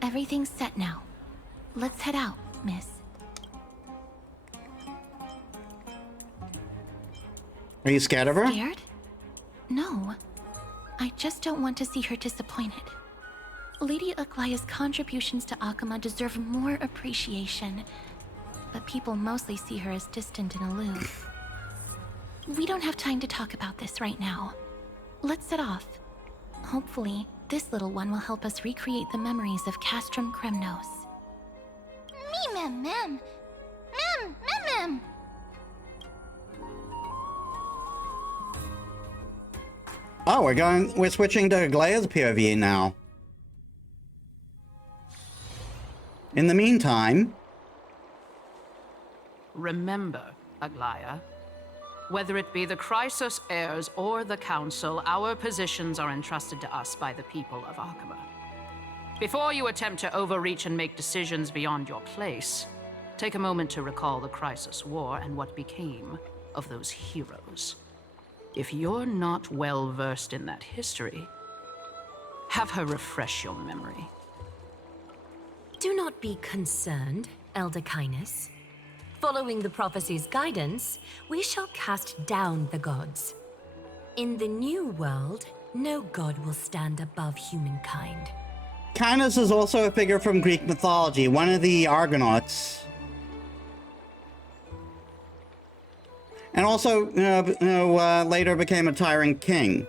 Everything's set now. Let's head out, miss. Are you scared of her? Scared? No. I just don't want to see her disappointed. Lady Aglaya's contributions to Akama deserve more appreciation, but people mostly see her as distant and aloof. We don't have time to talk about this right now. Let's set off. Hopefully, this little one will help us recreate the memories of Castrum Kremnos. Me mem mem. Mem mem mem. Oh, we're switching to Aglaya's POV now. In the meantime... Remember, Aglaya, whether it be the Chrysos heirs or the Council, our positions are entrusted to us by the people of Akama. Before you attempt to overreach and make decisions beyond your place, take a moment to recall the Chrysos War and what became of those heroes. If you're not well versed in that history, have her refresh your memory. Do not be concerned, Elder Kindness. Following the prophecy's guidance, we shall cast down the gods. In the new world, no god will stand above humankind. Kindness is also a figure from Greek mythology, one of the Argonauts. And also, later became a tyrant king.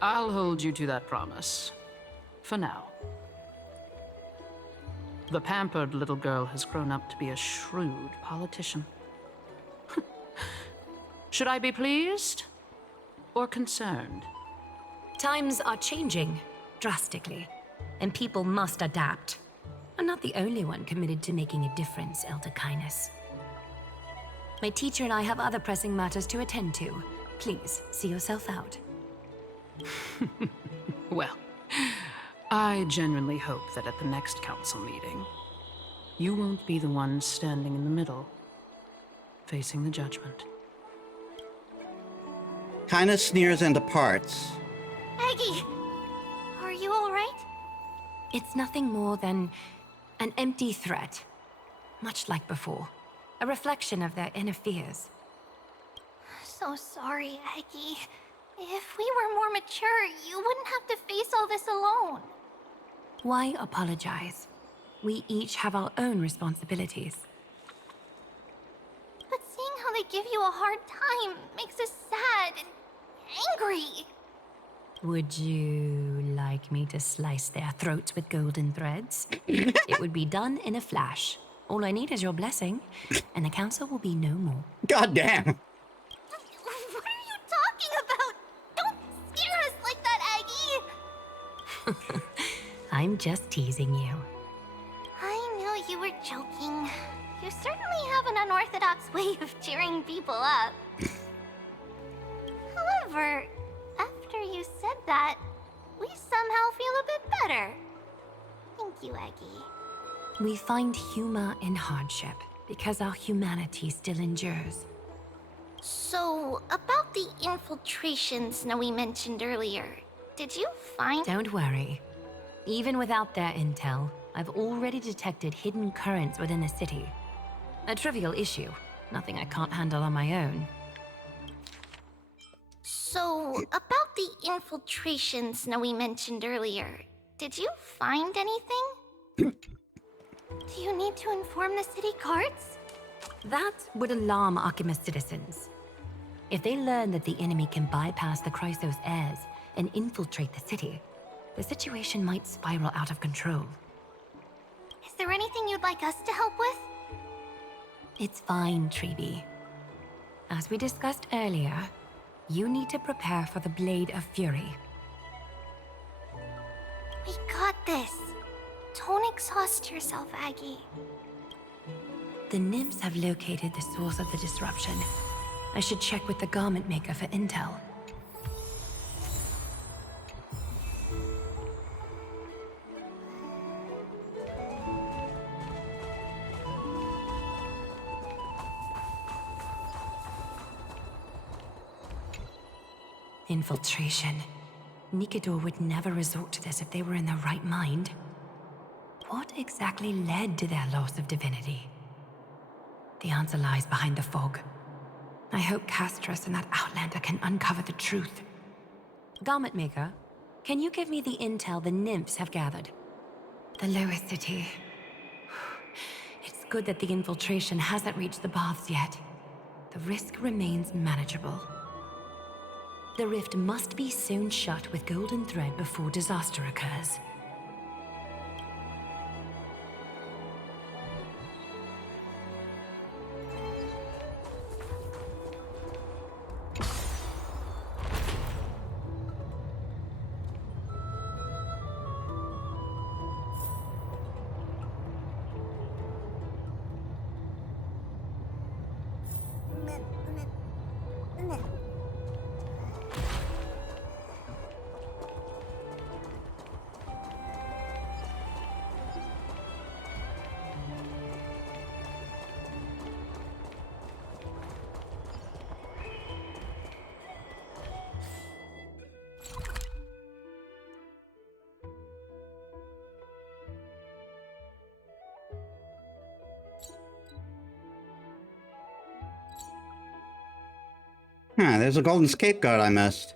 I'll hold you to that promise. For now. The pampered little girl has grown up to be a shrewd politician. Should I be pleased or concerned? Times are changing drastically, and people must adapt. I'm not the only one committed to making a difference, Elder Kindness. My teacher and I have other pressing matters to attend to. Please, see yourself out. Well, I genuinely hope that at the next council meeting, you won't be the one standing in the middle, facing the judgment. Kindness sneers and departs. Aggie! Are you alright? It's nothing more than an empty threat. Much like before. A reflection of their inner fears. So sorry, Aggie. If we were more mature, you wouldn't have to face all this alone. Why apologize? We each have our own responsibilities. But seeing how they give you a hard time makes us sad and angry. Would you like me to slice their throats with golden threads? It would be done in a flash. All I need is your blessing, and the council will be no more. God damn. What are you talking about? Don't scare us like that, Aggie! I'm just teasing you. I knew you were joking. You certainly have an unorthodox way of cheering people up. However, after you said that, we somehow feel a bit better. Thank you, Aggie. We find humor in hardship because our humanity still endures. So, about the infiltration Snowy mentioned earlier, did you find— Don't worry. Even without their intel, I've already detected hidden currents within the city. A trivial issue, nothing I can't handle on my own. So, about the infiltration Snowy mentioned earlier, did you find anything? Do you need to inform the city guards? That would alarm Archimedes citizens. If they learn that the enemy can bypass the Chrysos heirs and infiltrate the city, the situation might spiral out of control. Is there anything you'd like us to help with? It's fine, Treeby. As we discussed earlier, you need to prepare for the Blade of Fury. We got this. Don't exhaust yourself, Aggie. The nymphs have located the source of the disruption. I should check with the garment maker for intel. Infiltration. Nikador would never resort to this if they were in their right mind. What exactly led to their loss of divinity? The answer lies behind the fog. I hope Castras and that Outlander can uncover the truth. Garment Maker, can you give me the intel the nymphs have gathered? The lowest city. It's good that the infiltration hasn't reached the baths yet. The risk remains manageable. The rift must be sewn shut with golden thread before disaster occurs. There's a golden scapegoat I missed.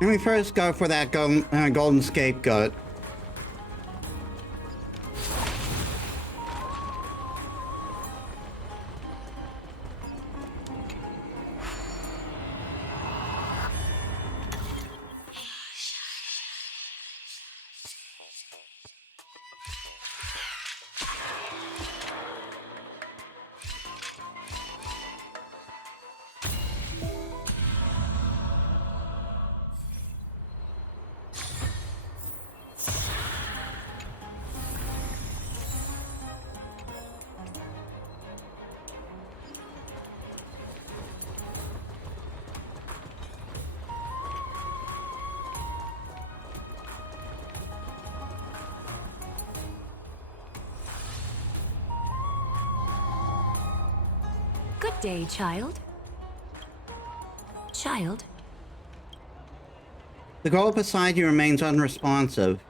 Let me first go for that golden scapegoat. day, child? Child? The girl beside you remains unresponsive.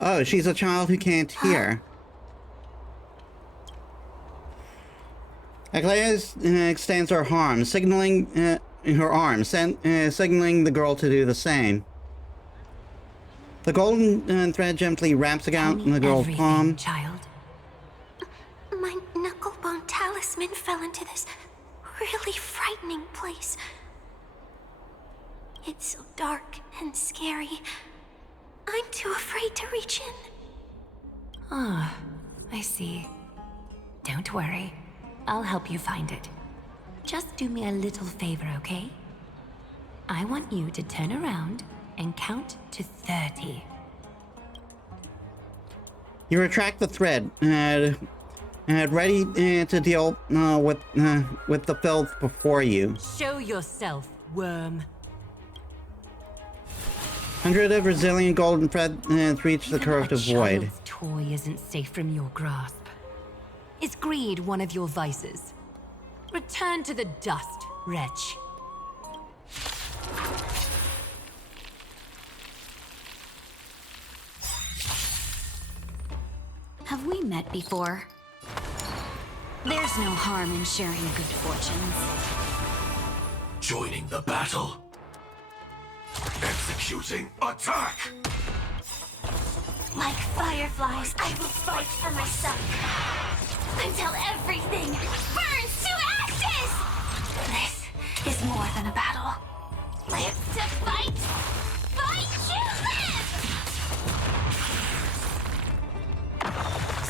Oh, she's a child who can't hear. Aglaya extends her arms, signaling signaling the girl to do the same. The golden thread gently wraps around the girl's palm. Child. My knucklebone talisman fell into this really frightening place. It's so dark and scary. I'm too afraid to reach in. Ah, I see. Don't worry. I'll help you find it. Just do me a little favor, okay? I want you to turn around and count to 30. You retract the thread, ready to deal with the filth before you. Show yourself, worm. Hundreds of resilient golden threads reach the curved void. Child's toy isn't safe from your grasp. Is greed one of your vices? Return to the dust, wretch. Have we met before? There's no harm in sharing good fortunes. Joining the battle. Executing attack! Like fireflies, I will fight for myself. Until everything burns to ashes! This is more than a battle. Live to fight! Fight to live!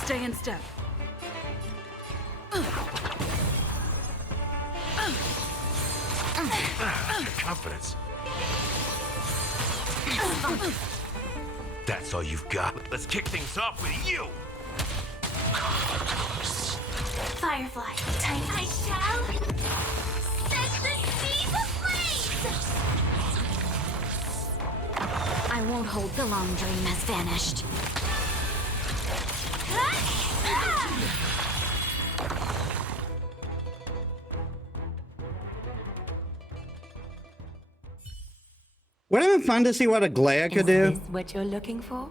Stay in step. Confidence. That's all you've got. Let's kick things off with you! Firefly, tiny. I shall set the seas ablaze! I won't hold the long dream has vanished. Wouldn't it be fun to see what Aglaya could do? Is this what you're looking for?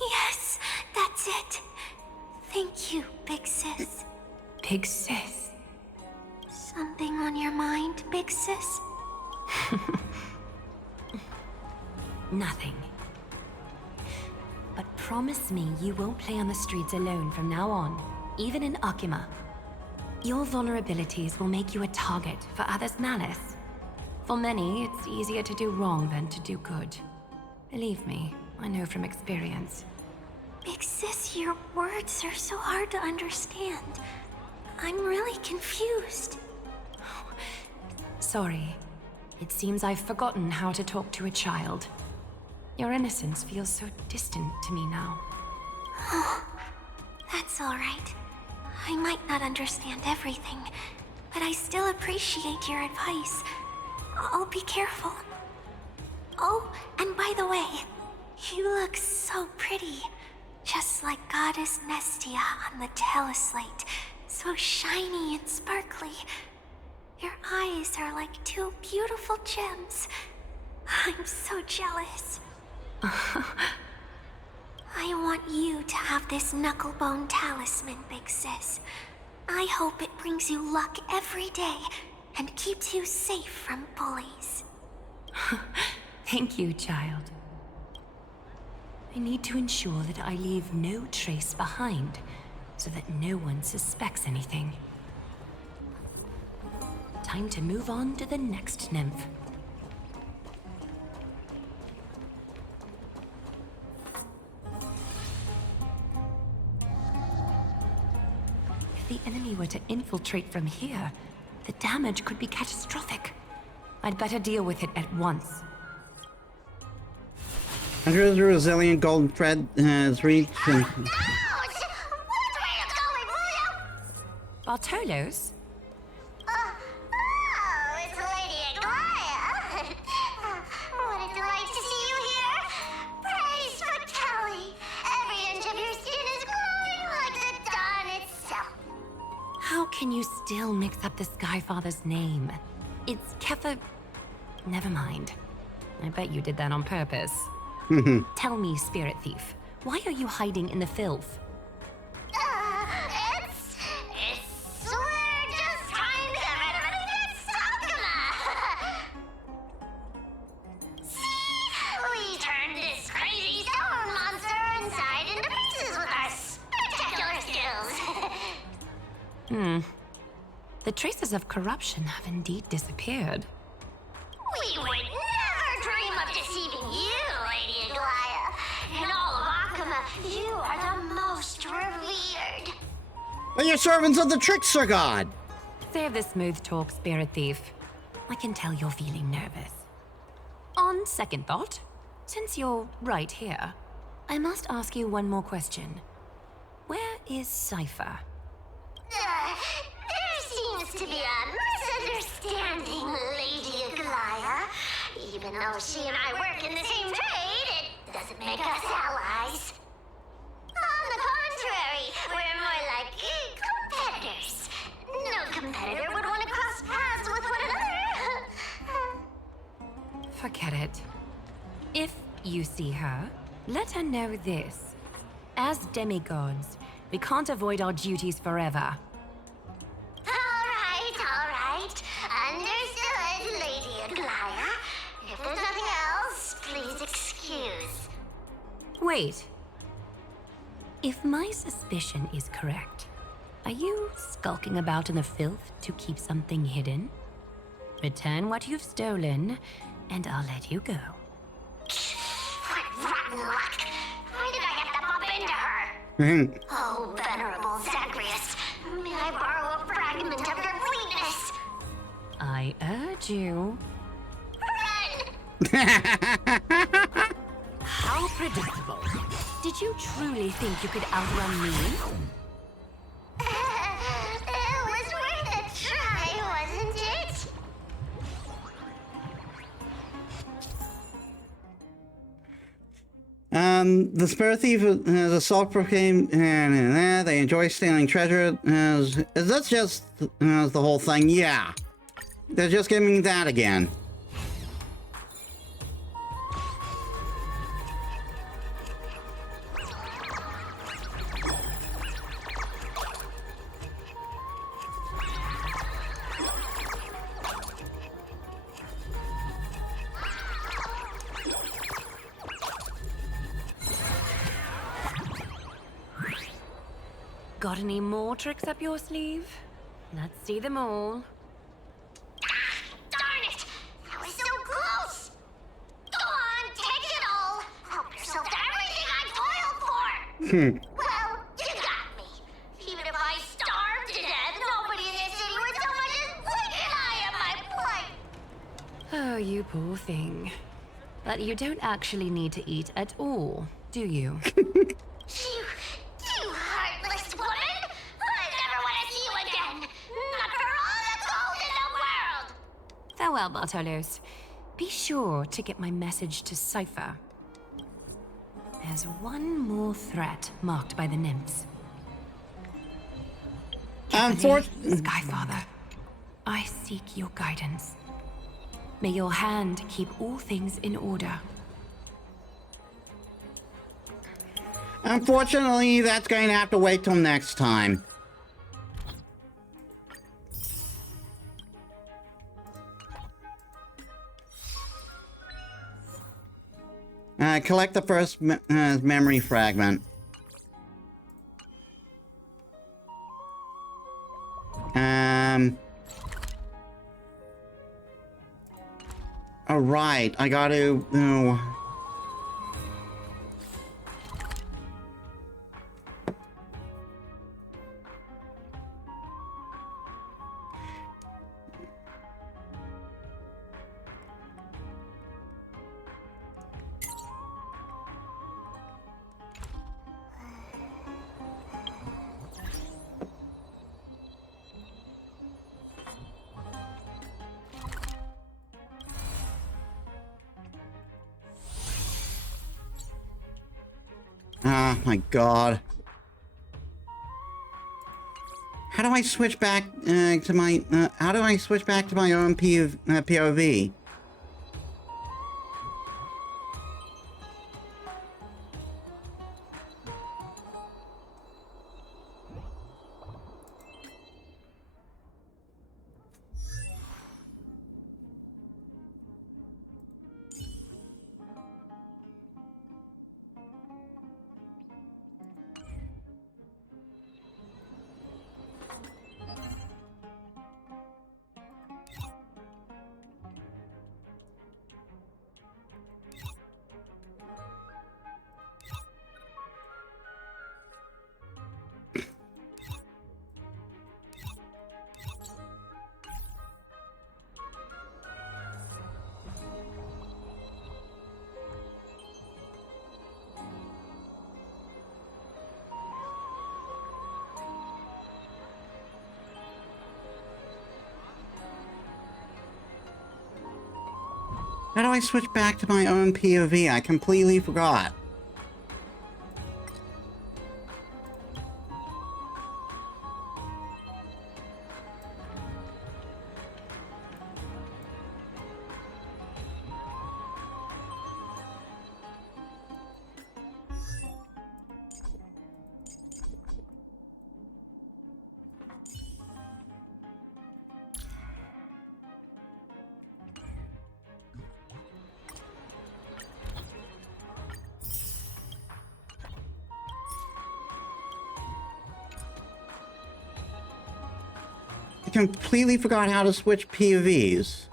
Yes, that's it. Thank you, big sis. Big sis? Something on your mind, big sis? Nothing. But promise me you won't play on the streets alone from now on, even in Akima. Your vulnerabilities will make you a target for others' malice. For many, it's easier to do wrong than to do good. Believe me, I know from experience. Big sis, your words are so hard to understand. I'm really confused. Sorry. It seems I've forgotten how to talk to a child. Your innocence feels so distant to me now. Oh, that's all right. I might not understand everything, but I still appreciate your advice. I'll be careful. Oh, and by the way, you look so pretty. Just like Goddess Nestia on the teleslate. So shiny and sparkly. Your eyes are like two beautiful gems. I'm so jealous. I want you to have this knucklebone talisman, big sis. I hope it brings you luck every day and keeps you safe from bullies. Thank you, child. I need to ensure that I leave no trace behind, so that no one suspects anything. Time to move on to the next nymph. If the enemy were to infiltrate from here, the damage could be catastrophic. I'd better deal with it at once. Hundreds of resilient golden thread has reached. Bartolos? It's Lady Aglaya. What a delight to see you here. Praise for Kelly. Every inch of your skin is glowing like the dawn itself. How can you still mix up the Skyfather's name? It's Kepha... Never mind. I bet you did that on purpose. Tell me, Spirit Thief, why are you hiding in the filth? We're just trying to get everybody gets Sakuma. See? We turned this crazy stone monster inside into pieces with our spectacular skills. The traces of corruption have indeed disappeared. We would never dream of deceiving you, Lady Aglaya. In all of Akuma, you are the most revered. But you're servants of the Trickster God! Save the smooth talk, Spirit Thief. I can tell you're feeling nervous. On second thought, since you're right here, I must ask you one more question. Where is Sci-Fi? There seems to be a misunderstanding, Lady Aglaya. Even though she and I work in the same trade, it doesn't make us allies. On the contrary, we're more like competitors. No competitor would want to cross paths with one another. Forget it. If you see her, let her know this. As demigods, we can't avoid our duties forever. All right. Understood, Lady Aglaya. If there's nothing else, please excuse. Wait. If my suspicion is correct, are you skulking about in the filth to keep something hidden? Return what you've stolen, and I'll let you go. What rotten luck! Why did I have to bump into her? Oh, venerable Zagreus, may I borrow a fragment of your weakness? I urge you. Run! How predictable. Did you truly think you could outrun me? It was worth a try, wasn't it? The Spirit Thief is a self-proclaimed, they enjoy stealing treasure. Is that just the whole thing? Yeah. They're just giving me that again. Got any more tricks up your sleeve? Let's see them all. Darn it! I was so close! Go on, take it all! Help yourself to everything I toiled for! Well, you got me. Even if I starved to death, nobody in this city would so much as blink an eye at my plight! Oh, you poor thing. But you don't actually need to eat at all, do you? You heartless woman! I never want to see you again! Not for all the gold in the world! Farewell, Bartolos. Be sure to get my message to Sci-Fi. There's one more threat marked by the nymphs. Skyfather, I seek your guidance. May your hand keep all things in order. Unfortunately, that's going to have to wait till next time. Collect the first memory fragment. Alright, I gotta... Oh my god. How do I switch back to my... how do I switch back to my own POV? How do I switch back to my own POV? I completely forgot. I completely forgot how to switch POVs.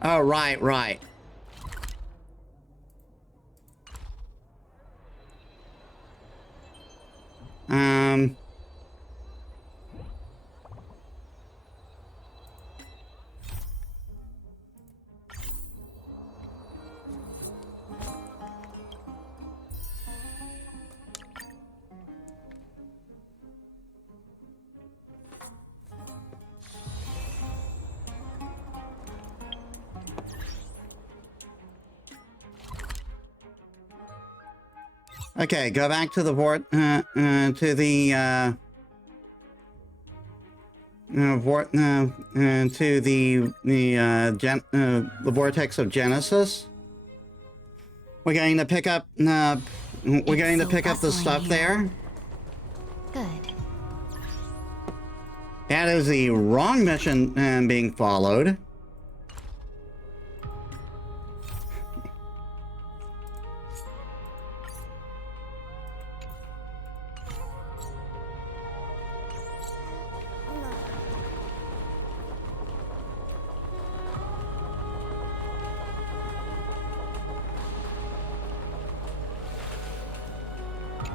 Oh, right, right. Okay, go back to the the vortex of Genesis. We're going to pick up the stuff there. Good. That is the wrong mission being followed.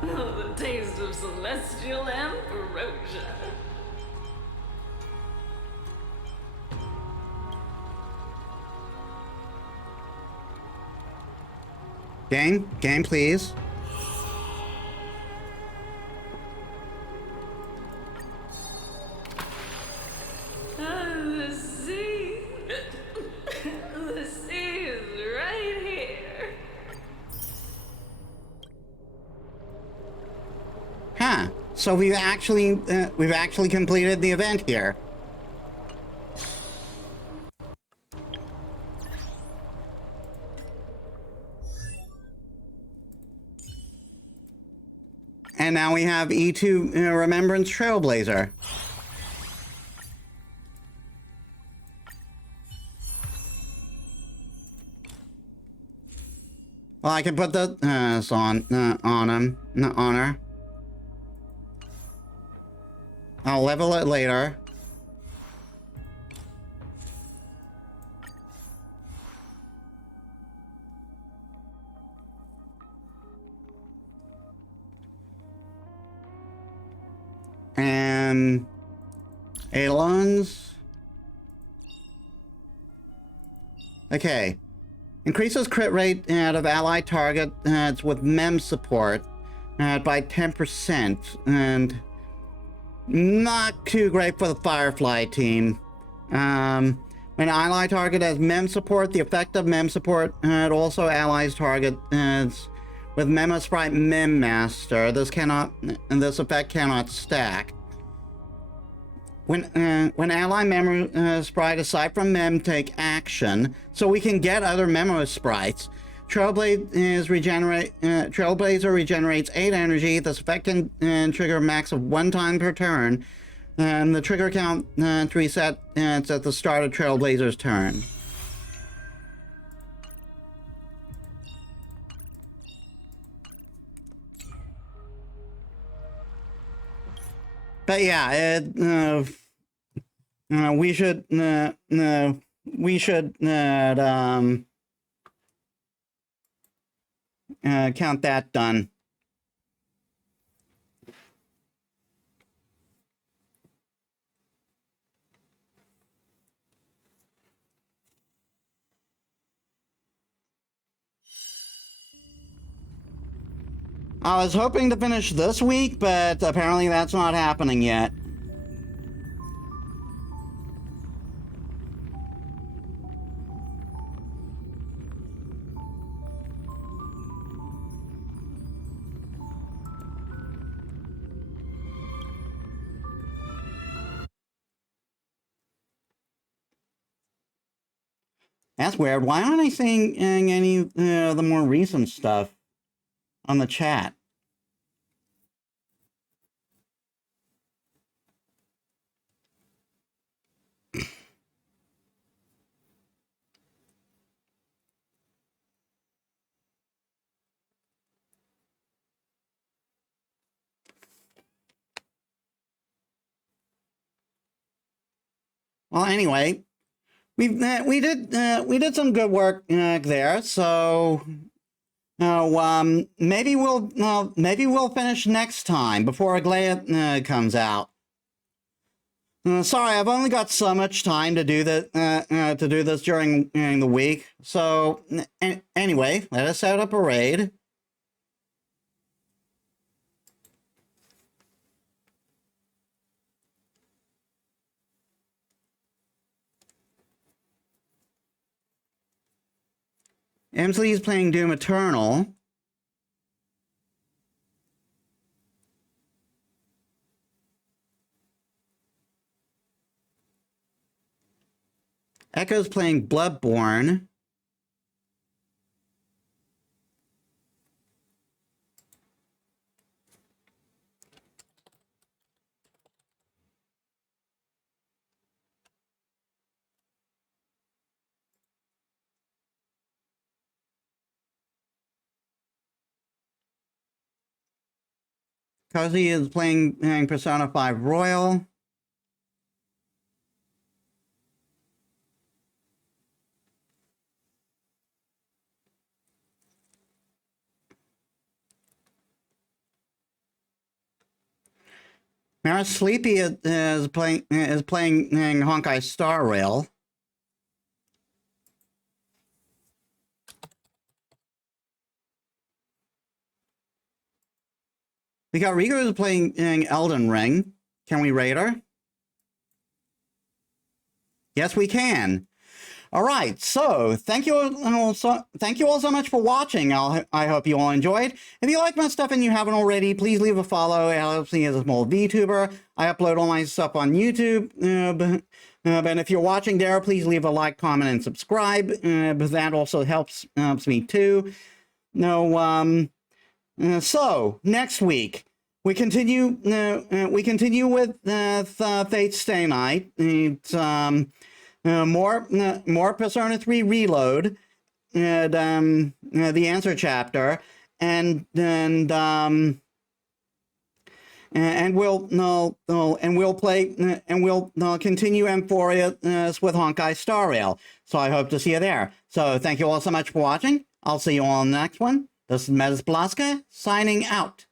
The taste of celestial ambrosia. Game, please. The sea. The sea is right here. Huh. So we've actually completed the event here. And now we have E2 Remembrance Trailblazer. Well, I can put the on him, on her. I'll level it later. And Eidolons. Okay. Increases crit rate of ally targets with mem support by 10%, and not too great for the Firefly team. When ally target has mem support, the effect of mem support also allies target with Memo Sprite Mem Master. This effect cannot stack. When ally Memo Sprite aside from Mem take action, so we can get other Memo Sprites. Trailblazer regenerates 8 energy. This effect can trigger a max of 1 time per turn. And the trigger count reset at the start of Trailblazer's turn. But yeah, we should count that done. I was hoping to finish this week, but apparently that's not happening yet. That's weird. Why aren't I seeing any of the more recent stuff on the chat? Well, anyway, we did some good work there. So maybe we'll finish next time before Aglaia comes out. Sorry, I've only got so much time to do this during the week. So anyway, let us set up a raid. Emsley is playing Doom Eternal. Echo's playing Bloodborne. Cozy is playing Persona 5 Royal. Mara Sleepy is playing Honkai Star Rail. We got Rigo is playing Elden Ring. Can we raid her? Yes, we can. All right, so thank you all so much for watching. I hope you all enjoyed. If you like my stuff and you haven't already, please leave a follow. It helps me as a small VTuber. I upload all my stuff on YouTube. But if you're watching there, please leave a like, comment, and subscribe. But that also helps me too. So next week we continue with Fate's Stay Night. It's more Persona 3 Reload, and the answer chapter, and we'll continue Amphoria with Honkai Star Rail. So I hope to see you there. So thank you all so much for watching. I'll see you all on the next one. This is Metis Balaska, signing out.